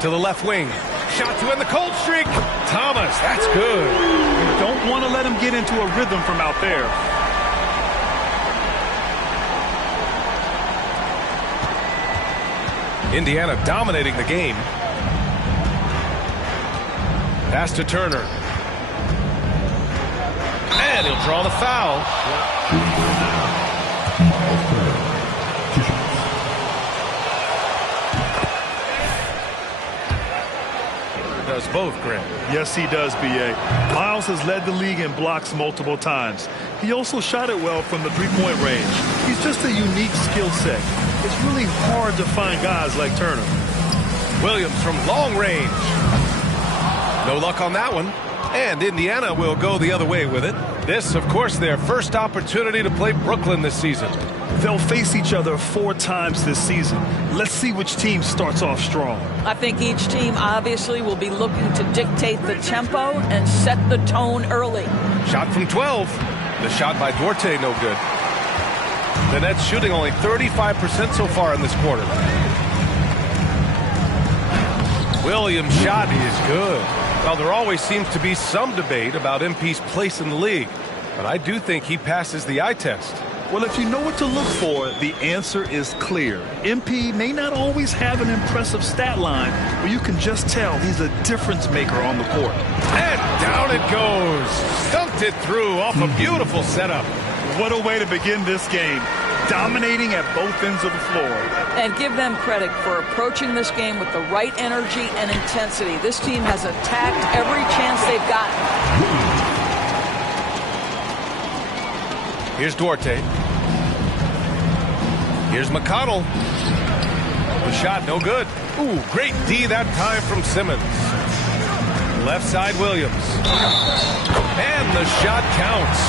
to the left wing. Shot to end the cold streak. Thomas, that's good. You don't want to let him get into a rhythm from out there. Indiana dominating the game. Pass to Turner. And he'll draw the foul. Does both, Grant. Yes, he does, B.A. Miles has led the league in blocks multiple times. He also shot it well from the three-point range. He's just a unique skill set. It's really hard to find guys like Turner. Williams from long range. No luck on that one. And Indiana will go the other way with it. This, of course, their first opportunity to play Brooklyn this season. They'll face each other 4 times this season. Let's see which team starts off strong. I think each team obviously will be looking to dictate the tempo and set the tone early. Shot from 12. The shot by Duarte, no good. The Nets shooting only 35% so far in this quarter. Williams' shot is good. Well, there always seems to be some debate about MP's place in the league, but I do think he passes the eye test. Well, if you know what to look for, the answer is clear. MP may not always have an impressive stat line, but you can just tell he's a difference maker on the court. And down it goes. Dunked it through off a beautiful setup. What a way to begin this game. Dominating at both ends of the floor. And give them credit for approaching this game with the right energy and intensity. This team has attacked every chance they've gotten. Here's Duarte. Here's McConnell. The shot, no good. Ooh, great D that time from Simmons. Left side, Williams. And the shot counts.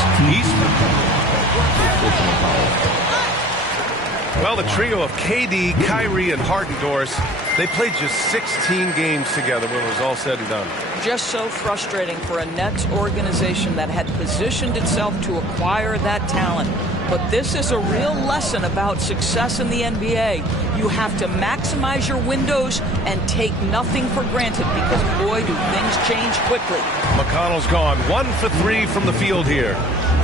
Well, the trio of KD, Kyrie, and Harden, Doris, They played just 16 games together when it was all said and done. Just so frustrating for a Nets organization that had positioned itself to acquire that talent. But this is a real lesson about success in the NBA. You have to maximize your windows and take nothing for granted because, boy, do things change quickly. McConnell's gone 1 for 3 from the field here.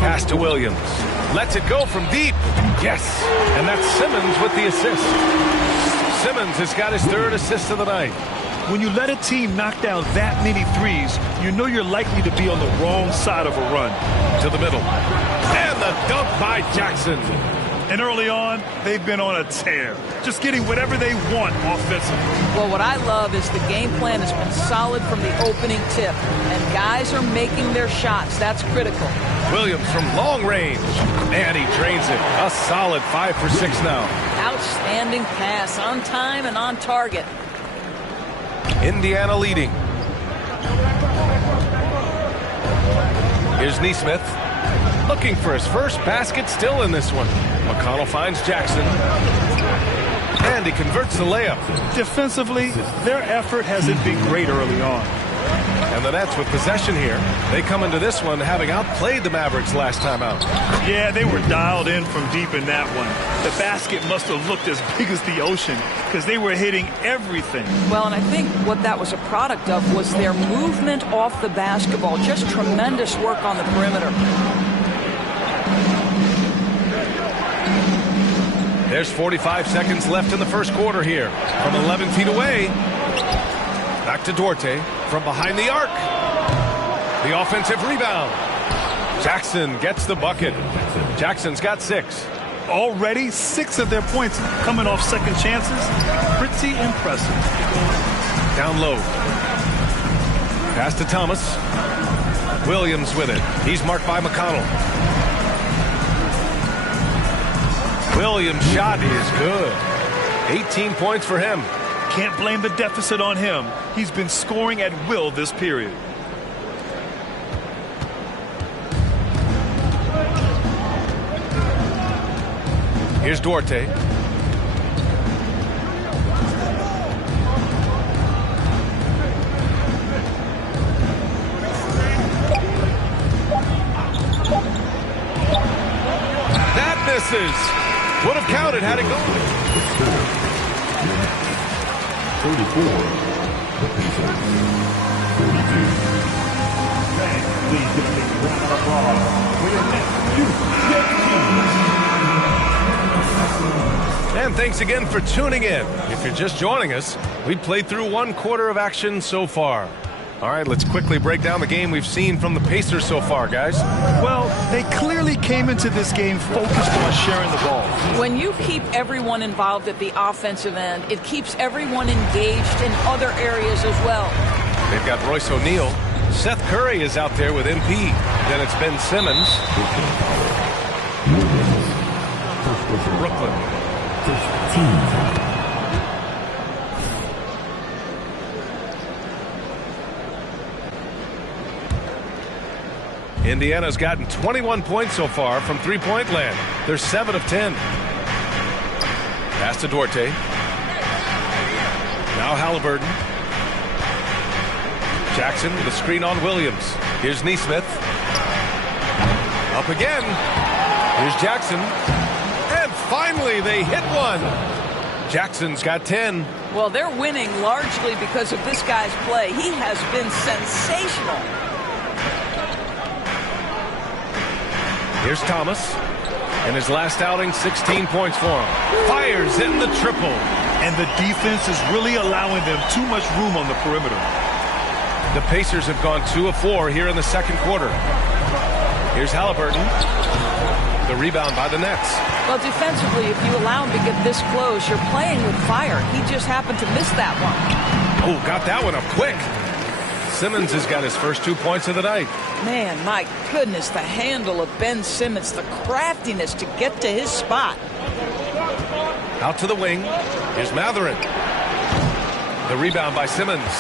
Pass to Williams. Lets it go from deep. Yes. And that's Simmons with the assist. Simmons has got his 3rd assist of the night. When you let a team knock down that many threes, you know you're likely to be on the wrong side of a run. To the middle. And the dunk by Jackson. And early on, they've been on a tear, just getting whatever they want offensively. Well, what I love is the game plan has been solid from the opening tip, and guys are making their shots. That's critical. Williams from long range, and he drains it. A solid 5 for 6 now. Outstanding pass, on time and on target. Indiana leading. Here's Nesmith. Looking for his first basket, still in this one. McConnell finds Jackson. And he converts the layup. Defensively, their effort hasn't been great early on. And the Nets with possession here. They come into this one having outplayed the Mavericks last time out. Yeah, they were dialed in from deep in that one. The basket must have looked as big as the ocean because they were hitting everything. Well, and I think what that was a product of was their movement off the basketball. Just tremendous work on the perimeter. There's 45 seconds left in the first quarter here. From 11 feet away. Back to Duarte from behind the arc. The offensive rebound. Jackson gets the bucket. Jackson's got 6. Already 6 of their points coming off second chances. Pretty impressive. Down low. Pass to Thomas. Williams with it. He's marked by McConnell. Williams' shot is good. 18 points for him. Can't blame the deficit on him. He's been scoring at will this period. Here's Duarte. That misses. Would have counted had it gone. 34. The Pacers. 42. Please give a big round of applause for your next And thanks again for tuning in. If you're just joining us, we played through 1 quarter of action so far. All right, let's quickly break down the game we've seen from the Pacers so far, guys. Well, they clearly came into this game focused on sharing the ball. When you keep everyone involved at the offensive end, it keeps everyone engaged in other areas as well. They've got Royce O'Neal. Seth Curry is out there with MP. Then it's Ben Simmons. Brooklyn. 15. Indiana's gotten 21 points so far from three-point land. They're 7 of 10. Pass to Duarte. Now Halliburton. Jackson with a screen on Williams. Here's Nesmith. Up again. Here's Jackson. And finally they hit one. Jackson's got 10. Well, they're winning largely because of this guy's play. He has been sensational. Here's Thomas. In his last outing, 16 points for him. Fires in the triple. And the defense is really allowing them too much room on the perimeter. The Pacers have gone 2 of 4 here in the second quarter. Here's Halliburton. The rebound by the Nets. Well, defensively, if you allow him to get this close, you're playing with fire. He just happened to miss that one. Oh, got that one up quick. Simmons has got his first 2 points of the night. Man, my goodness, the handle of Ben Simmons, the craftiness to get to his spot. Out to the wing. Here's Mathurin. The rebound by Simmons.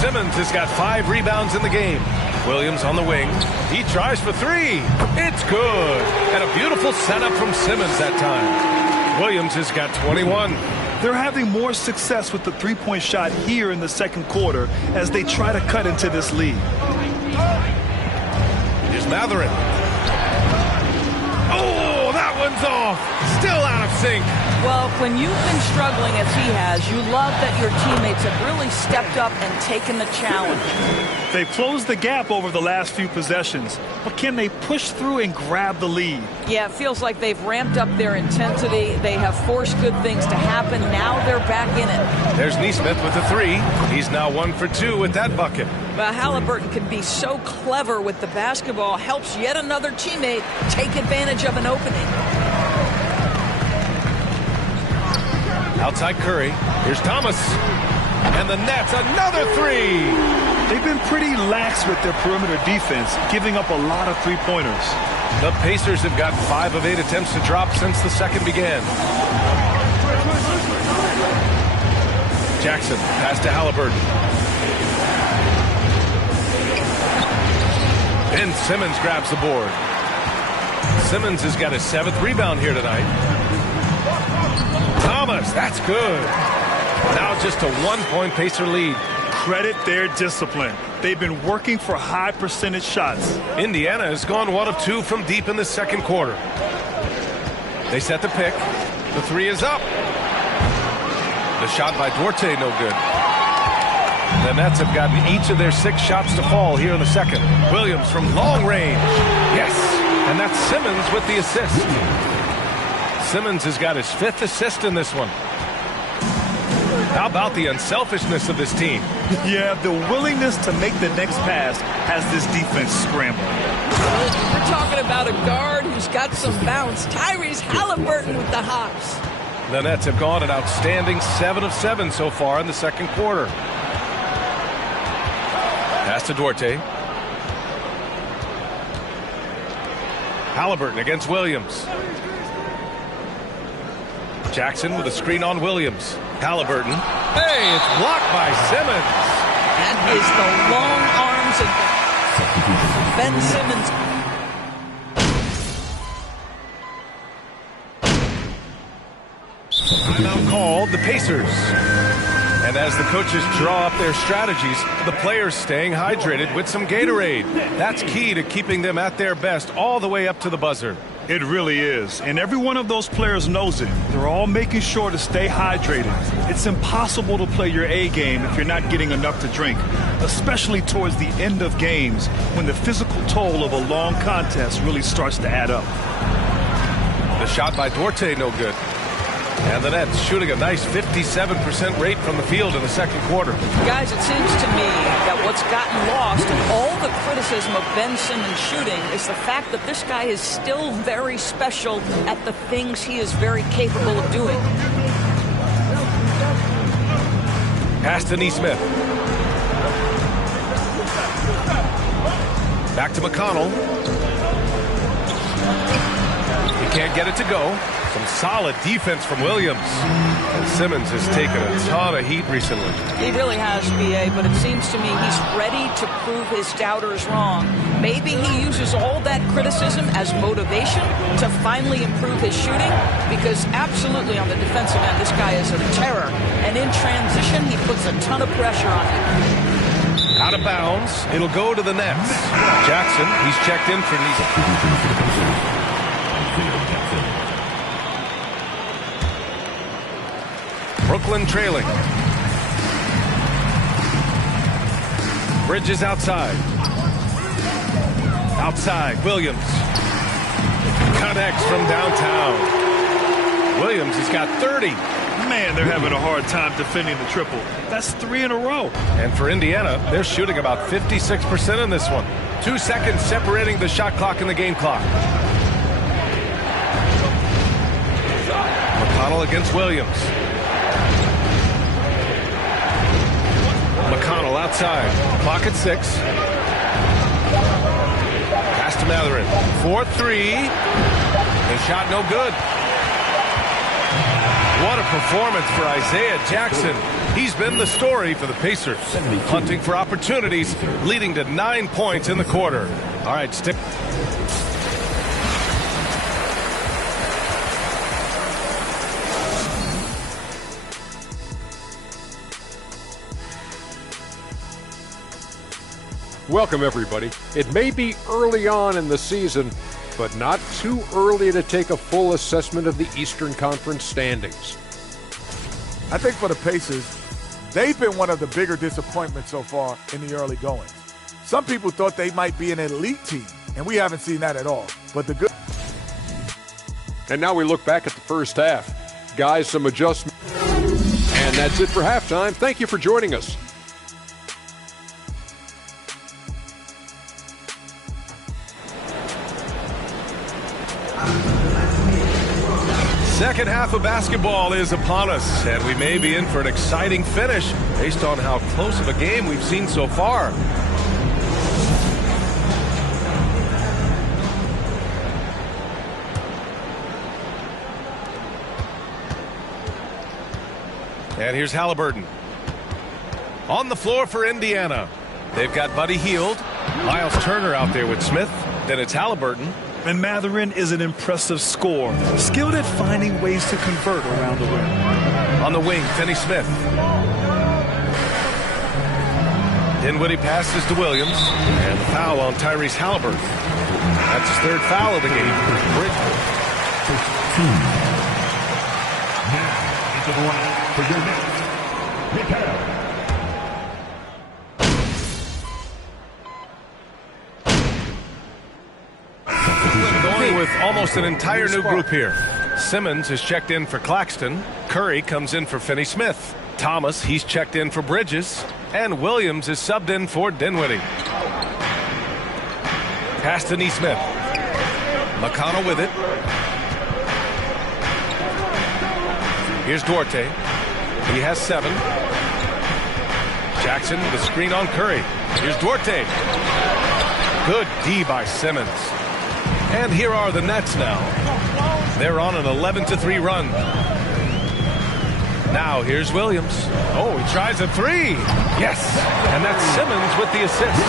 Simmons has got 5 rebounds in the game. Williams on the wing. He tries for 3. It's good. And a beautiful setup from Simmons that time. Williams has got 21. They're having more success with the three-point shot here in the second quarter as they try to cut into this lead. Here's Mathurin. Oh, that one's off. Still out of sync. Well, when you've been struggling as he has, you love that your teammates have really stepped up and taken the challenge. They've closed the gap over the last few possessions, but can they push through and grab the lead? Yeah, it feels like they've ramped up their intensity. They have forced good things to happen. Now they're back in it. There's Neesmith with the three. He's now 1 for 2 with that bucket. But Halliburton can be so clever with the basketball, helps yet another teammate take advantage of an opening. Outside Curry. Here's Thomas. And the Nets, another three. They've been pretty lax with their perimeter defense, giving up a lot of three-pointers. The Pacers have got 5 of 8 attempts to drop since the second began. Jackson, pass to Halliburton. Ben Simmons grabs the board. Simmons has got his 7th rebound here tonight. Thomas, that's good. Now just a 1-point Pacer lead. Credit their discipline. They've been working for high percentage shots. Indiana has gone 1 of 2 from deep in the second quarter. They set the pick. The three is up. The shot by Duarte, no good. The Nets have gotten each of their 6 shots to fall here in the second. Williams from long range. Yes. And that's Simmons with the assist. Simmons has got his 5th assist in this one. How about the unselfishness of this team? Yeah, the willingness to make the next pass has this defense scrambling. We're talking about a guard who's got some bounce. Tyrese Halliburton with the hops. The Nets have gone an outstanding 7 of 7 so far in the second quarter. Pass to Duarte. Halliburton against Williams. Jackson with a screen on Williams. Halliburton. Hey, it's blocked by Simmons. That is the long arms of Ben Simmons. Timeout called, the Pacers. And as the coaches draw up their strategies, the players staying hydrated with some Gatorade. That's key to keeping them at their best all the way up to the buzzer. It really is. And every one of those players knows it. They're all making sure to stay hydrated. It's impossible to play your A game if you're not getting enough to drink, especially towards the end of games when the physical toll of a long contest really starts to add up. The shot by Duarte, no good. And the Nets shooting a nice 57% rate from the field in the second quarter. Guys, it seems to me that what's gotten lost in all the criticism of Ben Simmons shooting is the fact that this guy is still very special at the things he is very capable of doing. Pass to Neesmith. Back to McConnell. He can't get it to go. Some solid defense from Williams. And Simmons has taken a ton of heat recently. He really has, B.A., but it seems to me he's ready to prove his doubters wrong. Maybe he uses all that criticism as motivation to finally improve his shooting, because absolutely on the defensive end, this guy is a terror. And in transition, he puts a ton of pressure on him. Out of bounds. It'll go to the Nets. Jackson, he's checked in for Neesmith. Brooklyn trailing. Bridges outside. Outside, Williams. Connects from downtown. Williams has got 30. Man, they're having a hard time defending the triple. That's 3 in a row. And for Indiana, they're shooting about 56% in this one. 2 seconds separating the shot clock and the game clock. McConnell against Williams. McConnell outside. Clock at 6. Pass to Mathurin. 4-3. The shot no good. What a performance for Isaiah Jackson. He's been the story for the Pacers. Hunting for opportunities, leading to 9 points in the quarter. All right, stick. Welcome, everybody. It may be early on in the season, but not too early to take a full assessment of the Eastern Conference standings. I think for the Pacers, they've been one of the bigger disappointments so far in the early goings. Some people thought they might be an elite team, and we haven't seen that at all. But the good. And now we look back at the first half. Guys, some adjustments. And that's it for halftime. Thank you for joining us. Second half of basketball is upon us, and we may be in for an exciting finish based on how close of a game we've seen so far. And here's Halliburton. On the floor for Indiana. They've got Buddy Hield, Miles Turner out there with Smith. Then it's Halliburton. And Mathurin is an impressive scorer, skilled at finding ways to convert around the rim. On the wing, Finney Smith. Dinwiddie passes to Williams, and the foul on Tyrese Halliburton. That's his third foul of the game. Now into the line for your next Mikal. With almost an entire new group here. Simmons is checked in for Claxton. Curry comes in for Finney Smith. Thomas, he's checked in for Bridges. And Williams is subbed in for Dinwiddie. Pass to Nesmith. McConnell with it. Here's Duarte. He has 7. Jackson with a screen on Curry. Here's Duarte. Good D by Simmons. And here are the Nets now. They're on an 11-3 run. Now here's Williams. Oh, he tries a 3. Yes, and that's Simmons with the assist.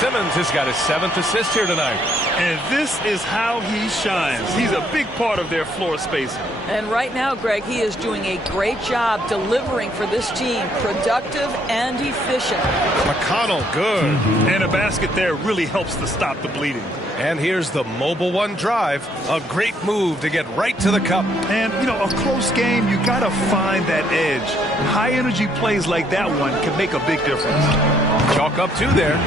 Simmons has got his 7th assist here tonight. And this is how he shines. He's a big part of their floor spacing. And right now, Greg, he is doing a great job delivering for this team. Productive and efficient. McConnell, good. And a basket there really helps to stop the bleeding. And here's the mobile one drive. A great move to get right to the cup. And, you know, a close game, you got to find that edge. High-energy plays like that one can make a big difference. Chalk up 2 there.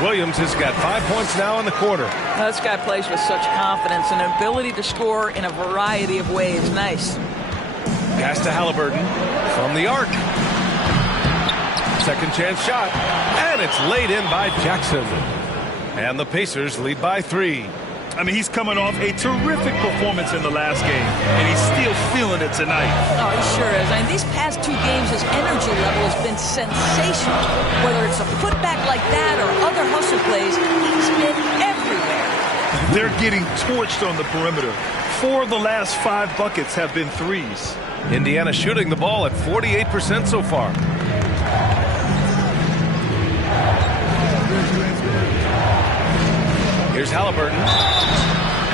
Williams has got 5 points now in the quarter. This guy plays with such confidence and an ability to score in a variety of ways. Nice. Pass to Halliburton from the arc. Second chance shot. And it's laid in by Jackson. And the Pacers lead by 3. I mean, he's coming off a terrific performance in the last game, and he's still feeling it tonight. Oh, he sure is. I mean, these past 2 games, his energy level has been sensational. Whether it's a putback like that or other hustle plays, he's been everywhere. They're getting torched on the perimeter. 4 of the last 5 buckets have been threes. Indiana shooting the ball at 48% so far. Here's Halliburton.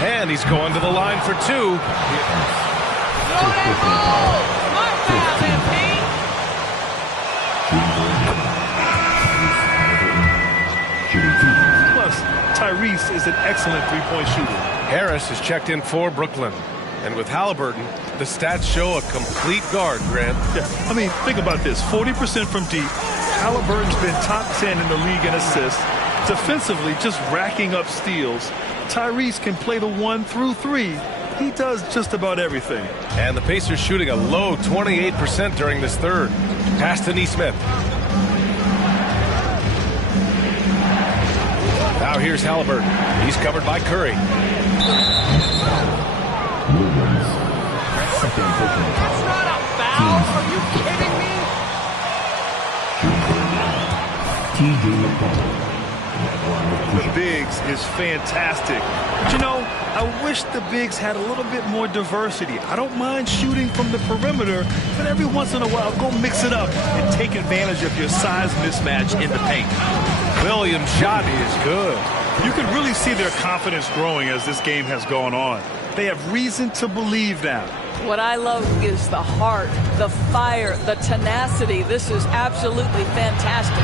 And he's going to the line for 2. Plus, Tyrese is an excellent three-point shooter. Harris is checked in for Brooklyn. And with Halliburton, the stats show a complete guard, Grant. Yeah, I mean, think about this. 40% from deep. Halliburton's been top 10 in the league in assists. Defensively, just racking up steals. Tyrese can play the 1 through 3. He does just about everything. And the Pacers shooting a low 28% during this third. Pass to Nesmith. Now here's Halliburton. He's covered by Curry. Williams. Second taken. That's not a foul. Are you kidding me? TJ McConnell. The bigs is fantastic. But you know, I wish the bigs had a little bit more diversity. I don't mind shooting from the perimeter, but every once in a while, go mix it up and take advantage of your size mismatch in the paint. Williams' shot is good. You can really see their confidence growing as this game has gone on. They have reason to believe now. What I love is the heart, the fire, the tenacity. This is absolutely fantastic.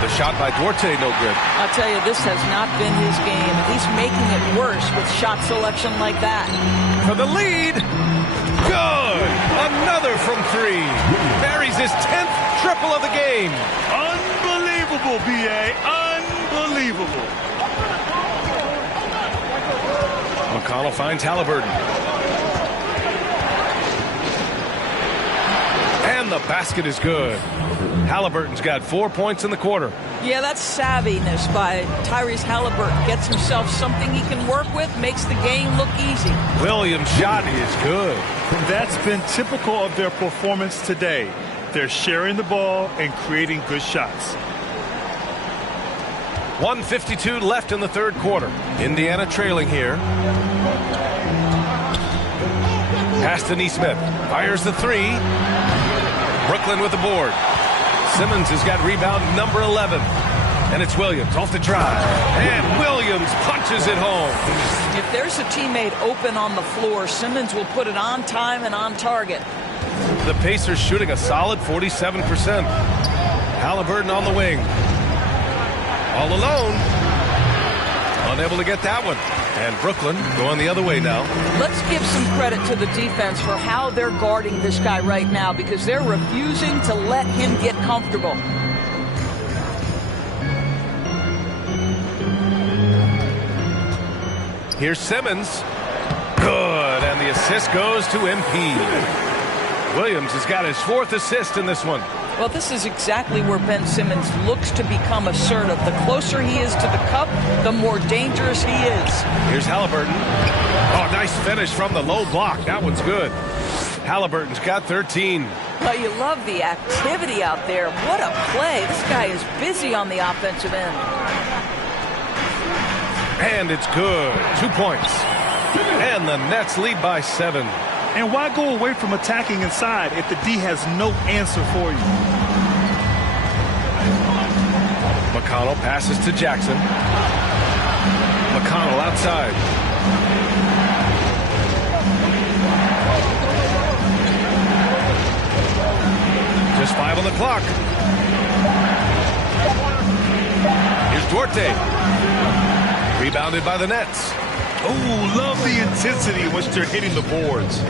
The shot by Duarte, no good. I'll tell you, this has not been his game. He's making it worse with shot selection like that. For the lead. Good. Another from 3. Buries his 10th triple of the game. Unbelievable, B.A. Unbelievable. McConnell finds Halliburton. And the basket is good. Halliburton's got 4 points in the quarter. Yeah, that's savviness by Tyrese Halliburton. Gets himself something he can work with, makes the game look easy. Williams' shot is good. That's been typical of their performance today. They're sharing the ball and creating good shots. 1:52 left in the third quarter. Indiana trailing here. Pass to Nesmith. Fires the 3. Brooklyn with the board. Simmons has got rebound number 11. And it's Williams off the drive. And Williams punches it home. If there's a teammate open on the floor, Simmons will put it on time and on target. The Pacers shooting a solid 47%. Halliburton on the wing. All alone. Unable to get that one. And Brooklyn going the other way now. Let's give some credit to the defense for how they're guarding this guy right now, because they're refusing to let him get comfortable. Here's Simmons. Good. And the assist goes to MP. Williams has got his 4th assist in this one. Well, this is exactly where Ben Simmons looks to become assertive. The closer he is to the cup, the more dangerous he is. Here's Halliburton. Oh, nice finish from the low block. That one's good. Halliburton's got 13. Well, you love the activity out there. What a play. This guy is busy on the offensive end. And it's good. 2 points. And the Nets lead by 7. And why go away from attacking inside if the D has no answer for you? McConnell passes to Jackson. McConnell outside. Just 5 on the clock. Here's Duarte. Rebounded by the Nets. Oh, love the intensity in which they're hitting the boards.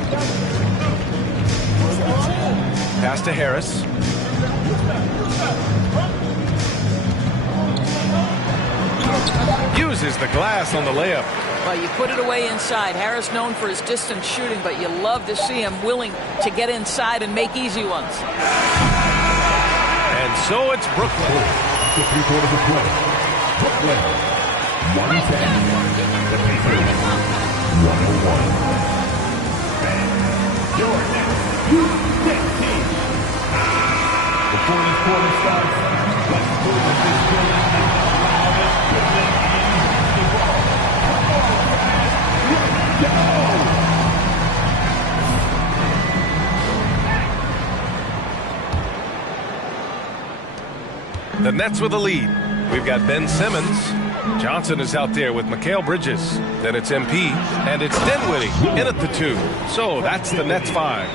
Pass to Harris. Uses the glass on the layup. Well, you put it away inside. Harris known for his distance shooting, but you love to see him willing to get inside and make easy ones. And so it's Brooklyn. The 3 quarters of play. Brooklyn 110. The Pacers 101. And your next U-10 team. Before this quarter starts, let's move this building and allow this Brooklyn and basketball. Let's go! The Nets with the lead. We've got Ben Simmons. Johnson is out there with Mikal Bridges. Then it's MP. And it's Dinwiddie in at the 2. So that's the Nets 5.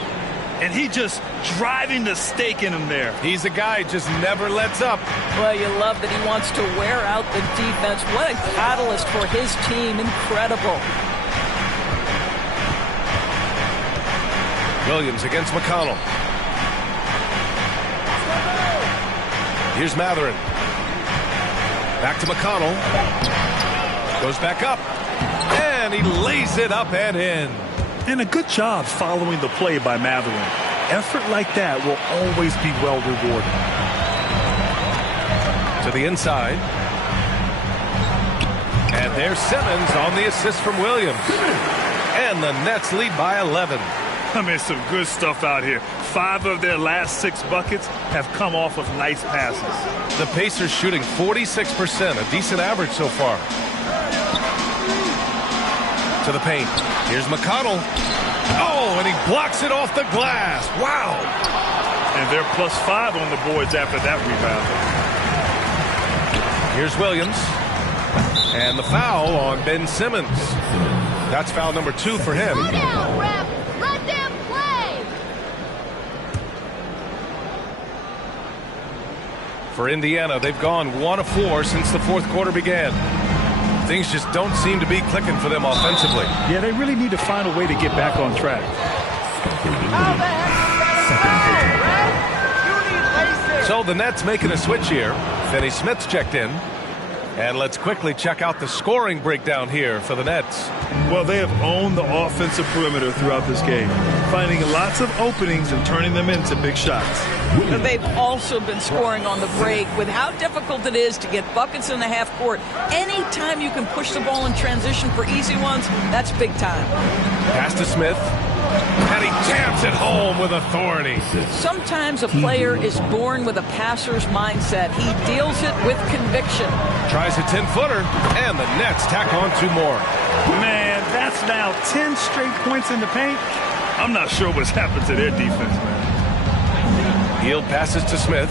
And he just driving the stake in him there. He's a guy just never lets up. Well, you love that he wants to wear out the defense. What a catalyst for his team. Incredible. Williams against McConnell. Here's Mathurin. Back to McConnell. Goes back up. And he lays it up and in. And a good job following the play by Mathurin. Effort like that will always be well rewarded. To the inside. And there's Simmons on the assist from Williams. And the Nets lead by 11. I mean, some good stuff out here. 5 of their last 6 buckets have come off of nice passes. The Pacers shooting 46%, a decent average so far. To the paint. Here's McConnell. Oh, and he blocks it off the glass. Wow. And they're +5 on the boards after that rebound. Here's Williams. And the foul on Ben Simmons. That's foul number 2 for him. Slow down, ref. Let them play. For Indiana, they've gone 1 of 4 since the fourth quarter began. Things just don't seem to be clicking for them offensively. Yeah, they really need to find a way to get back on track. So the Nets making a switch here. Finney Smith's checked in. And let's quickly check out the scoring breakdown here for the Nets. Well, they have owned the offensive perimeter throughout this game, finding lots of openings and turning them into big shots. They've also been scoring on the break. With how difficult it is to get buckets in the half court, anytime you can push the ball in transition for easy ones, that's big time. Pass to Smith. And he jams it home with authority. Sometimes a player is born with a passer's mindset. He deals it with conviction. Tries a 10-footer, and the Nets tack on 2 more. Man, that's now 10 straight points in the paint. I'm not sure what's happened to their defense, man. Hield passes to Smith.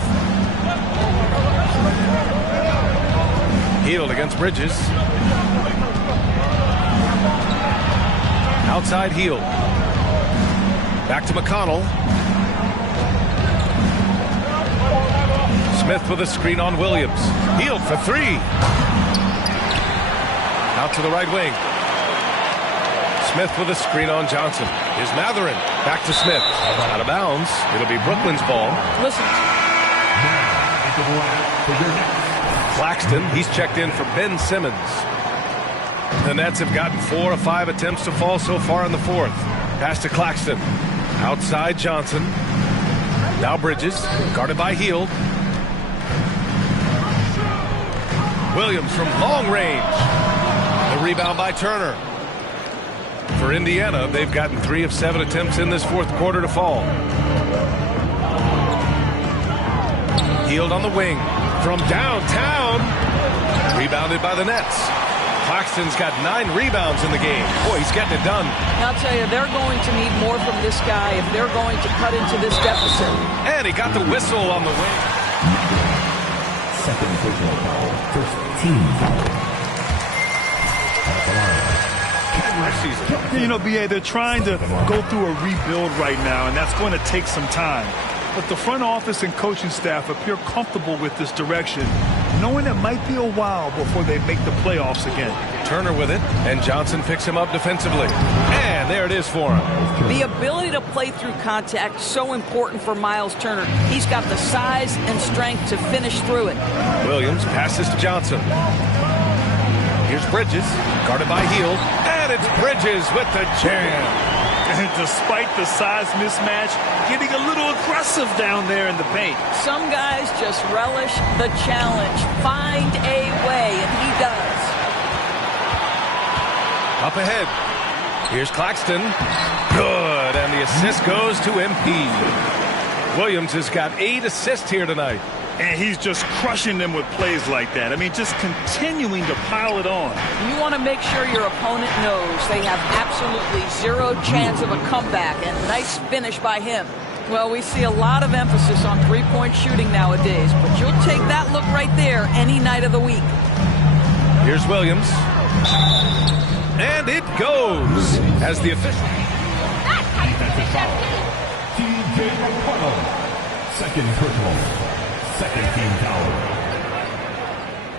Hield against Bridges. Outside Hield. Back to McConnell. Smith with a screen on Williams. Hield for 3. Out to the right wing. Smith with a screen on Johnson. Here's Mathurin. Back to Smith. Out of bounds. It'll be Brooklyn's ball. Listen. Claxton, he's checked in for Ben Simmons. The Nets have gotten 4 of 5 attempts to fall so far in the fourth. Pass to Claxton. Outside Johnson. Now Bridges, guarded by Hield. Williams from long range. The rebound by Turner. For Indiana, they've gotten 3 of 7 attempts in this fourth quarter to fall. Hield on the wing. From downtown. Rebounded by the Nets. Claxton's got 9 rebounds in the game. Boy, he's getting it done. I'll tell you, they're going to need more from this guy if they're going to cut into this deficit. And he got the whistle on the wing. Second personal foul. First team foul. You know, B.A., they're trying to go through a rebuild right now, and that's going to take some time. But the front office and coaching staff appear comfortable with this direction, knowing it might be a while before they make the playoffs again. Turner with it, and Johnson picks him up defensively. And there it is for him. The ability to play through contact, so important for Miles Turner. He's got the size and strength to finish through it. Williams passes to Johnson. Here's Bridges, guarded by Hield. And it's Bridges with the jam. And despite the size mismatch, getting a little aggressive down there in the paint. Some guys just relish the challenge. Find a way, and he does. Up ahead. Here's Claxton. Good, and the assist goes to MP. Williams has got 8 assists here tonight. And he's just crushing them with plays like that. I mean, just continuing to pile it on. You want to make sure your opponent knows they have absolutely 0 chance of a comeback, and nice finish by him. Well, we see a lot of emphasis on three-point shooting nowadays, but you'll take that look right there any night of the week. Here's Williams. And it goes as the official. Defensive foul. T.J. McConnell. Second personal. Second team foul.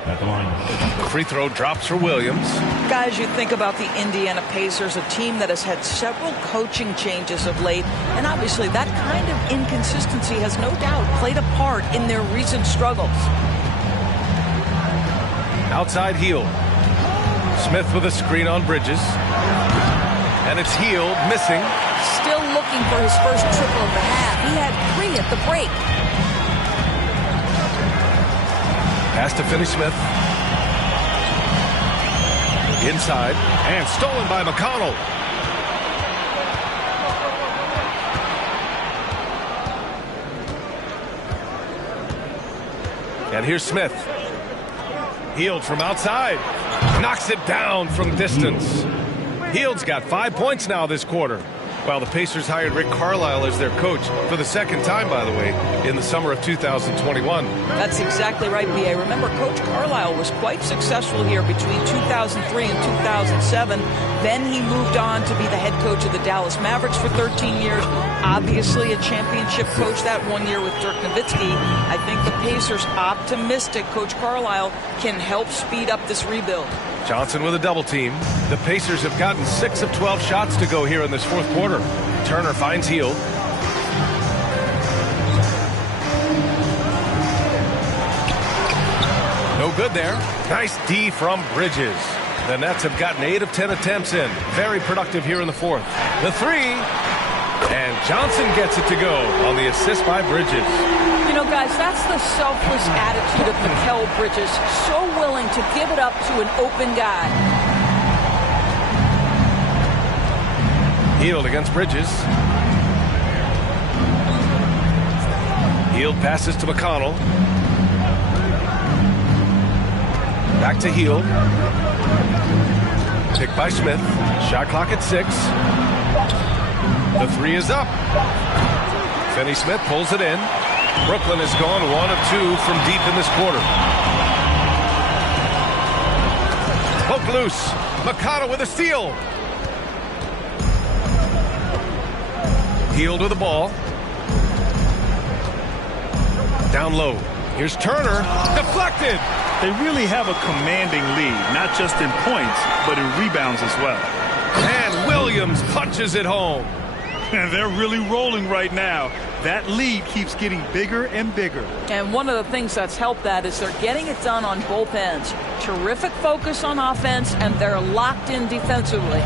At the line. Free throw drops for Williams. Guys, you think about the Indiana Pacers, a team that has had several coaching changes of late, and obviously that kind of inconsistency has no doubt played a part in their recent struggles. Outside Hield. Smith with a screen on Bridges. And it's Hield missing. Still looking for his first triple of the half. He had 3 at the break. Pass to Finney Smith. Inside. And stolen by McConnell. And here's Smith. Hield from outside. Knocks it down from distance. Hield's got 5 points now this quarter. Well, the Pacers hired Rick Carlisle as their coach for the second time, by the way, in the summer of 2021. That's exactly right, B.A. Remember, Coach Carlisle was quite successful here between 2003 and 2007. Then he moved on to be the head coach of the Dallas Mavericks for 13 years. Obviously a championship coach that 1 year with Dirk Nowitzki. I think the Pacers optimistic Coach Carlisle can help speed up this rebuild. Johnson with a double team. The Pacers have gotten 6 of 12 shots to go here in this fourth quarter. Turner finds Hield. No good there. Nice D from Bridges. The Nets have gotten 8 of 10 attempts in. Very productive here in the fourth. The three. And Johnson gets it to go on the assist by Bridges. You know, guys, that's the selfless attitude of Mikal Bridges. So willing to give it up to an open guy. Hield against Bridges. Hield passes to McConnell. Back to Hield. Picked by Smith. Shot clock at 6. The three is up. Finney Smith pulls it in. Brooklyn has gone 1 of 2 from deep in this quarter. Hook loose. McConnell with a steal. Hield with the ball. Down low. Here's Turner. Deflected. They really have a commanding lead, not just in points, but in rebounds as well. And Williams punches it home. And they're really rolling right now. That lead keeps getting bigger and bigger. And one of the things that's helped that is they're getting it done on both ends. Terrific focus on offense, and they're locked in defensively.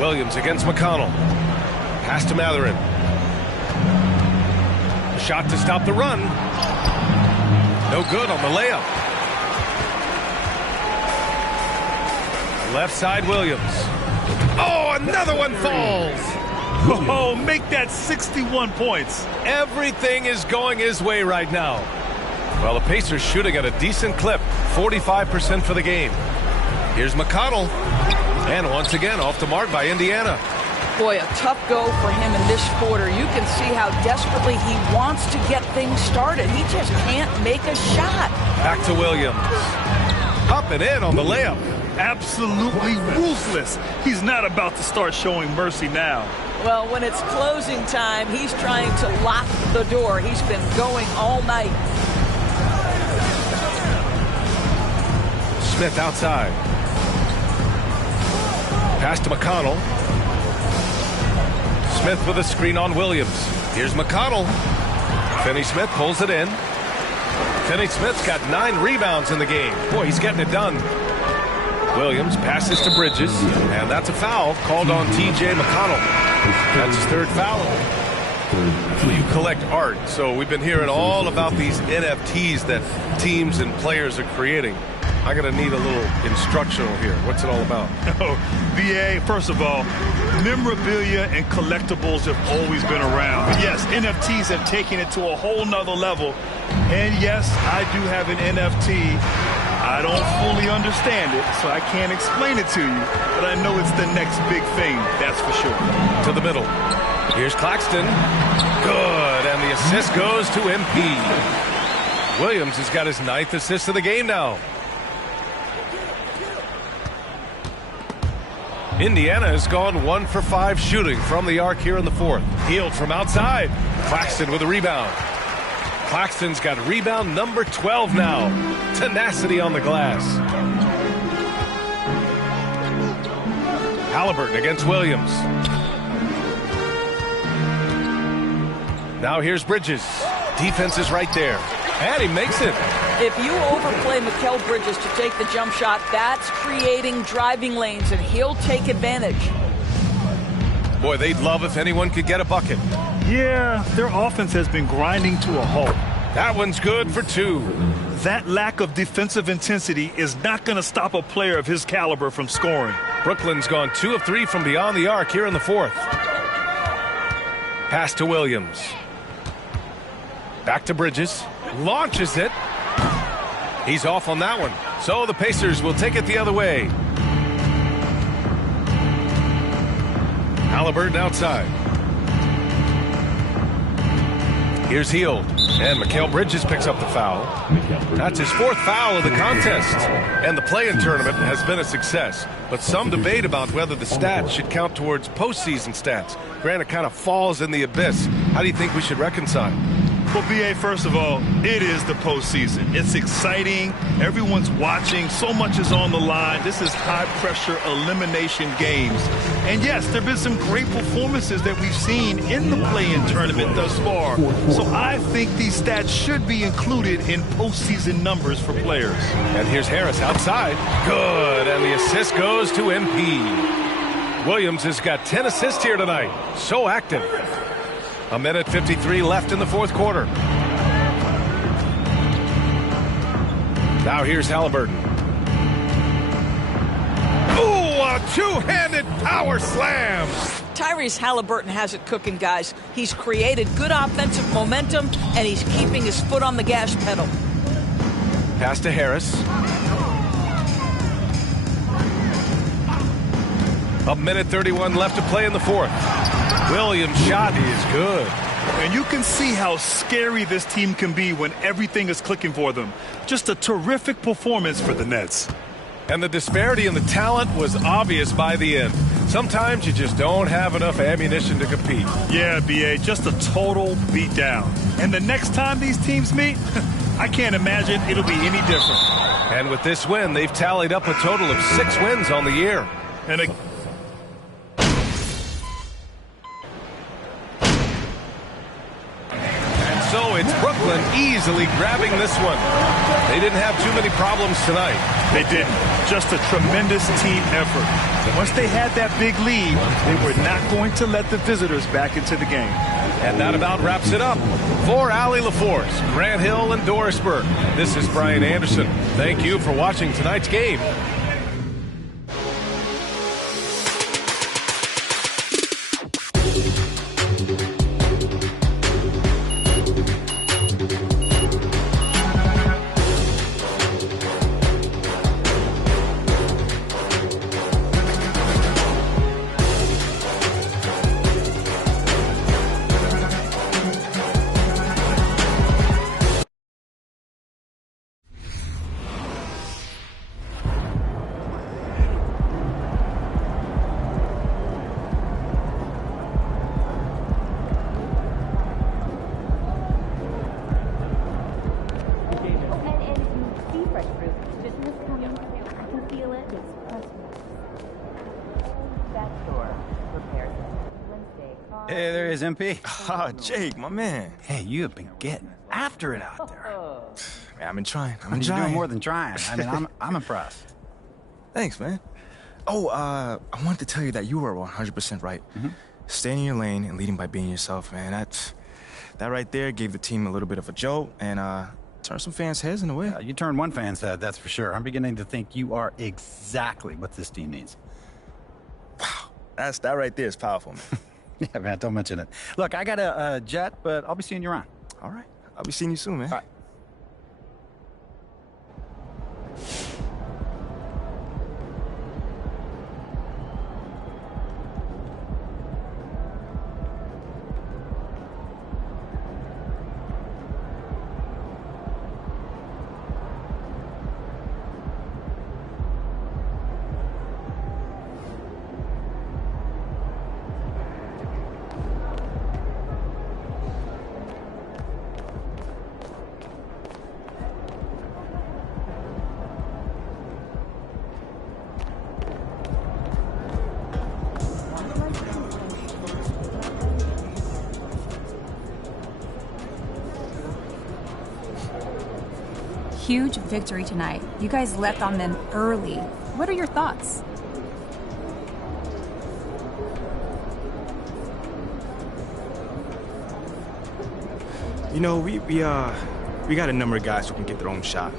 Williams against McConnell. Pass to Mathurin. A shot to stop the run. No good on the layup. Left side Williams. Oh, another one falls. Oh, make that 61 points. Everything is going his way right now. Well, the Pacers shooting at a decent clip. 45% for the game. Here's McConnell. And once again, off the mark by Indiana. Boy, a tough go for him in this quarter. You can see how desperately he wants to get things started. He just can't make a shot. Back to Williams. Up and in on the layup. Absolutely ruthless. He's not about to start showing mercy now. Well, when it's closing time, he's trying to lock the door. He's been going all night. Smith outside. Pass to McConnell. Smith with a screen on Williams. Here's McConnell. Finney Smith pulls it in. Finney Smith's got 9 rebounds in the game. Boy, he's getting it done. Williams passes to Bridges, and that's a foul called on T.J. McConnell. That's his 3rd foul. You collect art, so we've been hearing all about these NFTs that teams and players are creating. I'm going to need a little instructional here. What's it all about? Oh, BA, first of all, memorabilia and collectibles have always been around. But yes, NFTs have taken it to a whole nother level. And yes, I do have an NFT. I don't fully understand it, so I can't explain it to you. But I know it's the next big thing, that's for sure. To the middle. Here's Claxton. Good, and the assist goes to MP. Williams has got his 9th assist of the game now. Indiana has gone 1 for 5 shooting from the arc here in the fourth. Hield from outside. Claxton with a rebound. Claxton's got rebound number 12 now. Tenacity on the glass. Halliburton against Williams. Now here's Bridges. Defense is right there. And he makes it. If you overplay Mikal Bridges to take the jump shot, that's creating driving lanes, and he'll take advantage. Boy, they'd love if anyone could get a bucket. Yeah, their offense has been grinding to a halt. That one's good for 2. That lack of defensive intensity is not going to stop a player of his caliber from scoring. Brooklyn's gone 2 of 3 from beyond the arc here in the fourth. Pass to Williams. Back to Bridges. Launches it. He's off on that one. So the Pacers will take it the other way. Halliburton outside. Here's Hield, and Mikal Bridges picks up the foul. That's his 4th foul of the contest. And the play-in tournament has been a success, but some debate about whether the stats should count towards postseason stats. Granted, kind of falls in the abyss. How do you think we should reconcile? Well, B.A., first of all, it is the postseason. It's exciting. Everyone's watching. So much is on the line. This is high-pressure elimination games. And, yes, there have been some great performances that we've seen in the play-in tournament thus far. So I think these stats should be included in postseason numbers for players. And here's Harris outside. Good. And the assist goes to MP. Williams has got 10 assists here tonight. So active. 1:53 left in the 4th quarter. Now here's Halliburton. Ooh, a two-handed power slam. Tyrese Halliburton has it cooking, guys. He's created good offensive momentum, and he's keeping his foot on the gas pedal. Pass to Harris. 1:31 left to play in the 4th. Williams' shot is good. And you can see how scary this team can be when everything is clicking for them. Just a terrific performance for the Nets. And the disparity in the talent was obvious by the end. Sometimes you just don't have enough ammunition to compete. Yeah, B.A., just a total beatdown. And the next time these teams meet, I can't imagine it'll be any different. And with this win, they've tallied up a total of 6 wins on the year. And so it's Brooklyn easily grabbing this one. They didn't have too many problems tonight. They didn't. Just a tremendous team effort. Once they had that big lead, they were not going to let the visitors back into the game. And that about wraps it up. For Allie LaForce, Grant Hill, and Doris Burke, this is Brian Anderson. Thank you for watching tonight's game. Hey, there is MP. Ah, Jake, my man. Hey, you have been getting after it out there. Man, I've been trying. You're doing more than trying. I mean, I'm impressed. Thanks, man. Oh, I wanted to tell you that you were 100% right. Staying in your lane and leading by being yourself, man. That right there gave the team a little bit of a jolt and turned some fans' heads in a way. You turned one fan's head, that's for sure. I'm beginning to think you are exactly what this team needs. Wow, that right there is powerful, man. Yeah, man, don't mention it. Look, I got a jet, but I'll be seeing you around. All right. I'll be seeing you soon, man. All right. Huge victory tonight. You guys left on them early. What are your thoughts? You know, we got a number of guys who can get their own shot.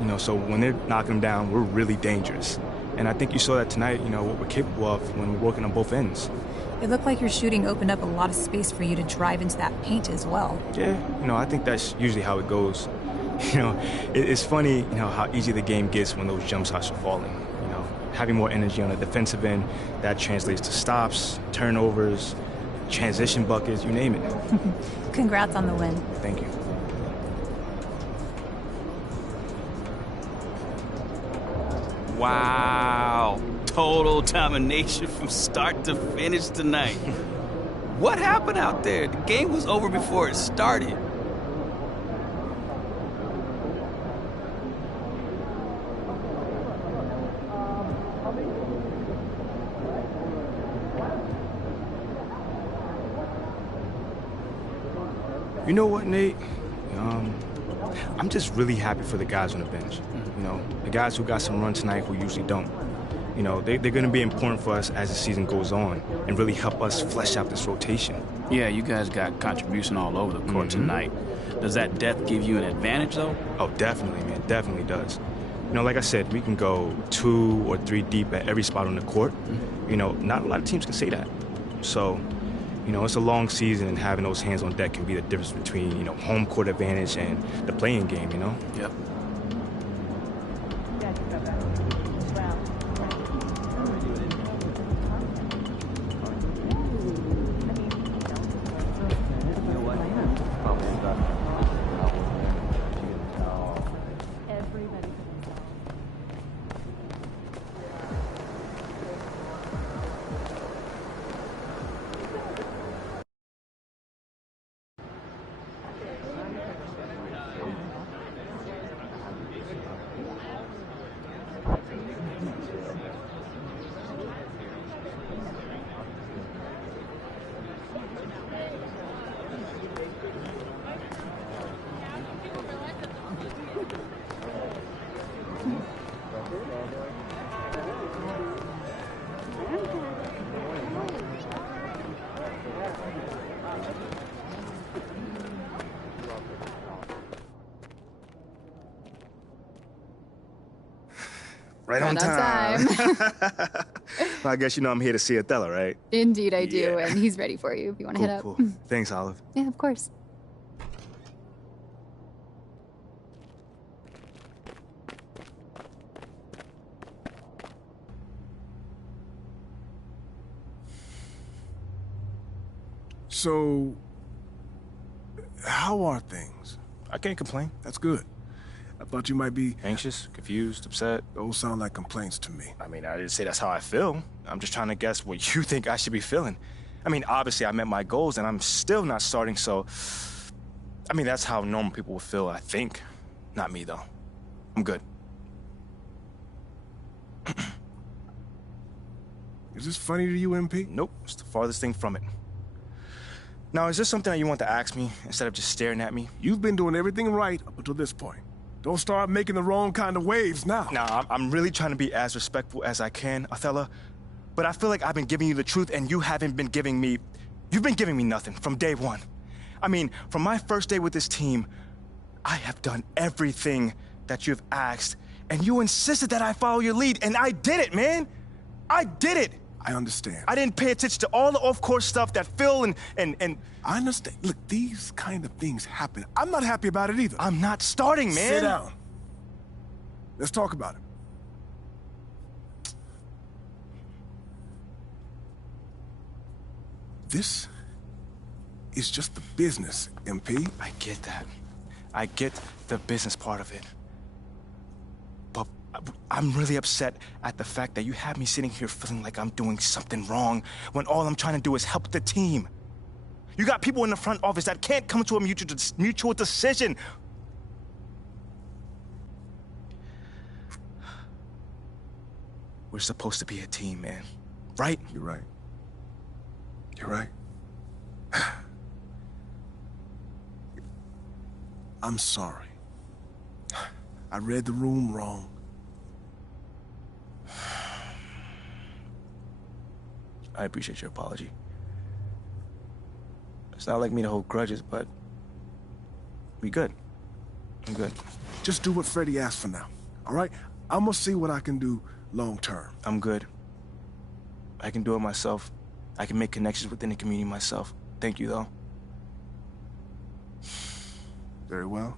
You know, so when they're knocking them down, we're really dangerous. And I think you saw that tonight, you know, what we're capable of when we're working on both ends. It looked like your shooting opened up a lot of space for you to drive into that paint as well. Yeah, you know, I think that's usually how it goes. You know, it's funny, you know, how easy the game gets when those jump shots are falling. You know, having more energy on the defensive end. That translates to stops, turnovers, transition buckets, you name it. Congrats on the win. Thank you. Wow. Total domination from start to finish tonight. What happened out there? The game was over before it started. You know what, Nate? I'm just really happy for the guys on the bench. You know, the guys who got some run tonight who usually don't. You know, they're going to be important for us as the season goes on and really help us flesh out this rotation. Yeah, you guys got contribution all over the court tonight. Does that depth give you an advantage, though? Oh, definitely, man. Definitely does. You know, like I said, we can go 2 or 3 deep at every spot on the court. You know, not a lot of teams can say that. So, you know, it's a long season, and having those hands on deck can be the difference between, you know, home court advantage and the playing game, you know? Yep. Right on time. Well, I guess you know I'm here to see Othello, right? Indeed, I do, Yeah. and he's ready for you if you want to hit up. Cool. Thanks, Olive. Yeah, of course. So, how are things? I can't complain. That's good. I thought you might be... Anxious, confused, upset. Those sound like complaints to me. I mean, I didn't say that's how I feel. I'm just trying to guess what you think I should be feeling. I mean, obviously I met my goals and I'm still not starting, so... I mean, that's how normal people will feel, I think. Not me, though. I'm good. Is this funny to you, MP? Nope, it's the farthest thing from it. Now, is this something that you want to ask me instead of just staring at me? You've been doing everything right up until this point. Don't start making the wrong kind of waves now. Nah, I'm really trying to be as respectful as I can, Othello. But I feel like I've been giving you the truth and you haven't been giving me... You've been giving me nothing from day one. I mean, from my first day with this team, I have done everything that you've asked, and you insisted that I follow your lead, and I did it, man! I did it! I understand. I didn't pay attention to all the off-court stuff that Phil and... I understand. Look, these kind of things happen. I'm not happy about it either. I'm not starting, man! Sit down. Let's talk about it. This is just the business, MP. I get that. I get the business part of it. But I'm really upset at the fact that you have me sitting here feeling like I'm doing something wrong when all I'm trying to do is help the team. You got people in the front office that can't come to a mutual decision. We're supposed to be a team, man. Right? You're right. You're right. I'm sorry. I read the room wrong. I appreciate your apology. It's not like me to hold grudges, but we good. I'm good. Just do what Freddie asked for now, all right? I'm gonna see what I can do long term. I'm good. I can do it myself. I can make connections within the community myself. Thank you, though. Very well.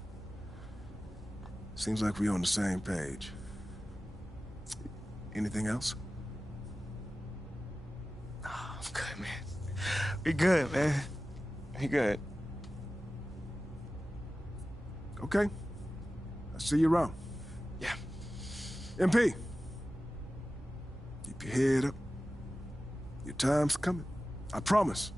Seems like we're on the same page. Anything else? Oh, I'm good, man. We good, man. We good. Okay. I'll see you around. Yeah. MP. Keep your head up. Your time's coming. I promise.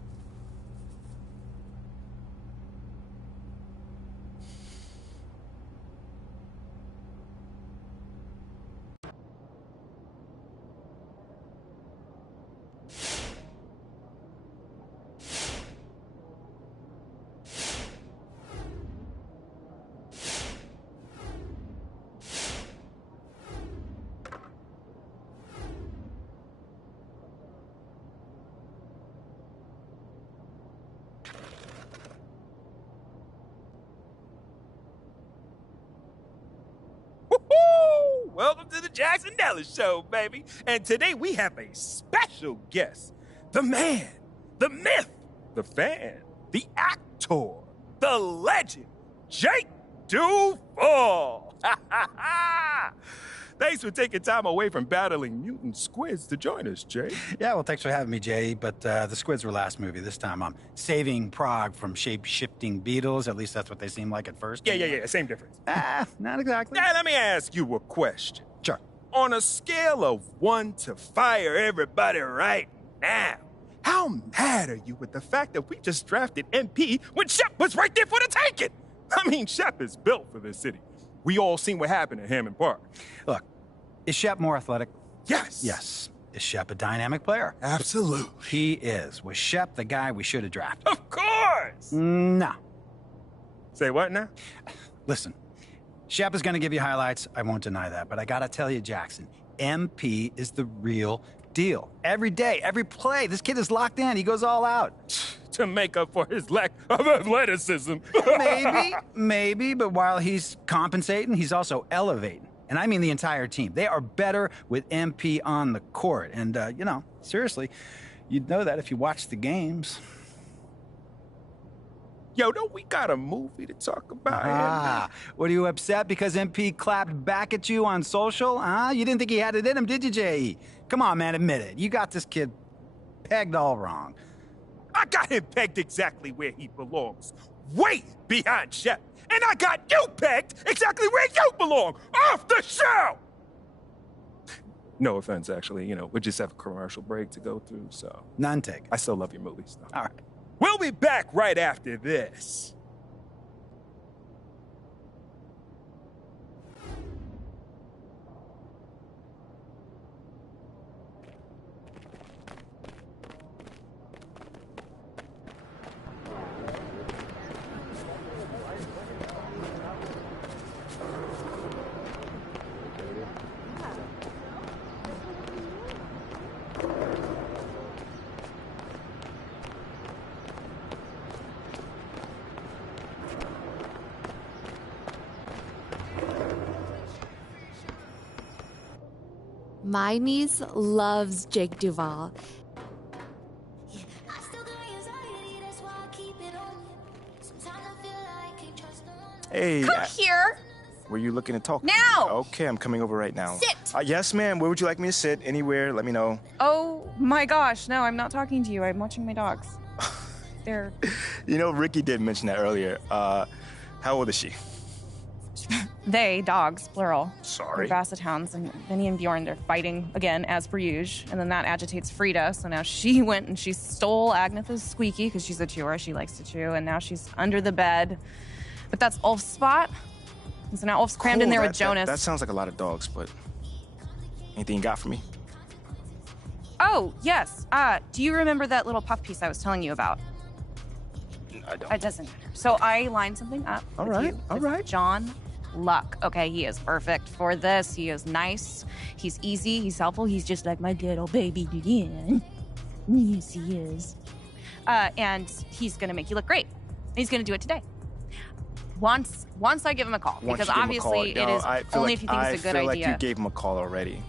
Welcome to the Jackson Dallas Show, baby. And today we have a special guest. The man, the myth, the fan, the actor, the legend, Jake Duvall. Thanks for taking time away from battling mutant squids to join us, Jay. Yeah, well, thanks for having me, Jay. But the squids were last movie. This time I'm saving Prague from shape-shifting beetles. At least that's what they seem like at first. Yeah, same difference. Not exactly. Now, let me ask you a question. Sure. On a scale of 1 to fire everybody right now, how mad are you with the fact that we just drafted MP when Shep was right there for the taking? I mean, Shep is built for this city. We all seen what happened at Hammond Park. Look, is Shep more athletic? Yes. Yes. Is Shep a dynamic player? Absolutely. He is. Was Shep the guy we should have drafted? Of course! No. Say what now? Listen, Shep is going to give you highlights. I won't deny that. But I got to tell you, Jackson, MP is the real deal. Every day, every play, this kid is locked in. He goes all out. To make up for his lack of athleticism. Maybe, but while he's compensating, he's also elevating. And I mean the entire team. They are better with MP on the court. And, seriously, you'd know that if you watch the games. Yo, don't we got a movie to talk about? What, are you upset because MP clapped back at you on social? You didn't think he had it in him, did you, J.E.? Come on, man, admit it. You got this kid pegged all wrong. I got him pegged exactly where he belongs. Way behind Shep. And I got you pegged exactly where you belong. Off the show! No offense, actually. We just have a commercial break to go through, so... None taken. I still love your movies, though. All right. We'll be back right after this. My niece loves Jake Duvall. Hey. Come here. Were you looking to talk? Now! Okay, I'm coming over right now. Sit! Yes, ma'am. Where would you like me to sit? Anywhere. Let me know. Oh my gosh, no, I'm not talking to you. I'm watching my dogs. They're... Ricky did mention that earlier. How old is she? They, dogs, plural. Sorry. They're Basset Hounds, and Vinny and Bjorn, they're fighting again, as per usual. And then that agitates Frida, so now she went and she stole Agnetha's Squeaky, because she's a chewer, she likes to chew, and now she's under the bed. But that's Ulf's spot. And so now Ulf's crammed in there with Jonas. That sounds like a lot of dogs, but anything you got for me? Oh, yes. Do you remember that little puff piece I was telling you about? I don't. It doesn't matter. So I lined something up. All with right. John Luck. Okay, he is perfect for this. He is nice. He's easy. He's helpful. He's just like my little baby again. Yes, he is. And he's gonna make you look great. He's gonna do it today. Once I give him a call, because obviously it is only if you think it's a good idea. I feel like you gave him a call already.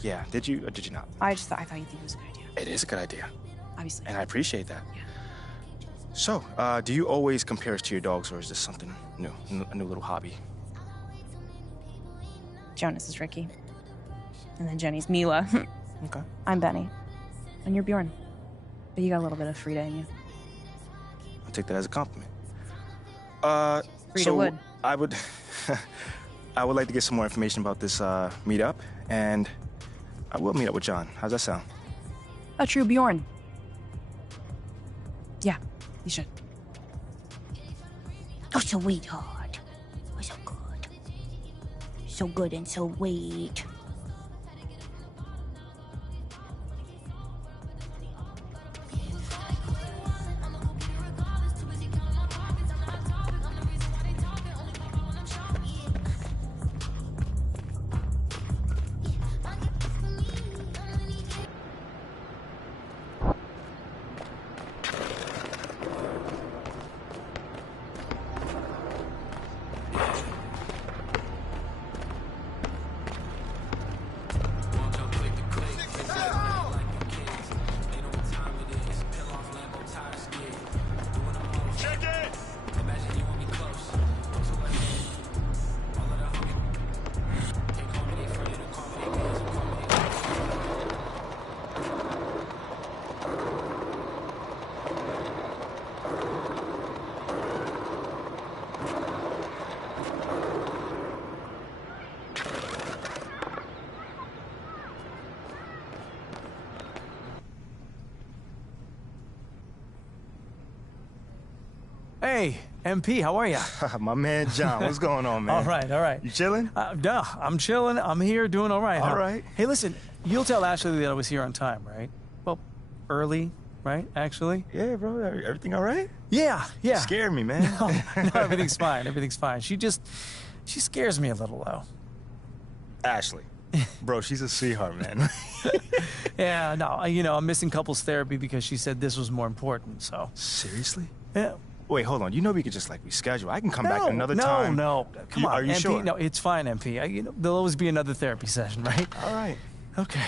Yeah, did you or did you not? I thought you think it was a good idea. It is a good idea. Obviously. And I appreciate that. Yeah. So, do you always compare us to your dogs, or is this something new, a new little hobby? Jonas is Ricky. And then Jenny's Mila. Okay. I'm Benny. And you're Bjorn. But you got a little bit of Frida in you. I'll take that as a compliment. Frida so would. I would, I would like to get some more information about this meetup, and I will meet up with John. How's that sound? A true Bjorn. Yeah, you should. Oh, sweetheart. Oh, so good. So good and so sweet. Hey, MP, how are you? My man John, what's going on, man? All right. You chilling? No, I'm chilling. I'm here doing all right. All right. Hey, listen, you'll tell Ashley that I was here on time, right? Well, early, right, actually? Yeah, bro. Everything all right? Yeah. You scared me, man. No, everything's fine. Everything's fine. She scares me a little, though. Ashley. Bro, she's a sweetheart, man. Yeah, no, I'm missing couples therapy because she said this was more important, so. Seriously? Yeah. Wait, hold on. You know we could just, reschedule. I can come back another time. No. Come on, Are you MP. sure? No, it's fine, MP. There'll always be another therapy session, right? All right. Okay.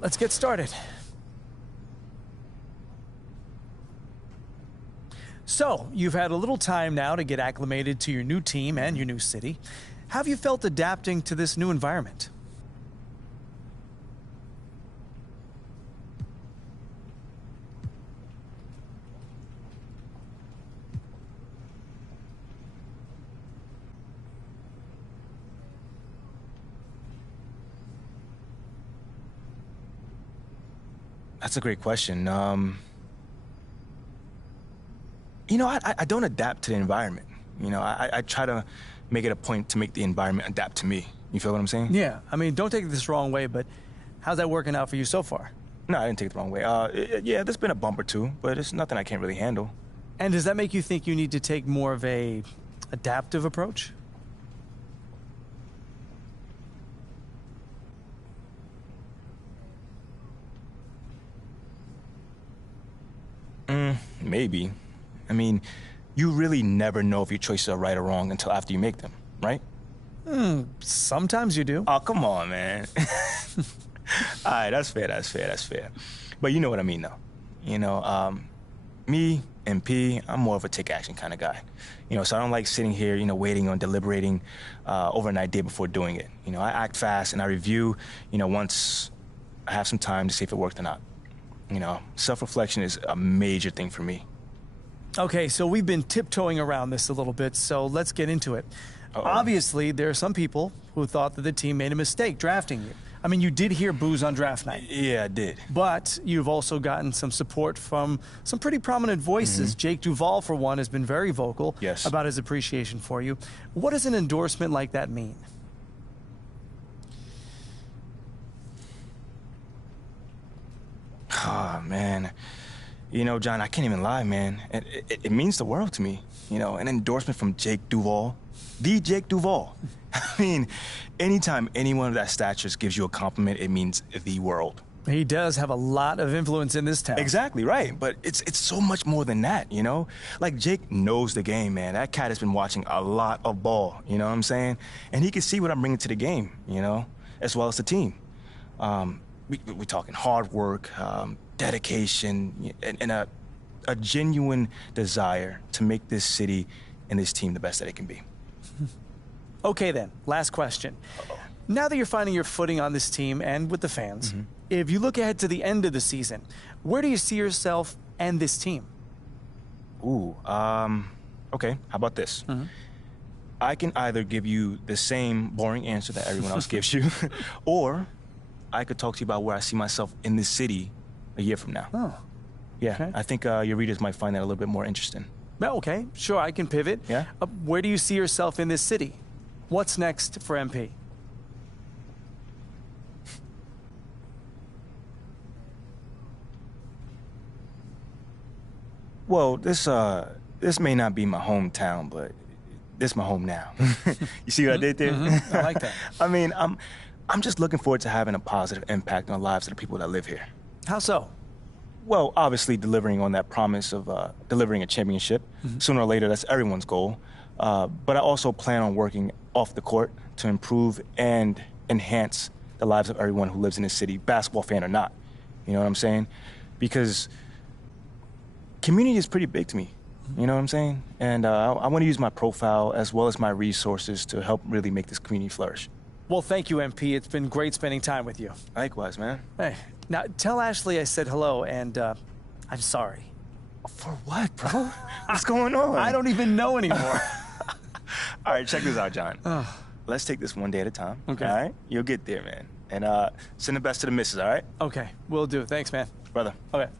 Let's get started. So, you've had a little time now to get acclimated to your new team and your new city. How have you felt adapting to this new environment? That's a great question. I don't adapt to the environment. I try to make it a point to make the environment adapt to me. You feel what I'm saying? Yeah, don't take this the wrong way, but how's that working out for you so far? No, I didn't take it the wrong way. Yeah, there's been a bump or two, but it's nothing I can't really handle. And does that make you think you need to take more of a adaptive approach? Maybe. You really never know if your choices are right or wrong until after you make them, right? Sometimes you do. Oh, come on, man. All right, that's fair. But you know what I mean, though. Me, MP, I'm more of a take action kind of guy. So I don't like sitting here, waiting on deliberating over an idea before doing it. I act fast and I review, once I have some time to see if it worked or not. Self-reflection is a major thing for me. Okay, so we've been tiptoeing around this a little bit, so let's get into it. Obviously, there are some people who thought that the team made a mistake drafting you. You did hear boos on draft night. Yeah, I did. But you've also gotten some support from some pretty prominent voices. Jake Duvall, for one, has been very vocal about his appreciation for you. What does an endorsement like that mean? Oh, man. John, I can't even lie, man. It means the world to me. An endorsement from Jake Duvall. The Jake Duvall. Anytime anyone of that stature gives you a compliment, it means the world. He does have a lot of influence in this town. Exactly, right. But it's so much more than that, Jake knows the game, man. That cat has been watching a lot of ball, you know what I'm saying? And he can see what I'm bringing to the game, as well as the team. We're talking hard work, dedication, and a genuine desire to make this city and this team the best that it can be. Okay, then. Last question. Now that you're finding your footing on this team and with the fans, if you look ahead to the end of the season, where do you see yourself and this team? Ooh, okay, how about this? I can either give you the same boring answer that everyone else gives you, or I could talk to you about where I see myself in this city a year from now. Oh. Yeah, Okay. I think your readers might find that a little bit more interesting. Well, okay, sure, I can pivot. Yeah? Where do you see yourself in this city? What's next for MP? Well, this may not be my hometown, but this is my home now. You see what I did there? I like that. I mean, I'm just looking forward to having a positive impact on the lives of the people that live here. How so? Well, obviously delivering on that promise of delivering a championship. Sooner or later, that's everyone's goal. But I also plan on working off the court to improve and enhance the lives of everyone who lives in this city, basketball fan or not. You know what I'm saying? Because community is pretty big to me. You know what I'm saying? And I want to use my profile as well as my resources to help really make this community flourish. Well, thank you, MP. It's been great spending time with you. Likewise, man. Hey, now tell Ashley I said hello, and I'm sorry. For what, bro? What's going on? I don't even know anymore. All right, check this out, John. Let's take this one day at a time. Okay. All right? You'll get there, man. And send the best to the missus, all right? Okay, will do. Thanks, man. Brother. Okay.